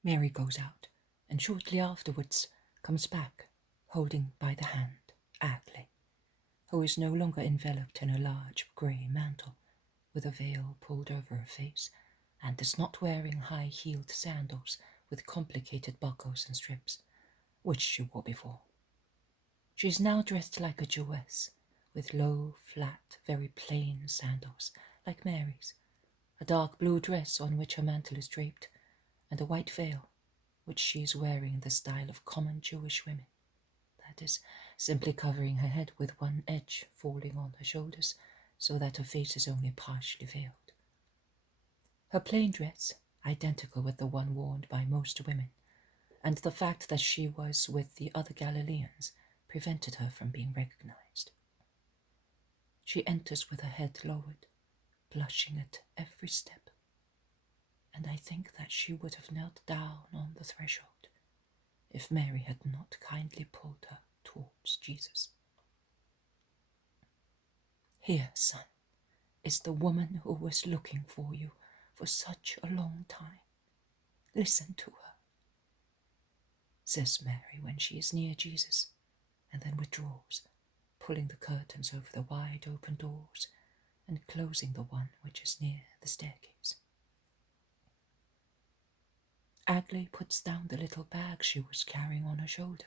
Mary goes out, and shortly afterwards comes back, holding by the hand Aglae, who is no longer enveloped in a large grey mantle, with a veil pulled over her face, and is not wearing high-heeled sandals with complicated buckles and strips, which she wore before. She is now dressed like a Jewess, with low, flat, very plain sandals, like Mary's, a dark blue dress on which her mantle is draped, and a white veil, which she is wearing in the style of common Jewish women, that is, simply covering her head with one edge falling on her shoulders, so that her face is only partially veiled. Her plain dress, identical with the one worn by most women, and the fact that she was with the other Galileans, prevented her from being recognized. She enters with her head lowered, blushing at every step, and I think that she would have knelt down on the threshold if Mary had not kindly pulled her towards Jesus. "Here, son, is the woman who was looking for you for such a long time. Listen to her," says Mary when she is near Jesus, and then withdraws, pulling the curtains over the wide open doors and closing the one which is near the staircase. Aglae puts down the little bag she was carrying on her shoulder.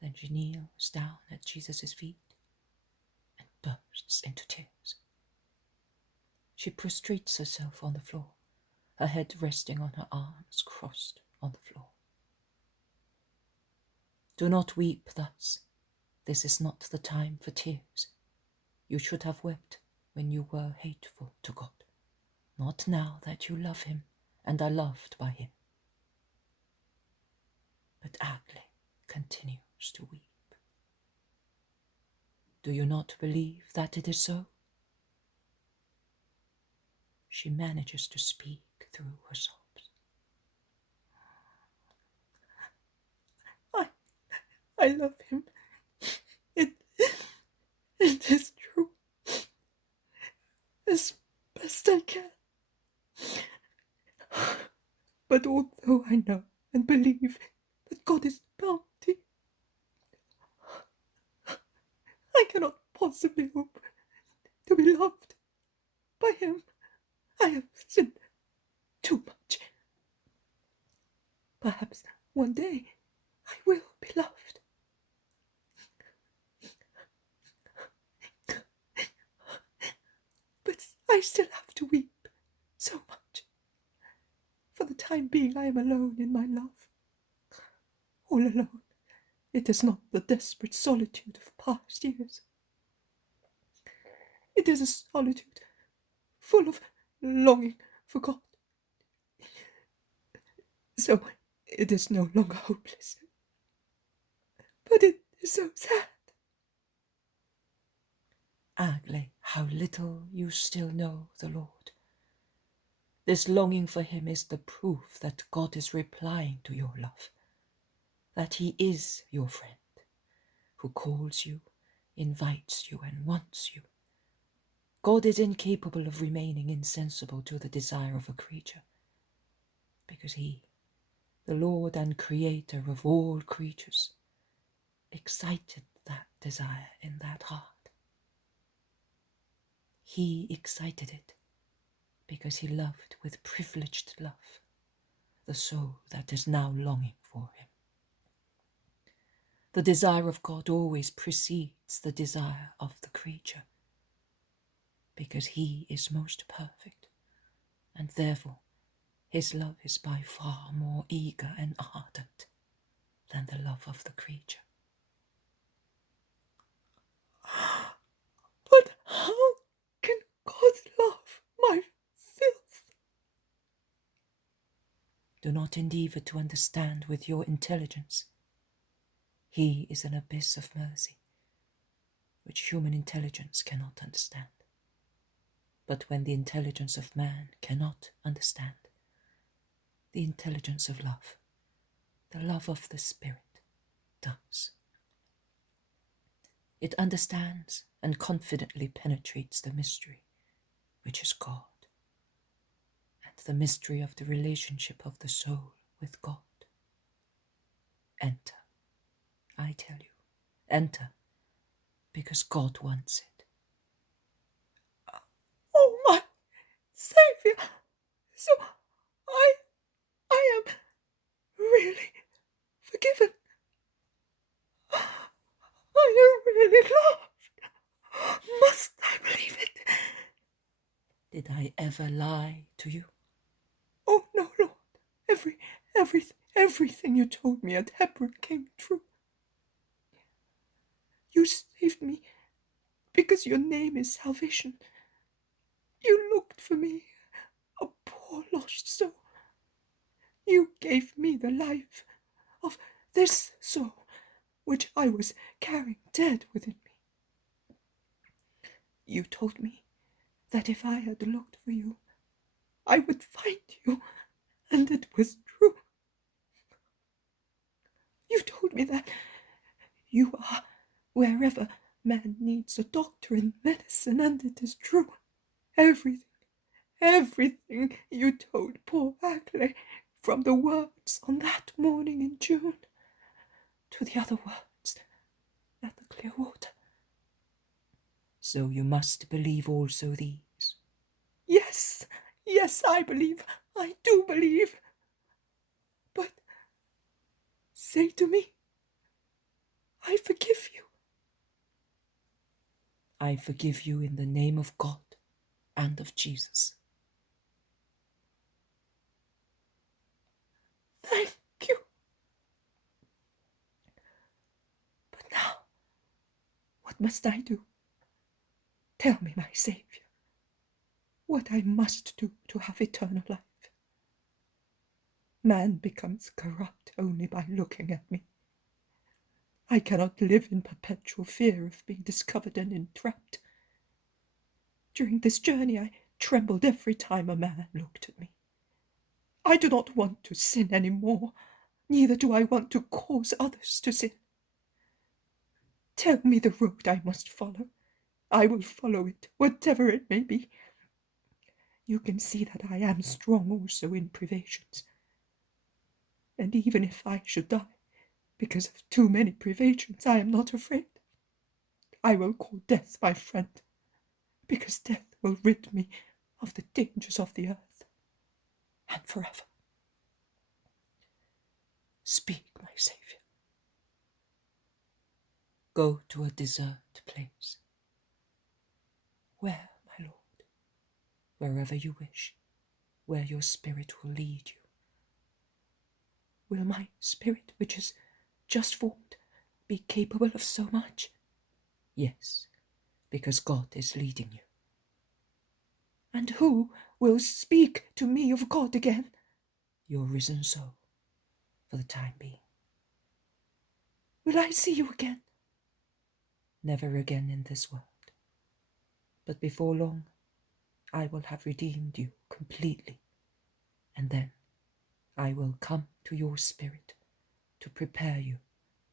Then she kneels down at Jesus' feet and bursts into tears. She prostrates herself on the floor, her head resting on her arms crossed on the floor. "Do not weep thus. This is not the time for tears. You should have wept when you were hateful to God, not now that you love him and are loved by him." But Aglae continues to weep. Do you not believe that it is so? She manages to speak through her sobs. I love him. It is true. As best I can. But although I know and believe that God is bounty, I cannot possibly hope to be loved by him. I have sinned too much. Perhaps one day I will be loved. But I still have to weep so much. For the time being I am alone in my love. All alone. It is not the desperate solitude of past years. It is a solitude full of longing for God. So it is no longer hopeless. But it is so sad. Agle, how little you still know the Lord. This longing for him is the proof that God is replying to your love, that he is your friend, who calls you, invites you, and wants you. God is incapable of remaining insensible to the desire of a creature, because he, the Lord and Creator of all creatures, excited that desire in that heart. He excited it because he loved with privileged love the soul that is now longing for him. The desire of God always precedes the desire of the creature, because he is most perfect, and therefore his love is by far more eager and ardent than the love of the creature. But how can God love my filth? Do not endeavour to understand with your intelligence. He is an abyss of mercy, which human intelligence cannot understand. But when the intelligence of man cannot understand, the intelligence of love, the love of the Spirit, does. It understands and confidently penetrates the mystery, which is God, and the mystery of the relationship of the soul with God. Enter, I tell you, enter, because God wants it. Oh, my Saviour! So I am really forgiven. I am really loved. Must I believe it? Did I ever lie to you? Oh, no, Lord. Everything you told me at Hebron came true. You saved me because your name is salvation. You looked for me, a poor lost soul. You gave me the life of this soul, which I was carrying dead within me. You told me that if I had looked for you, I would find you, and it was true. You told me that you are wherever man needs a doctor and medicine, and it is true. Everything you told poor Agle, from the words on that morning in June to the other words at the clear water. So you must believe also these. Yes, I believe. I do believe. But say to me, I forgive you. I forgive you in the name of God and of Jesus. Thank you. But now, what must I do? Tell me, my Saviour, what I must do to have eternal life. Man becomes corrupt only by looking at me. I cannot live in perpetual fear of being discovered and entrapped. During this journey I trembled every time a man looked at me. I do not want to sin any more, neither do I want to cause others to sin. Tell me the road I must follow. I will follow it, whatever it may be. You can see that I am strong also in privations. And even if I should die, because of too many privations, I am not afraid. I will call death my friend, because death will rid me of the dangers of the earth, and forever. Speak, my Saviour. Go to a desert place. Where, my Lord? Wherever you wish, where your spirit will lead you. Will my spirit, which is just formed, be capable of so much? Yes, because God is leading you. And who will speak to me of God again? Your risen soul, for the time being. Will I see you again? Never again in this world. But before long, I will have redeemed you completely, and then I will come to your spirit to prepare you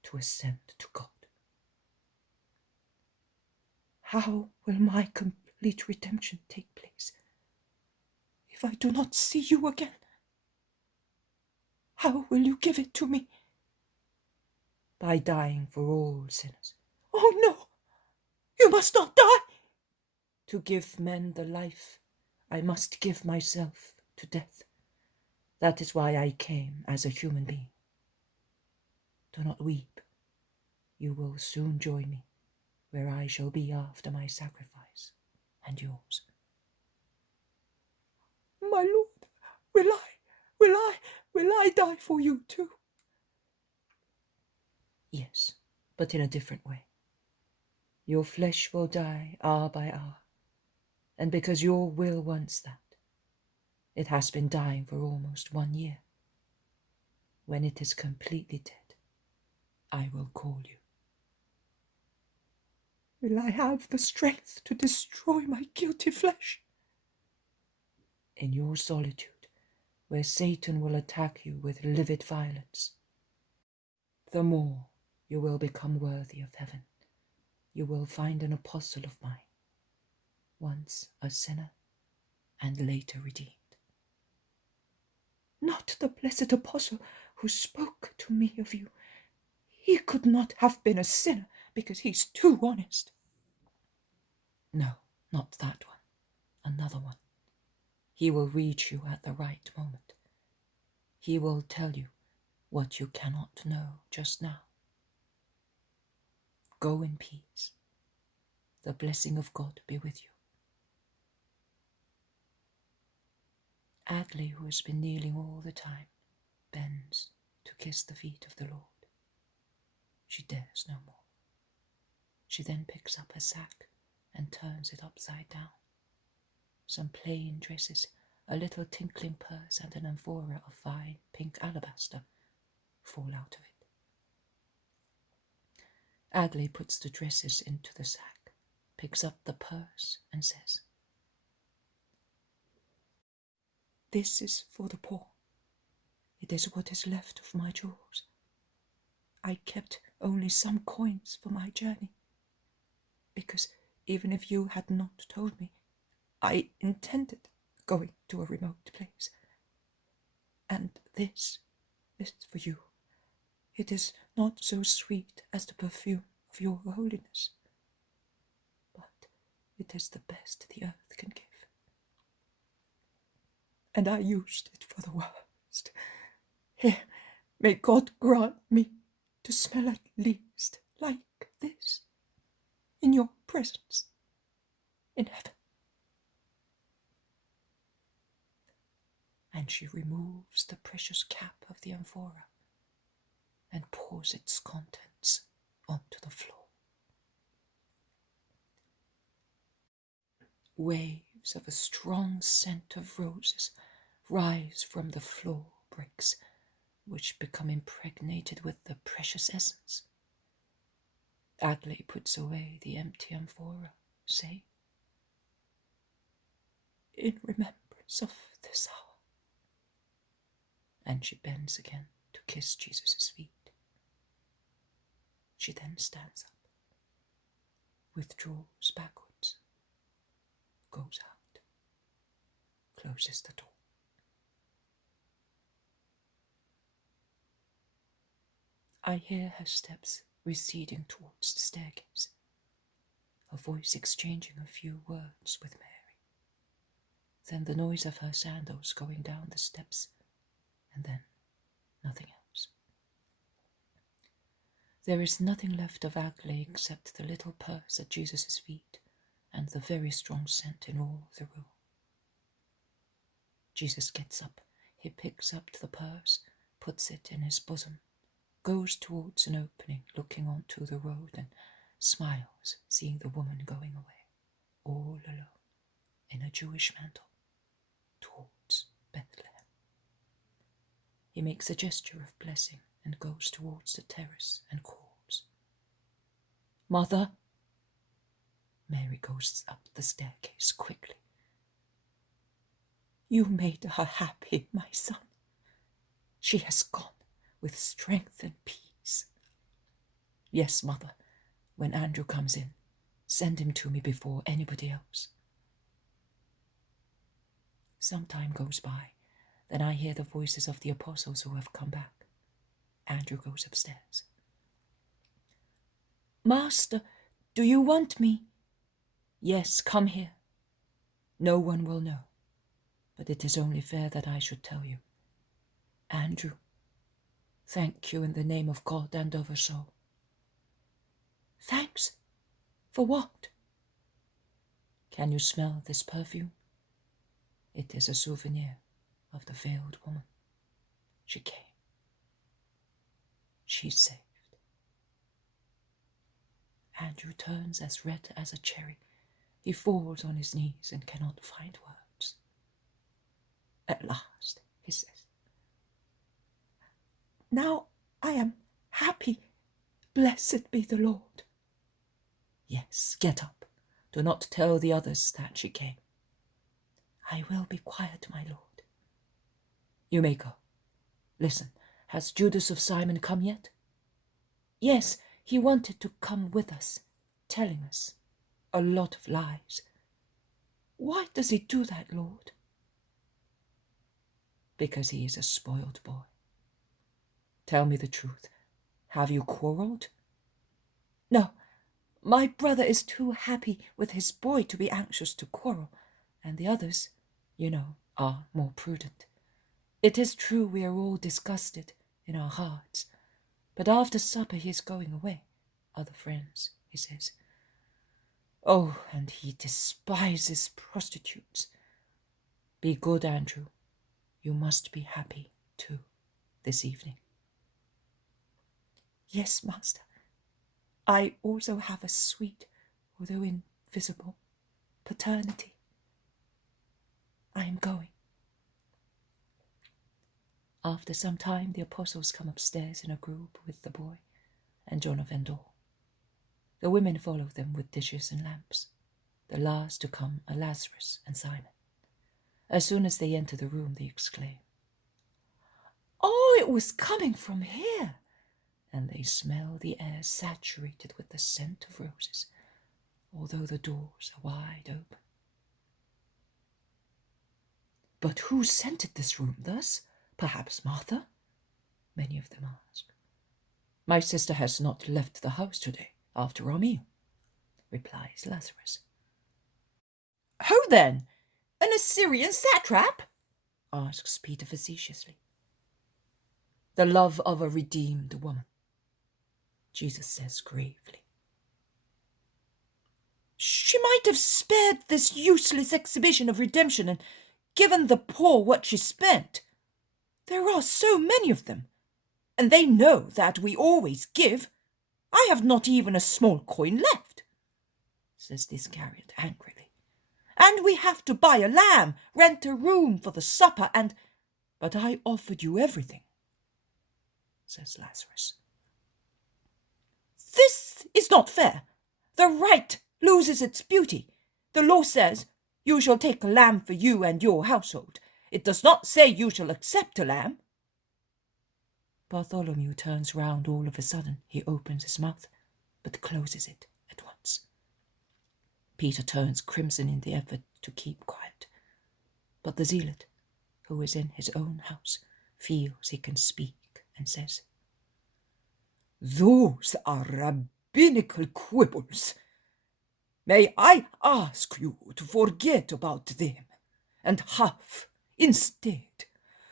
to ascend to God. How will my complete redemption take place if I do not see you again? How will you give it to me? By dying for all sinners. Oh, no! You must not die! To give men the life, I must give myself to death. That is why I came as a human being. Do not weep. You will soon join me, where I shall be after my sacrifice, and yours. My Lord, will I die for you too? Yes, but in a different way. Your flesh will die hour by hour, and because your will wants that, it has been dying for almost 1 year. When it is completely dead, I will call you. Will I have the strength to destroy my guilty flesh? In your solitude, where Satan will attack you with livid violence, the more you will become worthy of heaven. You will find an apostle of mine, once a sinner and later redeemed. Not the blessed apostle who spoke to me of you. He could not have been a sinner because he's too honest. No, not that one. Another one. He will reach you at the right moment. He will tell you what you cannot know just now. Go in peace. The blessing of God be with you. Adley, who has been kneeling all the time, bends to kiss the feet of the Lord. She dares no more. She then picks up her sack and turns it upside down. Some plain dresses, a little tinkling purse, and an amphora of fine pink alabaster fall out of it. Adley puts the dresses into the sack, picks up the purse, and says, This is for the poor. It is what is left of my jewels. I kept only some coins for my journey, because even if you had not told me, I intended going to a remote place. And this is for you. It is not so sweet as the perfume of your holiness, but it is the best the earth can give. And I used it for the worst. Here, may God grant me to smell at least like this in your presence in heaven. and she removes the precious cap of the amphora and pours its contents onto the floor. Waves of a strong scent of roses rise from the floor bricks, which become impregnated with the precious essence. Aglae puts away the empty amphora, saying, "In remembrance of this hour." And she bends again to kiss Jesus' feet. She then stands up, withdraws backwards, goes out, closes the door. I hear her steps receding towards the staircase, her voice exchanging a few words with Mary, then the noise of her sandals going down the steps, and then nothing else. There is nothing left of Aglae except the little purse at Jesus' feet and the very strong scent in all the room. Jesus gets up. He picks up the purse, puts it in his bosom, goes towards an opening looking onto the road, and smiles, seeing the woman going away, all alone, in a Jewish mantle, towards Bethlehem. He makes a gesture of blessing and goes towards the terrace and calls, "Mother!" Mary goes up the staircase quickly. "You made her happy, my son. She has gone with strength and peace." "Yes, Mother. When Andrew comes in, send him to me before anybody else." Some time goes by, then I hear the voices of the apostles who have come back. Andrew goes upstairs. "Master, do you want me?" "Yes, come here. No one will know, but it is only fair that I should tell you. Andrew, thank you in the name of God and of us all." "Thanks? For what?" "Can you smell this perfume? It is a souvenir of the veiled woman. She came. She's saved." Andrew turns as red as a cherry. He falls on his knees and cannot find words. "At last," he says. "Now I am happy. Blessed be the Lord." "Yes, get up. Do not tell the others that she came." "I will be quiet, my lord." "You may go. Listen, has Judas of Simon come yet?" "Yes, he wanted to come with us, telling us a lot of lies." "Why does he do that, Lord?" "Because he is a spoiled boy. Tell me the truth. Have you quarrelled?" "No, my brother is too happy with his boy to be anxious to quarrel, and the others, you know, are more prudent. It is true we are all disgusted in our hearts, but after supper he is going away. Other friends, he says. Oh, and he despises prostitutes. Be good, Andrew. You must be happy, too, this evening." "Yes, master. I also have a sweet, although invisible, paternity. I am going." After some time, the apostles come upstairs in a group with the boy and John of Endor. The women follow them with dishes and lamps. The last to come are Lazarus and Simon. As soon as they enter the room, they exclaim, "Oh, it was coming from here!" And they smell the air saturated with the scent of roses, although the doors are wide open. "But who scented this room thus? Perhaps Martha?" many of them ask. "My sister has not left the house today after our meal," replies Lazarus. "Who then? An Assyrian satrap?" asks Peter facetiously. "The love of a redeemed woman," Jesus says gravely. "She might have spared this useless exhibition of redemption and given the poor what she spent. There are so many of them, and they know that we always give. I have not even a small coin left," says the Iscariot angrily. "And we have to buy a lamb, rent a room for the supper, and—" "But I offered you everything," says Lazarus. This is not fair. The right loses its beauty. The law says, you shall take a lamb for you and your household. It does not say you shall accept a lamb. Bartholomew turns round all of a sudden. He opens his mouth, but closes it at once. Peter turns crimson in the effort to keep quiet, but the zealot, who is in his own house, feels he can speak and says, "Those are rabbinical quibbles. May I ask you to forget about them and have, instead,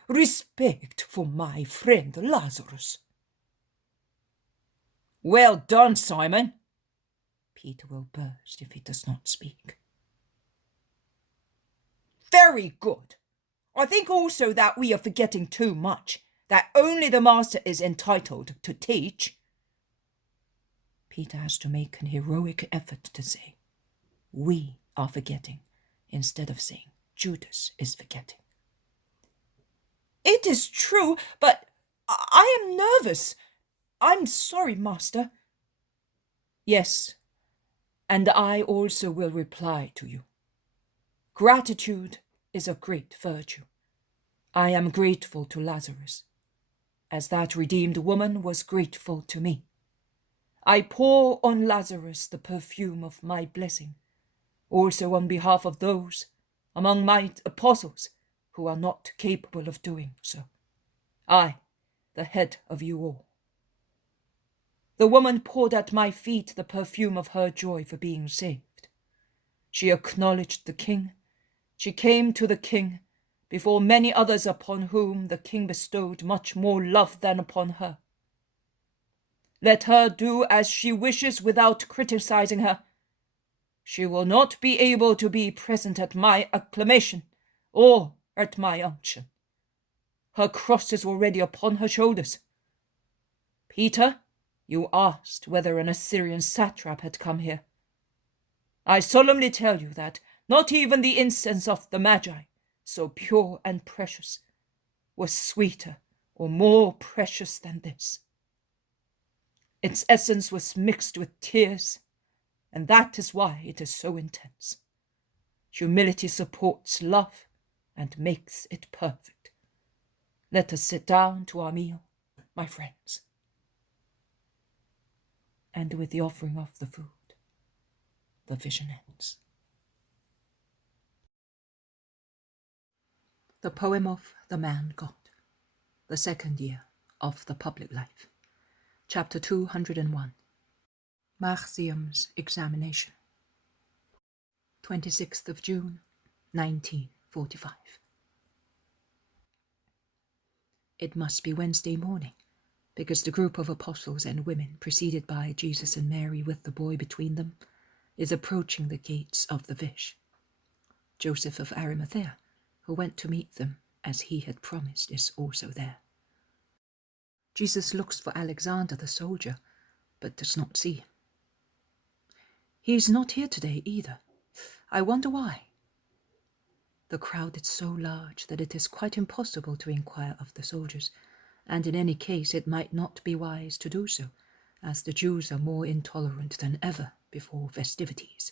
respect for my friend Lazarus?" "Well done, Simon," Peter will burst if he does not speak. "Very good. I think also that we are forgetting too much, that only the master is entitled to teach." Peter has to make an heroic effort to say, "We are forgetting," instead of saying, "Judas is forgetting." "It is true, but I am nervous. I'm sorry, master." "Yes, and I also will reply to you. Gratitude is a great virtue. I am grateful to Lazarus, as that redeemed woman was grateful to me. I pour on Lazarus the perfume of my blessing, also on behalf of those among my apostles who are not capable of doing so. I, the head of you all. The woman poured at my feet the perfume of her joy for being saved. She acknowledged the king. She came to the king before many others upon whom the king bestowed much more love than upon her. Let her do as she wishes without criticizing her. She will not be able to be present at my acclamation or at my unction. Her cross is already upon her shoulders. Peter, you asked whether an Assyrian satrap had come here. I solemnly tell you that not even the incense of the Magi, so pure and precious, was sweeter or more precious than this. Its essence was mixed with tears, and that is why it is so intense. Humility supports love and makes it perfect. Let us sit down to our meal, my friends." And with the offering of the food, the vision ends. The poem of the Man God, the second year of the public life. Chapter 201. Marcium's examination. 26th of June, 1945. It must be Wednesday morning, because the group of apostles and women, preceded by Jesus and Mary with the boy between them, is approaching the gates of the Vish. Joseph of Arimathea, who went to meet them as he had promised, is also there. Jesus looks for Alexander the soldier, but does not see him. He is not here today either. I wonder why. The crowd is so large that it is quite impossible to inquire of the soldiers, and in any case it might not be wise to do so, as the Jews are more intolerant than ever before festivities.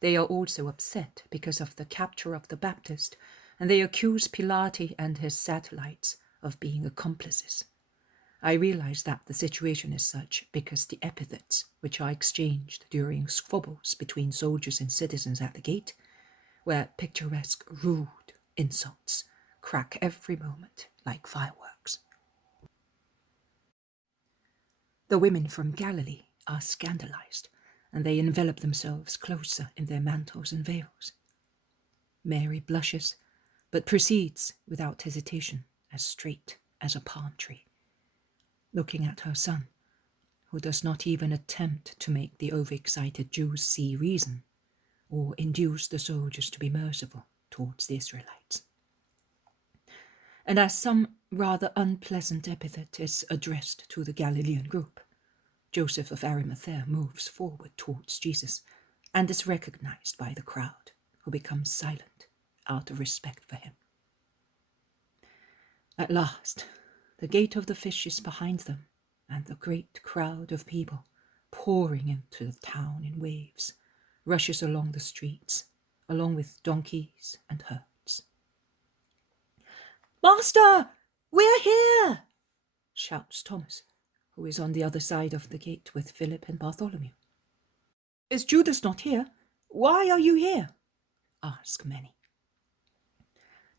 They are also upset because of the capture of the Baptist, and they accuse Pilate and his satellites of being accomplices. I realize that the situation is such because the epithets which are exchanged during squabbles between soldiers and citizens at the gate, where picturesque, rude insults crack every moment like fireworks. The women from Galilee are scandalized, and they envelop themselves closer in their mantles and veils. Mary blushes, but proceeds without hesitation, as straight as a palm tree, looking at her son, who does not even attempt to make the overexcited Jews see reason, or induce the soldiers to be merciful towards the Israelites. And as some rather unpleasant epithet is addressed to the Galilean group, Joseph of Arimathea moves forward towards Jesus and is recognized by the crowd, who becomes silent out of respect for him. At last, the gate of the Fish is behind them, and the great crowd of people pouring into the town in waves, rushes along the streets, along with donkeys and herds. "Master, we're here!" shouts Thomas, who is on the other side of the gate with Philip and Bartholomew. "Is Judas not here? Why are you here?" ask many.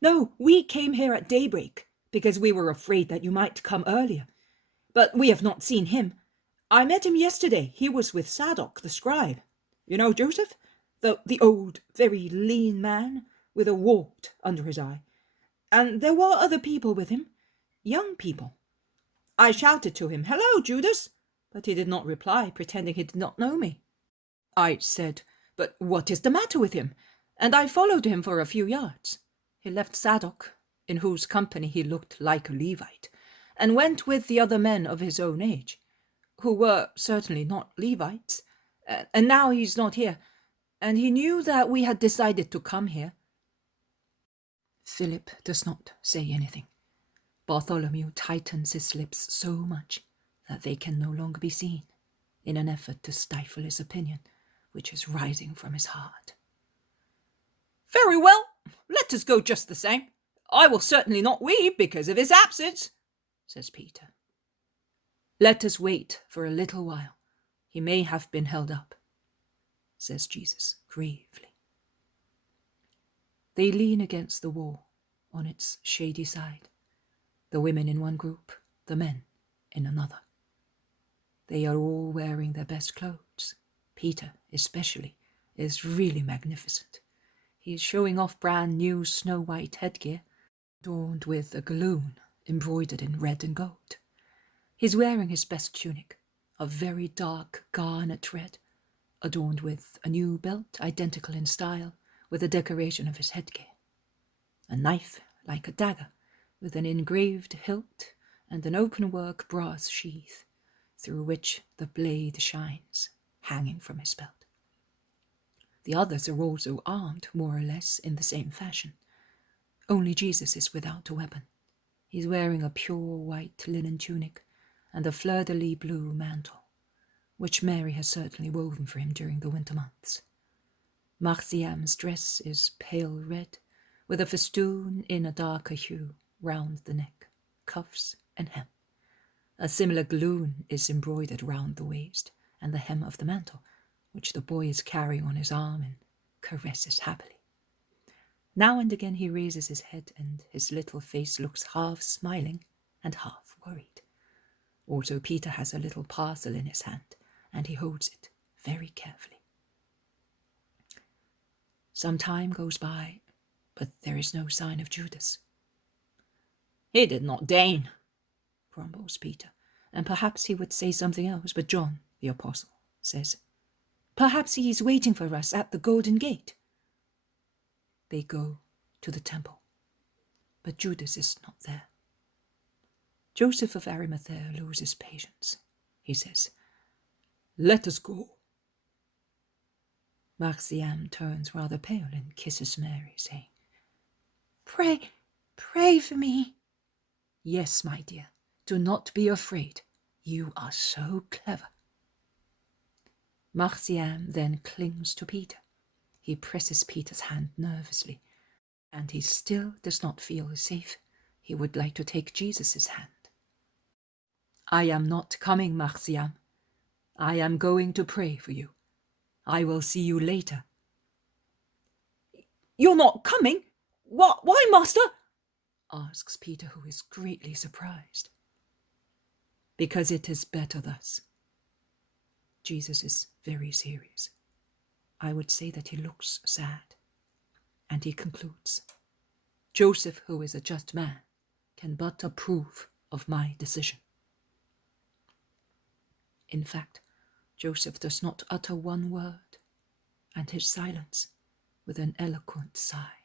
"No, we came here at daybreak, because we were afraid that you might come earlier. But we have not seen him. I met him yesterday. He was with Zadok the scribe. You know Joseph? The old, very lean man with a wart under his eye. And there were other people with him, young people. I shouted to him, 'Hello, Judas!' but he did not reply, pretending he did not know me. I said, 'But what is the matter with him?' And I followed him for a few yards. He left Zadok, in whose company he looked like a Levite, and went with the other men of his own age, who were certainly not Levites, and now he's not here, and he knew that we had decided to come here." Philip does not say anything. Bartholomew tightens his lips so much that they can no longer be seen, in an effort to stifle his opinion, which is rising from his heart. "Very well, let us go just the same. I will certainly not weep because of his absence," says Peter. "Let us wait for a little while. He may have been held up," says Jesus gravely. They lean against the wall on its shady side, the women in one group, the men in another. They are all wearing their best clothes. Peter, especially, is really magnificent. He is showing off brand new snow-white headgear, adorned with a galloon embroidered in red and gold. He's wearing his best tunic, of very dark garnet red, adorned with a new belt identical in style with the decoration of his headgear. A knife like a dagger, with an engraved hilt and an open-work brass sheath, through which the blade shines, hanging from his belt. The others are also armed, more or less, in the same fashion. Only Jesus is without a weapon. He's wearing a pure white linen tunic and a fleur-de-lis blue mantle, which Mary has certainly woven for him during the winter months. Marthiam's dress is pale red, with a festoon in a darker hue round the neck, cuffs, and hem. A similar galloon is embroidered round the waist and the hem of the mantle, which the boy is carrying on his arm and caresses happily. Now and again he raises his head, and his little face looks half smiling and half worried. Also Peter has a little parcel in his hand, and he holds it very carefully. Some time goes by, but there is no sign of Judas. "He did not deign," grumbles Peter, and perhaps he would say something else, but John, the apostle, says, "Perhaps he is waiting for us at the Golden Gate." They go to the temple, but Judas is not there. Joseph of Arimathea loses patience. He says, "Let us go." Marthiam turns rather pale and kisses Mary, saying, Pray for me." "Yes, my dear, do not be afraid. You are so clever." Marthiam then clings to Peter. He presses Peter's hand nervously, and he still does not feel safe. He would like to take Jesus' hand. "I am not coming, Marthiam. I am going to pray for you. I will see you later." "You're not coming? Why, Master?" asks Peter, who is greatly surprised. "Because it is better thus." Jesus is very serious. I would say that he looks sad. And he concludes, "Joseph, who is a just man, can but approve of my decision." In fact, Joseph does not utter one word, and his silence, with an eloquent sigh,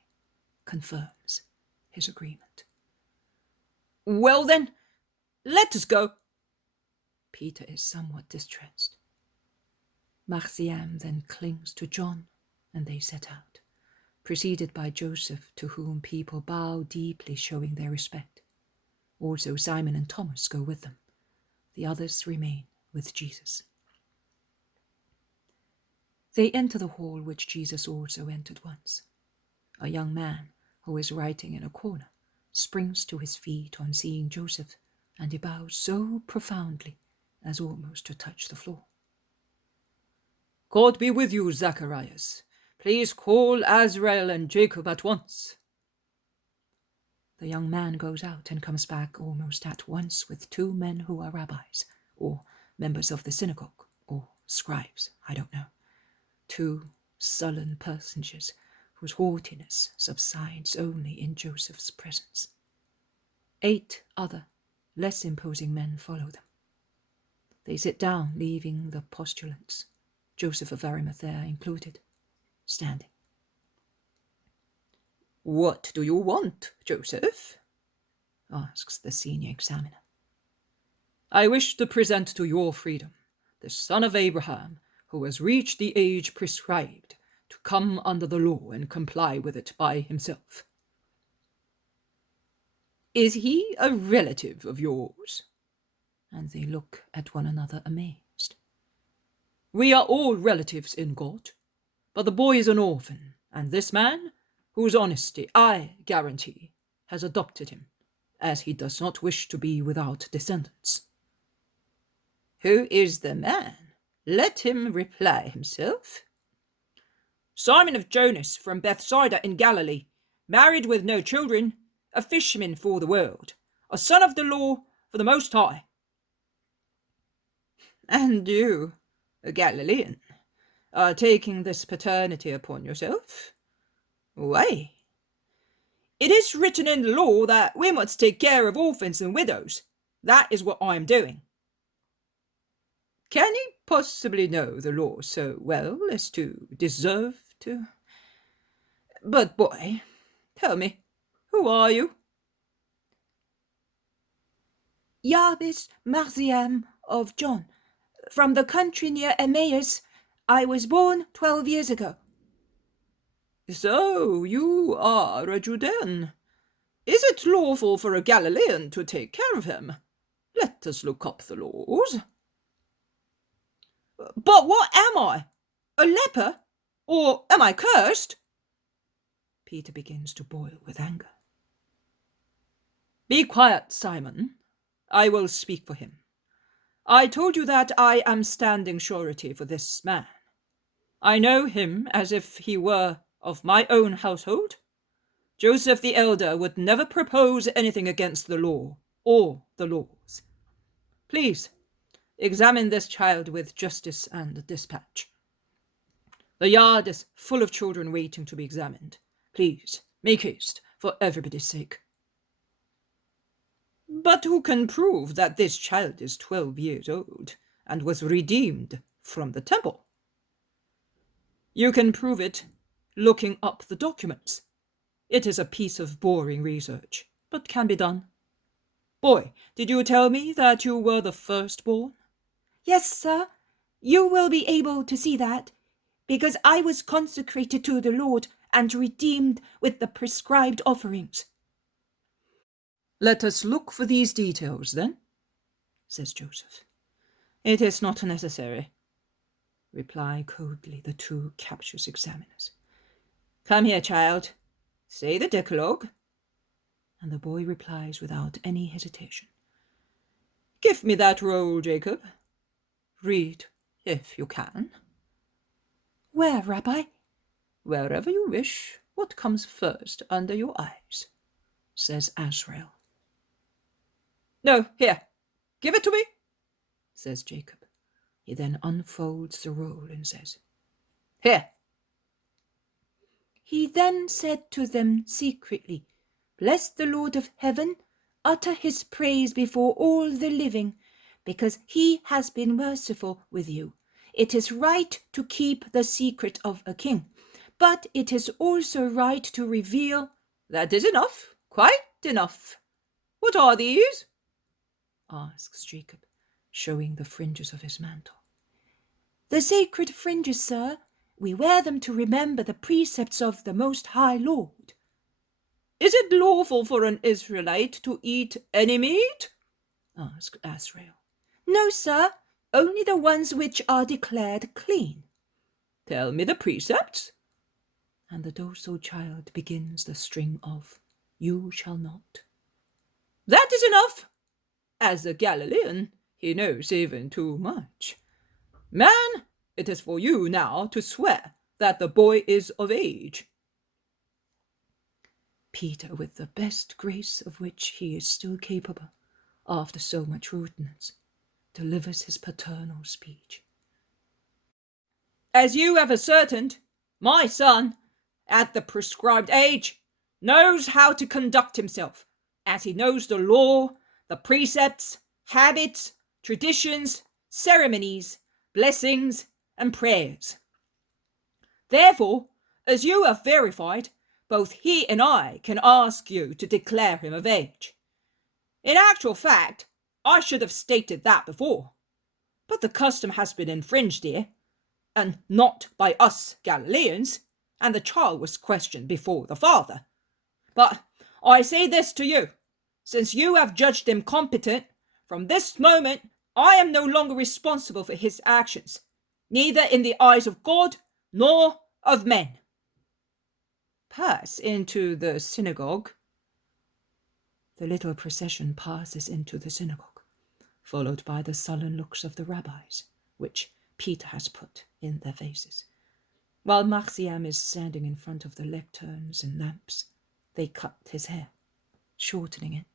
confirms his agreement. "Well then, let us go." Peter is somewhat distressed. Marthiam then clings to John, and they set out, preceded by Joseph, to whom people bow deeply, showing their respect. Also Simon and Thomas go with them. The others remain with Jesus. They enter the hall which Jesus also entered once. A young man, who is writing in a corner, springs to his feet on seeing Joseph, and he bows so profoundly as almost to touch the floor. God be with you, Zacharias. Please call Esdraelon and Jacob at once. The young man goes out and comes back almost at once with 2 men who are rabbis, or members of the synagogue, or scribes, I don't know. 2 sullen personages whose haughtiness subsides only in Joseph's presence. 8 other, less imposing men follow them. They sit down, leaving the postulants, Joseph of Arimathea included, standing. What do you want, Joseph? Asks the senior examiner. I wish to present to your freedom the son of Abraham, who has reached the age prescribed to come under the law and comply with it by himself. Is he a relative of yours? And they look at one another amazed. We are all relatives in God, but the boy is an orphan, and this man, whose honesty I guarantee, has adopted him, as he does not wish to be without descendants. Who is the man? Let him reply himself. Simon of Jonas from Bethsaida in Galilee, married with no children, a fisherman for the world, a son of the law for the Most High. And you, a Galilean, are taking this paternity upon yourself? Why? It is written in the law that we must take care of orphans and widows. That is what I am doing. Can he possibly know the law so well as to deserve to? But boy, tell me, who are you? Jabez Marziam of John, from the country near Emmaus. I was born 12 years ago. So you are a Judean. Is it lawful for a Galilean to take care of him? Let us look up the laws. But what am I? A leper? Or am I cursed? Peter begins to boil with anger. Be quiet, Simon. I will speak for him. I told you that I am standing surety for this man. I know him as if he were of my own household. Joseph the elder would never propose anything against the law or the laws. Please, examine this child with justice and dispatch. The yard is full of children waiting to be examined. Please, make haste, for everybody's sake. But who can prove that this child is 12 years old and was redeemed from the temple? You can prove it looking up the documents. It is a piece of boring research, but can be done. Boy, did you tell me that you were the firstborn? Yes, sir. You will be able to see that, because I was consecrated to the Lord and redeemed with the prescribed offerings. Let us look for these details, then, says Joseph. It is not necessary, reply coldly the 2 captious examiners. Come here, child. Say the Decalogue. And the boy replies without any hesitation. Give me that roll, Jacob. Read, if you can. Where, Rabbi? Wherever you wish. What comes first under your eyes? Says Esdrael. No, here. Give it to me, says Jacob. He then unfolds the roll and says, Here. He then said to them secretly, Bless the Lord of heaven, utter his praise before all the living, because he has been merciful with you. It is right to keep the secret of a king, but it is also right to reveal. That is enough, quite enough. What are these? Asks Jacob, showing the fringes of his mantle. The sacred fringes, sir. We wear them to remember the precepts of the Most High Lord. Is it lawful for an Israelite to eat any meat? Asked Esdrael. No, sir, only the ones which are declared clean. Tell me the precepts. And the docile child begins the string of "You shall not." That is enough. As a Galilean, he knows even too much. Man, it is for you now to swear that the boy is of age. Peter, with the best grace of which he is still capable, after so much rudeness, delivers his paternal speech. As you have ascertained, my son, at the prescribed age, knows how to conduct himself, as he knows the law, the precepts, habits, traditions, ceremonies, blessings, and prayers. Therefore, as you have verified, both he and I can ask you to declare him of age. In actual fact, I should have stated that before, but the custom has been infringed here, and not by us Galileans, and the child was questioned before the father. But I say this to you, since you have judged him competent, from this moment I am no longer responsible for his actions, neither in the eyes of God nor of men. Pass into the synagogue. The little procession passes into the synagogue, followed by the sullen looks of the rabbis, which Peter has put in their faces. While Marciam is standing in front of the lecterns and lamps, they cut his hair, shortening it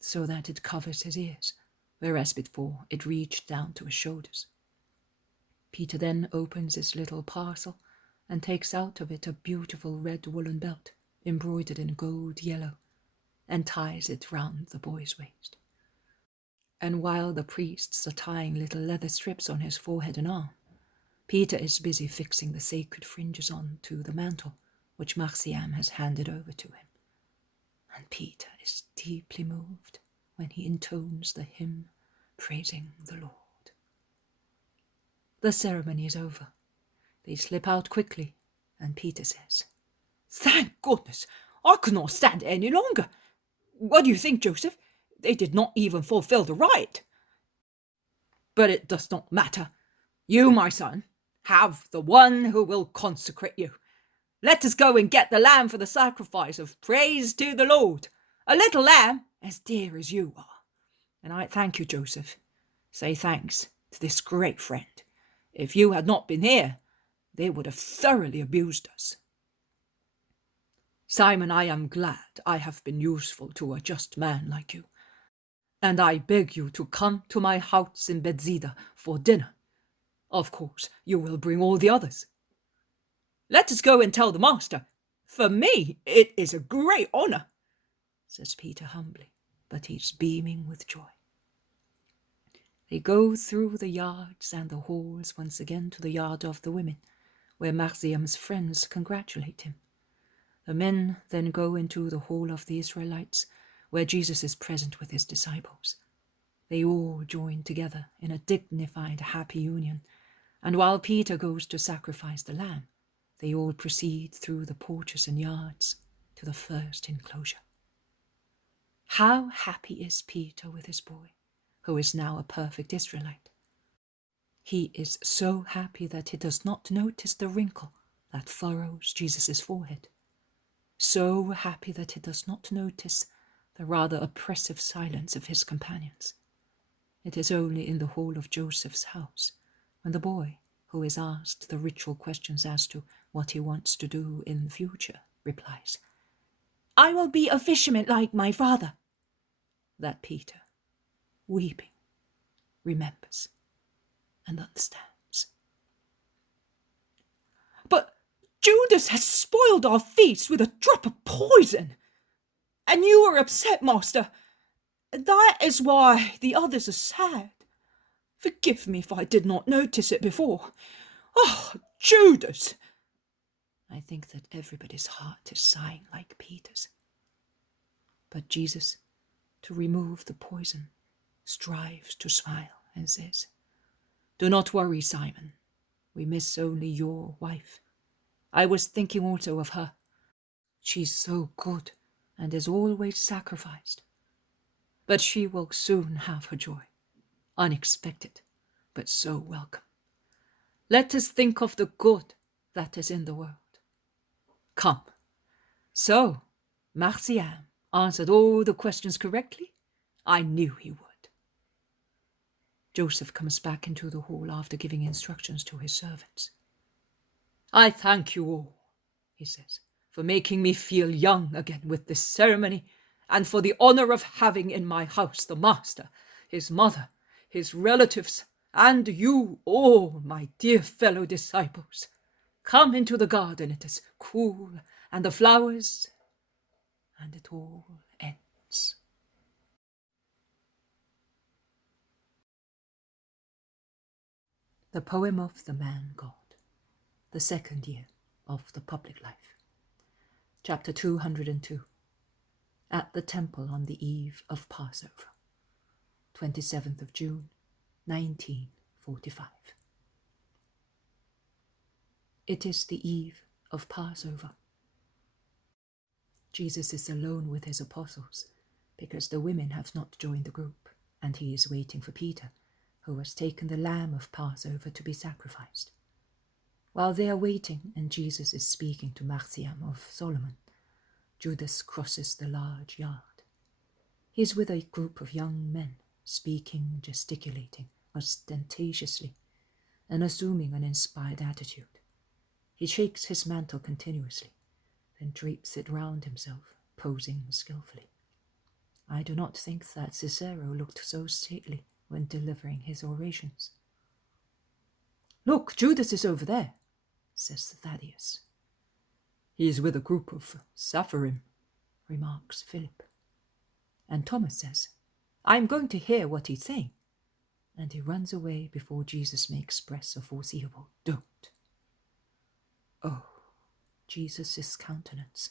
so that it covers his ears, whereas before it reached down to his shoulders. Peter then opens his little parcel and takes out of it a beautiful red woolen belt embroidered in gold yellow, and ties it round the boy's waist. And while the priests are tying little leather strips on his forehead and arm, Peter is busy fixing the sacred fringes on to the mantle which Marciam has handed over to him. And Peter is deeply moved when he intones the hymn praising the Lord. The ceremony is over. They slip out quickly, and Peter says, "Thank goodness, I could not stand it any longer. What do you think, Joseph? They did not even fulfill the rite. But it does not matter. You, my son, have the one who will consecrate you. Let us go and get the lamb for the sacrifice of praise to the Lord, a little lamb as dear as you are. And I thank you, Joseph. Say thanks to this great friend. If you had not been here, they would have thoroughly abused us. Simon, I am glad I have been useful to a just man like you, and I beg you to come to my house in Bethsaida for dinner. Of course, you will bring all the others. Let us go and tell the master. For me, it is a great honour," says Peter humbly, but he's beaming with joy. They go through the yards and the halls once again to the yard of the women, where Marciam's friends congratulate him. The men then go into the hall of the Israelites, where Jesus is present with his disciples. They all join together in a dignified, happy union, and while Peter goes to sacrifice the lamb, they all proceed through the porches and yards to the first enclosure. How happy is Peter with his boy, who is now a perfect Israelite. He is so happy that he does not notice the wrinkle that furrows Jesus' forehead, so happy that he does not notice the rather oppressive silence of his companions. It is only in the hall of Joseph's house, when the boy, who is asked the ritual questions as to what he wants to do in the future, replies, "I will be a fisherman like my father," that Peter, weeping, remembers and understands. "But Judas has spoiled our feast with a drop of poison, and you are upset, master. That is why the others are sad. Forgive me if I did not notice it before. Oh, Judas!" I think that everybody's heart is sighing like Peter's. But Jesus, to remove the poison, strives to smile and says, "Do not worry, Simon. We miss only your wife. I was thinking also of her. She's so good and is always sacrificed. But she will soon have her joy, unexpected, but so welcome. Let us think of the good that is in the world. Come. So, Marciam answered all the questions correctly? I knew he would. Joseph comes back into the hall after giving instructions to his servants. I thank you all, he says, for making me feel young again with this ceremony, and for the honor of having in my house the master, his mother, his relatives, and you all, my dear fellow disciples. Come into the garden, it is cool, and the flowers, and it all ends. The poem of the man God, the second year of the public life. Chapter 202. At the temple on the eve of Passover, 27th of June, 1945. It is the eve of Passover. Jesus is alone with his apostles because the women have not joined the group, and he is waiting for Peter, who has taken the lamb of Passover to be sacrificed. While they are waiting and Jesus is speaking to Marciam of Solomon, Judas crosses the large yard. He is with a group of young men, speaking, gesticulating, ostentatiously, and assuming an inspired attitude. He shakes his mantle continuously, then drapes it round himself, posing skillfully. I do not think that Cicero looked so stately when delivering his orations. Look, Judas is over there, says Thaddeus. He is with a group of Saphirim, remarks Philip. And Thomas says, I am going to hear what he's saying. And he runs away before Jesus may express a foreseeable don't. Oh, Jesus' countenance,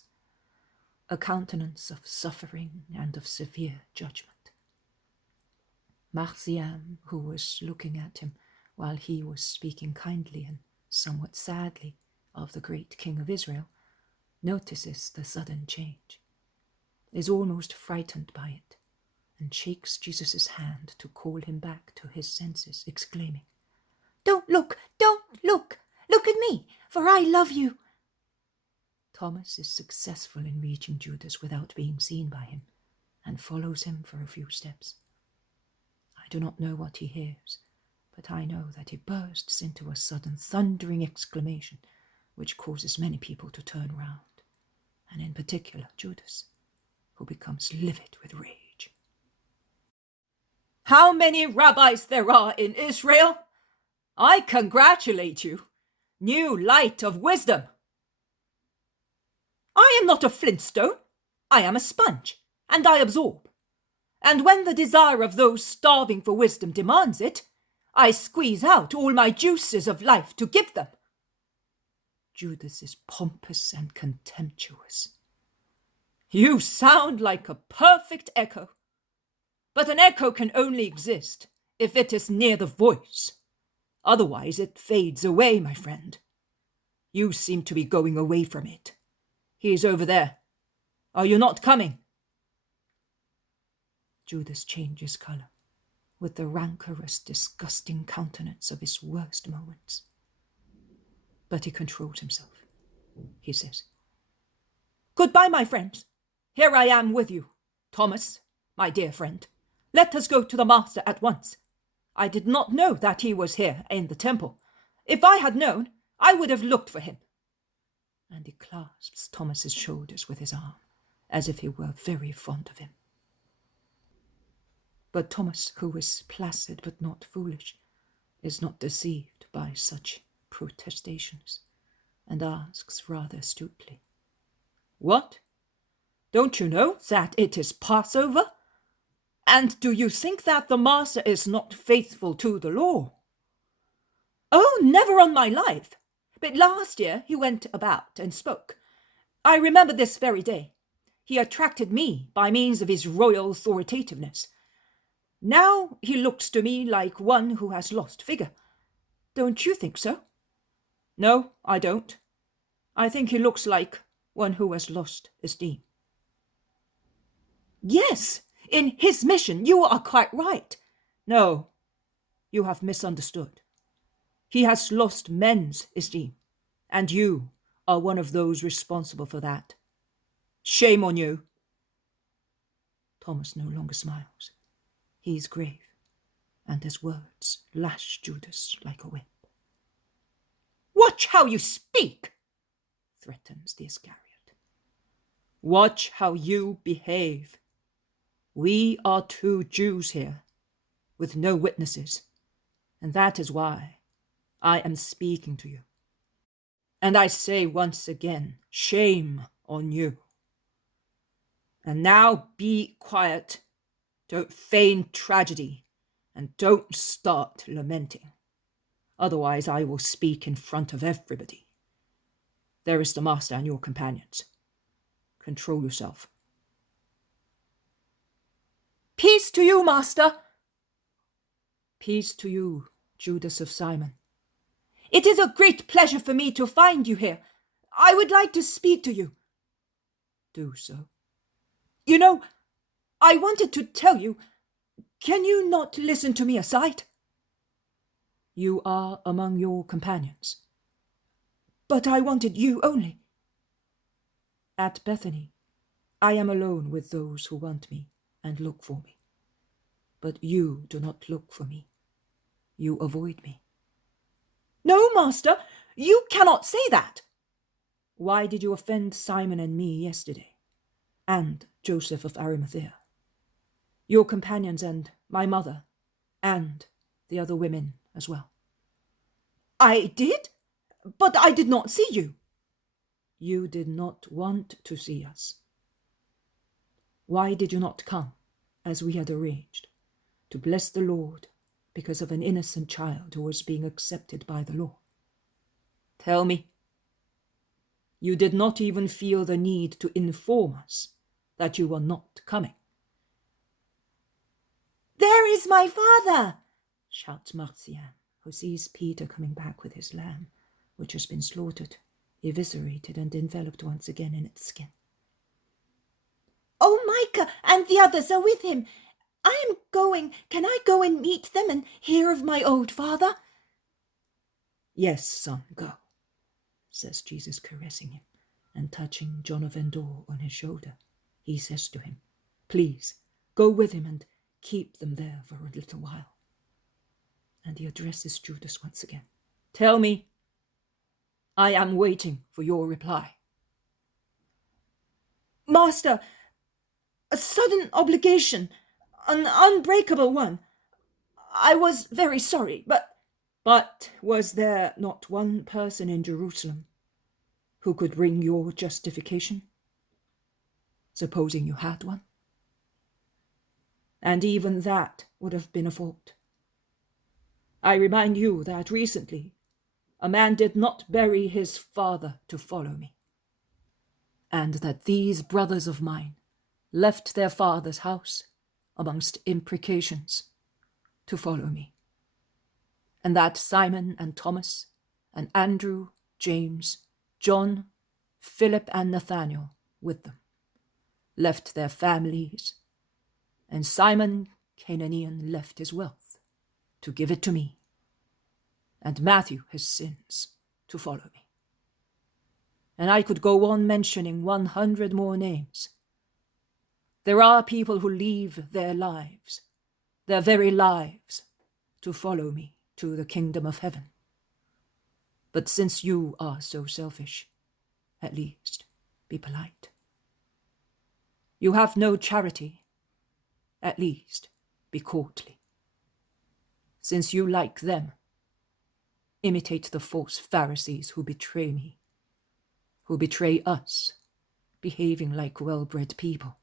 a countenance of suffering and of severe judgment. Marciam, who was looking at him while he was speaking kindly and somewhat sadly of the great king of Israel, notices the sudden change, is almost frightened by it, and shakes Jesus' hand to call him back to his senses, exclaiming, Don't look! Don't look! Look at me, for I love you! Thomas is successful in reaching Judas without being seen by him, and follows him for a few steps. I do not know what he hears, but I know that he bursts into a sudden thundering exclamation, which causes many people to turn round, and in particular Judas, who becomes livid with rage. How many rabbis there are in Israel? I congratulate you. New light of wisdom. I am not a flintstone. I am a sponge, and I absorb. And when the desire of those starving for wisdom demands it, I squeeze out all my juices of life to give them. Judas is pompous and contemptuous. You sound like a perfect echo. But an echo can only exist if it is near the voice. Otherwise it fades away, my friend. You seem to be going away from it. He is over there. Are you not coming? Judas changes colour, with the rancorous, disgusting countenance of his worst moments. But he controls himself. He says, Goodbye, my friends. Here I am with you. Thomas, my dear friend, let us go to the master at once. I did not know that he was here in the temple. If I had known, I would have looked for him. And he clasps Thomas's shoulders with his arm, as if he were very fond of him. But Thomas, who is placid but not foolish, is not deceived by such protestations, and asks rather astutely, What? Don't you know that it is Passover? And do you think that the master is not faithful to the law? Oh, never on my life. But last year he went about and spoke. I remember this very day. He attracted me by means of his royal authoritativeness. Now he looks to me like one who has lost figure. Don't you think so? No, I don't. I think he looks like one who has lost esteem. Yes, in his mission you are quite right. No, you have misunderstood. He has lost men's esteem. and you are one of those responsible for that. Shame on you." Thomas no longer smiles. He is grave, and his words lash Judas like a whip. "Watch how you speak," threatens the Iscariot. "Watch how you behave. We are 2 Jews here, with no witnesses, and that is why I am speaking to you. And I say once again, shame on you. And now be quiet. Don't feign tragedy, and don't start lamenting. Otherwise I will speak in front of everybody. There is the master and your companions. Control yourself." Peace to you, master. "Peace to you, Judas of Simon." It is a great pleasure for me to find you here. I would like to speak to you. "Do so." You know, I wanted to tell you, can you not listen to me aside? "You are among your companions." But I wanted you only. "At Bethany, I am alone with those who want me and look for me. But you do not look for me. You avoid me." No, master, you cannot say that. "Why did you offend Simon and me yesterday, and Joseph of Arimathea, your companions and my mother, and the other women as well?" I did, but I did not see you. "You did not want to see us. Why did you not come, as we had arranged, to bless the Lord because of an innocent child who was being accepted by the law? Tell me. You did not even feel the need to inform us that you were not coming." There is my father, shouts Marcian, who sees Peter coming back with his lamb, which has been slaughtered, eviscerated, and enveloped once again in its skin. Oh, Micah and the others are with him. I am going. Can I go and meet them and hear of my old father? "Yes, son, go," says Jesus, caressing him, and touching John of Endor on his shoulder. He says to him, "Please, go with him and keep them there for a little while." And he addresses Judas once again. "Tell me. I am waiting for your reply." Master, a sudden obligation, an unbreakable one. I was very sorry, But was there not one person in Jerusalem who could bring your justification? Supposing you had one? And even that would have been a fault. I remind you that recently a man did not bury his father to follow me, and that these brothers of mine left their father's house amongst imprecations to follow me, and that Simon and Thomas and Andrew, James, John, Philip and Nathanael with them left their families, and Simon Canaanian left his wealth to give it to me, and Matthew his sins to follow me. And I could go on mentioning 100 more names. There are people who leave their lives, their very lives, to follow me to the kingdom of heaven. But since you are so selfish, at least be polite. You have no charity, at least be courtly. Since you like them, imitate the false Pharisees who betray me, who betray us, behaving like well-bred people.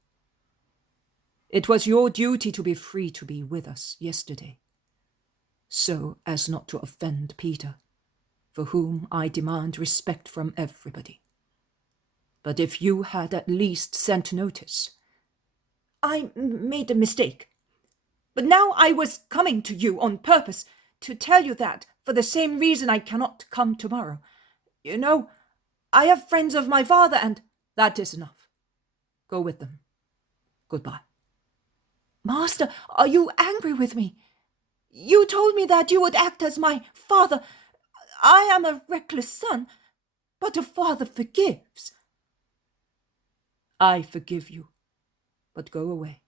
It was your duty to be free to be with us yesterday, so as not to offend Peter, for whom I demand respect from everybody. But if you had at least sent notice. I made a mistake. But now I was coming to you on purpose to tell you that for the same reason I cannot come tomorrow. You know, I have friends of my father and... That is enough. Go with them. Goodbye. Master, are you angry with me? You told me that you would act as my father. I am a reckless son. But a father forgives. I forgive you, but go away.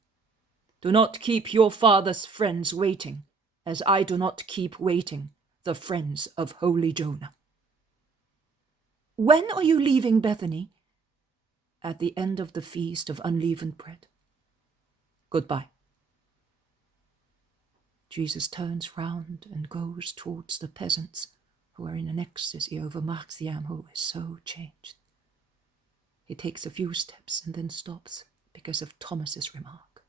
Do not keep your father's friends waiting, as I do not keep waiting the friends of holy Jonah. When are you leaving Bethany? At the end of the feast of unleavened bread. Goodbye. Jesus turns round and goes towards the peasants who are in an ecstasy over Marciam, who is so changed. He takes a few steps and then stops because of Thomas's remark.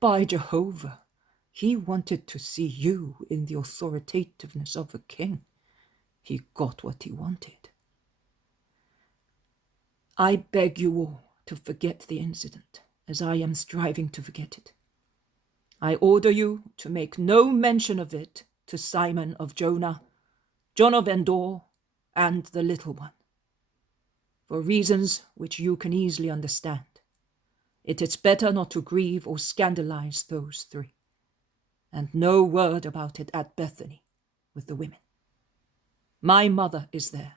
By Jehovah, he wanted to see you in the authoritativeness of a king. He got what he wanted. I beg you all to forget the incident, as I am striving to forget it. I order you to make no mention of it to Simon of Jonah, John of Endor, and the little one. For reasons which you can easily understand, it is better not to grieve or scandalize those three. And no word about it at Bethany with the women. My mother is there.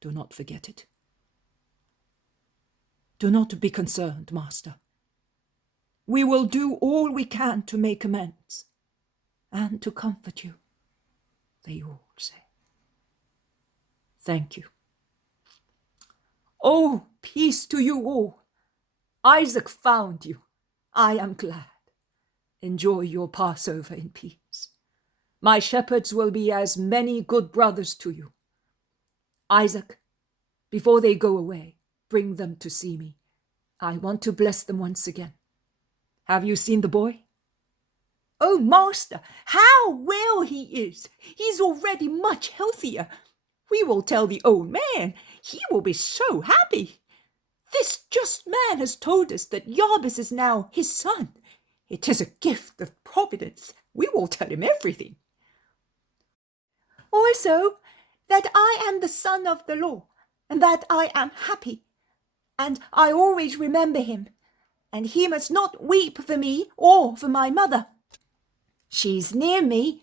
Do not forget it. Do not be concerned, Master. We will do all we can to make amends and to comfort you, they all say. Thank you. Oh, peace to you all. Isaac found you. I am glad. Enjoy your Passover in peace. My shepherds will be as many good brothers to you. Isaac, before they go away, bring them to see me. I want to bless them once again. Have you seen the boy? Oh, Master, how well he is! He's already much healthier. We will tell the old man. He will be so happy. This just man has told us that Jabez is now his son. It is a gift of providence. We will tell him everything. Also, that I am the son of the law, and that I am happy, and I always remember him, and he must not weep for me or for my mother. She's near me,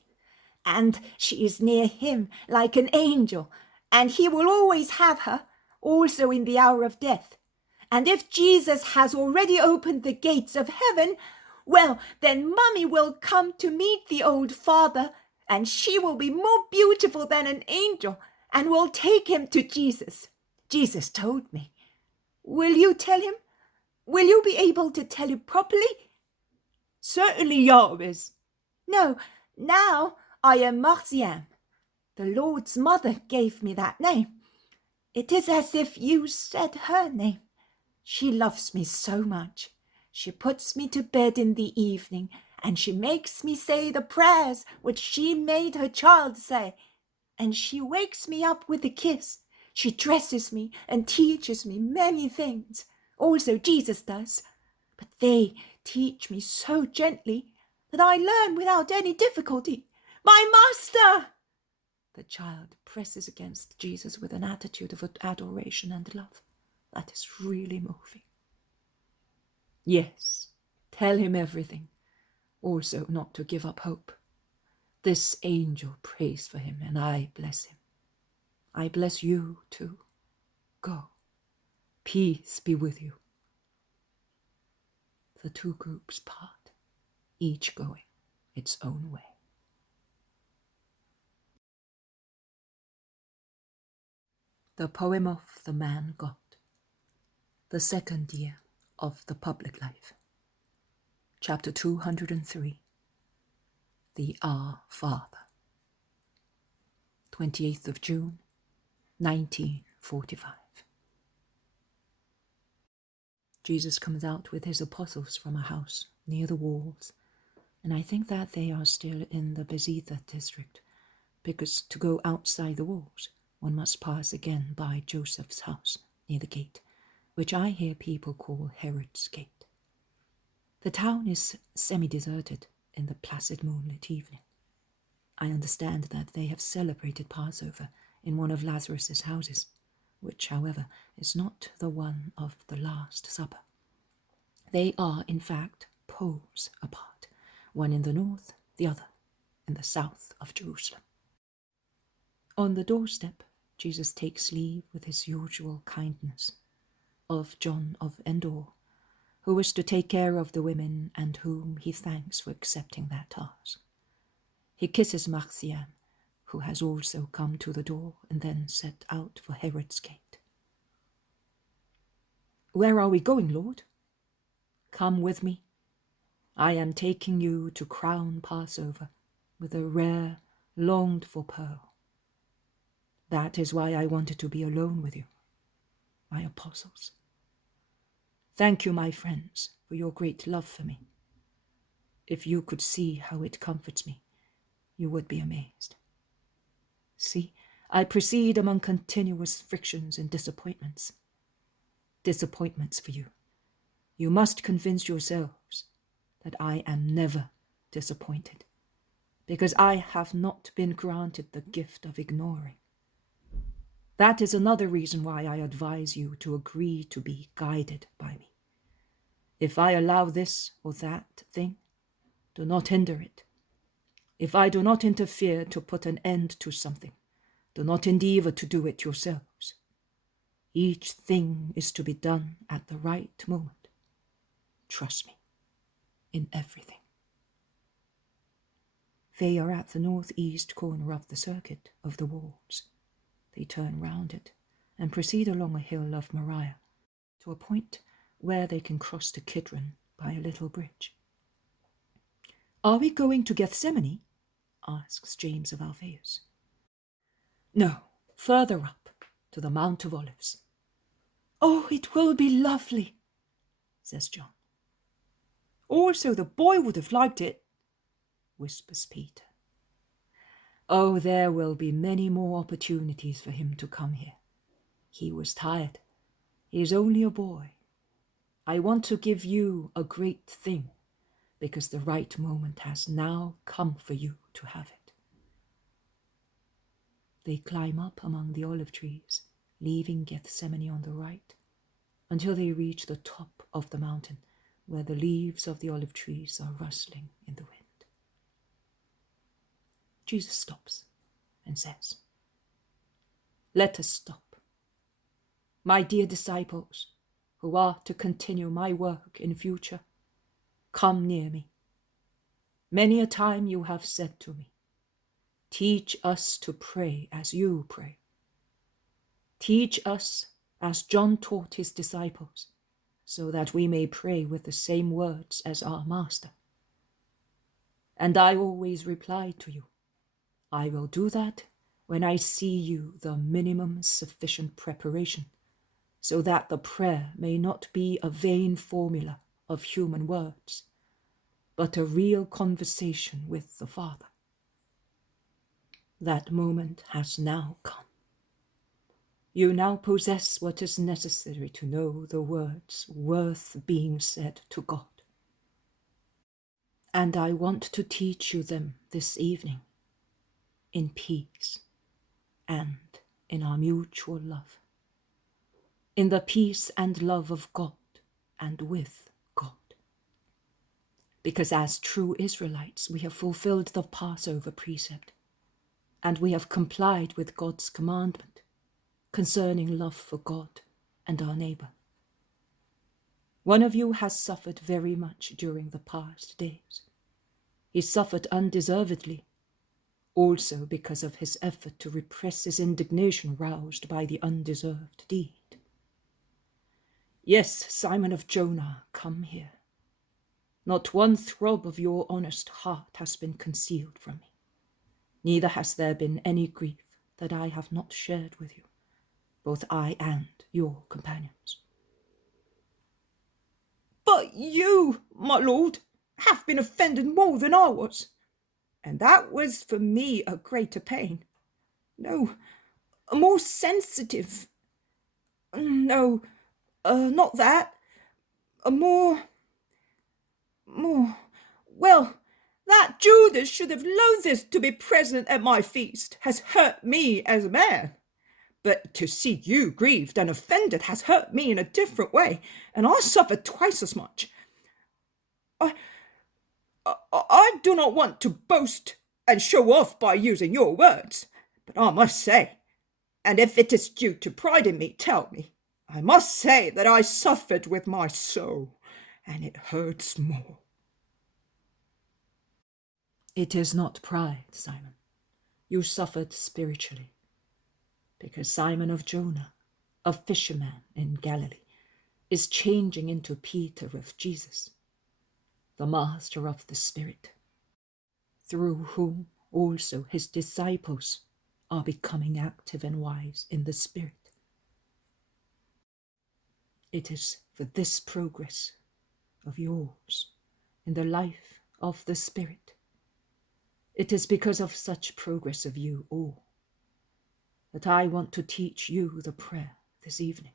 and she is near him like an angel, and he will always have her, also in the hour of death. And if Jesus has already opened the gates of heaven, well, then Mummy will come to meet the old father, and she will be more beautiful than an angel, and will take him to Jesus. Jesus told me. Will you tell him? Will you be able to tell him properly? Certainly, Jabez. No, now I am Marciam. The Lord's mother gave me that name. It is as if you said her name. She loves me so much. She puts me to bed in the evening, and she makes me say the prayers which she made her child say. And she wakes me up with a kiss. She dresses me and teaches me many things. Also Jesus does. But they teach me so gently that I learn without any difficulty. My master! The child presses against Jesus with an attitude of adoration and love. That is really moving. Yes, tell him everything. Also not to give up hope. This angel prays for him, and I bless him. I bless you too. Go. Peace be with you. The two groups part, each going its own way. The poem of the man God. The second year of the public life. Chapter 203. The Our Father. 28th of June, 1945. Jesus comes out with his apostles from a house near the walls, and I think that they are still in the Beeroth district, because to go outside the walls, one must pass again by Joseph's house near the gate, which I hear people call Herod's Gate. The town is semi-deserted in the placid moonlit evening. I understand that they have celebrated Passover in one of Lazarus's houses, which, however, is not the one of the Last Supper. They are, in fact, poles apart, one in the north, the other in the south of Jerusalem. On the doorstep, Jesus takes leave with his usual kindness of John of Endor, who was to take care of the women and whom he thanks for accepting that task. He kisses Marcian, who has also come to the door, and then set out for Herod's gate. "Where are we going, Lord?" "Come with me. I am taking you to crown Passover with a rare, longed-for pearl. That is why I wanted to be alone with you, my apostles. Thank you, my friends, for your great love for me. If you could see how it comforts me, you would be amazed. See, I proceed among continuous frictions and disappointments. Disappointments for you. You must convince yourselves that I am never disappointed, because I have not been granted the gift of ignoring. That is another reason why I advise you to agree to be guided by me. If I allow this or that thing, do not hinder it. If I do not interfere to put an end to something, do not endeavor to do it yourselves. Each thing is to be done at the right moment. Trust me, in everything." They are at the northeast corner of the circuit of the walls. They turn round it and proceed along a hill of Moriah to a point where they can cross the Kidron by a little bridge. "Are we going to Gethsemane?" asks James of Alphaeus. "No, further up, to the Mount of Olives." "Oh, it will be lovely," says John. "Also, the boy would have liked it," whispers Peter. "Oh, there will be many more opportunities for him to come here. He was tired. He is only a boy. I want to give you a great thing, because the right moment has now come for you to have it." They climb up among the olive trees, leaving Gethsemane on the right, until they reach the top of the mountain, where the leaves of the olive trees are rustling in the wind. Jesus stops and says, "Let us stop. My dear disciples, who are to continue my work in future, come near me. Many a time you have said to me, 'Teach us to pray as you pray.' Teach us as John taught his disciples, so that we may pray with the same words as our Master. And I always reply to you, I will do that when I see you the minimum sufficient preparation, so that the prayer may not be a vain formula of human words, but a real conversation with the Father. That moment has now come. You now possess what is necessary to know the words worth being said to God. And I want to teach you them this evening, in peace and in our mutual love, in the peace and love of God and with God. Because as true Israelites, we have fulfilled the Passover precept, and we have complied with God's commandment concerning love for God and our neighbor. One of you has suffered very much during the past days. He suffered undeservedly, also because of his effort to repress his indignation roused by the undeserved deed. Yes, Simon of Jonah, come here. Not one throb of your honest heart has been concealed from me. Neither has there been any grief that I have not shared with you, both I and your companions. But you, my lord, have been offended more than I was, and that was for me a greater pain. No, a more sensitive. No, not that. A more. Well, that Judas should have loathed to be present at my feast has hurt me as a man. But to see you grieved and offended has hurt me in a different way, and I suffered twice as much. I do not want to boast and show off by using your words, but I must say, And if it is due to pride in me, tell me. I must say that I suffered with my soul, and it hurts more. It is not pride, Simon. You suffered spiritually, because Simon of Jonah, a fisherman in Galilee, is changing into Peter of Jesus, the master of the Spirit, through whom also his disciples are becoming active and wise in the Spirit. It is for this progress of yours in the life of the Spirit. It is because of such progress of you all that I want to teach you the prayer this evening.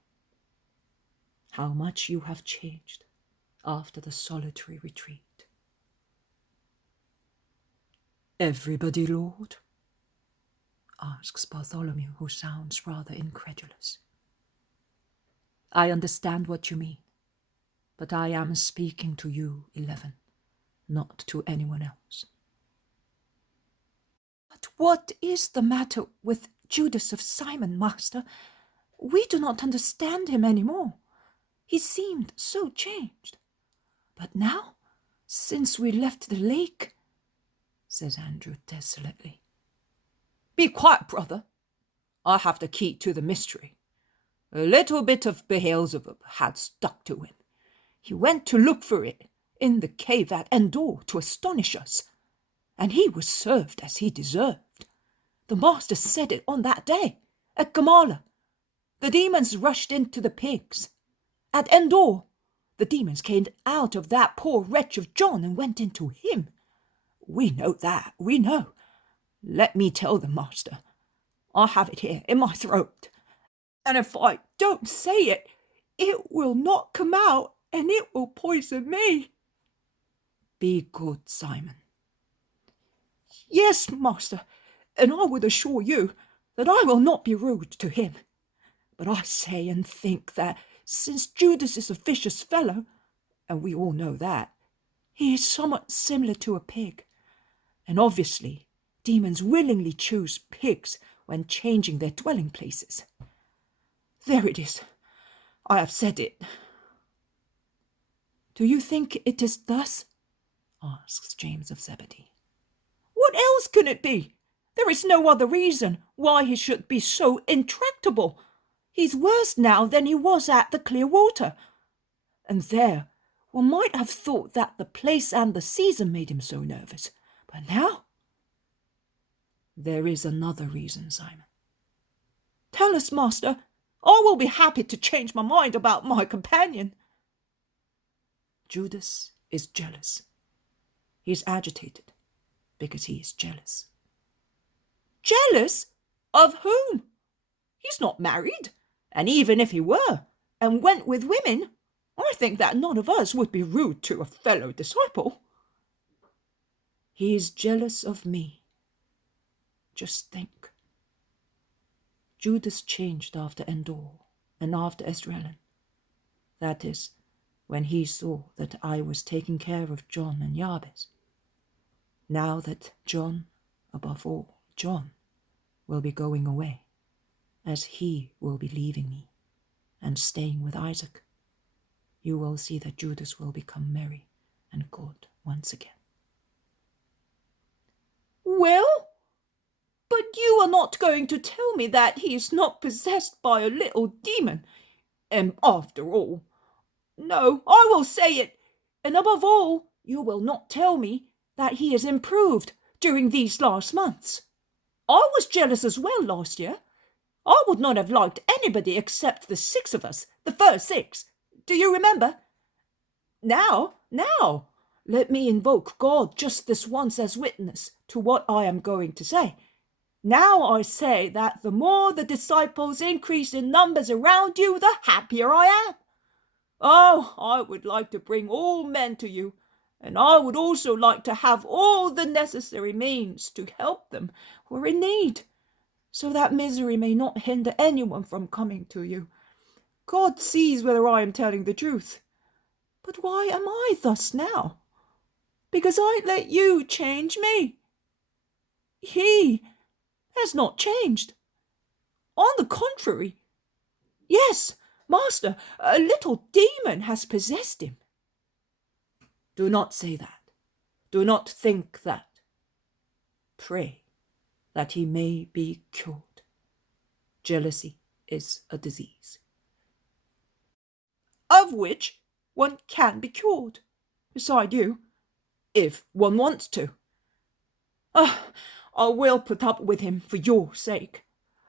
How much you have changed after the solitary retreat. Everybody, Lord? Asks Bartholomew, who sounds rather incredulous. I understand what you mean, but I am speaking to you, 11, not to anyone else. But what is the matter with Judas of Simon, Master? We do not understand him any more. He seemed so changed. But now, since we left the lake, says Andrew desolately. Be quiet, brother. I have the key to the mystery. A little bit of Beelzebub had stuck to him. He went to look for it in the cave at Endor to astonish us, and he was served as he deserved. The master said it on that day, at Gamala. The demons rushed into the pigs. At Endor, the demons came out of that poor wretch of John and went into him. We know that, we know. Let me tell the master. I have it here in my throat. And if I don't say it, it will not come out and it will poison me. Be good, Simon. Yes, master, and I would assure you that I will not be rude to him. But I say and think that since Judas is a vicious fellow, and we all know that, he is somewhat similar to a pig. And obviously, demons willingly choose pigs when changing their dwelling places. There it is. I have said it. Do you think it is thus? Asks James of Zebedee. What else can it be? There is no other reason why he should be so intractable. He's worse now than he was at the clear water. And there, one might have thought that the place and the season made him so nervous. But now? There is another reason, Simon. Tell us, master. I will be happy to change my mind about my companion. Judas is jealous. He is agitated because he is jealous. Jealous? Of whom? He's not married, and even if he were, and went with women, I think that none of us would be rude to a fellow disciple. He is jealous of me. Just think. Judas changed after Endor and after Esdraelon. That is, when he saw that I was taking care of John and Jabez. Now that John, above all, John, will be going away, as he will be leaving me and staying with Isaac, you will see that Judas will become merry and good once again. Well, but you are not going to tell me that he is not possessed by a little demon. And after all, no, I will say it, and above all, you will not tell me that he has improved during these last months. I was jealous as well last year. I would not have liked anybody except the 6 of us, the first 6. Do you remember? Now, let me invoke God just this once as witness to what I am going to say. Now I say that the more the disciples increase in numbers around you, the happier I am. Oh, I would like to bring all men to you, and I would also like to have all the necessary means to help them who are in need, so that misery may not hinder anyone from coming to you. God sees whether I am telling the truth. But why am I thus now? Because I let you change me. He has not changed. On the contrary. Yes, master, a little demon has possessed him. Do not say that. Do not think that. Pray that he may be cured. Jealousy is a disease. Of which one can be cured, beside you, if one wants to. I will put up with him for your sake,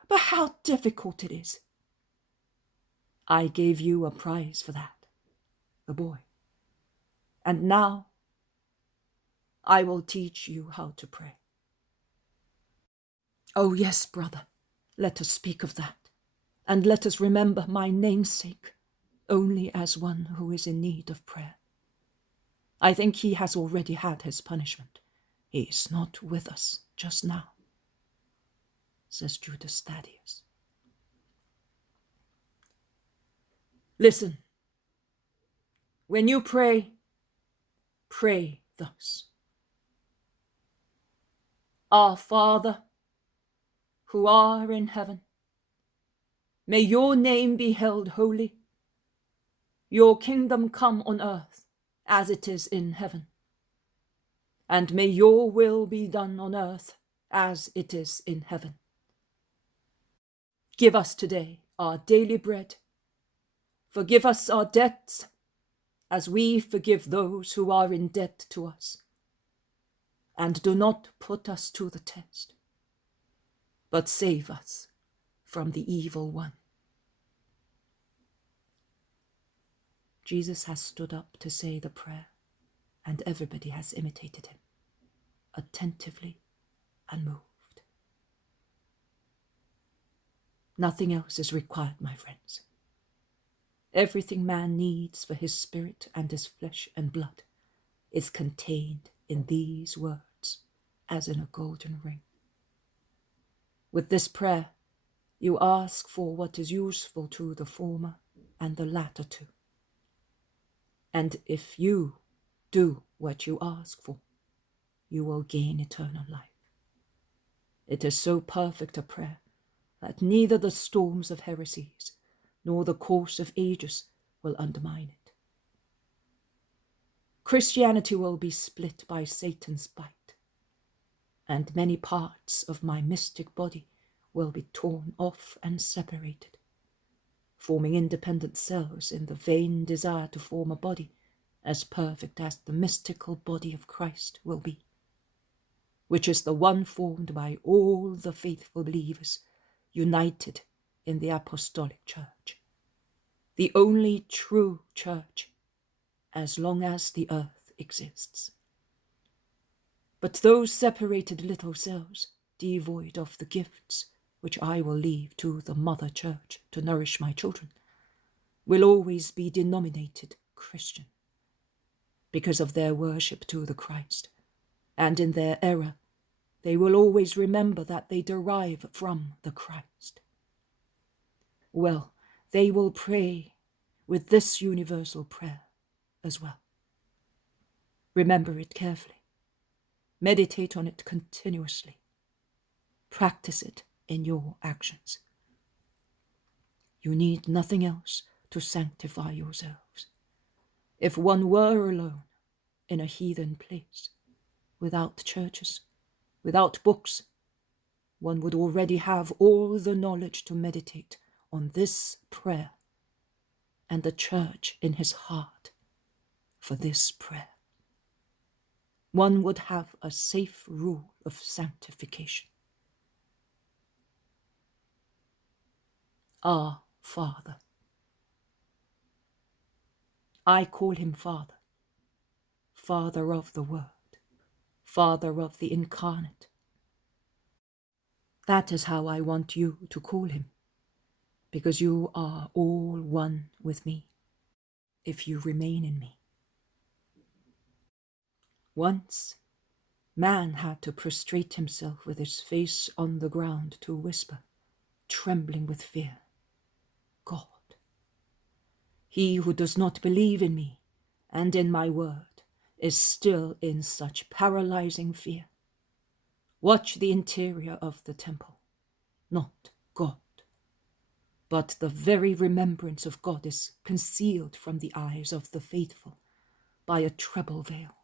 but how difficult it is. I gave you a prize for that, the boy. And now I will teach you how to pray. Oh yes, brother, let us speak of that, and let us remember my namesake only as one who is in need of prayer. I think he has already had his punishment. He is not with us just now, says Judas Thaddeus. Listen, when you pray, pray thus. Our Father, who art in heaven, may your name be held holy. Your kingdom come on earth as it is in heaven. And may your will be done on earth as it is in heaven. Give us today our daily bread. Forgive us our debts, as we forgive those who are in debt to us. And do not put us to the test, but save us from the evil one. Jesus has stood up to say the prayer, and everybody has imitated him, attentively and moved. Nothing else is required, my friends. Everything man needs for his spirit and his flesh and blood is contained in these words, as in a golden ring. With this prayer, you ask for what is useful to the former and the latter too. And if you do what you ask for, you will gain eternal life. It is so perfect a prayer that neither the storms of heresies nor the course of ages will undermine it. Christianity will be split by Satan's bite, and many parts of my mystic body will be torn off and separated, forming independent cells in the vain desire to form a body as perfect as the mystical body of Christ will be, which is the one formed by all the faithful believers united in the apostolic church, the only true church as long as the earth exists. But those separated little cells, devoid of the gifts which I will leave to the mother church to nourish my children, will always be denominated Christian, because of their worship to the Christ, and in their error they will always remember that they derive from the Christ. Well, they will pray with this universal prayer as well. Remember it carefully. Meditate on it continuously. Practice it in your actions. You need nothing else to sanctify yourselves. If one were alone in a heathen place, without churches, without books, one would already have all the knowledge to meditate on this prayer and the church in his heart for this prayer. One would have a safe rule of sanctification. Our Father. I call him Father, Father of the Word, Father of the Incarnate. That is how I want you to call him, because you are all one with me, if you remain in me. Once, man had to prostrate himself with his face on the ground to whisper, trembling with fear, God. He who does not believe in me and in my word is still in such paralyzing fear. Watch the interior of the temple, not God but the very remembrance of God is concealed from the eyes of the faithful by a treble veil.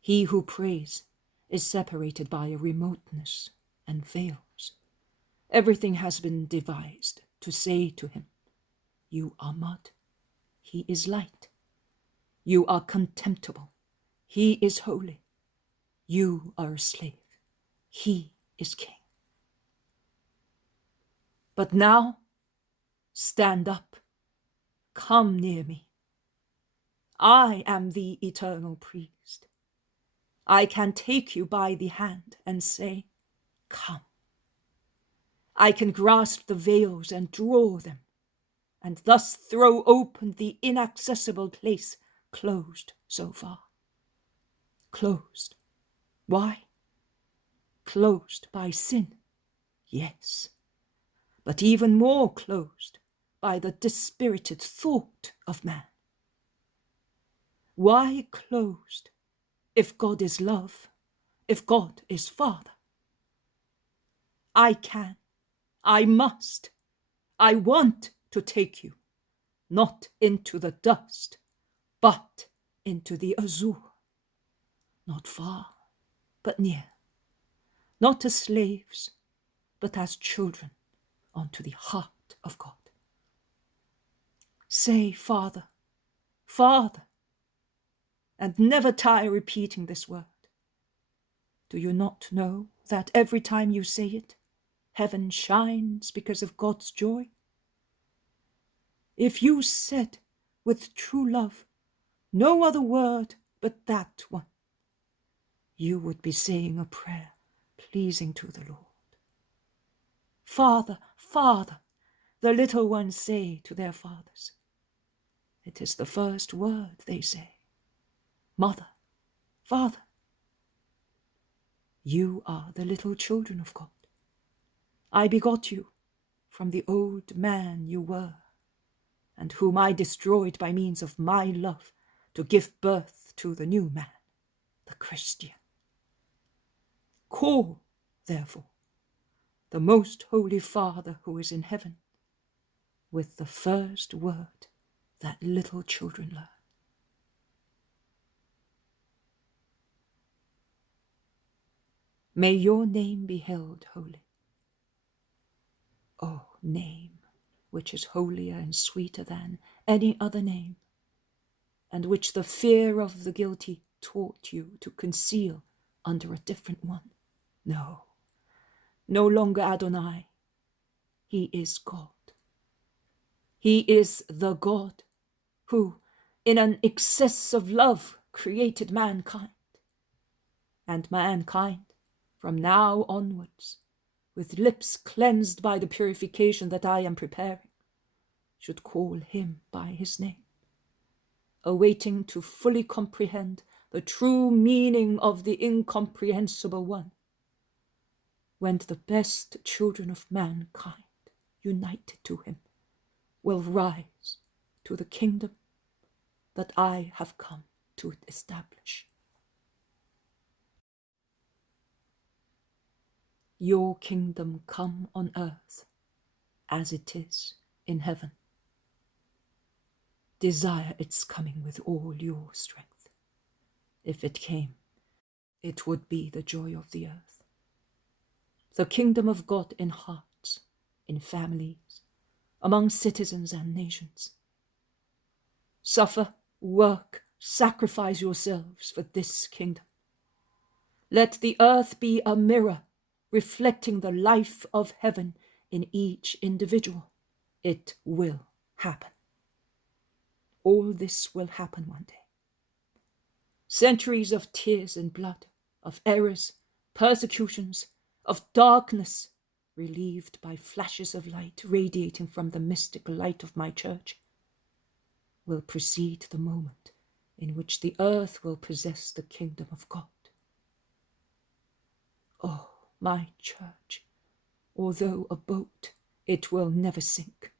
He who prays is separated by a remoteness and veils. Everything has been devised to say to him, "You are mud, he is light. You are contemptible, he is holy. You are a slave, he is king." But now, stand up, come near me. I am the eternal priest. I can take you by the hand and say, "Come." I can grasp the veils and draw them, and thus throw open the inaccessible place closed so far. Closed. Why? Closed by sin, yes, but even more closed by the dispirited thought of man. Why closed, if God is love, if God is Father? I can, I must, I want to take you, not into the dust, but into the azure, not far, but near, not as slaves, but as children, onto the heart of God. Say, Father, Father, and never tire repeating this word. Do you not know that every time you say it, heaven shines because of God's joy? If you said with true love no other word but that one, you would be saying a prayer pleasing to the Lord. Father, Father, the little ones say to their fathers. It is the first word they say. Mother, Father. You are the little children of God. I begot you from the old man you were, and whom I destroyed by means of my love to give birth to the new man, the Christian. Call, therefore, the most holy Father who is in heaven, with the first word that little children learn. May your name be held holy. O name, which is holier and sweeter than any other name, and which the fear of the guilty taught you to conceal under a different one. No, no longer Adonai. He is God. He is the God who, in an excess of love, created mankind. And mankind, from now onwards, with lips cleansed by the purification that I am preparing, should call him by his name, awaiting to fully comprehend the true meaning of the incomprehensible one, when the best children of mankind, united to him, will rise to the kingdom that I have come to establish. Your kingdom come on earth as it is in heaven. Desire its coming with all your strength. If it came, it would be the joy of the earth. The kingdom of God in hearts, in families, among citizens and nations. Suffer, work, sacrifice yourselves for this kingdom. Let the earth be a mirror reflecting the life of heaven in each individual. It will happen. All this will happen one day. Centuries of tears and blood, of errors, persecutions, of darkness, relieved by flashes of light radiating from the mystic light of my church, will precede the moment in which the earth will possess the kingdom of God. Oh, my church, although a boat, it will never sink,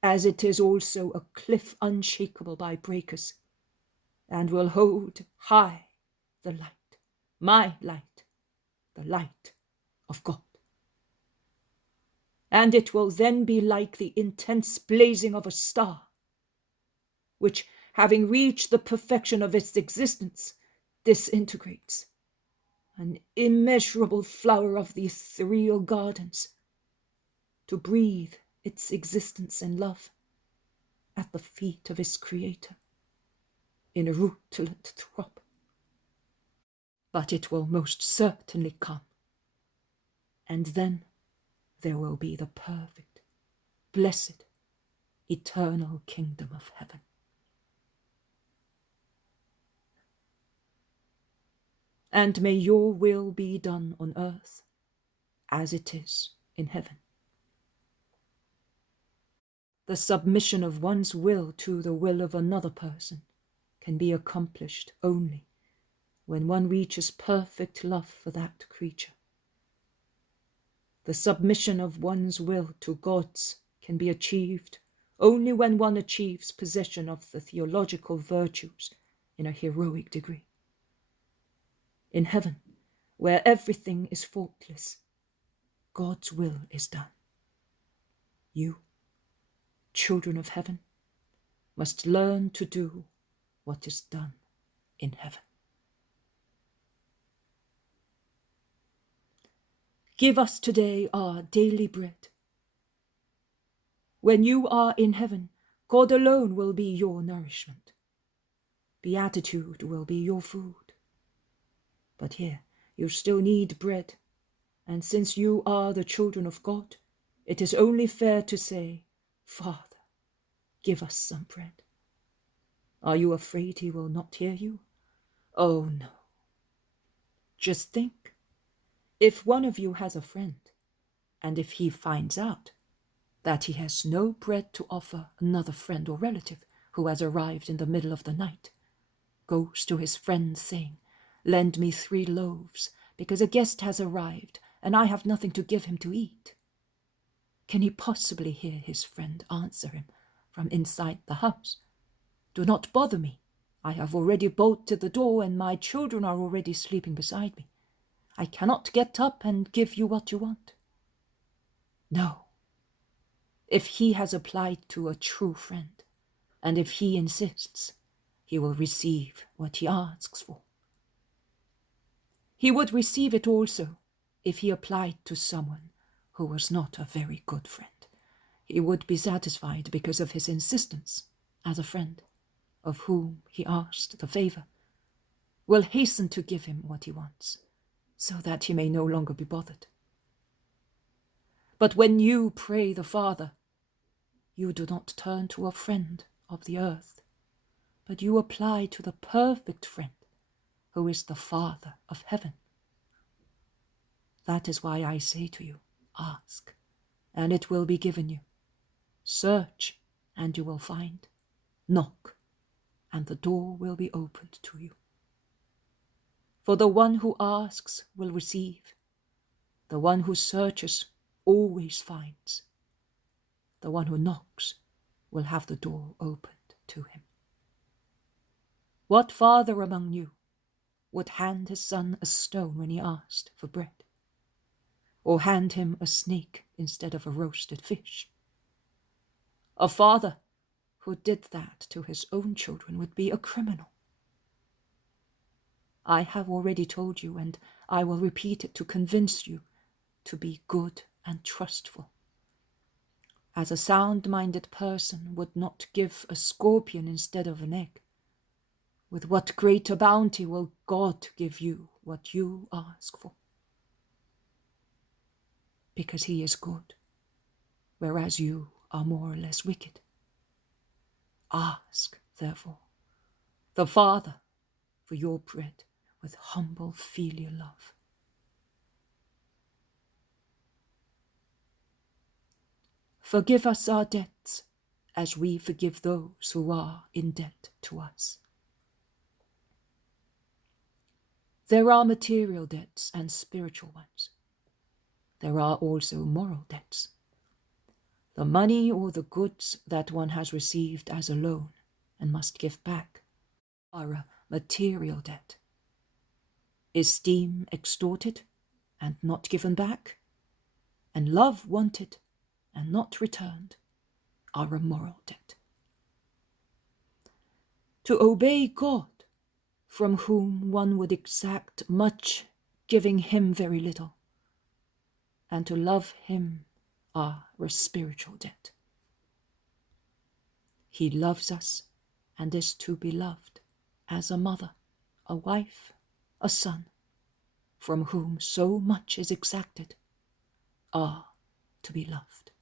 as it is also a cliff unshakable by breakers, and will hold high the light, my light, the light of God. and it will then be like the intense blazing of a star, which, having reached the perfection of its existence, disintegrates, an immeasurable flower of the ethereal gardens, to breathe its existence and love at the feet of its creator in a rutilant throb. But it will most certainly come, and then there will be the perfect, blessed, eternal kingdom of heaven. And may your will be done on earth as it is in heaven. The submission of one's will to the will of another person can be accomplished only when one reaches perfect love for that creature. The submission of one's will to God's can be achieved only when one achieves possession of the theological virtues in a heroic degree. In heaven, where everything is faultless, God's will is done. You, children of heaven, must learn to do what is done in heaven. Give us today our daily bread. When you are in heaven, God alone will be your nourishment. Beatitude will be your food. But here, you still need bread, and since you are the children of God, it is only fair to say, Father, give us some bread. Are you afraid he will not hear you? Oh no. Just think, if one of you has a friend, and if he finds out that he has no bread to offer another friend or relative who has arrived in the middle of the night, goes to his friend saying, Lend me 3 loaves, because a guest has arrived, and I have nothing to give him to eat. Can he possibly hear his friend answer him from inside the house? Do not bother me. I have already bolted the door, and my children are already sleeping beside me. I cannot get up and give you what you want. No. If he has applied to a true friend, and if he insists, he will receive what he asks for. He would receive it also if he applied to someone who was not a very good friend. He would be satisfied because of his insistence as a friend, of whom he asked the favor, will hasten to give him what he wants, so that he may no longer be bothered. But when you pray the Father, you do not turn to a friend of the earth, but you apply to the perfect friend, who is the Father of heaven. That is why I say to you, ask, and it will be given you. Search, and you will find. Knock, and the door will be opened to you. For the one who asks will receive. The one who searches always finds. The one who knocks will have the door opened to him. What father among you would hand his son a stone when he asked for bread? Or hand him a snake instead of a roasted fish? A father who did that to his own children would be a criminal. I have already told you, and I will repeat it to convince you to be good and trustful. As a sound-minded person would not give a scorpion instead of an egg, with what greater bounty will God give you what you ask for? Because he is good, whereas you are more or less wicked. Ask, therefore, the Father for your bread with humble filial love. Forgive us our debts, as we forgive those who are in debt to us. There are material debts and spiritual ones. There are also moral debts. The money or the goods that one has received as a loan and must give back are a material debt. Esteem extorted and not given back, and love wanted and not returned are a moral debt. To obey God, from whom one would exact much, giving him very little, and to love him are a spiritual debt. He loves us and is to be loved as a mother, a wife, a son, from whom so much is exacted, are to be loved.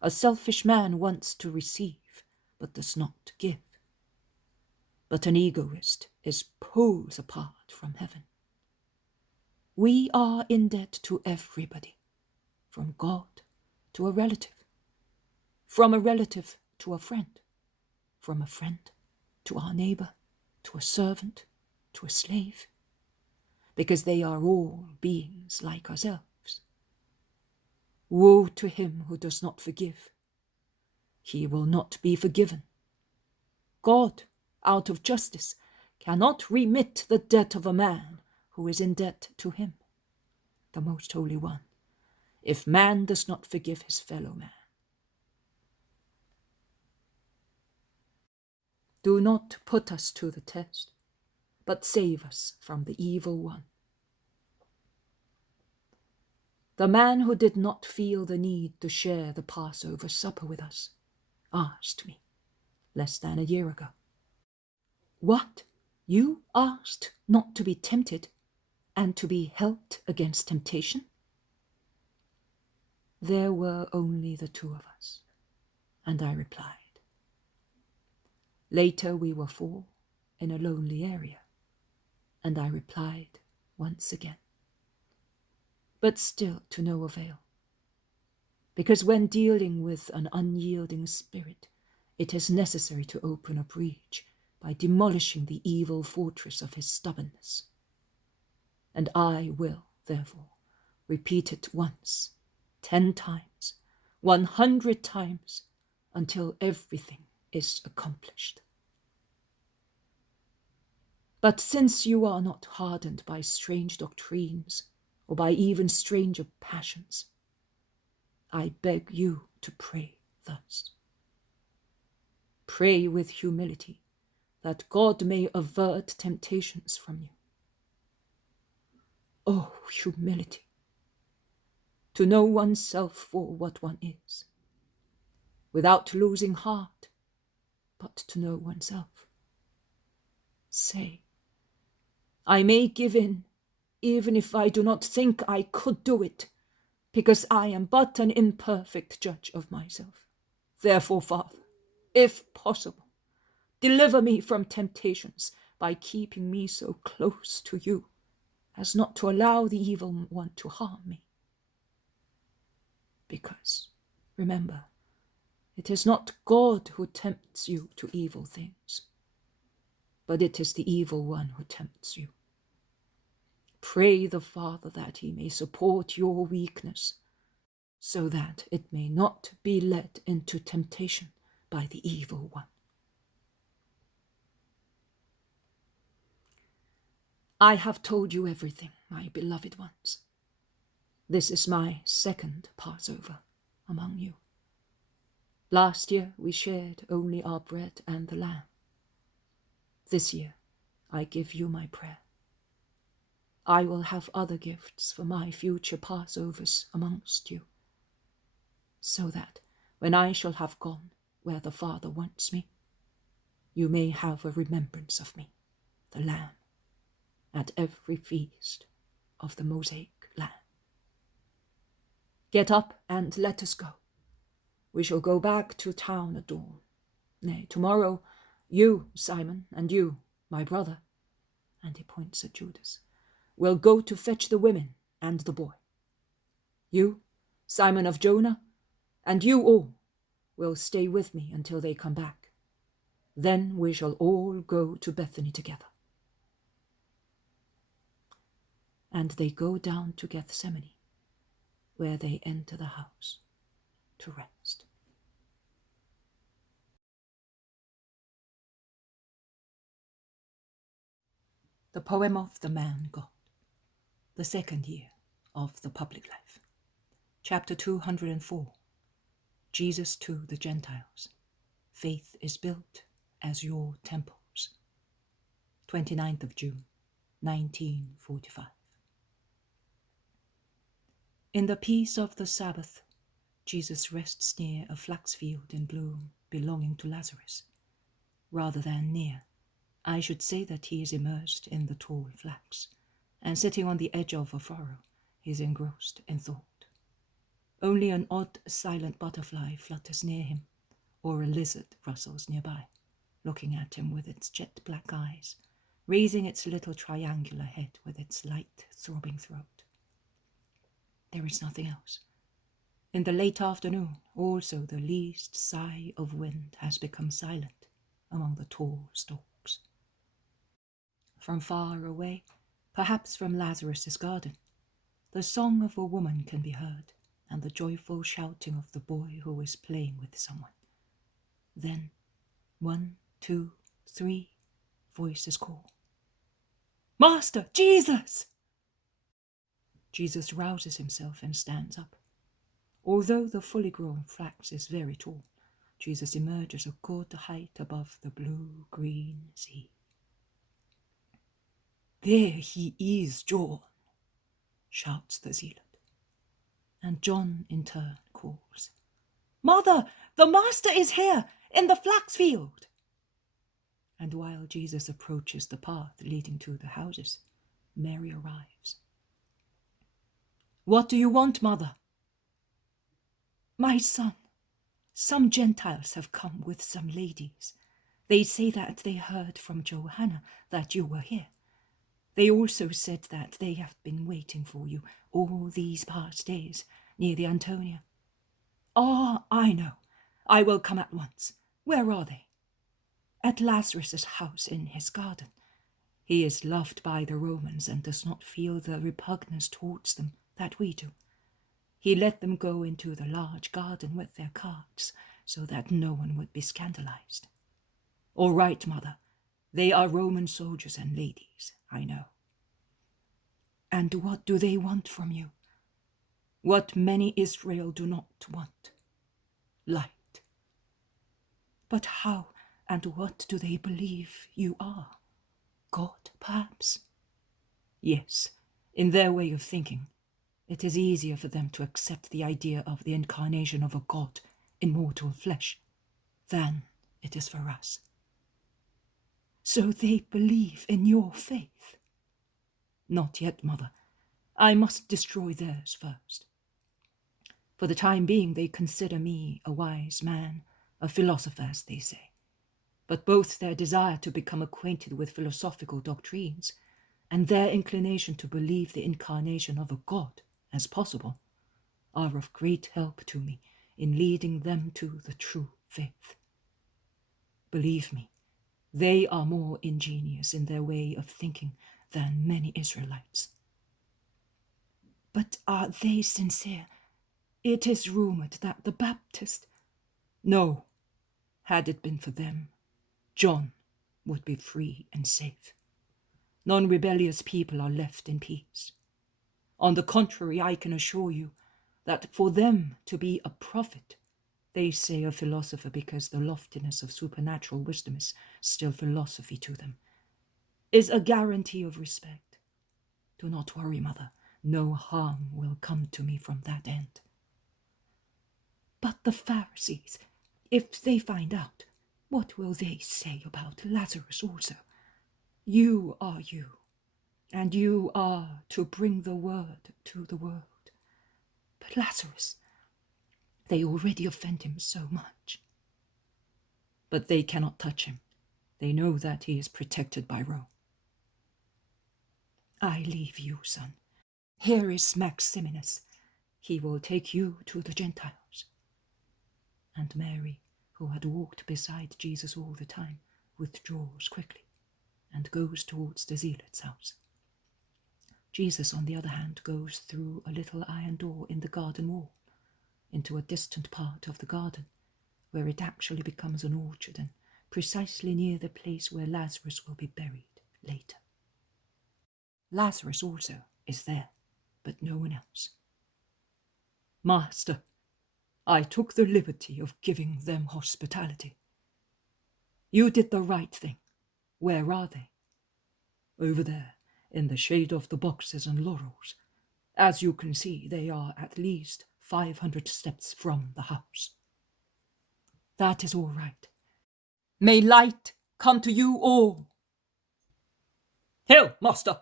A selfish man wants to receive, but does not give. But an egoist is poles apart from heaven. We are in debt to everybody, from God to a relative, from a relative to a friend, from a friend to our neighbor, to a servant, to a slave, because they are all beings like ourselves. Woe to him who does not forgive. He will not be forgiven. God, out of justice, cannot remit the debt of a man who is in debt to him, the Most Holy One, if man does not forgive his fellow man. Do not put us to the test, but save us from the evil one. The man who did not feel the need to share the Passover supper with us asked me, less than a year ago, "What? You asked not to be tempted and to be helped against temptation?" There were only the two of us, and I replied. Later we were four in a lonely area, and I replied once again. But still to no avail, because when dealing with an unyielding spirit, it is necessary to open a breach by demolishing the evil fortress of his stubbornness. And I will, therefore, repeat it once, 10 times, 100 times, until everything is accomplished. But since you are not hardened by strange doctrines, or by even stranger passions, I beg you to pray thus. Pray with humility, that God may avert temptations from you. Oh, humility! To know oneself for what one is, without losing heart, but to know oneself. Say, I may give in, even if I do not think I could do it, because I am but an imperfect judge of myself. Therefore, Father, if possible, deliver me from temptations by keeping me so close to you as not to allow the evil one to harm me. Because, remember, it is not God who tempts you to evil things, but it is the evil one who tempts you. Pray the Father that he may support your weakness, so that it may not be led into temptation by the evil one. I have told you everything, my beloved ones. This is my second Passover among you. Last year we shared only our bread and the lamb. This year I give you my prayer. I will have other gifts for my future Passovers amongst you, so that when I shall have gone where the Father wants me, you may have a remembrance of me, the Lamb, at every feast of the Mosaic Lamb. Get up and let us go. We shall go back to town at dawn. Nay, tomorrow, you, Simon, and you, my brother, and he points at Judas, will go to fetch the women and the boy. You, Simon of Jonah, and you all will stay with me until they come back. Then we shall all go to Bethany together. And they go down to Gethsemane, where they enter the house to rest. The poem of the man God, the second year of the public life. Chapter 204, Jesus to the Gentiles. Faith is built as your temples. 29th of June, 1945. In the peace of the Sabbath, Jesus rests near a flax field in bloom belonging to Lazarus. Rather than near, I should say that he is immersed in the tall flax, and sitting on the edge of a furrow, he is engrossed in thought. Only an odd, silent butterfly flutters near him, or a lizard rustles nearby, looking at him with its jet black eyes, raising its little triangular head with its light, throbbing throat. There is nothing else. In the late afternoon, also the least sigh of wind has become silent among the tall stalks. From far away, perhaps from Lazarus's garden, the song of a woman can be heard, and the joyful shouting of the boy who is playing with someone. Then, 1, 2, 3, voices call. "Master, Jesus!" Jesus rouses himself and stands up. Although the fully grown flax is very tall, Jesus emerges a good height above the blue-green sea. "There he is, John," shouts the zealot. And John in turn calls, "Mother, the Master is here, in the flax field!" And while Jesus approaches the path leading to the houses, Mary arrives. "What do you want, Mother?" "My son, some Gentiles have come with some ladies. They say that they heard from Johanna that you were here. They also said that they have been waiting for you all these past days near the Antonia." "Ah, I know. I will come at once. Where are they?" "At Lazarus's house in his garden. He is loved by the Romans and does not feel the repugnance towards them that we do. He let them go into the large garden with their carts so that no one would be scandalized." "All right, Mother. They are Roman soldiers and ladies, I know." "And what do they want from you?" "What many Israel do not want. Light." "But how and what do they believe you are? God, perhaps?" "Yes, in their way of thinking. It is easier for them to accept the idea of the incarnation of a God in mortal flesh than it is for us." "So they believe in your faith?" "Not yet, Mother. I must destroy theirs first. For the time being, they consider me a wise man, a philosopher, as they say. But both their desire to become acquainted with philosophical doctrines and their inclination to believe the incarnation of a God as possible are of great help to me in leading them to the true faith. Believe me, they are more ingenious in their way of thinking than many Israelites." "But are they sincere? It is rumored that the Baptist—" "No. Had it been for them, John would be free and safe. Non-rebellious people are left in peace. On the contrary, I can assure you that for them to be a prophet, they say a philosopher because the loftiness of supernatural wisdom is still philosophy to them, is a guarantee of respect. Do not worry, Mother. No harm will come to me from that end." "But the Pharisees, if they find out, what will they say about Lazarus also? You are you, and you are to bring the word to the world. But Lazarus, they already offend him so much." "But they cannot touch him. They know that he is protected by Rome." "I leave you, son. Here is Maximinus. He will take you to the Gentiles." And Mary, who had walked beside Jesus all the time, withdraws quickly and goes towards the zealot's house. Jesus, on the other hand, goes through a little iron door in the garden wall into a distant part of the garden, where it actually becomes an orchard and precisely near the place where Lazarus will be buried later. Lazarus also is there, but no one else. "Master, I took the liberty of giving them hospitality. You did the right thing. Where are they? Over there, in the shade of the boxes and laurels. As you can see, they are at least 500 steps from the house. That is all right. May light come to you all. Hail, master!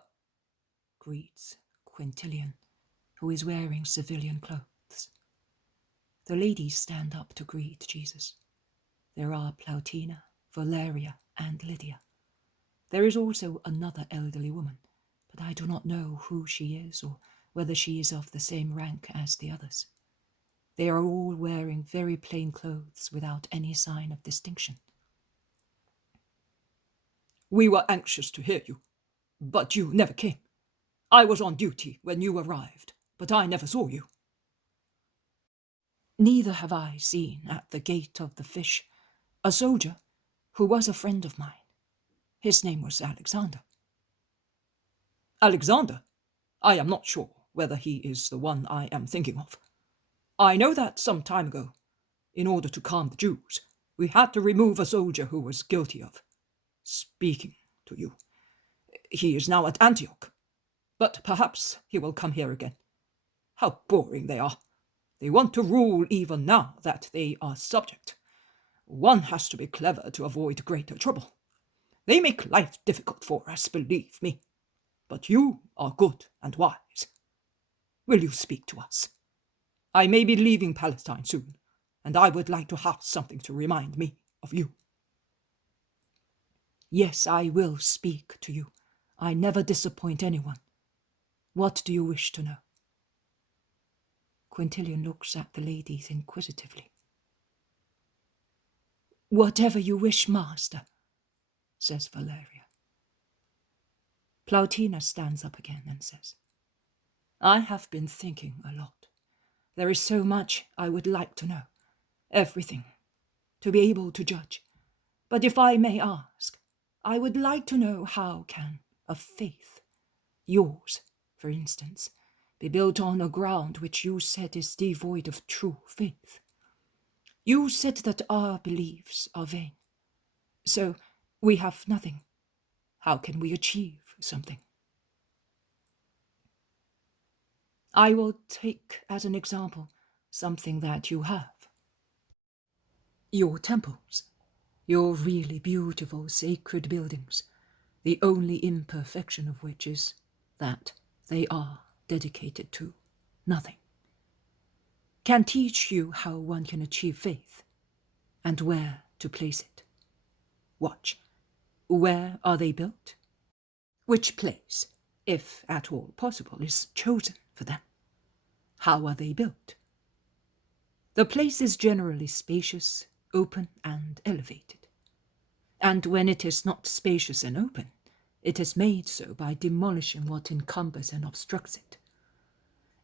Greets Quintilian, who is wearing civilian clothes. The ladies stand up to greet Jesus. There are Plautina, Valeria, and Lydia. There is also another elderly woman, but I do not know who she is or whether she is of the same rank as the others. They are all wearing very plain clothes without any sign of distinction. We were anxious to hear you, but you never came. I was on duty when you arrived, but I never saw you. Neither have I seen at the gate of the fish a soldier who was a friend of mine. His name was Alexander. Alexander? I am not sure whether he is the one I am thinking of. I know that some time ago, in order to calm the Jews, we had to remove a soldier who was guilty of speaking to you. He is now at Antioch, but perhaps he will come here again. How boring they are. They want to rule even now that they are subject. One has to be clever to avoid greater trouble. They make life difficult for us, believe me. But you are good and wise. Will you speak to us? I may be leaving Palestine soon, and I would like to have something to remind me of you. Yes, I will speak to you. I never disappoint anyone. What do you wish to know? Quintilian looks at the ladies inquisitively. Whatever you wish, master, says Valeria. Plautina stands up again and says, I have been thinking a lot. There is so much I would like to know. Everything. To be able to judge. But if I may ask, I would like to know how can a faith, yours, for instance, be built on a ground which you said is devoid of true faith. You said that our beliefs are vain. So we have nothing. How can we achieve something? I will take as an example something that you have. Your temples, your really beautiful sacred buildings, the only imperfection of which is that they are dedicated to nothing, can teach you how one can achieve faith and where to place it. Watch. Where are they built? Which place, if at all possible, is chosen for them? How are they built? The place is generally spacious, open, and elevated. And when it is not spacious and open, it is made so by demolishing what encumbers and obstructs it.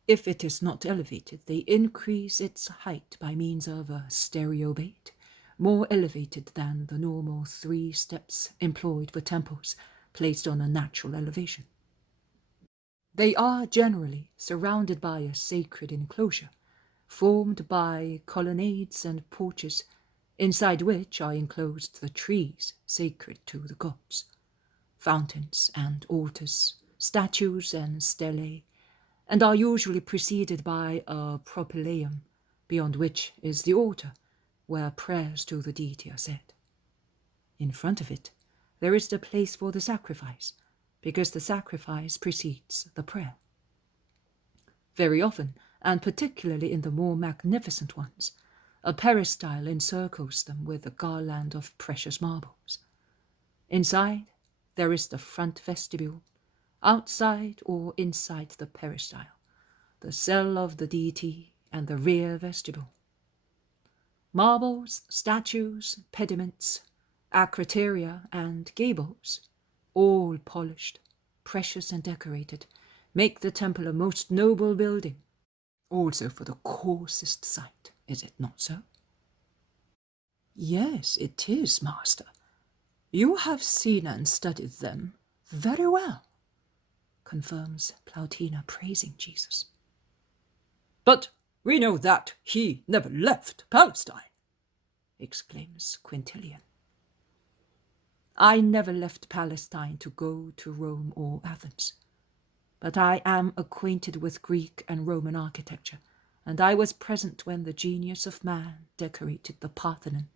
If it is not elevated, they increase its height by means of a stereobate, more elevated than the normal 3 steps employed for temples placed on a natural elevation. They are generally surrounded by a sacred enclosure, formed by colonnades and porches, inside which are enclosed the trees sacred to the gods, fountains and altars, statues and stelae, and are usually preceded by a propylaeum, beyond which is the altar, where prayers to the deity are said. In front of it, there is the place for the sacrifice, because the sacrifice precedes the prayer. Very often, and particularly in the more magnificent ones, a peristyle encircles them with a garland of precious marbles. Inside, there is the front vestibule, outside or inside the peristyle, the cell of the deity, and the rear vestibule. Marbles, statues, pediments, acroteria, and gables, all polished, precious and decorated, make the temple a most noble building, also for the coarsest sight, is it not so? Yes, it is, master. You have seen and studied them very well, confirms Plautina, praising Jesus. But We know that he never left Palestine, exclaims Quintilian. I never left Palestine to go to Rome or Athens, but I am acquainted with Greek and Roman architecture, and I was present when the genius of man decorated the Parthenon,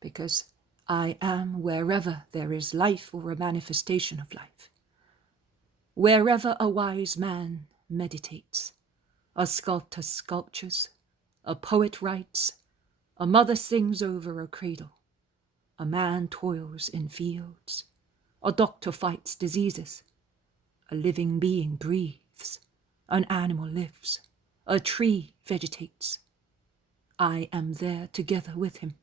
because I am wherever there is life or a manifestation of life. Wherever a wise man meditates, a sculptor sculptures, a poet writes, a mother sings over a cradle, a man toils in fields, a doctor fights diseases, a living being breathes, an animal lives, a tree vegetates. I am there together with him,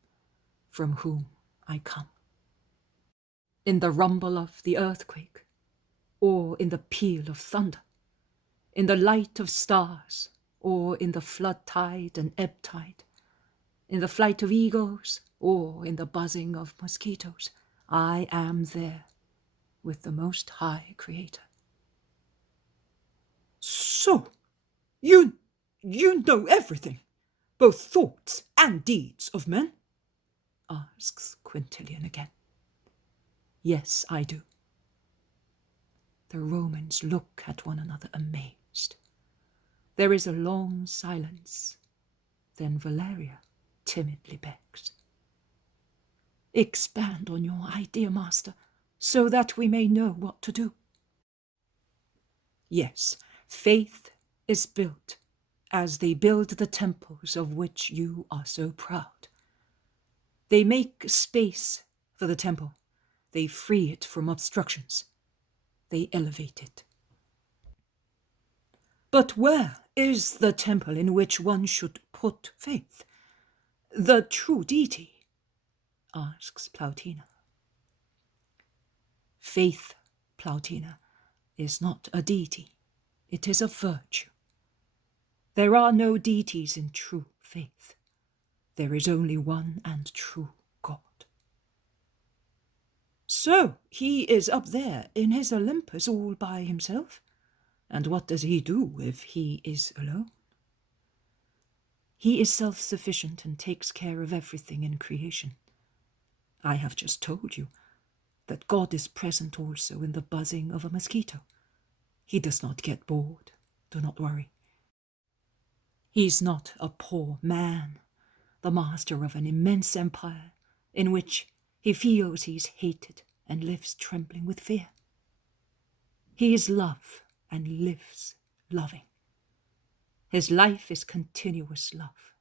from whom I come. In the rumble of the earthquake, or in the peal of thunder, in the light of stars, or in the flood tide and ebb tide, in the flight of eagles, or in the buzzing of mosquitoes, I am there with the Most High Creator. So, you know everything, both thoughts and deeds of men? Asks Quintilian again. Yes, I do. The Romans look at one another amazed. There is a long silence. Then Valeria timidly begs. Expand on your idea, master, so that we may know what to do. Yes, faith is built as they build the temples of which you are so proud. They make space for the temple. They free it from obstructions. They elevate it. But where is the temple in which one should put faith? The true deity? Asks Plautina. Faith, Plautina, is not a deity. It is a virtue. There are no deities in true faith. There is only one and true God. So he is up there in his Olympus all by himself? And what does he do if he is alone? He is self-sufficient and takes care of everything in creation. I have just told you that God is present also in the buzzing of a mosquito. He does not get bored. Do not worry. He's not a poor man, the master of an immense empire in which he feels he's hated and lives trembling with fear. He is love and lives loving. His life is continuous love.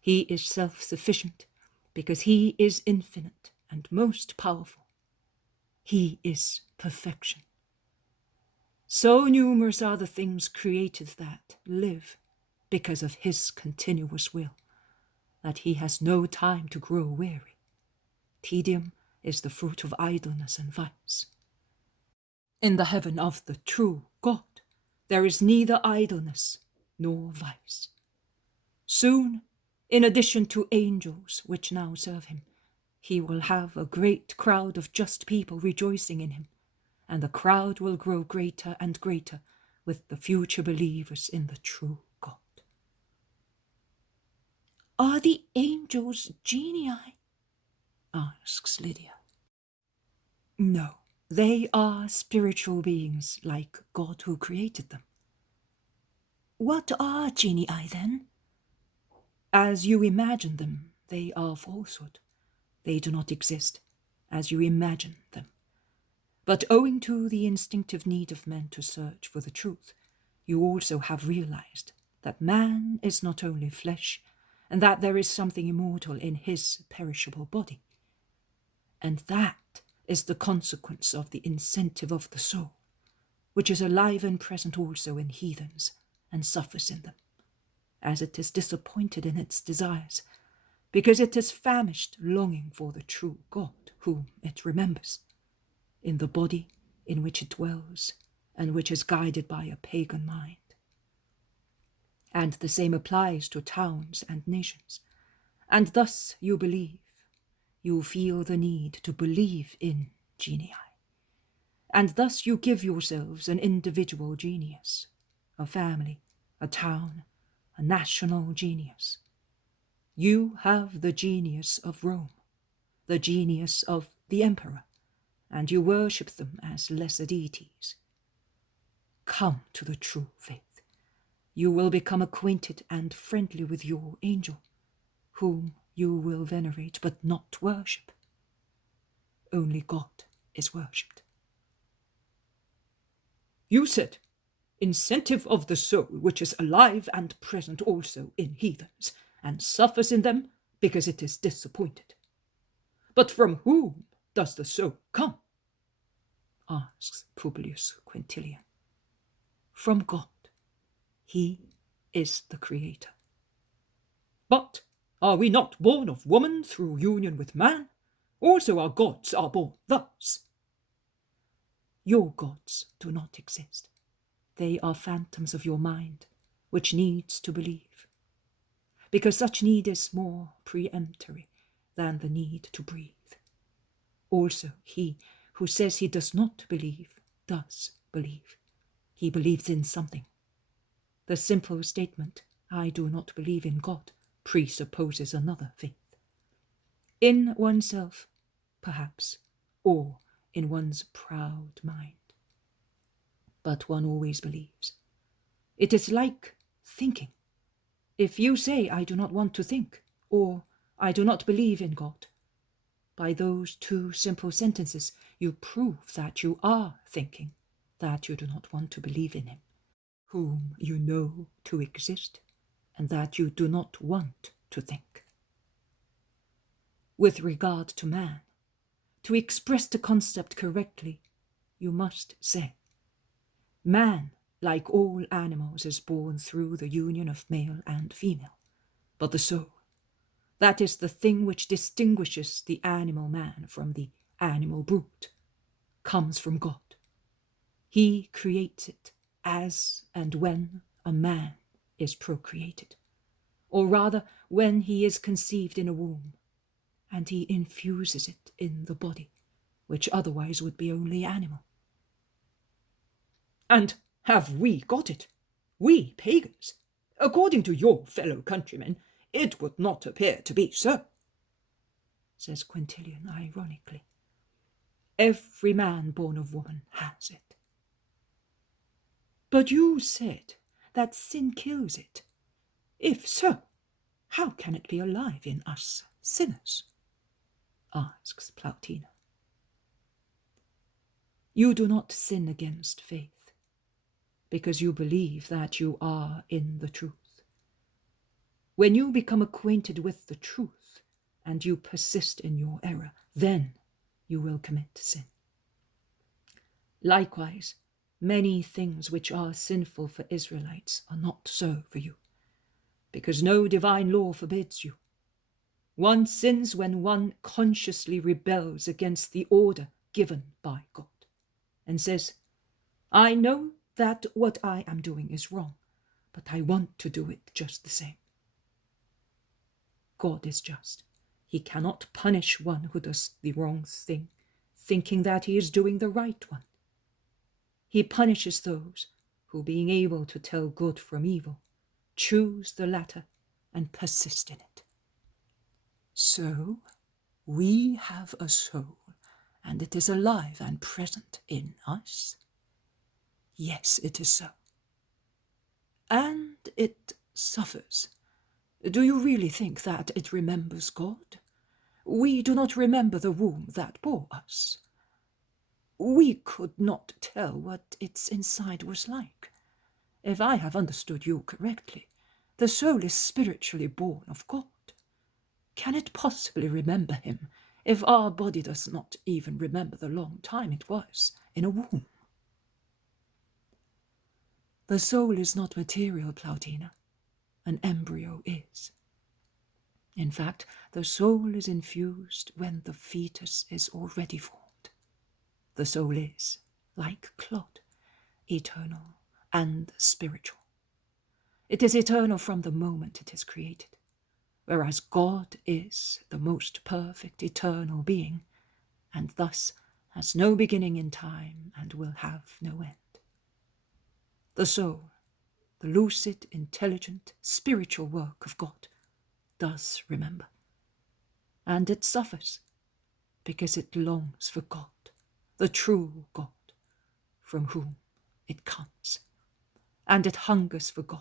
He is self-sufficient because he is infinite and most powerful. He is perfection. So numerous are the things created that live because of his continuous will, that he has no time to grow weary. Tedium is the fruit of idleness and vice. In the heaven of the true God, there is neither idleness nor vice. Soon, in addition to angels which now serve him, he will have a great crowd of just people rejoicing in him, and the crowd will grow greater and greater with the future believers in the true God. Are the angels genii? Asks Lydia. No, they are spiritual beings like God who created them. What are genii then? As you imagine them, they are falsehood. They do not exist as you imagine them. But owing to the instinctive need of men to search for the truth, you also have realized that man is not only flesh, and that there is something immortal in his perishable body. And that is the consequence of the incentive of the soul, which is alive and present also in heathens, and suffers in them, as it is disappointed in its desires, because it is famished longing for the true God, whom it remembers, in the body in which it dwells, and which is guided by a pagan mind. And the same applies to towns and nations. And thus you believe. You feel the need to believe in genii. And thus you give yourselves an individual genius, a family, a town, a national genius. You have the genius of Rome, the genius of the emperor, and you worship them as lesser deities. Come to the true faith. You will become acquainted and friendly with your angel, whom you will venerate but not worship. Only God is worshipped. You said, incentive of the soul, which is alive and present also in heathens, and suffers in them because it is disappointed. But from whom does the soul come? Asks Publius Quintilian. From God. He is the creator. But are we not born of woman through union with man? Also our gods are born thus. Your gods do not exist. They are phantoms of your mind, which needs to believe. Because such need is more peremptory than the need to breathe. Also, he who says he does not believe, does believe. He believes in something. The simple statement, I do not believe in God, presupposes another faith. In oneself, perhaps, or in one's proud mind. But one always believes. It is like thinking. If you say, I do not want to think, or I do not believe in God, by those two simple sentences you prove that you are thinking, that you do not want to believe in him, whom you know to exist, and that you do not want to think. With regard to man, to express the concept correctly, you must say, man, like all animals, is born through the union of male and female, but the soul, that is the thing which distinguishes the animal man from the animal brute, comes from God. He creates it as and when a man is procreated, or rather when he is conceived in a womb, and he infuses it in the body, which otherwise would be only animal. And have we got it? We pagans? According to your fellow countrymen, it would not appear to be so, says Quintilian ironically. Every man born of woman has it. But you said that sin kills it. If so, how can it be alive in us sinners? Asks Plautina. You do not sin against faith, because you believe that you are in the truth. When you become acquainted with the truth, and you persist in your error, then you will commit sin. Likewise, many things which are sinful for Israelites are not so for you, because no divine law forbids you. One sins when one consciously rebels against the order given by God, and says, I know that what I am doing is wrong, but I want to do it just the same. God is just. He cannot punish one who does the wrong thing, thinking that he is doing the right one. He punishes those who, being able to tell good from evil, choose the latter and persist in it. So, we have a soul, and it is alive and present in us. Yes, it is so. And it suffers. Do you really think that it remembers God? We do not remember the womb that bore us. We could not tell what its inside was like. If I have understood you correctly, the soul is spiritually born of God. Can it possibly remember him if our body does not even remember the long time it was in a womb? The soul is not material, Plautina. An embryo is. In fact, the soul is infused when the fetus is already formed. The soul is, like clod, eternal and spiritual. It is eternal from the moment it is created, whereas God is the most perfect eternal being, and thus has no beginning in time and will have no end. The soul, the lucid, intelligent, spiritual work of God, does remember. And it suffers because it longs for God, the true God, from whom it comes. And it hungers for God.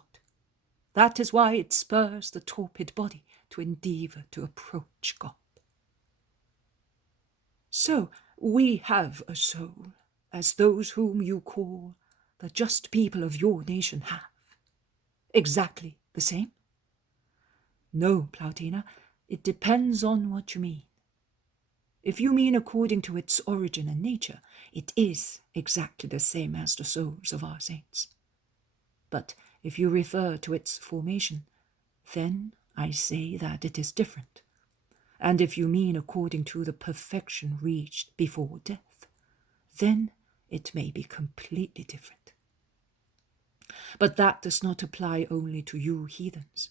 That is why it spurs the torpid body to endeavour to approach God. So we have a soul, as those whom you call the just people of your nation have. Exactly the same? No, Plautina, it depends on what you mean. If you mean according to its origin and nature, it is exactly the same as the souls of our saints. But if you refer to its formation, then I say that it is different. And if you mean according to the perfection reached before death, then it may be completely different. But that does not apply only to you heathens.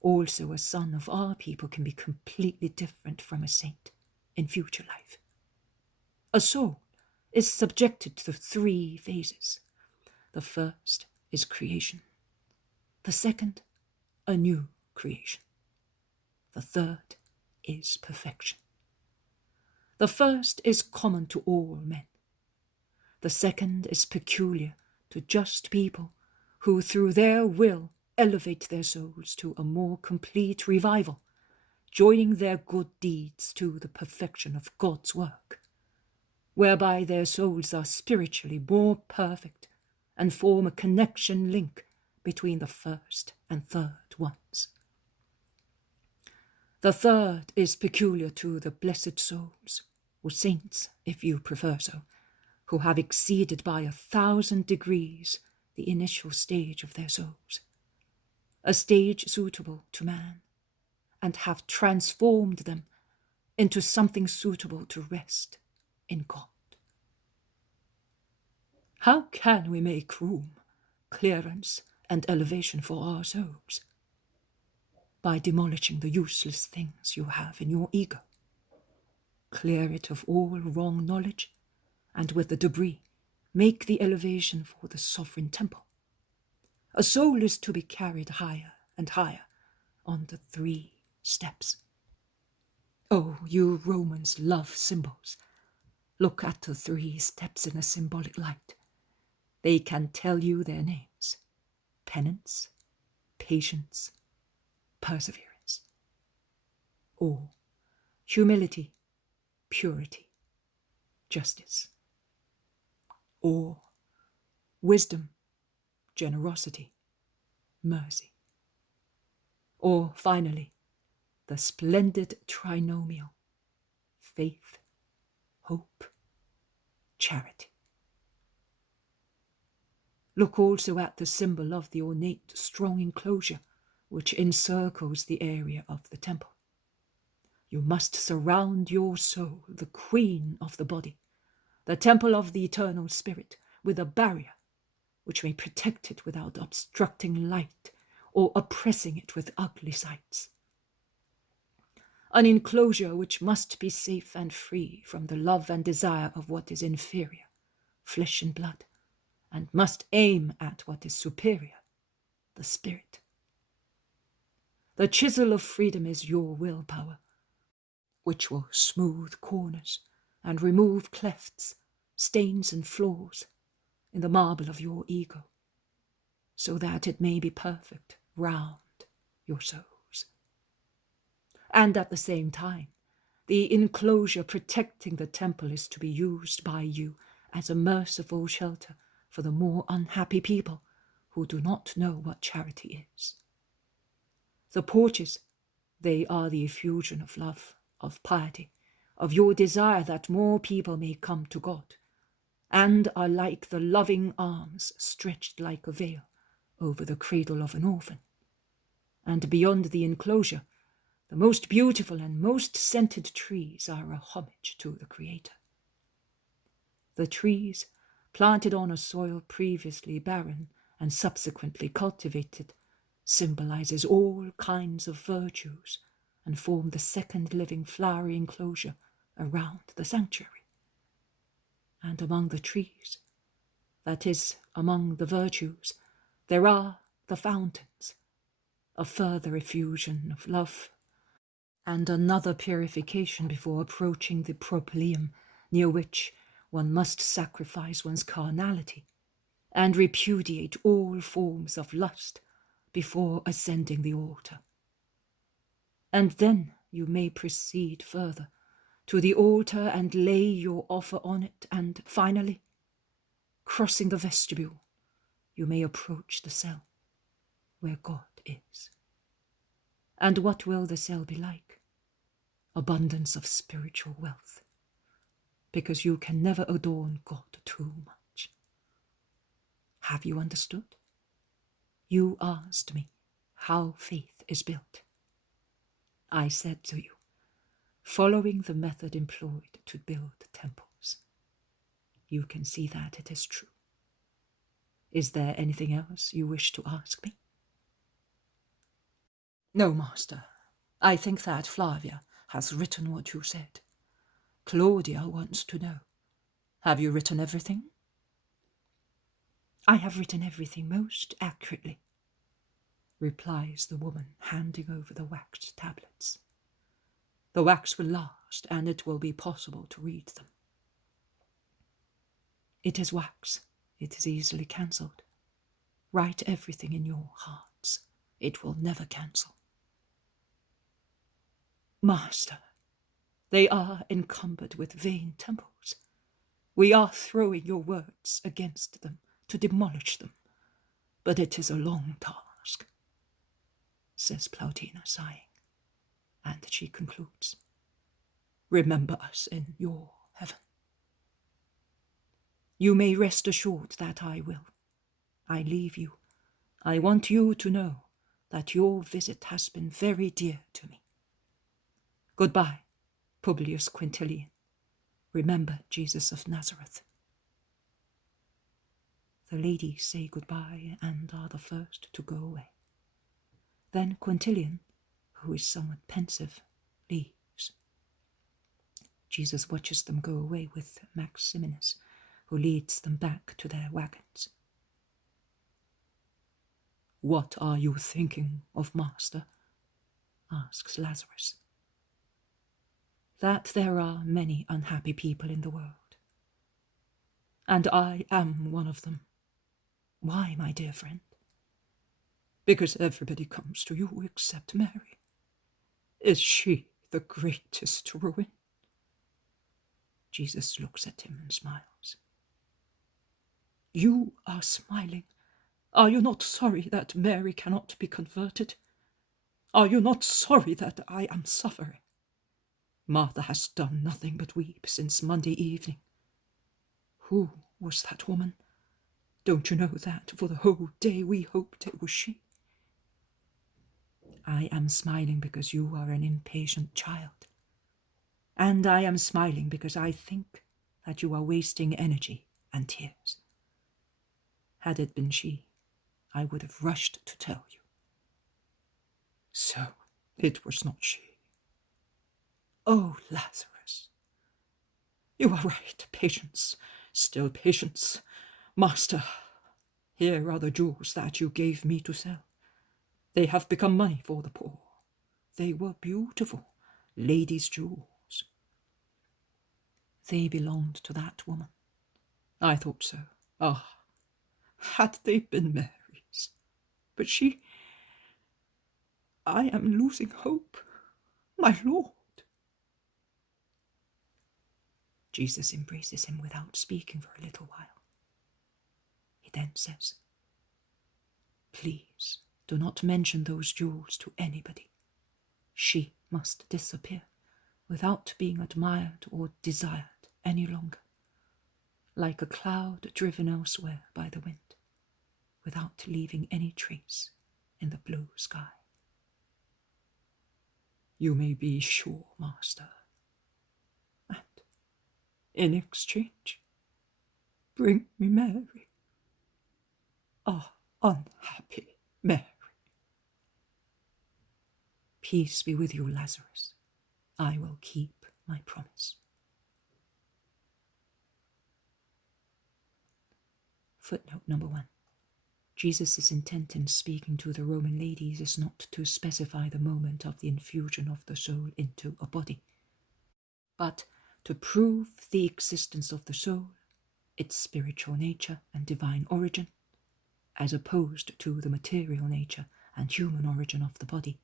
Also, a son of our people can be completely different from a saint in future life. A soul is subjected to 3 phases. The first is creation. The second, a new creation. The third is perfection. The first is common to all men. The second is peculiar to just people who through their will elevate their souls to a more complete revival, joining their good deeds to the perfection of God's work, whereby their souls are spiritually more perfect and form a connection link between the first and third ones. The third is peculiar to the blessed souls, or saints, if you prefer so, who have exceeded by 1,000 degrees the initial stage of their souls, a stage suitable to man, and have transformed them into something suitable to rest in God. How can we make room, clearance, and elevation for our souls? By demolishing the useless things you have in your ego. Clear it of all wrong knowledge, and with the debris, make the elevation for the sovereign temple. A soul is to be carried higher and higher on the 3 steps. Oh, you Romans love symbols. Look at the 3 steps in a symbolic light. They can tell you their names: penance, patience, perseverance. Or humility, purity, justice. Or wisdom, generosity, mercy. Or finally, the splendid trinomial: faith, hope, charity. Look also at the symbol of the ornate strong enclosure which encircles the area of the temple. You must surround your soul, the queen of the body, the temple of the eternal spirit, with a barrier which may protect it without obstructing light or oppressing it with ugly sights. An enclosure which must be safe and free from the love and desire of what is inferior, flesh and blood, and must aim at what is superior, the spirit. The chisel of freedom is your willpower, which will smooth corners and remove clefts, stains and flaws in the marble of your ego, so that it may be perfect round your souls. And at the same time, the enclosure protecting the temple is to be used by you as a merciful shelter for the more unhappy people who do not know what charity is. The porches, they are the effusion of love, of piety, of your desire that more people may come to God, and are like the loving arms stretched like a veil over the cradle of an orphan. And beyond the enclosure, the most beautiful and most scented trees are a homage to the Creator. The trees, planted on a soil previously barren and subsequently cultivated, symbolizes all kinds of virtues and form the second living flowery enclosure around the sanctuary. And among the trees, that is, among the virtues, there are the fountains, a further effusion of love, and another purification before approaching the propylaeum, near which one must sacrifice one's carnality and repudiate all forms of lust before ascending the altar. And then you may proceed further to the altar and lay your offer on it, and finally, crossing the vestibule, you may approach the cell where God is. And what will the cell be like? Abundance of spiritual wealth, because you can never adorn God too much. Have you understood? You asked me how faith is built. I said to you, following the method employed to build temples. You can see that it is true. Is there anything else you wish to ask me? No, Master. I think that Flavia has written what you said. Claudia wants to know. Have you written everything? I have written everything most accurately, replies the woman, handing over the waxed tablets. The wax will last, and it will be possible to read them. It is wax. It is easily cancelled. Write everything in your hearts. It will never cancel. Master, they are encumbered with vain temples. We are throwing your words against them to demolish them, but it is a long task, says Plautina, sighing, and she concludes, remember us in your heaven. You may rest assured that I will. I leave you. I want you to know that your visit has been very dear to me. Goodbye, Publius Quintilian. Remember Jesus of Nazareth. The ladies say goodbye and are the first to go away. Then Quintilian, who is somewhat pensive, leaves. Jesus watches them go away with Maximinus, who leads them back to their wagons. What are you thinking of, Master? Asks Lazarus. That there are many unhappy people in the world. And I am one of them. Why, my dear friend? Because everybody comes to you except Mary. Is she the greatest ruin? Jesus looks at him and smiles. You are smiling. Are you not sorry that Mary cannot be converted? Are you not sorry that I am suffering? Martha has done nothing but weep since Monday evening. Who was that woman? Don't you know that for the whole day we hoped it was she? I am smiling because you are an impatient child. And I am smiling because I think that you are wasting energy and tears. Had it been she, I would have rushed to tell you. So, it was not she. Oh, Lazarus. You are right, patience, still patience. Master, here are the jewels that you gave me to sell. They have become money for the poor. They were beautiful, ladies' jewels. They belonged to that woman. I thought so. Ah, had they been Mary's. But she... I am losing hope, my Lord. Jesus embraces him without speaking for a little while. He then says, Please do not mention those jewels to anybody. She must disappear without being admired or desired any longer, like a cloud driven elsewhere by the wind, without leaving any trace in the blue sky. You may be sure, Master. And in exchange, bring me Mary. Ah, unhappy Mary. Peace be with you, Lazarus. I will keep my promise. Footnote number 1. Jesus' intent in speaking to the Roman ladies is not to specify the moment of the infusion of the soul into a body, but to prove the existence of the soul, its spiritual nature and divine origin, as opposed to the material nature and human origin of the body,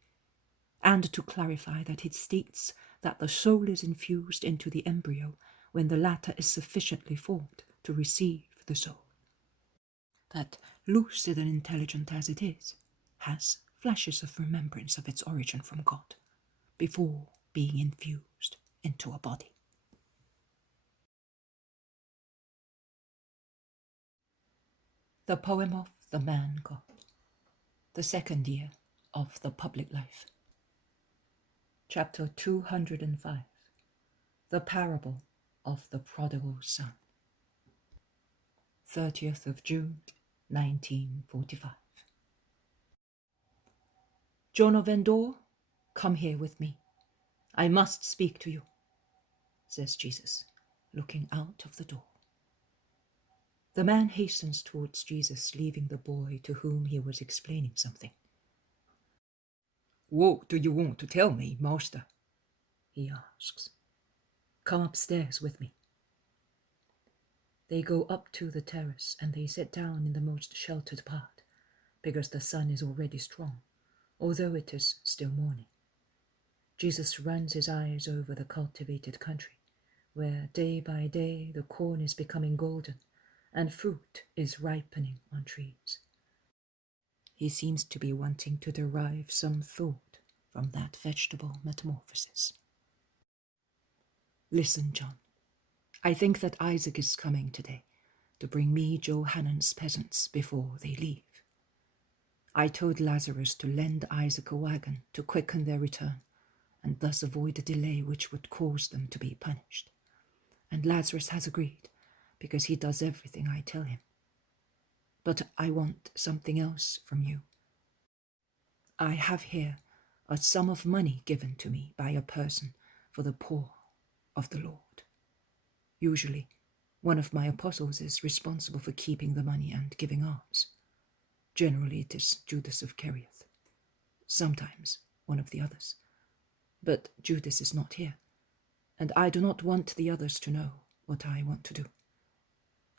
and to clarify that it states that the soul is infused into the embryo when the latter is sufficiently formed to receive the soul. That, lucid and intelligent as it is, has flashes of remembrance of its origin from God, before being infused into a body. The poem of the man God, the second year of the public life. Chapter 205, the parable of the prodigal son. 30th of June, 1945. John of Endor, come here with me. I must speak to you, says Jesus, looking out of the door. The man hastens towards Jesus, leaving the boy to whom he was explaining something. What do you want to tell me, master? He asks. Come upstairs with me. They go up to the terrace and they sit down in the most sheltered part, because the sun is already strong, although it is still morning. Jesus runs his eyes over the cultivated country, where day by day the corn is becoming golden and fruit is ripening on trees. He seems to be wanting to derive some thought from that vegetable metamorphosis. Listen, John. I think that Isaac is coming today to bring me Johannan's peasants before they leave. I told Lazarus to lend Isaac a wagon to quicken their return and thus avoid a delay which would cause them to be punished. And Lazarus has agreed, because he does everything I tell him. But I want something else from you. I have here a sum of money given to me by a person for the poor of the Lord. Usually, one of my apostles is responsible for keeping the money and giving alms. Generally, it is Judas of Kerioth. Sometimes one of the others. But Judas is not here, and I do not want the others to know what I want to do.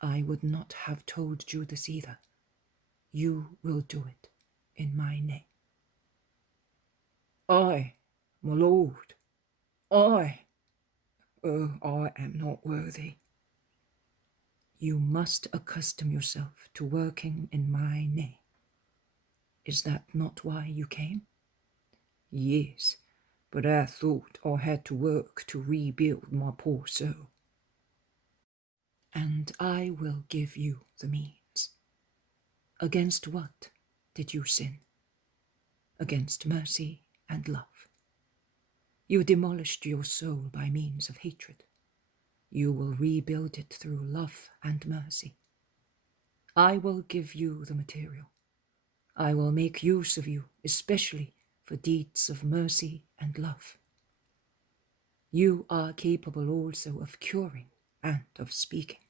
I would not have told Judas either. You will do it in my name. I, my lord, I am not worthy. You must accustom yourself to working in my name. Is that not why you came? Yes, but I thought I had to work to rebuild my poor soul. And I will give you the means. Against what did you sin? Against mercy and love. You demolished your soul by means of hatred. You will rebuild it through love and mercy. I will give you the material. I will make use of you, especially for deeds of mercy and love. You are capable also of curing and of speaking,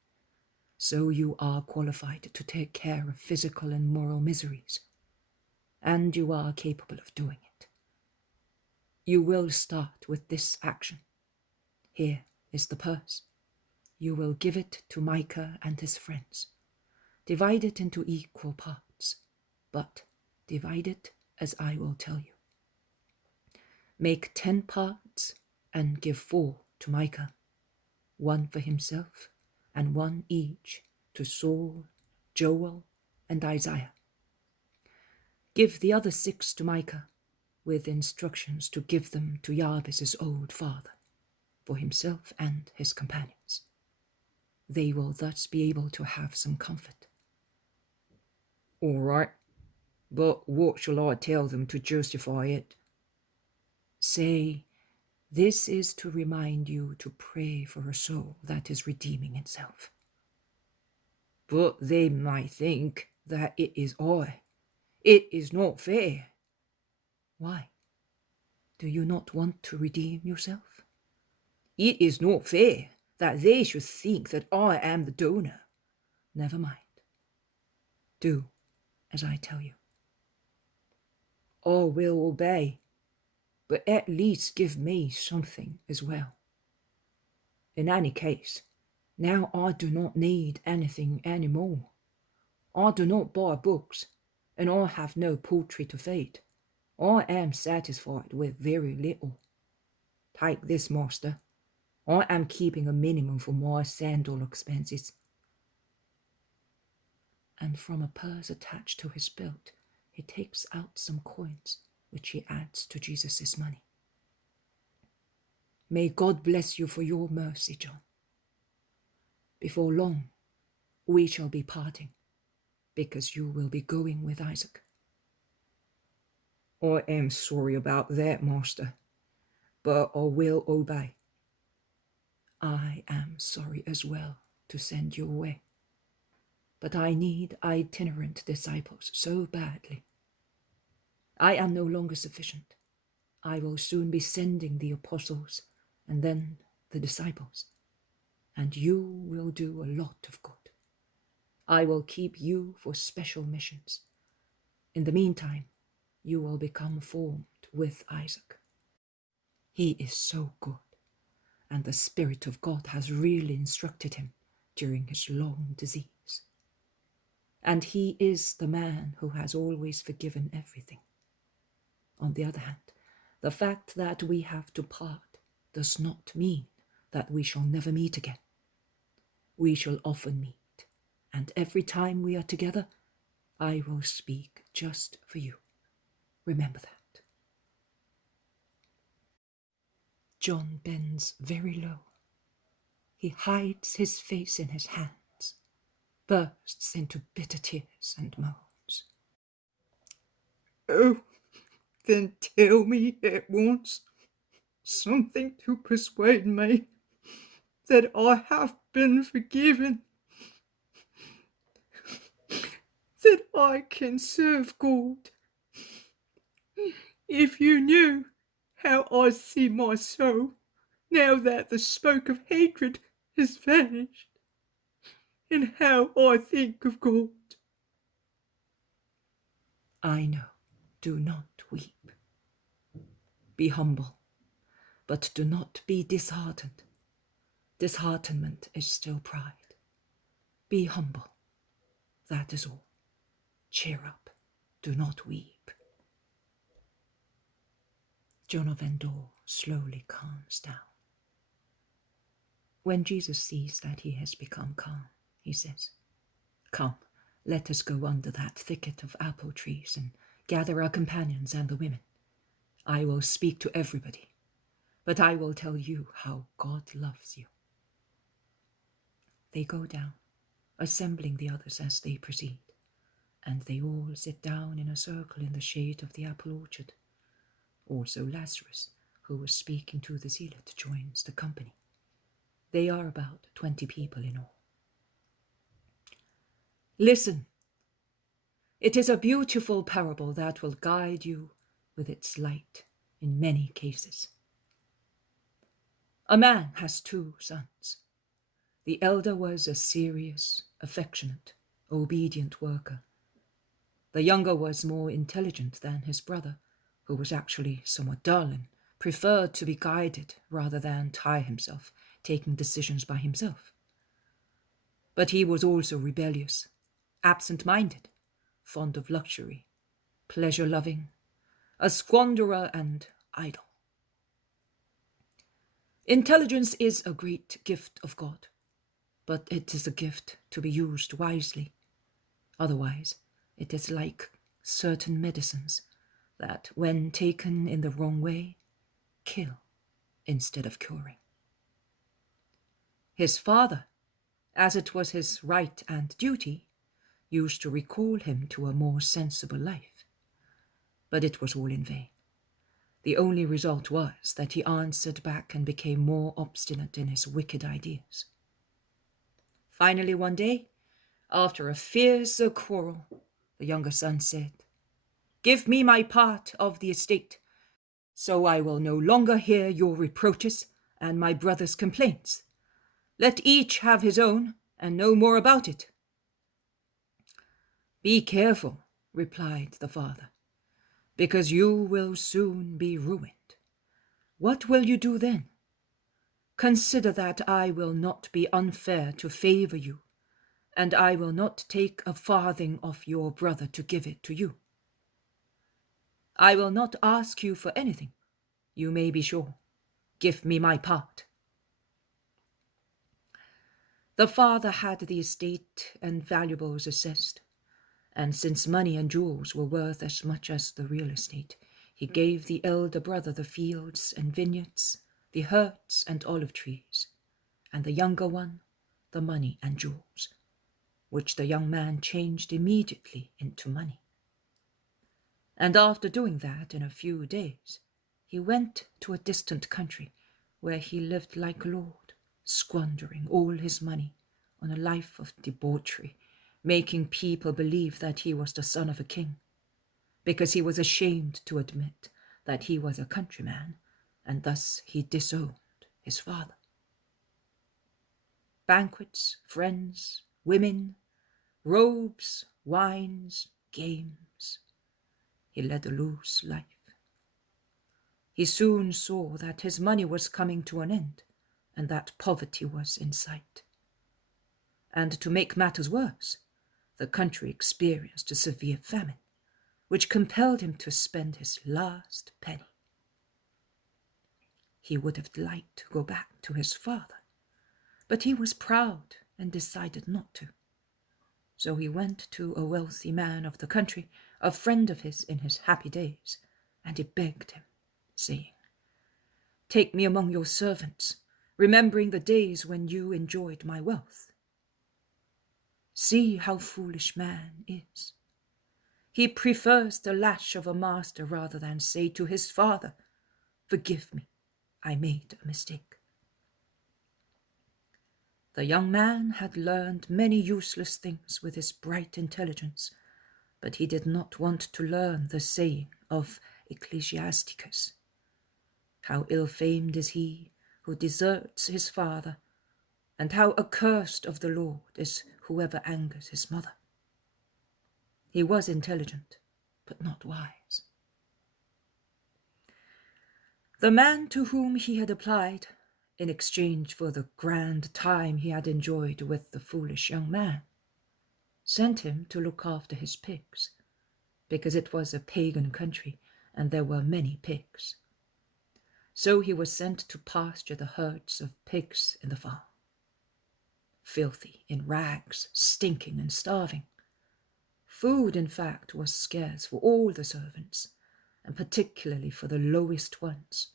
so you are qualified to take care of physical and moral miseries, and you are capable of doing it. You will start with this action. Here is the purse. You will give it to Micah and his friends. Divide it into equal parts, but divide it as I will tell you. Make 10 parts and give 4 to Micah, 1 for himself and 1 each to Saul, Joel, and Isaiah. Give the other 6 to Micah, with instructions to give them to Jabez's old father, for himself and his companions. They will thus be able to have some comfort. All right, but what shall I tell them to justify it? Say, this is to remind you to pray for a soul that is redeeming itself. But they might think that it is I. It is not fair. Why? Do you not want to redeem yourself? It is not fair that they should think that I am the donor. Never mind. Do as I tell you. I will obey, but at least give me something as well. In any case, now I do not need anything any more. I do not buy books, and I have no poultry to feed. I am satisfied with very little. Take this, master. I am keeping a minimum for my sandal expenses. And from a purse attached to his belt, he takes out some coins, which he adds to Jesus' money. May God bless you for your mercy, John. Before long, we shall be parting, because you will be going with Isaac. I am sorry about that, master, but I will obey. I am sorry as well to send you away, but I need itinerant disciples so badly. I am no longer sufficient. I will soon be sending the apostles and then the disciples, and you will do a lot of good. I will keep you for special missions. In the meantime, you will become formed with Isaac. He is so good, and the Spirit of God has really instructed him during his long disease. And he is the man who has always forgiven everything. On the other hand, the fact that we have to part does not mean that we shall never meet again. We shall often meet, and every time we are together, I will speak just for you. Remember that. John bends very low. He hides his face in his hands, bursts into bitter tears and moans. Oh, then tell me at once something to persuade me that I have been forgiven, that I can serve God. If you knew how I see my soul now that the smoke of hatred has vanished, and how I think of God. I know. Do not weep. Be humble, but do not be disheartened. Disheartenment is still pride. Be humble. That is all. Cheer up. Do not weep. John of Endor slowly calms down. When Jesus sees that he has become calm, he says, "Come, let us go under that thicket of apple trees and gather our companions and the women. I will speak to everybody, but I will tell you how God loves you." They go down, assembling the others as they proceed, and they all sit down in a circle in the shade of the apple orchard. Also Lazarus, who was speaking to the zealot, joins the company. They are about 20 people in all. Listen. It is a beautiful parable that will guide you with its light in many cases. A man has 2 sons. The elder was a serious, affectionate, obedient worker. The younger was more intelligent than his brother, who was actually somewhat dull and preferred to be guided rather than tire himself, taking decisions by himself. But he was also rebellious, absent-minded, fond of luxury, pleasure-loving, a squanderer and idle. Intelligence is a great gift of God, but it is a gift to be used wisely. Otherwise, it is like certain medicines that, when taken in the wrong way, kill instead of curing. His father, as it was his right and duty, used to recall him to a more sensible life. But it was all in vain. The only result was that he answered back and became more obstinate in his wicked ideas. Finally, one day, after a fierce quarrel, the younger son said, "Give me my part of the estate, so I will no longer hear your reproaches and my brother's complaints. Let each have his own, and no more about it." Be careful replied the father, because you will soon be ruined. What will you do then? Consider that I will not be unfair to favor you, and I will not take a farthing of your brother to give it to you. I will not ask you for anything, you may be sure. Give me my part. The father had the estate and valuables assessed, and since money and jewels were worth as much as the real estate, he gave the elder brother the fields and vineyards, the herds and olive trees, and the younger one the money and jewels, which the young man changed immediately into money. And after doing that in a few days, he went to a distant country where he lived like a lord, squandering all his money on a life of debauchery, making people believe that he was the son of a king, because he was ashamed to admit that he was a countryman, and thus he disowned his father. Banquets, friends, women, robes, wines, games. He led a loose life. He soon saw that his money was coming to an end, and that poverty was in sight. And to make matters worse, the country experienced a severe famine, which compelled him to spend his last penny. He would have liked to go back to his father, but he was proud and decided not to. So he went to a wealthy man of the country, a friend of his in his happy days, and he begged him, saying, "Take me among your servants, remembering the days when you enjoyed my wealth." See how foolish man is. He prefers the lash of a master rather than say to his father, "Forgive me, I made a mistake." The young man had learned many useless things with his bright intelligence, but he did not want to learn the saying of Ecclesiasticus. How ill-famed is he who deserts his father, and how accursed of the Lord is whoever angers his mother. He was intelligent, but not wise. The man to whom he had applied, in exchange for the grand time he had enjoyed with the foolish young man, sent him to look after his pigs, because it was a pagan country and there were many pigs. So he was sent to pasture the herds of pigs in the farm. Filthy, in rags, stinking and starving. Food, in fact, was scarce for all the servants, and particularly for the lowest ones.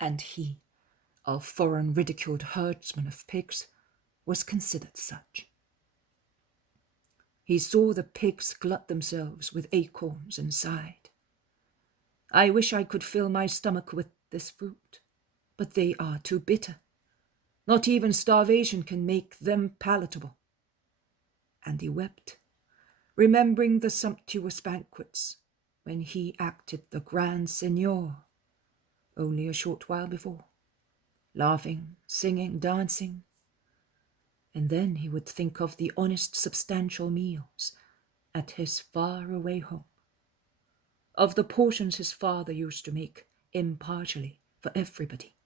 And he, a foreign ridiculed herdsman of pigs, was considered such. He saw the pigs glut themselves with acorns and sighed, "I wish I could fill my stomach with this fruit, but they are too bitter. Not even starvation can make them palatable." And he wept, remembering the sumptuous banquets when he acted the grand seigneur only a short while before, laughing, singing, dancing. And then he would think of the honest, substantial meals at his far-away home, of the portions his father used to make impartially for everybody,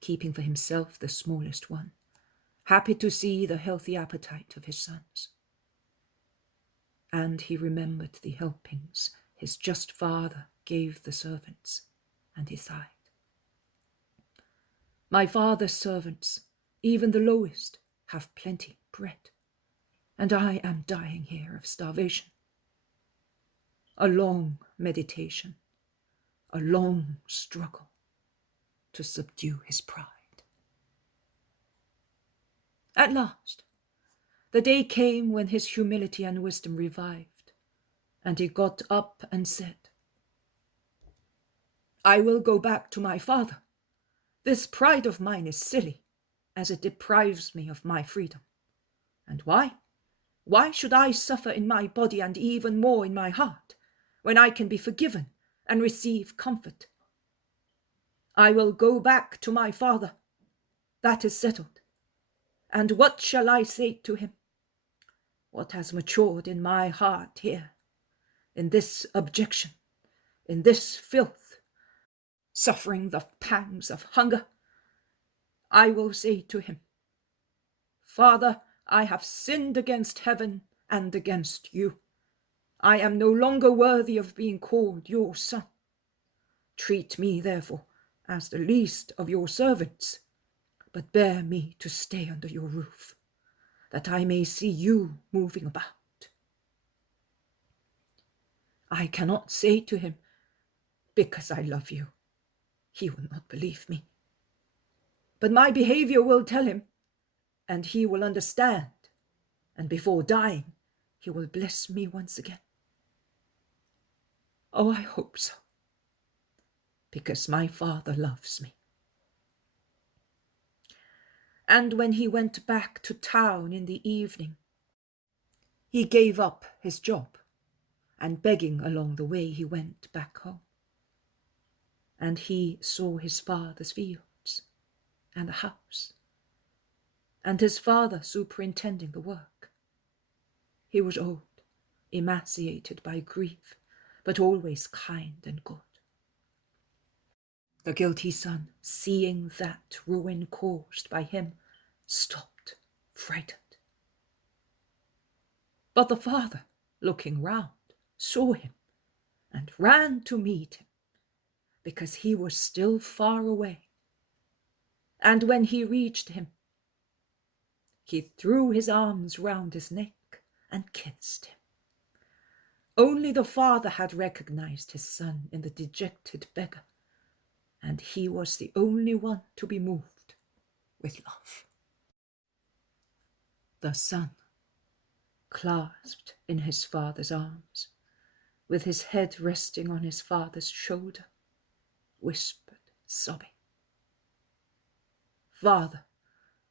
keeping for himself the smallest one, happy to see the healthy appetite of his sons. And he remembered the helpings his just father gave the servants, and he sighed. "My father's servants, even the lowest, have plenty bread, and I am dying here of starvation." A long meditation, a long struggle to subdue his pride. At last, the day came when his humility and wisdom revived, and he got up and said, "I will go back to my father. This pride of mine is silly, as it deprives me of my freedom. And why? Why should I suffer in my body and even more in my heart, when I can be forgiven and receive comfort? I will go back to my father. That is settled. And what shall I say to him? what has matured in my heart here, in this abjection, in this filth, suffering the pangs of hunger, I will say to him, Father, I have sinned against heaven and against you. I am no longer worthy of being called your son. Treat me, therefore, as the least of your servants, but bear me to stay under your roof, that I may see you moving about. I cannot say to him, because I love you. He will not believe me. But my behavior will tell him, and he will understand, and before dying, he will bless me once again. Oh, I hope so, because my Father loves me. And when he went back to town in the evening, he gave up his job, and begging along the way he went back home. And he saw his father's fields and the house, and his father superintending the work. He was old, emaciated by grief, but always kind and good. The guilty son, seeing that ruin caused by him, stopped, frightened. But the father, looking round, saw him and ran to meet him, because he was still far away. And when he reached him, he threw his arms round his neck and kissed him. Only the father had recognized his son in the dejected beggar, and he was the only one to be moved with love. The son, clasped in his father's arms, with his head resting on his father's shoulder, whispered, sobbing, Father,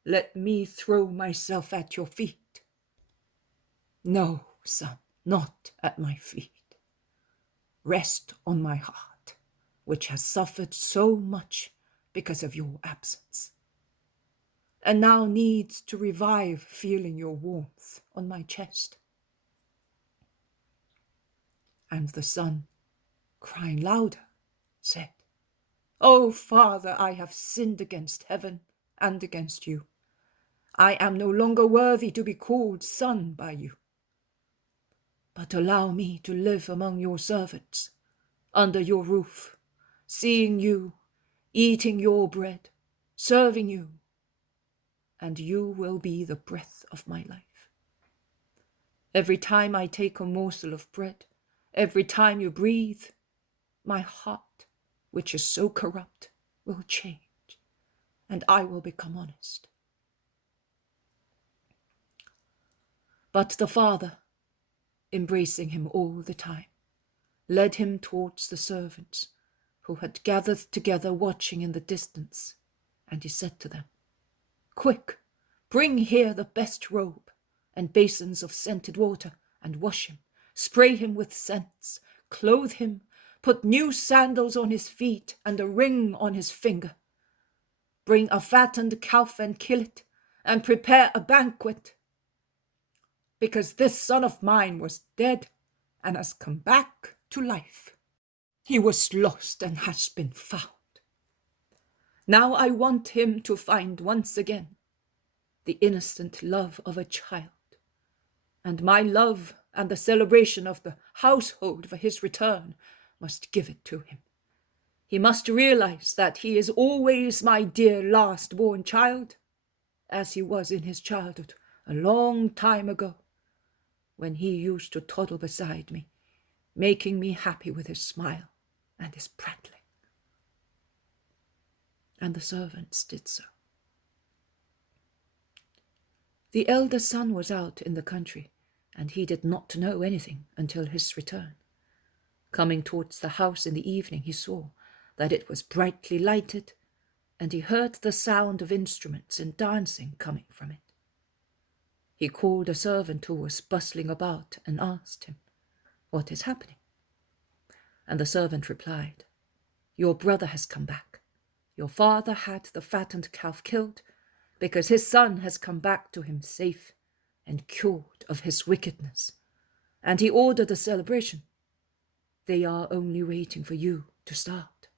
let me throw myself at your feet. No, son, not at my feet. Rest on my heart, which has suffered so much because of your absence, and now needs to revive feeling your warmth on my chest. And the son, crying louder, said, Oh, Father, I have sinned against heaven and against you. I am no longer worthy to be called son by you. But allow me to live among your servants, under your roof, seeing you, eating your bread, serving you, and you will be the breath of my life. Every time I take a morsel of bread, every time you breathe, my heart, which is so corrupt, will change, and I will become honest. But the father, embracing him all the time, led him towards the servants, who had gathered together watching in the distance, and he said to them, Quick, bring here the best robe and basins of scented water, and wash him, spray him with scents, clothe him, put new sandals on his feet and a ring on his finger. Bring a fattened calf and kill it, and prepare a banquet. Because this son of mine was dead and has come back to life. He was lost and has been found. Now I want him to find once again the innocent love of a child, and my love and the celebration of the household for his return must give it to him. He must realize that he is always my dear last-born child, as he was in his childhood a long time ago, when he used to toddle beside me, making me happy with his smile and his prattling. And the servants did so. The elder son was out in the country, and he did not know anything until his return. Coming towards the house in the evening, he saw that it was brightly lighted, and he heard the sound of instruments and dancing coming from it. He called a servant who was bustling about and asked him, What is happening? And the servant replied, Your brother has come back. Your father had the fattened calf killed, because his son has come back to him safe and cured of his wickedness, and he ordered a celebration. They are only waiting for you to start.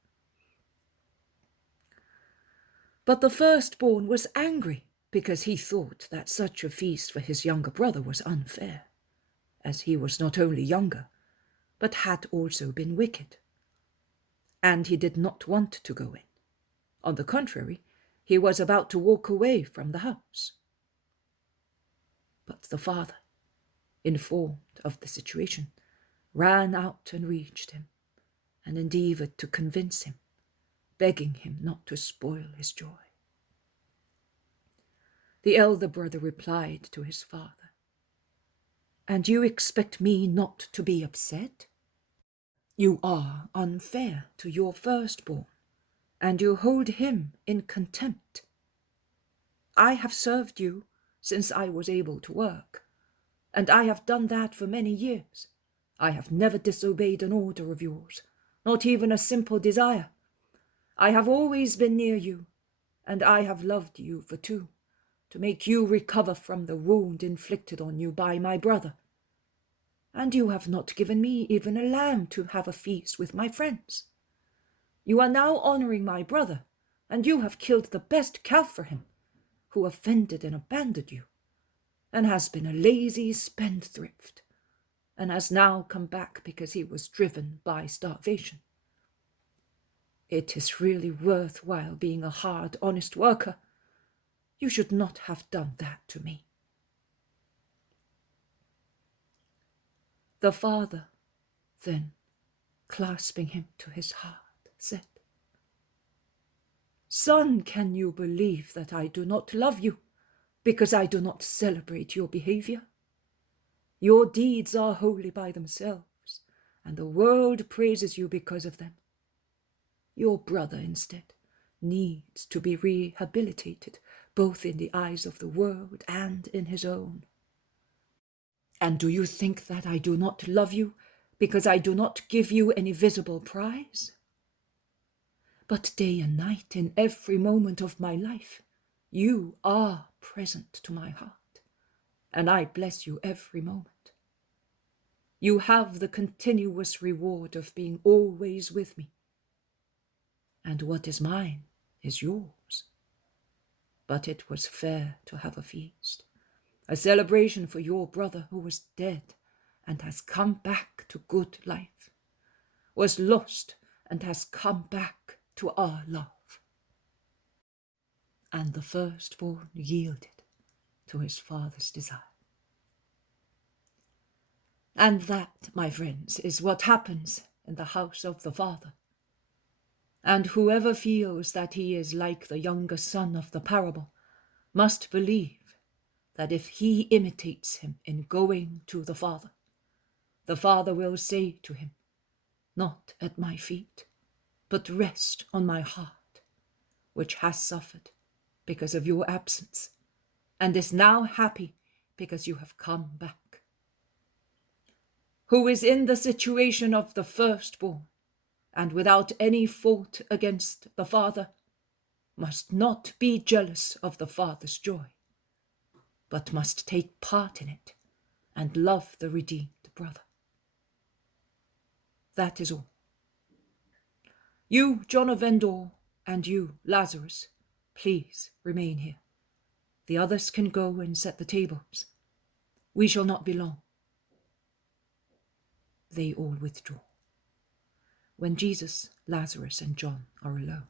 But the firstborn was angry because he thought that such a feast for his younger brother was unfair, as he was not only younger, but had also been wicked. And he did not want to go in. On the contrary, he was about to walk away from the house. But the father, informed of the situation, ran out and reached him, and endeavored to convince him, begging him not to spoil his joy. The elder brother replied to his father, "And you expect me not to be upset? You are unfair to your firstborn, and you hold him in contempt. I have served you since I was able to work, and I have done that for many years. I have never disobeyed an order of yours, not even a simple desire. I have always been near you, and I have loved you for two, to make you recover from the wound inflicted on you by my brother. And you have not given me even a lamb to have a feast with my friends. You are now honoring my brother, and you have killed the best calf for him, who offended and abandoned you, and has been a lazy spendthrift, and has now come back because he was driven by starvation. It is really worthwhile being a hard, honest worker. You should not have done that to me." The father then, clasping him to his heart, said, "Son, can you believe that I do not love you because I do not celebrate your behavior? Your deeds are holy by themselves, and the world praises you because of them. Your brother, instead, needs to be rehabilitated, both in the eyes of the world and in his own. And do you think that I do not love you because I do not give you any visible prize? But day and night, in every moment of my life, you are present to my heart, and I bless you every moment. You have the continuous reward of being always with me, and what is mine is yours. But it was fair to have a feast, a celebration for your brother who was dead and has come back to good life, was lost and has come back to our love." And the firstborn yielded to his father's desire. And that, my friends, is what happens in the house of the Father. And whoever feels that he is like the younger son of the parable must believe that if he imitates him in going to the Father will say to him, "Not at my feet, but rest on my heart, which has suffered because of your absence, and is now happy because you have come back." Who is in the situation of the firstborn, and without any fault against the Father, must not be jealous of the Father's joy, but must take part in it and love the redeemed brother. That is all. You, John of Endor, and you, Lazarus, please remain here. The others can go and set the tables. We shall not be long. They all withdraw. When Jesus, Lazarus, and John are alone,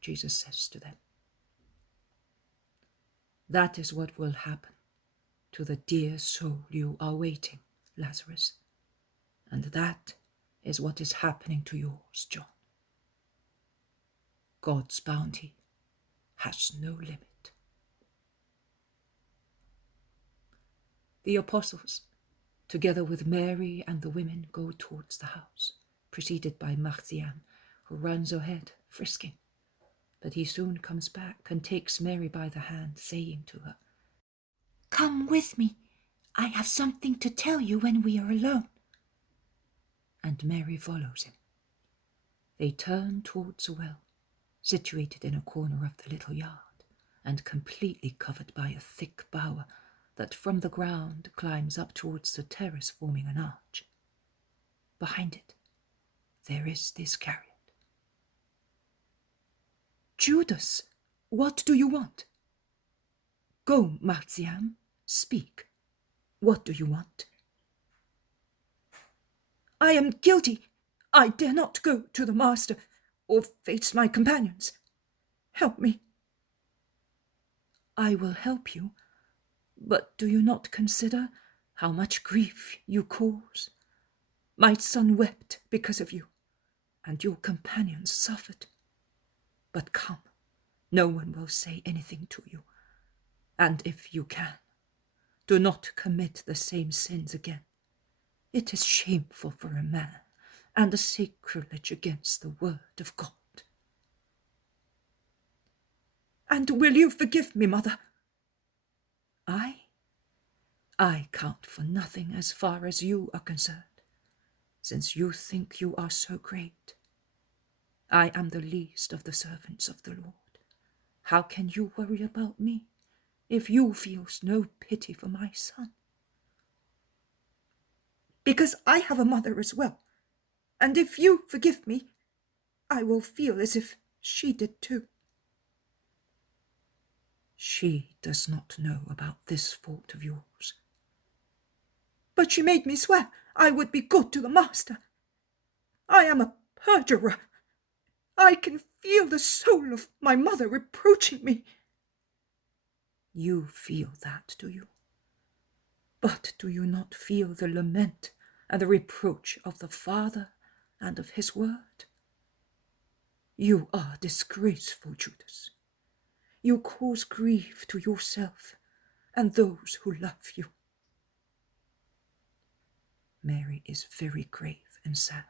Jesus says to them, "That is what will happen to the dear soul you are waiting, Lazarus, and that is what is happening to yours, John. God's bounty has no limit." The apostles, together with Mary and the women, go towards the house, preceded by Marcian, who runs ahead, frisking. But he soon comes back and takes Mary by the hand, saying to her, "Come with me. I have something to tell you when we are alone." And Mary follows him. They turn towards a well, situated in a corner of the little yard, and completely covered by a thick bower that from the ground climbs up towards the terrace, forming an arch. Behind it, there is the Iscariot. Judas, what do you want? Go, Marziam, speak. What do you want? I am guilty. I dare not go to the master or face my companions. Help me. I will help you, but do you not consider how much grief you cause? My son wept because of you, and your companions suffered. But come, no one will say anything to you, and if you can, do not commit the same sins again. It is shameful for a man, and a sacrilege against the word of God. And will you forgive me, Mother? I count for nothing as far as you are concerned, since you think you are so great. I am the least of the servants of the Lord. How can you worry about me if you feel no pity for my son? Because I have a mother as well, and if you forgive me, I will feel as if she did too. She does not know about this fault of yours. But she made me swear I would be good to the master. I am a perjurer. I can feel the soul of my mother reproaching me. You feel that, do you? But do you not feel the lament and the reproach of the Father and of his word? You are disgraceful, Judas. You cause grief to yourself and those who love you. Mary is very grave and sad.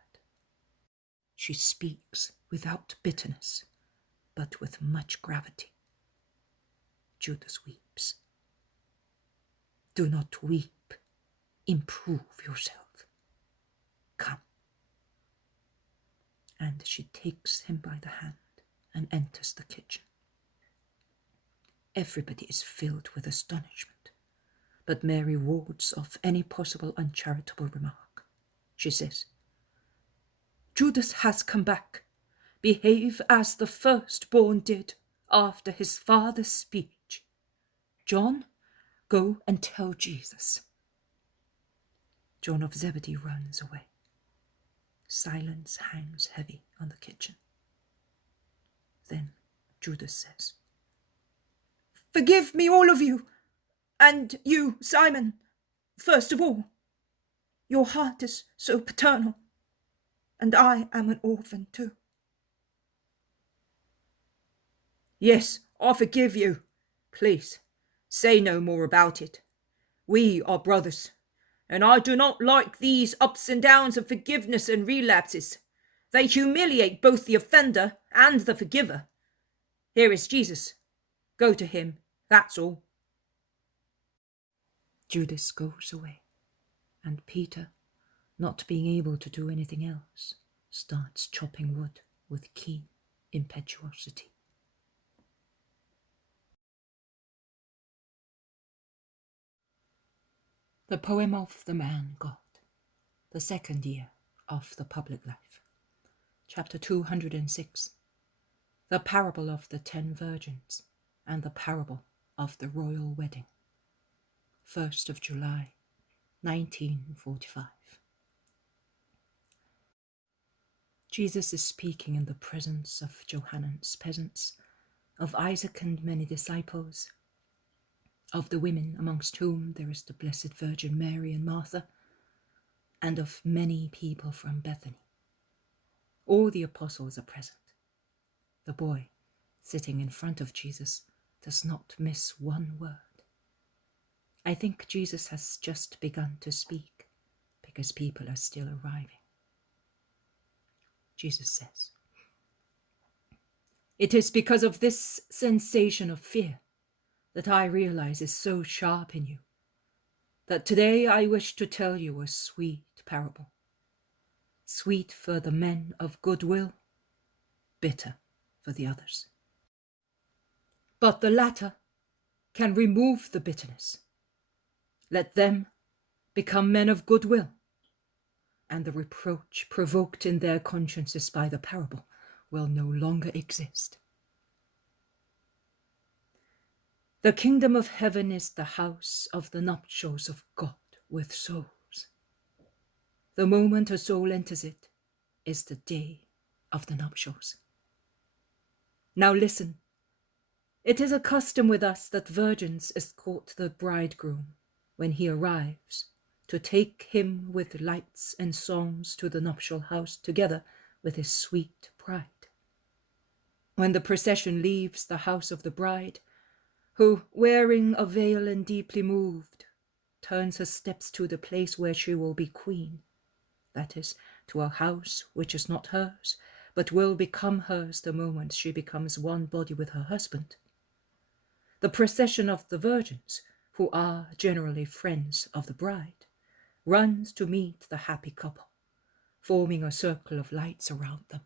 She speaks without bitterness, but with much gravity. Judas weeps. Do not weep. Improve yourself. Come. And she takes him by the hand and enters the kitchen. Everybody is filled with astonishment, but Mary wards off any possible uncharitable remark. She says, Judas has come back. Behave as the firstborn did after his father's speech. John, go and tell Jesus. John of Zebedee runs away. Silence hangs heavy on the kitchen. Then Judas says, Forgive me, all of you, and you, Simon, first of all. Your heart is so paternal, and I am an orphan too. Yes, I forgive you. Please, say no more about it. We are brothers, and I do not like these ups and downs of forgiveness and relapses. They humiliate both the offender and the forgiver. Here is Jesus. Go to him, that's all. Judas goes away, and Peter, not being able to do anything else, starts chopping wood with keen impetuosity. The poem of the man God, the second year of the public life. Chapter 206. The parable of the 10 virgins and the parable of the royal wedding. 1st of July, 1945. Jesus is speaking in the presence of Johannan's peasants, of Isaac and many disciples, of the women amongst whom there is the Blessed Virgin Mary and Martha, and of many people from Bethany. All the apostles are present. The boy, sitting in front of Jesus, does not miss one word. I think Jesus has just begun to speak, because people are still arriving. Jesus says, It is because of this sensation of fear that I realize is so sharp in you, that today I wish to tell you a sweet parable. Sweet for the men of goodwill, bitter for the others. But the latter can remove the bitterness, Let them become men of goodwill, and the reproach provoked in their consciences by the parable will no longer exist. The kingdom of heaven is the house of the nuptials of God with souls. The moment a soul enters it is the day of the nuptials. Now listen. It is a custom with us that virgins escort the bridegroom when he arrives, to take him with lights and songs to the nuptial house together with his sweet bride. When the procession leaves the house of the bride, who, wearing a veil and deeply moved, turns her steps to the place where she will be queen, that is, to a house which is not hers, but will become hers the moment she becomes one body with her husband. The procession of the virgins, who are generally friends of the bride, runs to meet the happy couple, forming a circle of lights around them.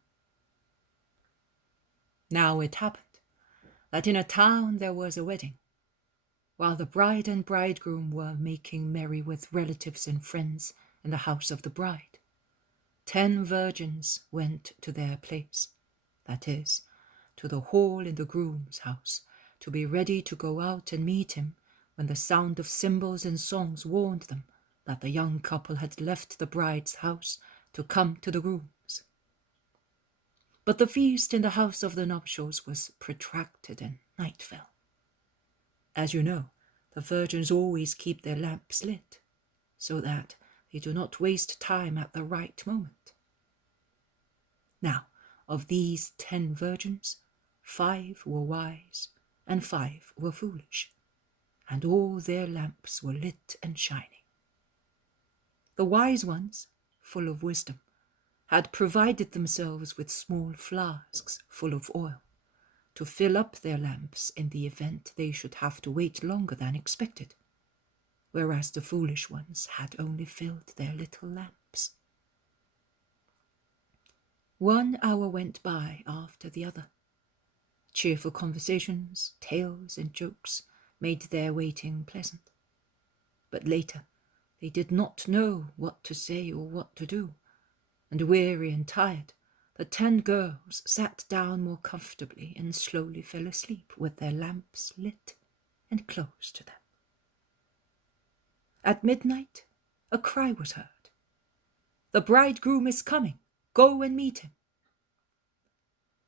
Now it happened that in a town there was a wedding. While the bride and bridegroom were making merry with relatives and friends in the house of the bride, 10 virgins went to their place, that is, to the hall in the groom's house, to be ready to go out and meet him when the sound of cymbals and songs warned them that the young couple had left the bride's house to come to the groom's. But the feast in the house of the nuptials was protracted and night fell. As you know, the virgins always keep their lamps lit, so that they do not waste time at the right moment. Now, of these 10 virgins, 5 were wise and 5 were foolish, and all their lamps were lit and shining. The wise ones, full of wisdom, had provided themselves with small flasks full of oil to fill up their lamps in the event they should have to wait longer than expected, whereas the foolish ones had only filled their little lamps. 1 hour went by after the other. Cheerful conversations, tales, and jokes made their waiting pleasant. But later, they did not know what to say or what to do, and weary and tired, the 10 girls sat down more comfortably and slowly fell asleep with their lamps lit and close to them. At midnight, a cry was heard. "The bridegroom is coming. Go and meet him."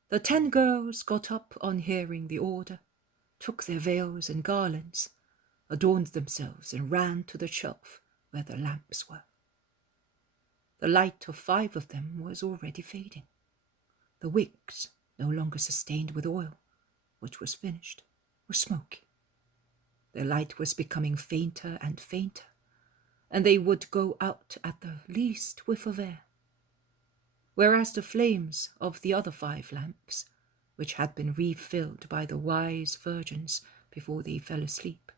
The 10 girls got up on hearing the order, took their veils and garlands, adorned themselves, and ran to the shelf where the lamps were. The light of 5 of them was already fading. The wicks, no longer sustained with oil, which was finished, were smoky. Their light was becoming fainter and fainter, and they would go out at the least whiff of air. Whereas the flames of the other 5 lamps, which had been refilled by the wise virgins before they fell asleep,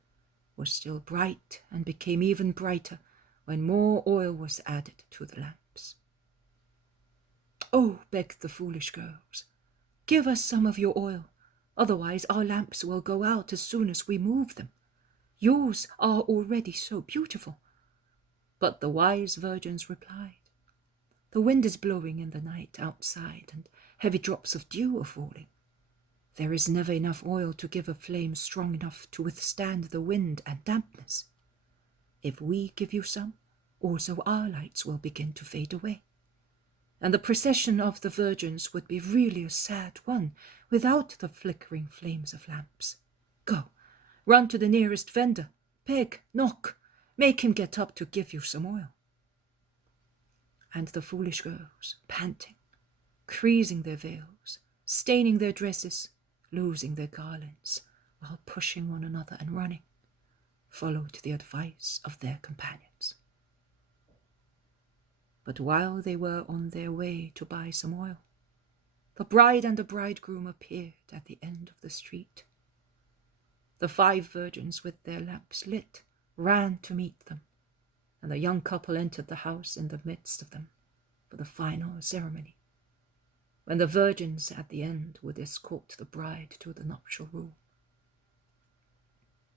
were still bright and became even brighter when more oil was added to the lamps. "Oh," begged the foolish girls, "give us some of your oil, otherwise our lamps will go out as soon as we move them. Yours are already so beautiful." But the wise virgins replied, "The wind is blowing in the night outside, and heavy drops of dew are falling. There is never enough oil to give a flame strong enough to withstand the wind and dampness. If we give you some, also our lights will begin to fade away, and the procession of the virgins would be really a sad one without the flickering flames of lamps. Go, run to the nearest vendor, beg, knock, make him get up to give you some oil." And the foolish girls, panting, creasing their veils, staining their dresses, losing their garlands, while pushing one another and running, followed the advice of their companions. But while they were on their way to buy some oil, the bride and the bridegroom appeared at the end of the street. The 5 virgins with their lamps lit ran to meet them, and the young couple entered the house in the midst of them for the final ceremony, when the virgins at the end would escort the bride to the nuptial room.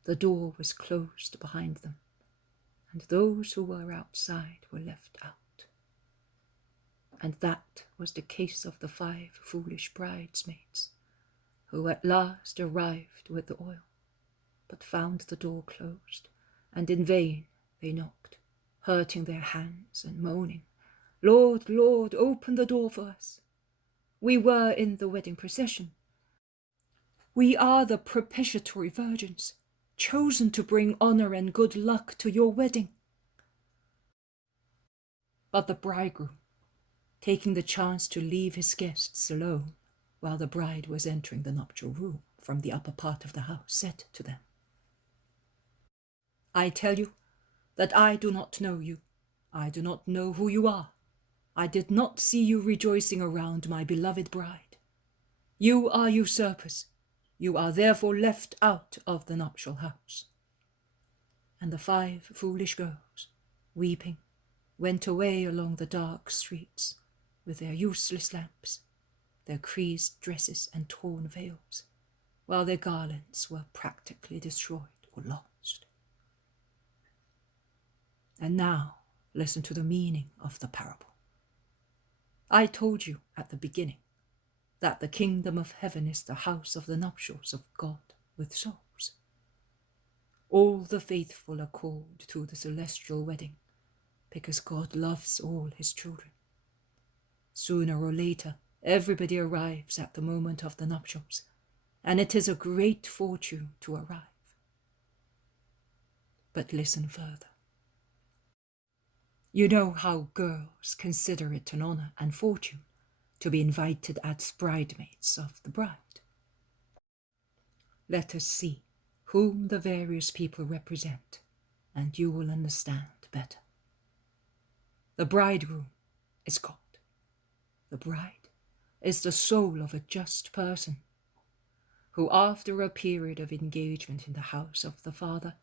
The door was closed behind them, and those who were outside were left out. And that was the case of the 5 foolish bridesmaids, who at last arrived with the oil, but found the door closed, and in vain they knocked, hurting their hands and moaning, "Lord, Lord, open the door for us. We were in the wedding procession. We are the propitiatory virgins, chosen to bring honor and good luck to your wedding." But the bridegroom, taking the chance to leave his guests alone while the bride was entering the nuptial room from the upper part of the house, said to them, "I tell you that I do not know you. I do not know who you are. I did not see you rejoicing around my beloved bride. You are usurpers. You are therefore left out of the nuptial house." And the 5 foolish girls, weeping, went away along the dark streets with their useless lamps, their creased dresses and torn veils, while their garlands were practically destroyed or lost. And now listen to the meaning of the parable. I told you at the beginning that the kingdom of heaven is the house of the nuptials of God with souls. All the faithful are called to the celestial wedding, because God loves all his children. Sooner or later, everybody arrives at the moment of the nuptials, and it is a great fortune to arrive. But listen further. You know how girls consider it an honor and fortune to be invited as bridesmaids of the bride. Let us see whom the various people represent, and you will understand better. The bridegroom is God. The bride is the soul of a just person, who after a period of engagement in the house of the Father,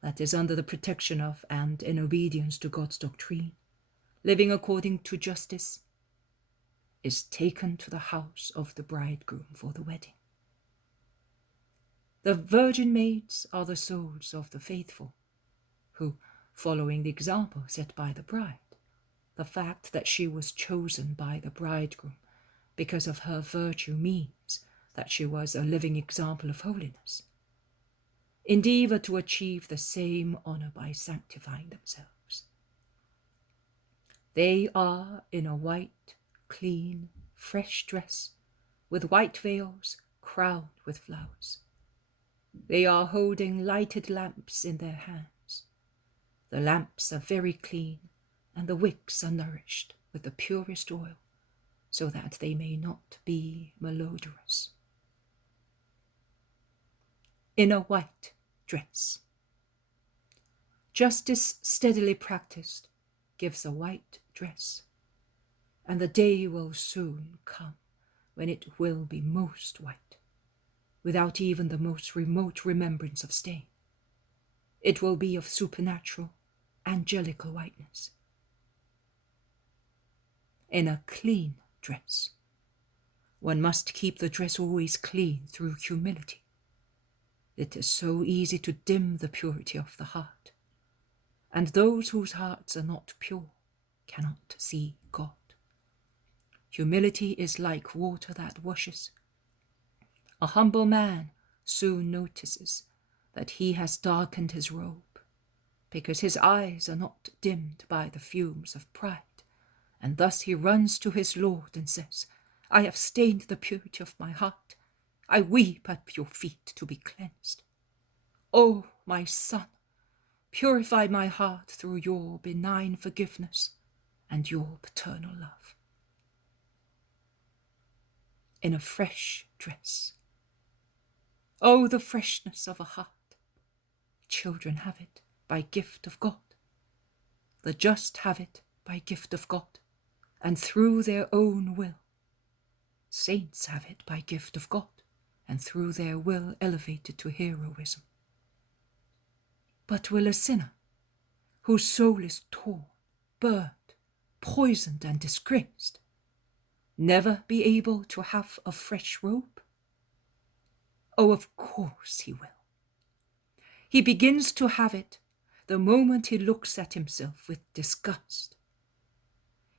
that is under the protection of and in obedience to God's doctrine, living according to justice, is taken to the house of the bridegroom for the wedding. The virgin maids are the souls of the faithful, who, following the example set by the bride, the fact that she was chosen by the bridegroom because of her virtue means that she was a living example of holiness, endeavor to achieve the same honor by sanctifying themselves. They are in a white, clean, fresh dress, with white veils crowned with flowers. They are holding lighted lamps in their hands. The lamps are very clean, and the wicks are nourished with the purest oil, so that they may not be malodorous. In a white dress. Justice steadily practiced gives a white dress, and the day will soon come when it will be most white, without even the most remote remembrance of stain. It will be of supernatural, angelical whiteness. In a clean dress. One must keep the dress always clean through humility. It is so easy to dim the purity of the heart, and those whose hearts are not pure cannot see God. Humility is like water that washes. A humble man soon notices that he has darkened his robe, because his eyes are not dimmed by the fumes of pride, and thus he runs to his Lord and says, "I have stained the purity of my heart. I weep at your feet to be cleansed. O my Son, purify my heart through your benign forgiveness and your paternal love." In a fresh dress. Oh, the freshness of a heart! Children have it by gift of God. The just have it by gift of God, and through their own will. Saints have it by gift of God, and through their will elevated to heroism. But will a sinner, whose soul is torn, burned, poisoned, and disgraced, never be able to have a fresh robe? Oh, of course he will. He begins to have it the moment he looks at himself with disgust.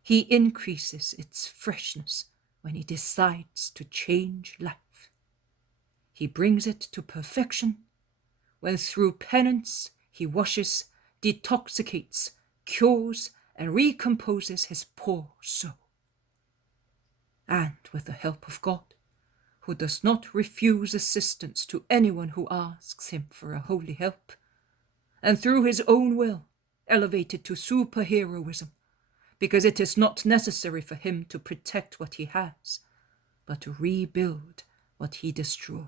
He increases its freshness when he decides to change life. He brings it to perfection when through penance he washes, detoxicates, cures, and recomposes his poor soul. And with the help of God, who does not refuse assistance to anyone who asks him for a holy help, and through his own will elevated to superheroism, because it is not necessary for him to protect what he has, but to rebuild what he destroyed.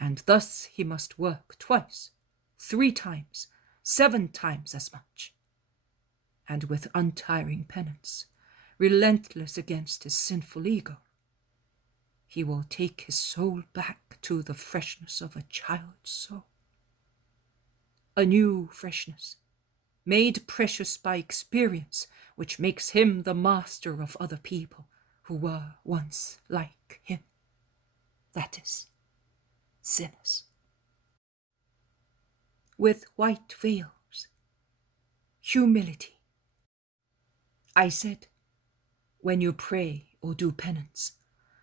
And thus he must work twice, 3 times, 7 times as much. And with untiring penance, relentless against his sinful ego, he will take his soul back to the freshness of a child's soul. A new freshness, made precious by experience, which makes him the master of other people who were once like him. That is, sinners. With white veils, humility. I said, when you pray or do penance,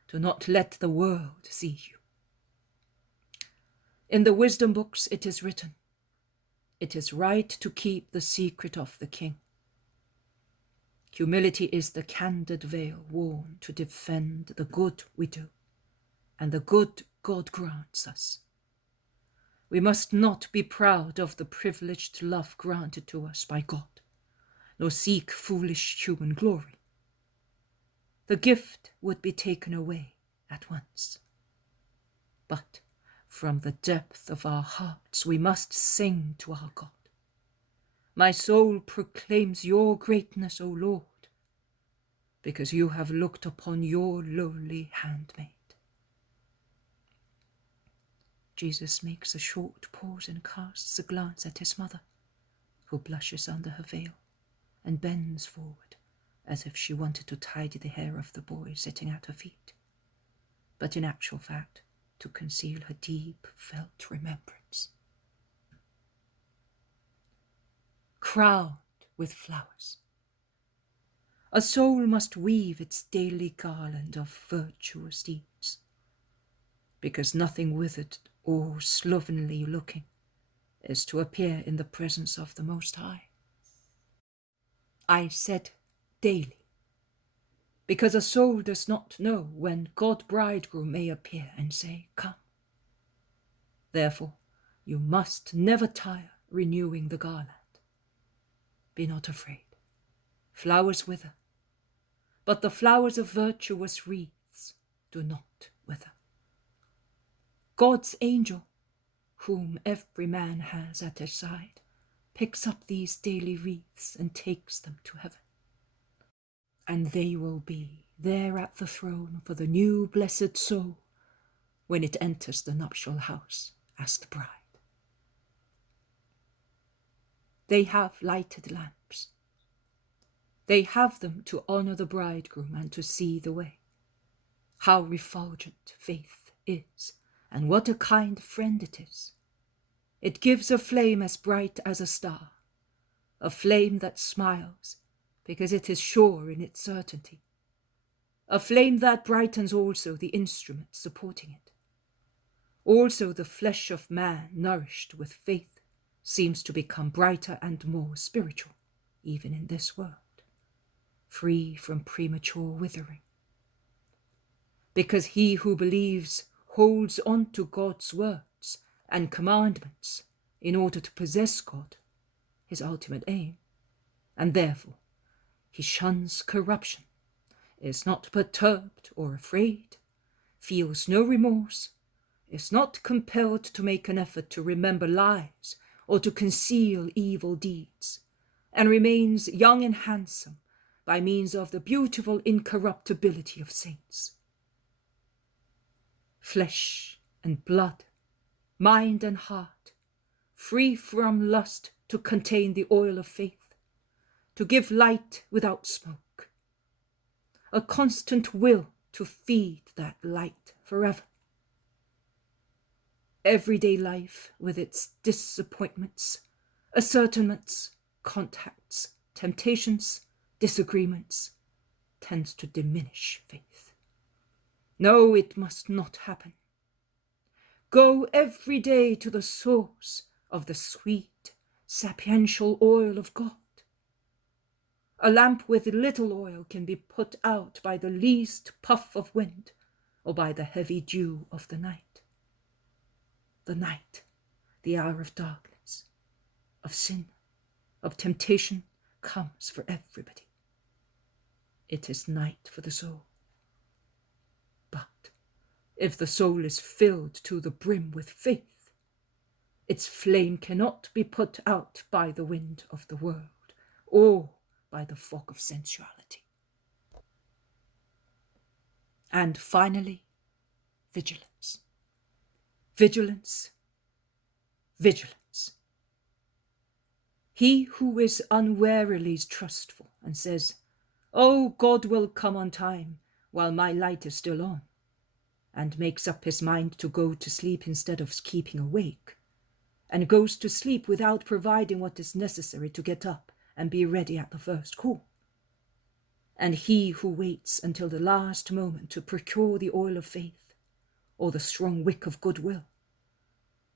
do not let the world see you. In the wisdom books it is written, it is right to keep the secret of the king. Humility is the candid veil worn to defend the good we do, and the good God grants us. We must not be proud of the privileged love granted to us by God, nor seek foolish human glory. The gift would be taken away at once. But from the depth of our hearts we must sing to our God. My soul proclaims your greatness, O Lord, because you have looked upon your lowly handmaid. Jesus makes a short pause and casts a glance at his mother, who blushes under her veil and bends forward as if she wanted to tidy the hair of the boy sitting at her feet, but in actual fact to conceal her deep felt remembrance. Crowned with flowers. A soul must weave its daily garland of virtuous deeds, because nothing withered or slovenly looking is to appear in the presence of the Most High. I said daily, because a soul does not know when God bridegroom may appear and say, come. Therefore, you must never tire renewing the garland. Be not afraid. Flowers wither, but the flowers of virtuous wreaths do not wither. God's angel, whom every man has at his side, picks up these daily wreaths and takes them to heaven. And they will be there at the throne for the new blessed soul when it enters the nuptial house as the bride. They have lighted lamps. They have them to honor the bridegroom and to see the way. How refulgent faith is, and what a kind friend it is. It gives a flame as bright as a star, a flame that smiles because it is sure in its certainty, a flame that brightens also the instrument supporting it. Also the flesh of man nourished with faith seems to become brighter and more spiritual, even in this world, free from premature withering. Because he who believes holds on to God's words and commandments in order to possess God, his ultimate aim, and therefore he shuns corruption, is not perturbed or afraid, feels no remorse, is not compelled to make an effort to remember lies or to conceal evil deeds, and remains young and handsome by means of the beautiful incorruptibility of saints. Flesh and blood, mind and heart, free from lust to contain the oil of faith, to give light without smoke, a constant will to feed that light forever. Everyday life with its disappointments, ascertainments, contacts, temptations, disagreements, tends to diminish faith. No, it must not happen. Go every day to the source of the sweet, sapiential oil of God. A lamp with little oil can be put out by the least puff of wind or by the heavy dew of the night. The night, the hour of darkness, of sin, of temptation, comes for everybody. It is night for the soul. But if the soul is filled to the brim with faith, its flame cannot be put out by the wind of the world or by the fog of sensuality. And finally, vigilance. Vigilance, vigilance. He who is unwarily trustful and says, "Oh, God will come on time while my light is still on," and makes up his mind to go to sleep instead of keeping awake, and goes to sleep without providing what is necessary to get up and be ready at the first call. And he who waits until the last moment to procure the oil of faith or the strong wick of goodwill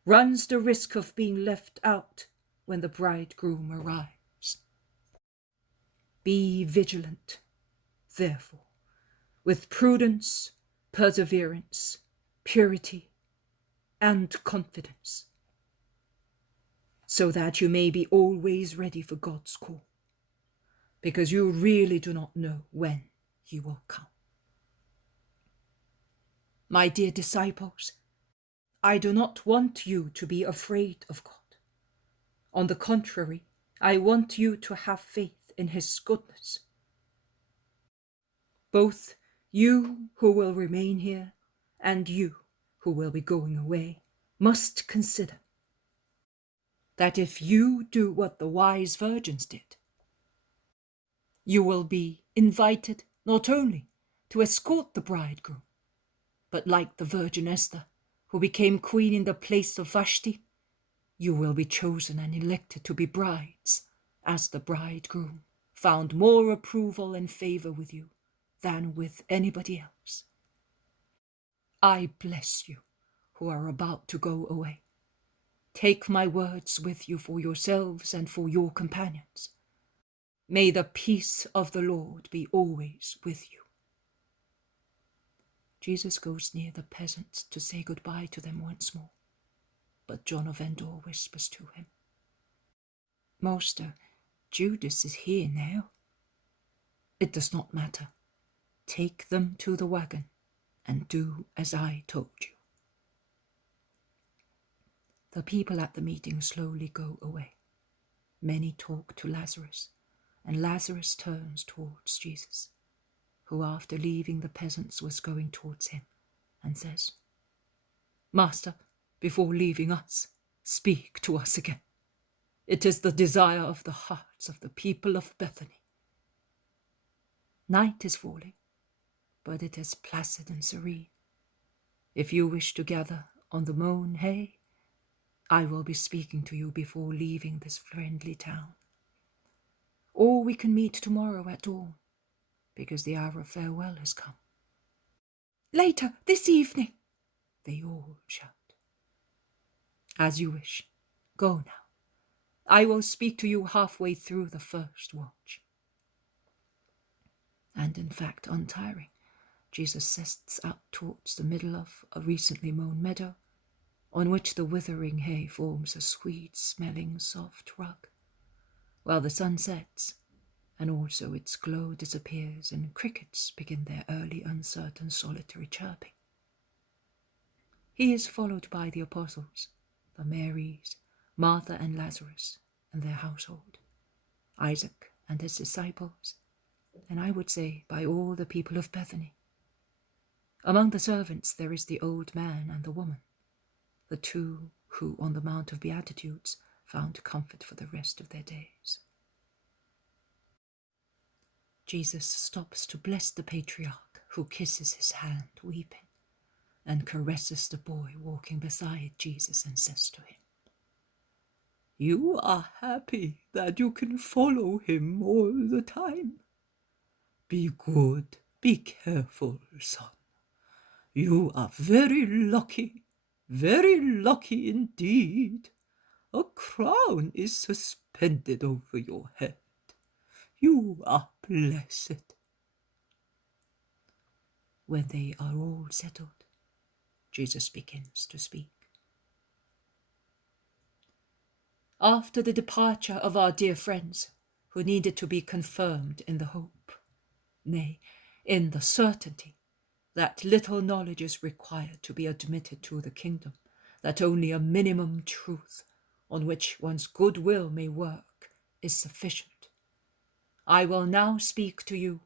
runs the risk of being left out when the bridegroom arrives. Be vigilant, therefore, with prudence, perseverance, purity, and confidence, so that you may be always ready for God's call, because you really do not know when he will come. My dear disciples, I do not want you to be afraid of God. On the contrary, I want you to have faith in his goodness. Both you who will remain here and you who will be going away must consider that if you do what the wise virgins did, you will be invited not only to escort the bridegroom, but like the Virgin Esther, who became queen in the place of Vashti, you will be chosen and elected to be brides, as the bridegroom found more approval and favor with you than with anybody else. I bless you who are about to go away. Take my words with you for yourselves and for your companions. May the peace of the Lord be always with you. Jesus goes near the peasants to say goodbye to them once more, but John of Endor whispers to him, "Master, Judas is here now." "It does not matter. Take them to the wagon and do as I told you." The people at the meeting slowly go away. Many talk to Lazarus, and Lazarus turns towards Jesus, who after leaving the peasants was going towards him, and says, "Master, before leaving us, speak to us again. It is the desire of the hearts of the people of Bethany." Night is falling, but it is placid and serene. If you wish to gather on the mown hay, I will be speaking to you before leaving this friendly town. Or we can meet tomorrow at dawn, because the hour of farewell has come. Later, this evening, they all shout. As you wish. Go now. I will speak to you halfway through the first watch. And in fact, untiring, Jesus sets out towards the middle of a recently mown meadow, on which the withering hay forms a sweet-smelling soft rug, while the sun sets, and also its glow disappears, and crickets begin their early, uncertain, solitary chirping. He is followed by the apostles, the Marys, Martha and Lazarus, and their household, Isaac and his disciples, and I would say by all the people of Bethany. Among the servants there is the old man and the woman, the two who on the Mount of Beatitudes found comfort for the rest of their days. Jesus stops to bless the patriarch, who kisses his hand, weeping, and caresses the boy walking beside Jesus and says to him, You are happy that you can follow him all the time. Be good, be careful, son. You are very lucky indeed. A crown is suspended over your head. You are blessed. When they are all settled, Jesus begins to speak. After the departure of our dear friends, who needed to be confirmed in the hope, nay, in the certainty, that little knowledge is required to be admitted to the kingdom, that only a minimum truth on which one's good will may work is sufficient, I will now speak to you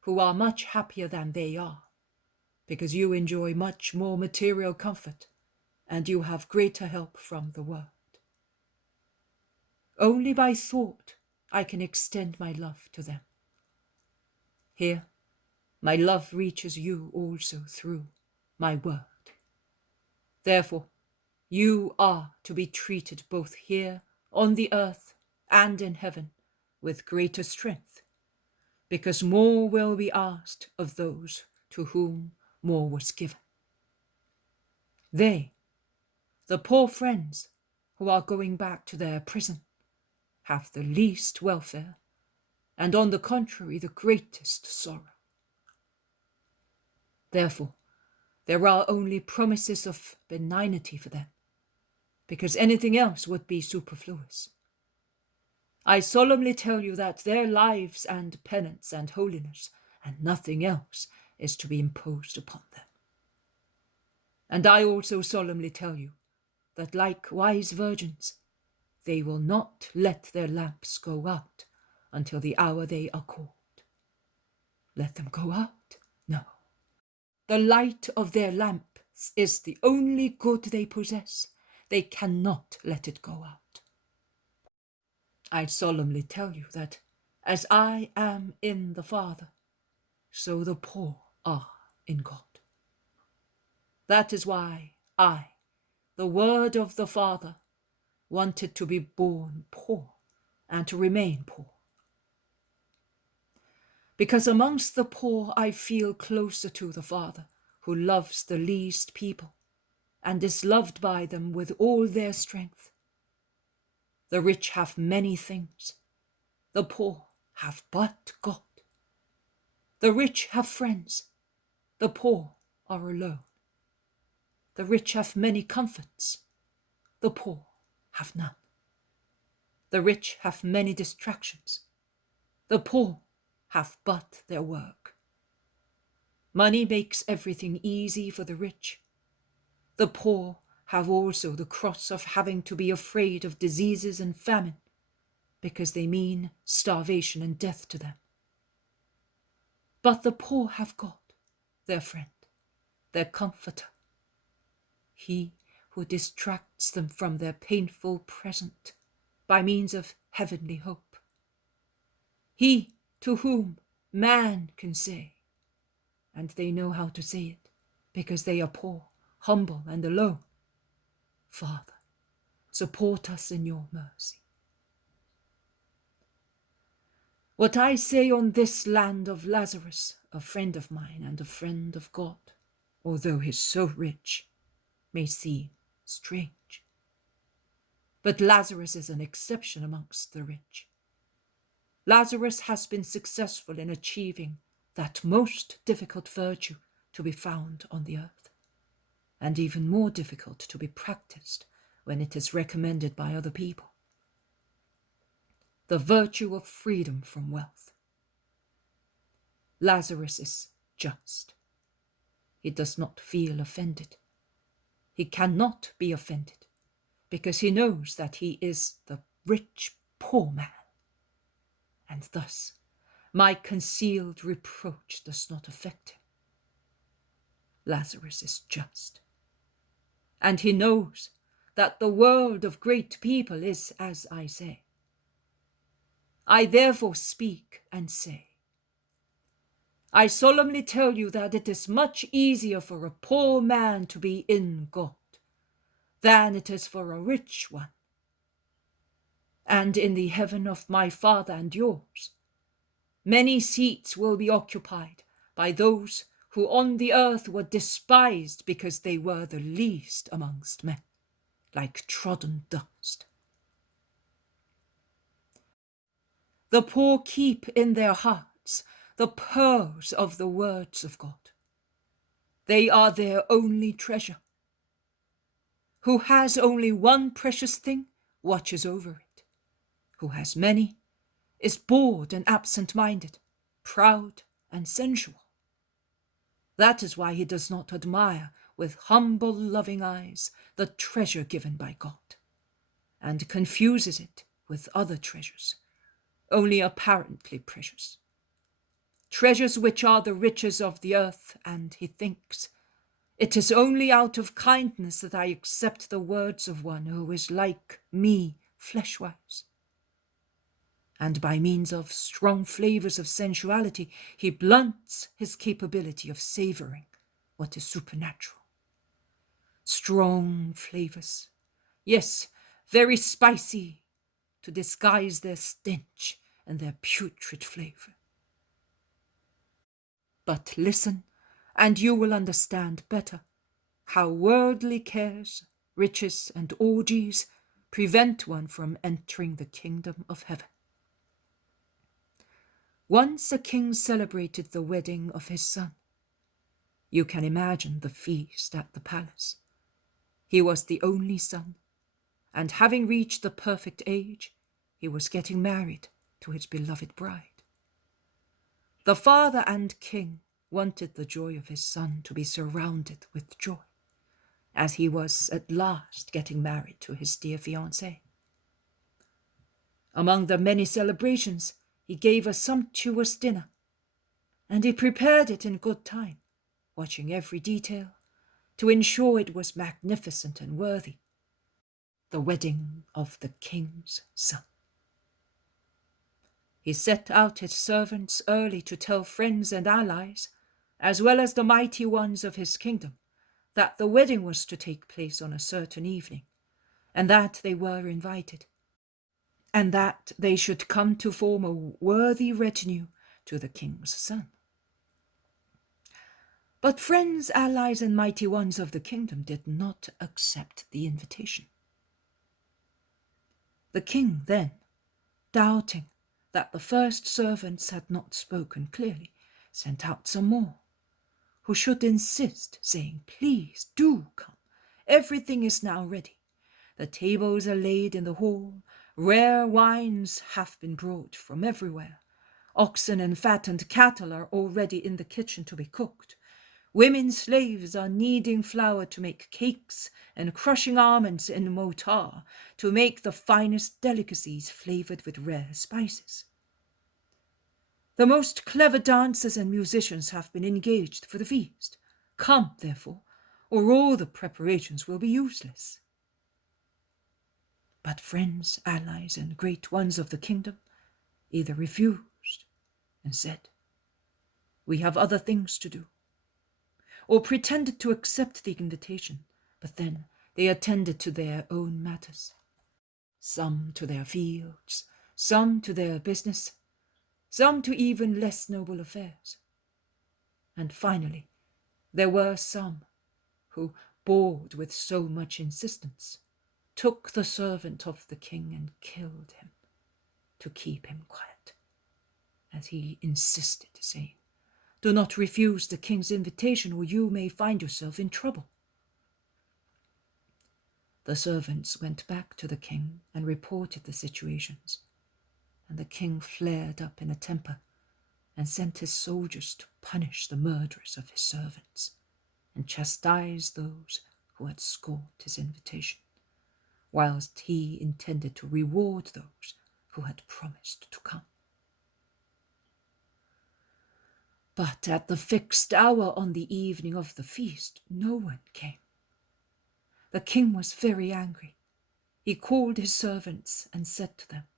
who are much happier than they are, because you enjoy much more material comfort and you have greater help from the world. Only by thought I can extend my love to them. Here, my love reaches you also through my word. Therefore, you are to be treated both here on the earth and in heaven with greater strength, because more will be asked of those to whom more was given. They, the poor friends who are going back to their prison, have the least welfare, and on the contrary the greatest sorrow. Therefore, there are only promises of benignity for them, because anything else would be superfluous. I solemnly tell you that their lives and penance and holiness and nothing else is to be imposed upon them. And I also solemnly tell you that like wise virgins, they will not let their lamps go out until the hour they are called. Let them go out? No. The light of their lamps is the only good they possess. They cannot let it go out. I solemnly tell you that as I am in the Father, so the poor are in God. That is why I, the Word of the Father, wanted to be born poor and to remain poor. Because amongst the poor I feel closer to the Father, who loves the least people and is loved by them with all their strength. The rich have many things, the poor have but God. The rich have friends, the poor are alone. The rich have many comforts, the poor have none. The rich have many distractions, the poor have but their work. Money makes everything easy for the rich. The poor have also the cross of having to be afraid of diseases and famine, because they mean starvation and death to them. But the poor have God, their friend, their comforter, he who distracts them from their painful present by means of heavenly hope. He to whom man can say, and they know how to say it, because they are poor, humble, and alone, Father, support us in your mercy. What I say on this land of Lazarus, a friend of mine and a friend of God, although he's so rich, may seem strange. But Lazarus is an exception amongst the rich. Lazarus has been successful in achieving that most difficult virtue to be found on the earth, and even more difficult to be practiced when it is recommended by other people. The virtue of freedom from wealth. Lazarus is just. He does not feel offended. He cannot be offended, because he knows that he is the rich poor man, and thus my concealed reproach does not affect him. Lazarus is just, and he knows that the world of great people is as I say. I therefore speak and say, I solemnly tell you that it is much easier for a poor man to be in God than it is for a rich one. and in the heaven of my Father and yours. Many seats will be occupied by those who on the earth were despised because they were the least amongst men, like trodden dust. The poor keep in their hearts the pearls of the words of God. They are their only treasure. Who has only one precious thing watches over it. Who has many is bored and absent-minded, proud and sensual. That is why he does not admire with humble, loving eyes the treasure given by God, and confuses it with other treasures, only apparently precious. Treasures which are the riches of the earth, and he thinks, it is only out of kindness that I accept the words of one who is like me flesh-wise. And by means of strong flavors of sensuality, he blunts his capability of savoring what is supernatural. Strong flavors, yes, very spicy, to disguise their stench and their putrid flavor. But listen, and you will understand better how worldly cares, riches, and orgies prevent one from entering the kingdom of heaven. Once a king celebrated the wedding of his son. You can imagine the feast at the palace. He was the only son, and having reached the perfect age, he was getting married to his beloved bride. The father and king wanted the joy of his son to be surrounded with joy, as he was at last getting married to his dear fiancée. Among the many celebrations, he gave a sumptuous dinner, and he prepared it in good time, watching every detail to ensure it was magnificent and worthy. The wedding of the king's son. He set out his servants early to tell friends and allies, as well as the mighty ones of his kingdom, that the wedding was to take place on a certain evening, and that they were invited, and that they should come to form a worthy retinue to the king's son. But friends, allies, and mighty ones of the kingdom did not accept the invitation. The king then, doubting that the first servants had not spoken clearly, sent out some more, who should insist, saying, "Please do come. Everything is now ready. The tables are laid in the hall. Rare wines have been brought from everywhere. Oxen and fattened cattle are already in the kitchen to be cooked. Women slaves are kneading flour to make cakes and crushing almonds in mortar to make the finest delicacies flavored with rare spices. The most clever dancers and musicians have been engaged for the feast. Come, therefore, or all the preparations will be useless." But friends, allies, and great ones of the kingdom either refused and said, "We have other things to do," or pretended to accept the invitation, but then they attended to their own matters, some to their fields, some to their business, some to even less noble affairs. And finally, there were some who, bored with so much insistence, took the servant of the king and killed him to keep him quiet, as he insisted, saying, "Do not refuse the king's invitation, or you may find yourself in trouble." The servants went back to the king and reported the situations, and the king flared up in a temper and sent his soldiers to punish the murderers of his servants and chastise those who had scorned his invitation, whilst he intended to reward those who had promised to come. But at the fixed hour on the evening of the feast, no one came. The king was very angry. He called his servants and said to them,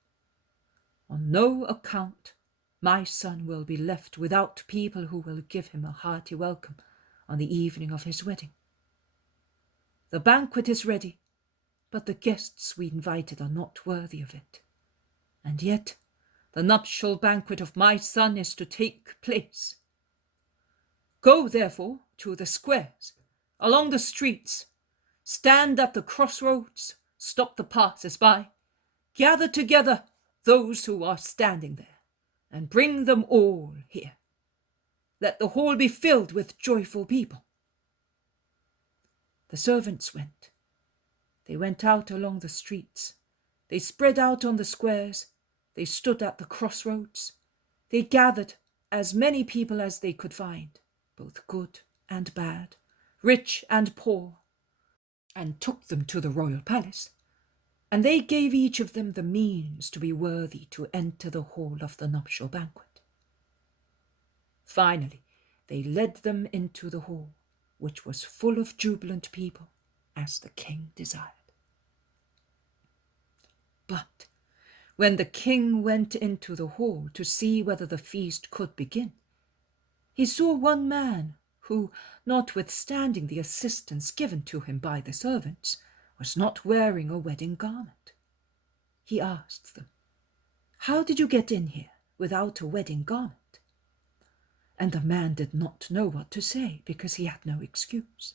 "On no account my son will be left without people who will give him a hearty welcome on the evening of his wedding. The banquet is ready, but the guests we invited are not worthy of it. and yet the nuptial banquet of my son is to take place. Go, therefore, to the squares, along the streets, stand at the crossroads, stop the passers-by, gather together those who are standing there, and bring them all here. Let the hall be filled with joyful people." The servants went. They went out along the streets. They spread out on the squares. They stood at the crossroads. They gathered as many people as they could find, both good and bad, rich and poor, and took them to the royal palace. And they gave each of them the means to be worthy to enter the hall of the nuptial banquet. Finally, they led them into the hall, which was full of jubilant people, as the king desired. But when the king went into the hall to see whether the feast could begin, he saw one man who, notwithstanding the assistance given to him by the servants, was not wearing a wedding garment. He asked them, "How did you get in here without a wedding garment?" And the man did not know what to say, because he had no excuse.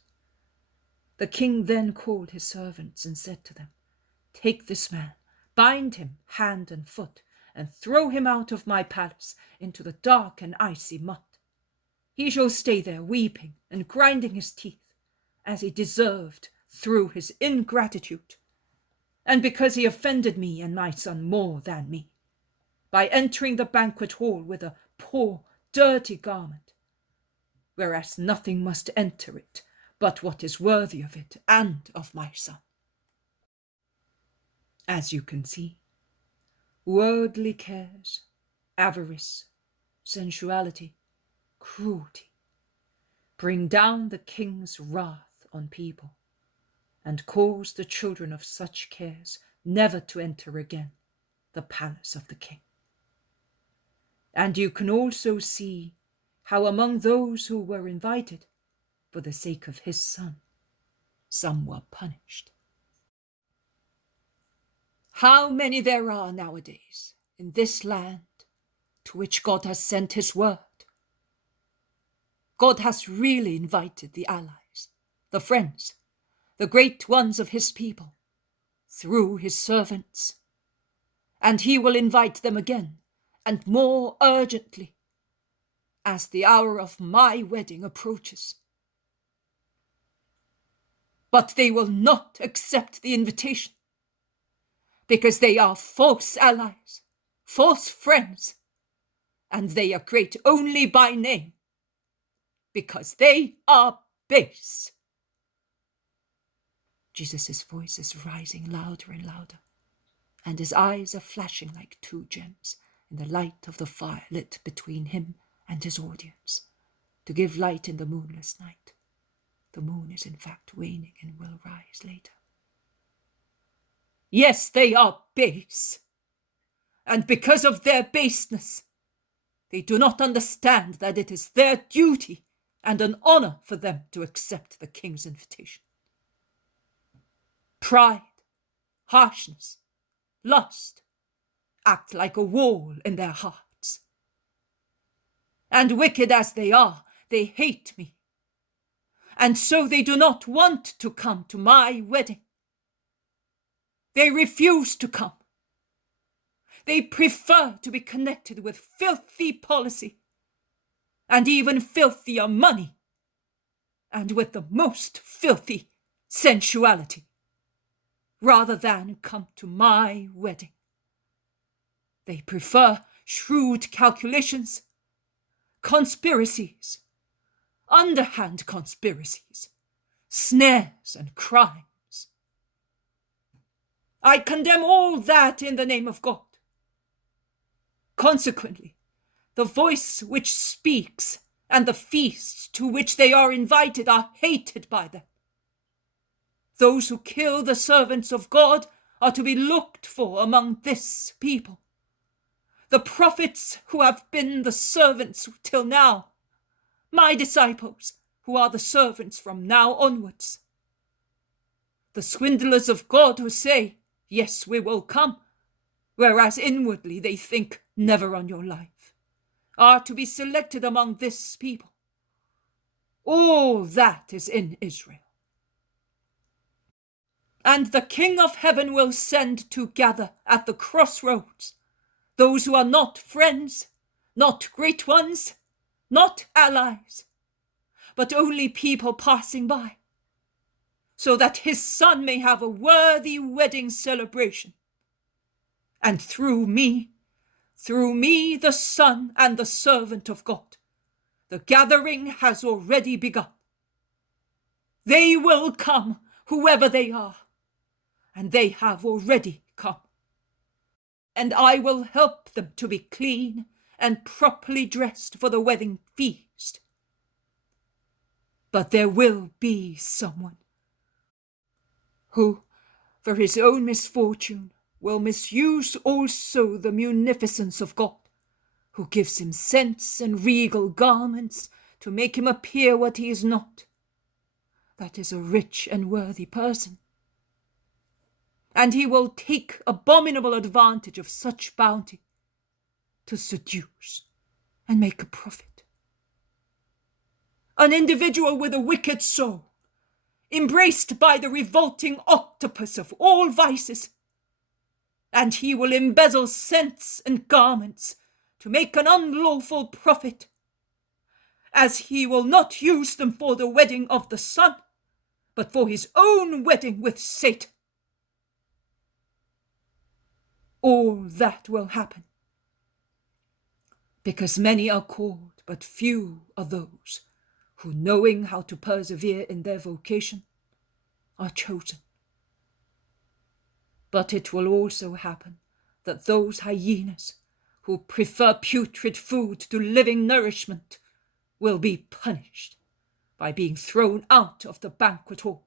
The king then called his servants and said to them, "Take this man, bind him hand and foot, and throw him out of my palace into the dark and icy mud. He shall stay there weeping and grinding his teeth, as he deserved through his ingratitude, and because he offended me and my son more than me, by entering the banquet hall with a poor, dirty garment, whereas nothing must enter it but what is worthy of it and of my son." As you can see, worldly cares, avarice, sensuality, cruelty bring down the king's wrath on people and cause the children of such cares never to enter again the palace of the king. And you can also see how among those who were invited, for the sake of his son, some were punished. How many there are nowadays in this land to which God has sent his word. God has really invited the allies, the friends, the great ones of his people, through his servants, and he will invite them again, and more urgently, as the hour of my wedding approaches. But they will not accept the invitation, because they are false allies, false friends, and they are great only by name, because they are base. Jesus' voice is rising louder and louder, and his eyes are flashing like two gems in the light of the fire lit between him and his audience, to give light in the moonless night. The moon is in fact waning and will rise later. Yes, they are base, and because of their baseness, they do not understand that it is their duty and an honor for them to accept the king's invitation. Pride, harshness, lust act like a wall in their hearts. And wicked as they are, they hate me. And so they do not want to come to my wedding. They refuse to come. They prefer to be connected with filthy policy, and even filthier money, and with the most filthy sensuality, rather than come to my wedding. They prefer shrewd calculations, conspiracies, underhand conspiracies, snares and crimes. I condemn all that in the name of God. Consequently, the voice which speaks and the feasts to which they are invited are hated by them. Those who kill the servants of God are to be looked for among this people. The prophets who have been the servants till now, my disciples who are the servants from now onwards. The swindlers of God who say, yes, we will come, whereas inwardly they think never on your life, are to be selected among this people. All that is in Israel. And the King of heaven will send to gather at the crossroads those who are not friends, not great ones, not allies, but only people passing by, so that his son may have a worthy wedding celebration. And through me, the son and the servant of God, the gathering has already begun. They will come, whoever they are, and they have already come. And I will help them to be clean and properly dressed for the wedding feast. But there will be someone who, for his own misfortune, will misuse also the munificence of God, who gives him sense and regal garments to make him appear what he is not. That is a rich and worthy person. And he will take abominable advantage of such bounty to seduce and make a profit. An individual with a wicked soul, embraced by the revolting octopus of all vices, and he will embezzle scents and garments to make an unlawful profit, as he will not use them for the wedding of the Son, but for his own wedding with Satan. All that will happen, because many are called, but few are those who, knowing how to persevere in their vocation, are chosen. But it will also happen that those hyenas who prefer putrid food to living nourishment will be punished by being thrown out of the banquet hall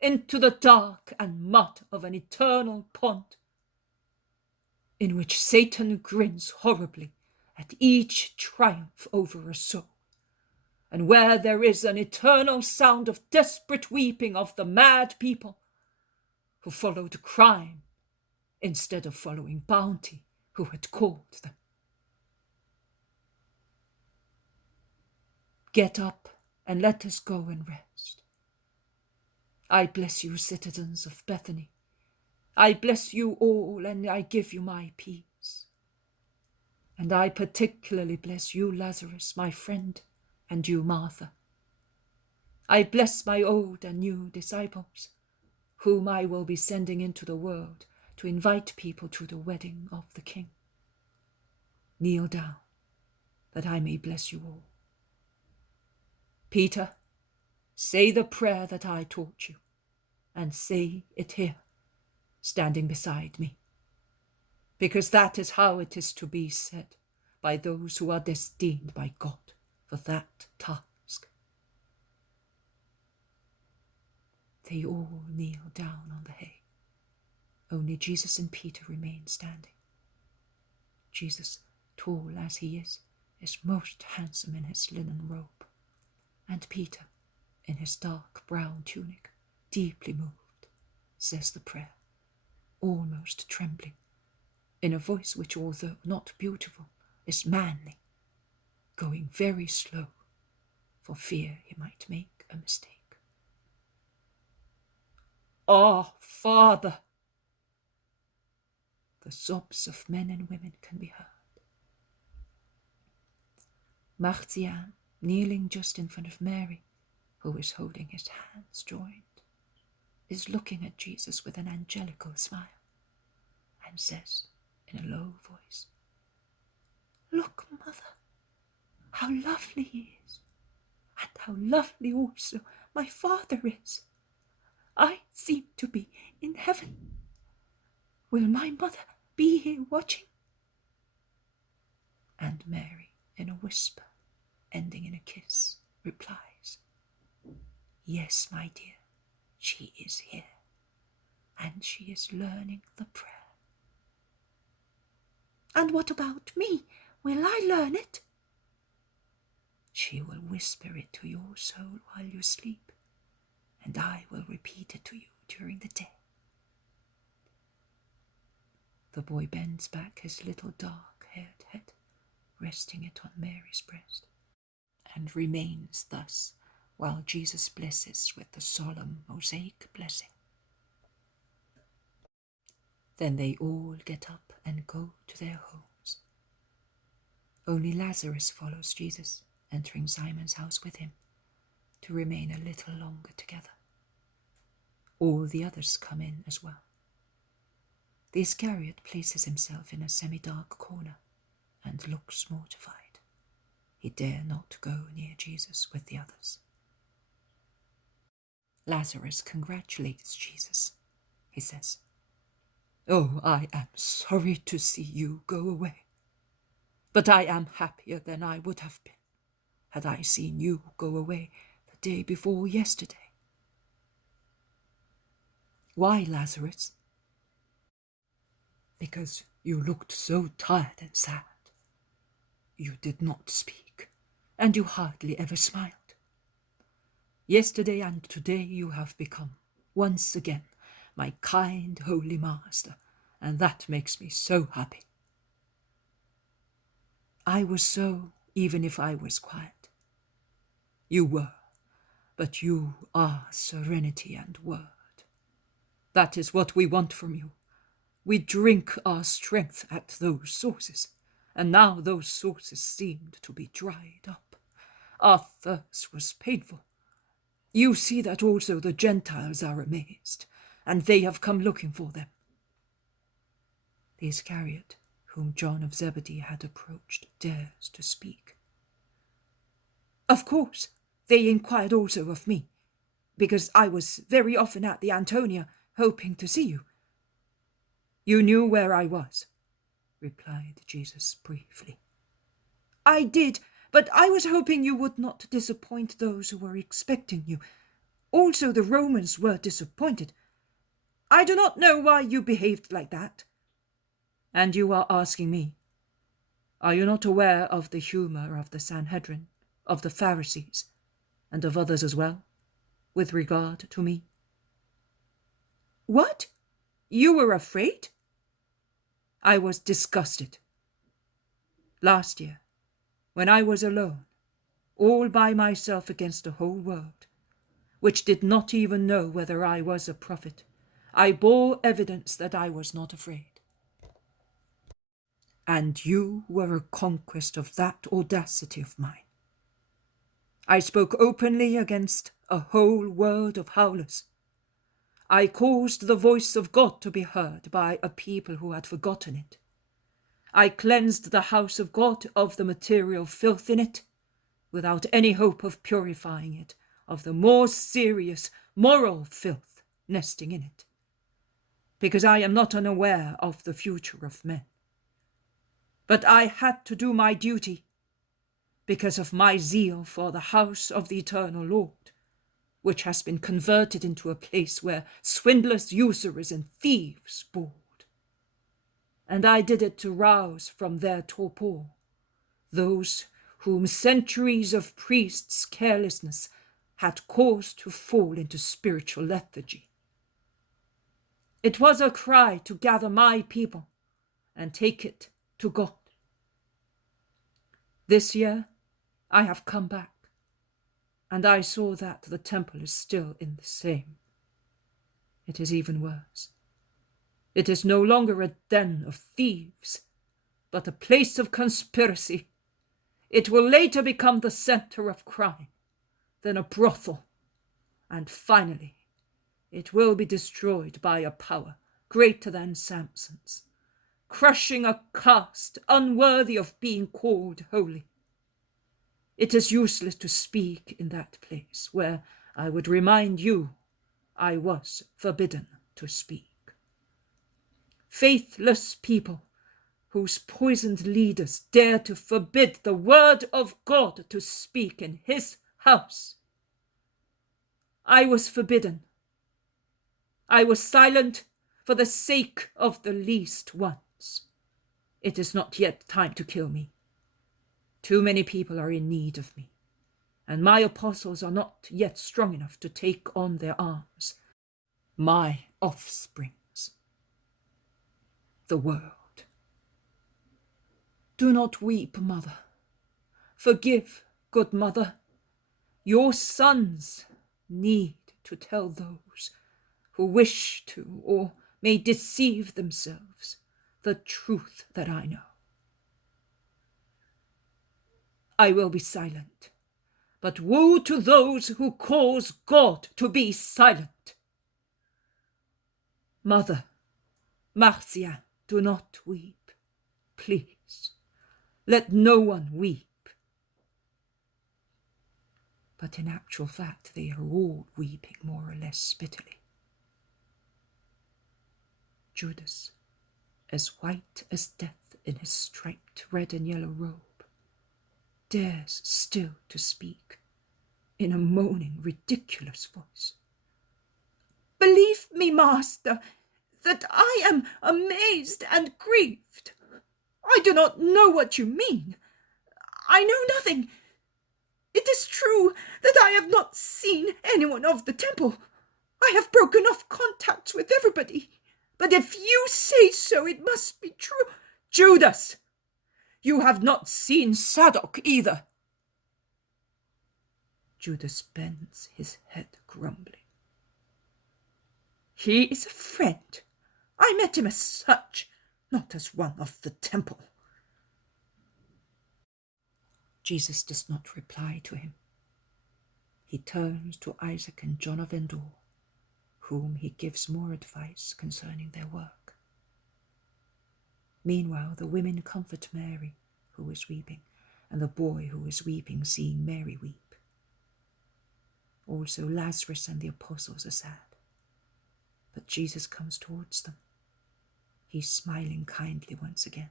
into the dark and mud of an eternal pond, in which Satan grins horribly at each triumph over a soul, and where there is an eternal sound of desperate weeping of the mad people who followed crime instead of following bounty, who had called them. Get up and let us go and rest. I bless you, citizens of Bethany. I bless you all, and I give you my peace. And I particularly bless you, Lazarus, my friend, and you, Martha. I bless my old and new disciples, whom I will be sending into the world to invite people to the wedding of the King. Kneel down, that I may bless you all. Peter, say the prayer that I taught you, and say it here, standing beside me, because that is how it is to be said by those who are destined by God for that task. They all kneel down on the hay. Only Jesus and Peter remain standing. Jesus, tall as he is most handsome in his linen robe, and Peter, in his dark brown tunic, deeply moved, says the prayer, almost trembling, in a voice which, although not beautiful, is manly, going very slow, for fear he might make a mistake. Our Father! The sobs of men and women can be heard. Martian, kneeling just in front of Mary, who is holding his hands joined, is looking at Jesus with an angelical smile, and says in a low voice, "Look, Mother, how lovely he is, and how lovely also my Father is. I seem to be in heaven. Will my mother be here watching?" And Mary, in a whisper, ending in a kiss, replies, "Yes, my dear, she is here, and she is learning the prayer." "And what about me? Will I learn it?" "She will whisper it to your soul while you sleep, and I will repeat it to you during the day." The boy bends back his little dark-haired head, resting it on Mary's breast, and remains thus while Jesus blesses with the solemn Mosaic blessing. Then they all get up and go to their homes. Only Lazarus follows Jesus, entering Simon's house with him, to remain a little longer together. All the others come in as well. The Iscariot places himself in a semi-dark corner and looks mortified. He dare not go near Jesus with the others. Lazarus congratulates Jesus. He says, "Oh, I am sorry to see you go away, but I am happier than I would have been had I seen you go away the day before yesterday." "Why, Lazarus?" "Because you looked so tired and sad. You did not speak, and you hardly ever smiled. Yesterday and today you have become, once again, my kind, holy master, and that makes me so happy." "I was so, even if I was quiet." "You were, but you are serenity and word. That is what we want from you. We drink our strength at those sources, and now those sources seemed to be dried up. Our thirst was painful. You see that also the Gentiles are amazed, and they have come looking for them." The Iscariot, whom John of Zebedee had approached, dares to speak. "Of course, they inquired also of me, because I was very often at the Antonia, hoping to see you." "You knew where I was," replied Jesus briefly. "I did, but I was hoping you would not disappoint those who were expecting you. Also the Romans were disappointed. I do not know why you behaved like that." "And you are asking me? Are you not aware of the humor of the Sanhedrin, of the Pharisees, and of others as well, with regard to me?" "What? You were afraid?" "I was disgusted. Last year, when I was alone, all by myself against the whole world, which did not even know whether I was a prophet, I bore evidence that I was not afraid. And you were a conquest of that audacity of mine. I spoke openly against a whole world of howlers. I caused the voice of God to be heard by a people who had forgotten it. I cleansed the house of God of the material filth in it, without any hope of purifying it of the more serious moral filth nesting in it, because I am not unaware of the future of men. But I had to do my duty because of my zeal for the house of the eternal Lord, which has been converted into a place where swindlers, usurers, and thieves board. And I did it to rouse from their torpor those whom centuries of priests' carelessness had caused to fall into spiritual lethargy. It was a cry to gather my people and take it to God. This year I have come back, and I saw that the temple is still in the same. It is even worse. It is no longer a den of thieves, but a place of conspiracy. It will later become the center of crime, then a brothel, and finally it will be destroyed by a power greater than Samson's, crushing a caste unworthy of being called holy. It is useless to speak in that place where I would remind you I was forbidden to speak. Faithless people whose poisoned leaders dare to forbid the word of God to speak in his house. I was forbidden. I was silent for the sake of the least ones. It is not yet time to kill me. Too many people are in need of me, and my apostles are not yet strong enough to take on their arms my offsprings. the world. Do not weep, mother. Forgive, good mother. Your sons need to tell those who wish to or may deceive themselves the truth that I know. I will be silent, but woe to those who cause God to be silent. Mother, Marcia, do not weep, please. Let no one weep. But in actual fact, they are all weeping more or less bitterly. Judas, as white as death in his striped red and yellow robe, dares still to speak in a moaning, ridiculous voice. Believe me, master, that I am amazed and grieved. I do not know what you mean. I know nothing. It is true that I have not seen anyone of the temple. I have broken off contacts with everybody. But if you say so, it must be true. Judas, you have not seen Zadok either. Judas bends his head grumbling. He is a friend. I met him as such, not as one of the temple. Jesus does not reply to him. He turns to Isaac and John of Endor, whom he gives more advice concerning their work. Meanwhile, the women comfort Mary, who is weeping, and the boy who is weeping, seeing Mary weep. Also Lazarus and the apostles are sad, but Jesus comes towards them. He's smiling kindly once again,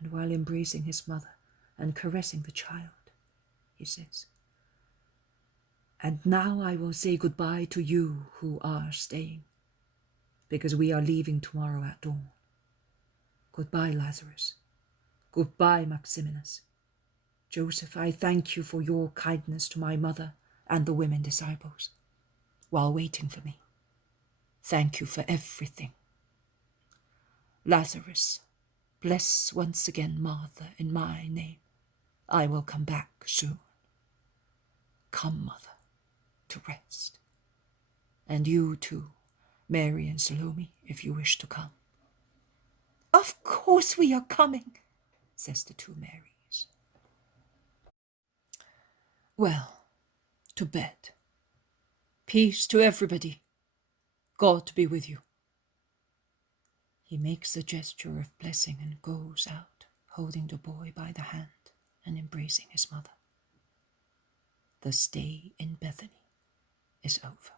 and while embracing his mother and caressing the child, he says, "And now I will say goodbye to you who are staying, because we are leaving tomorrow at dawn. Goodbye, Lazarus. Goodbye, Maximinus. Joseph, I thank you for your kindness to my mother and the women disciples, while waiting for me. Thank you for everything. Lazarus, bless once again Martha in my name. I will come back soon. Come, mother, to rest. And you too, Mary and Salome, if you wish to come." Of course we are coming, says the two Marys. Well, to bed. Peace to everybody. God be with you. He makes a gesture of blessing and goes out, holding the boy by the hand and embracing his mother. The stay in Bethany is over.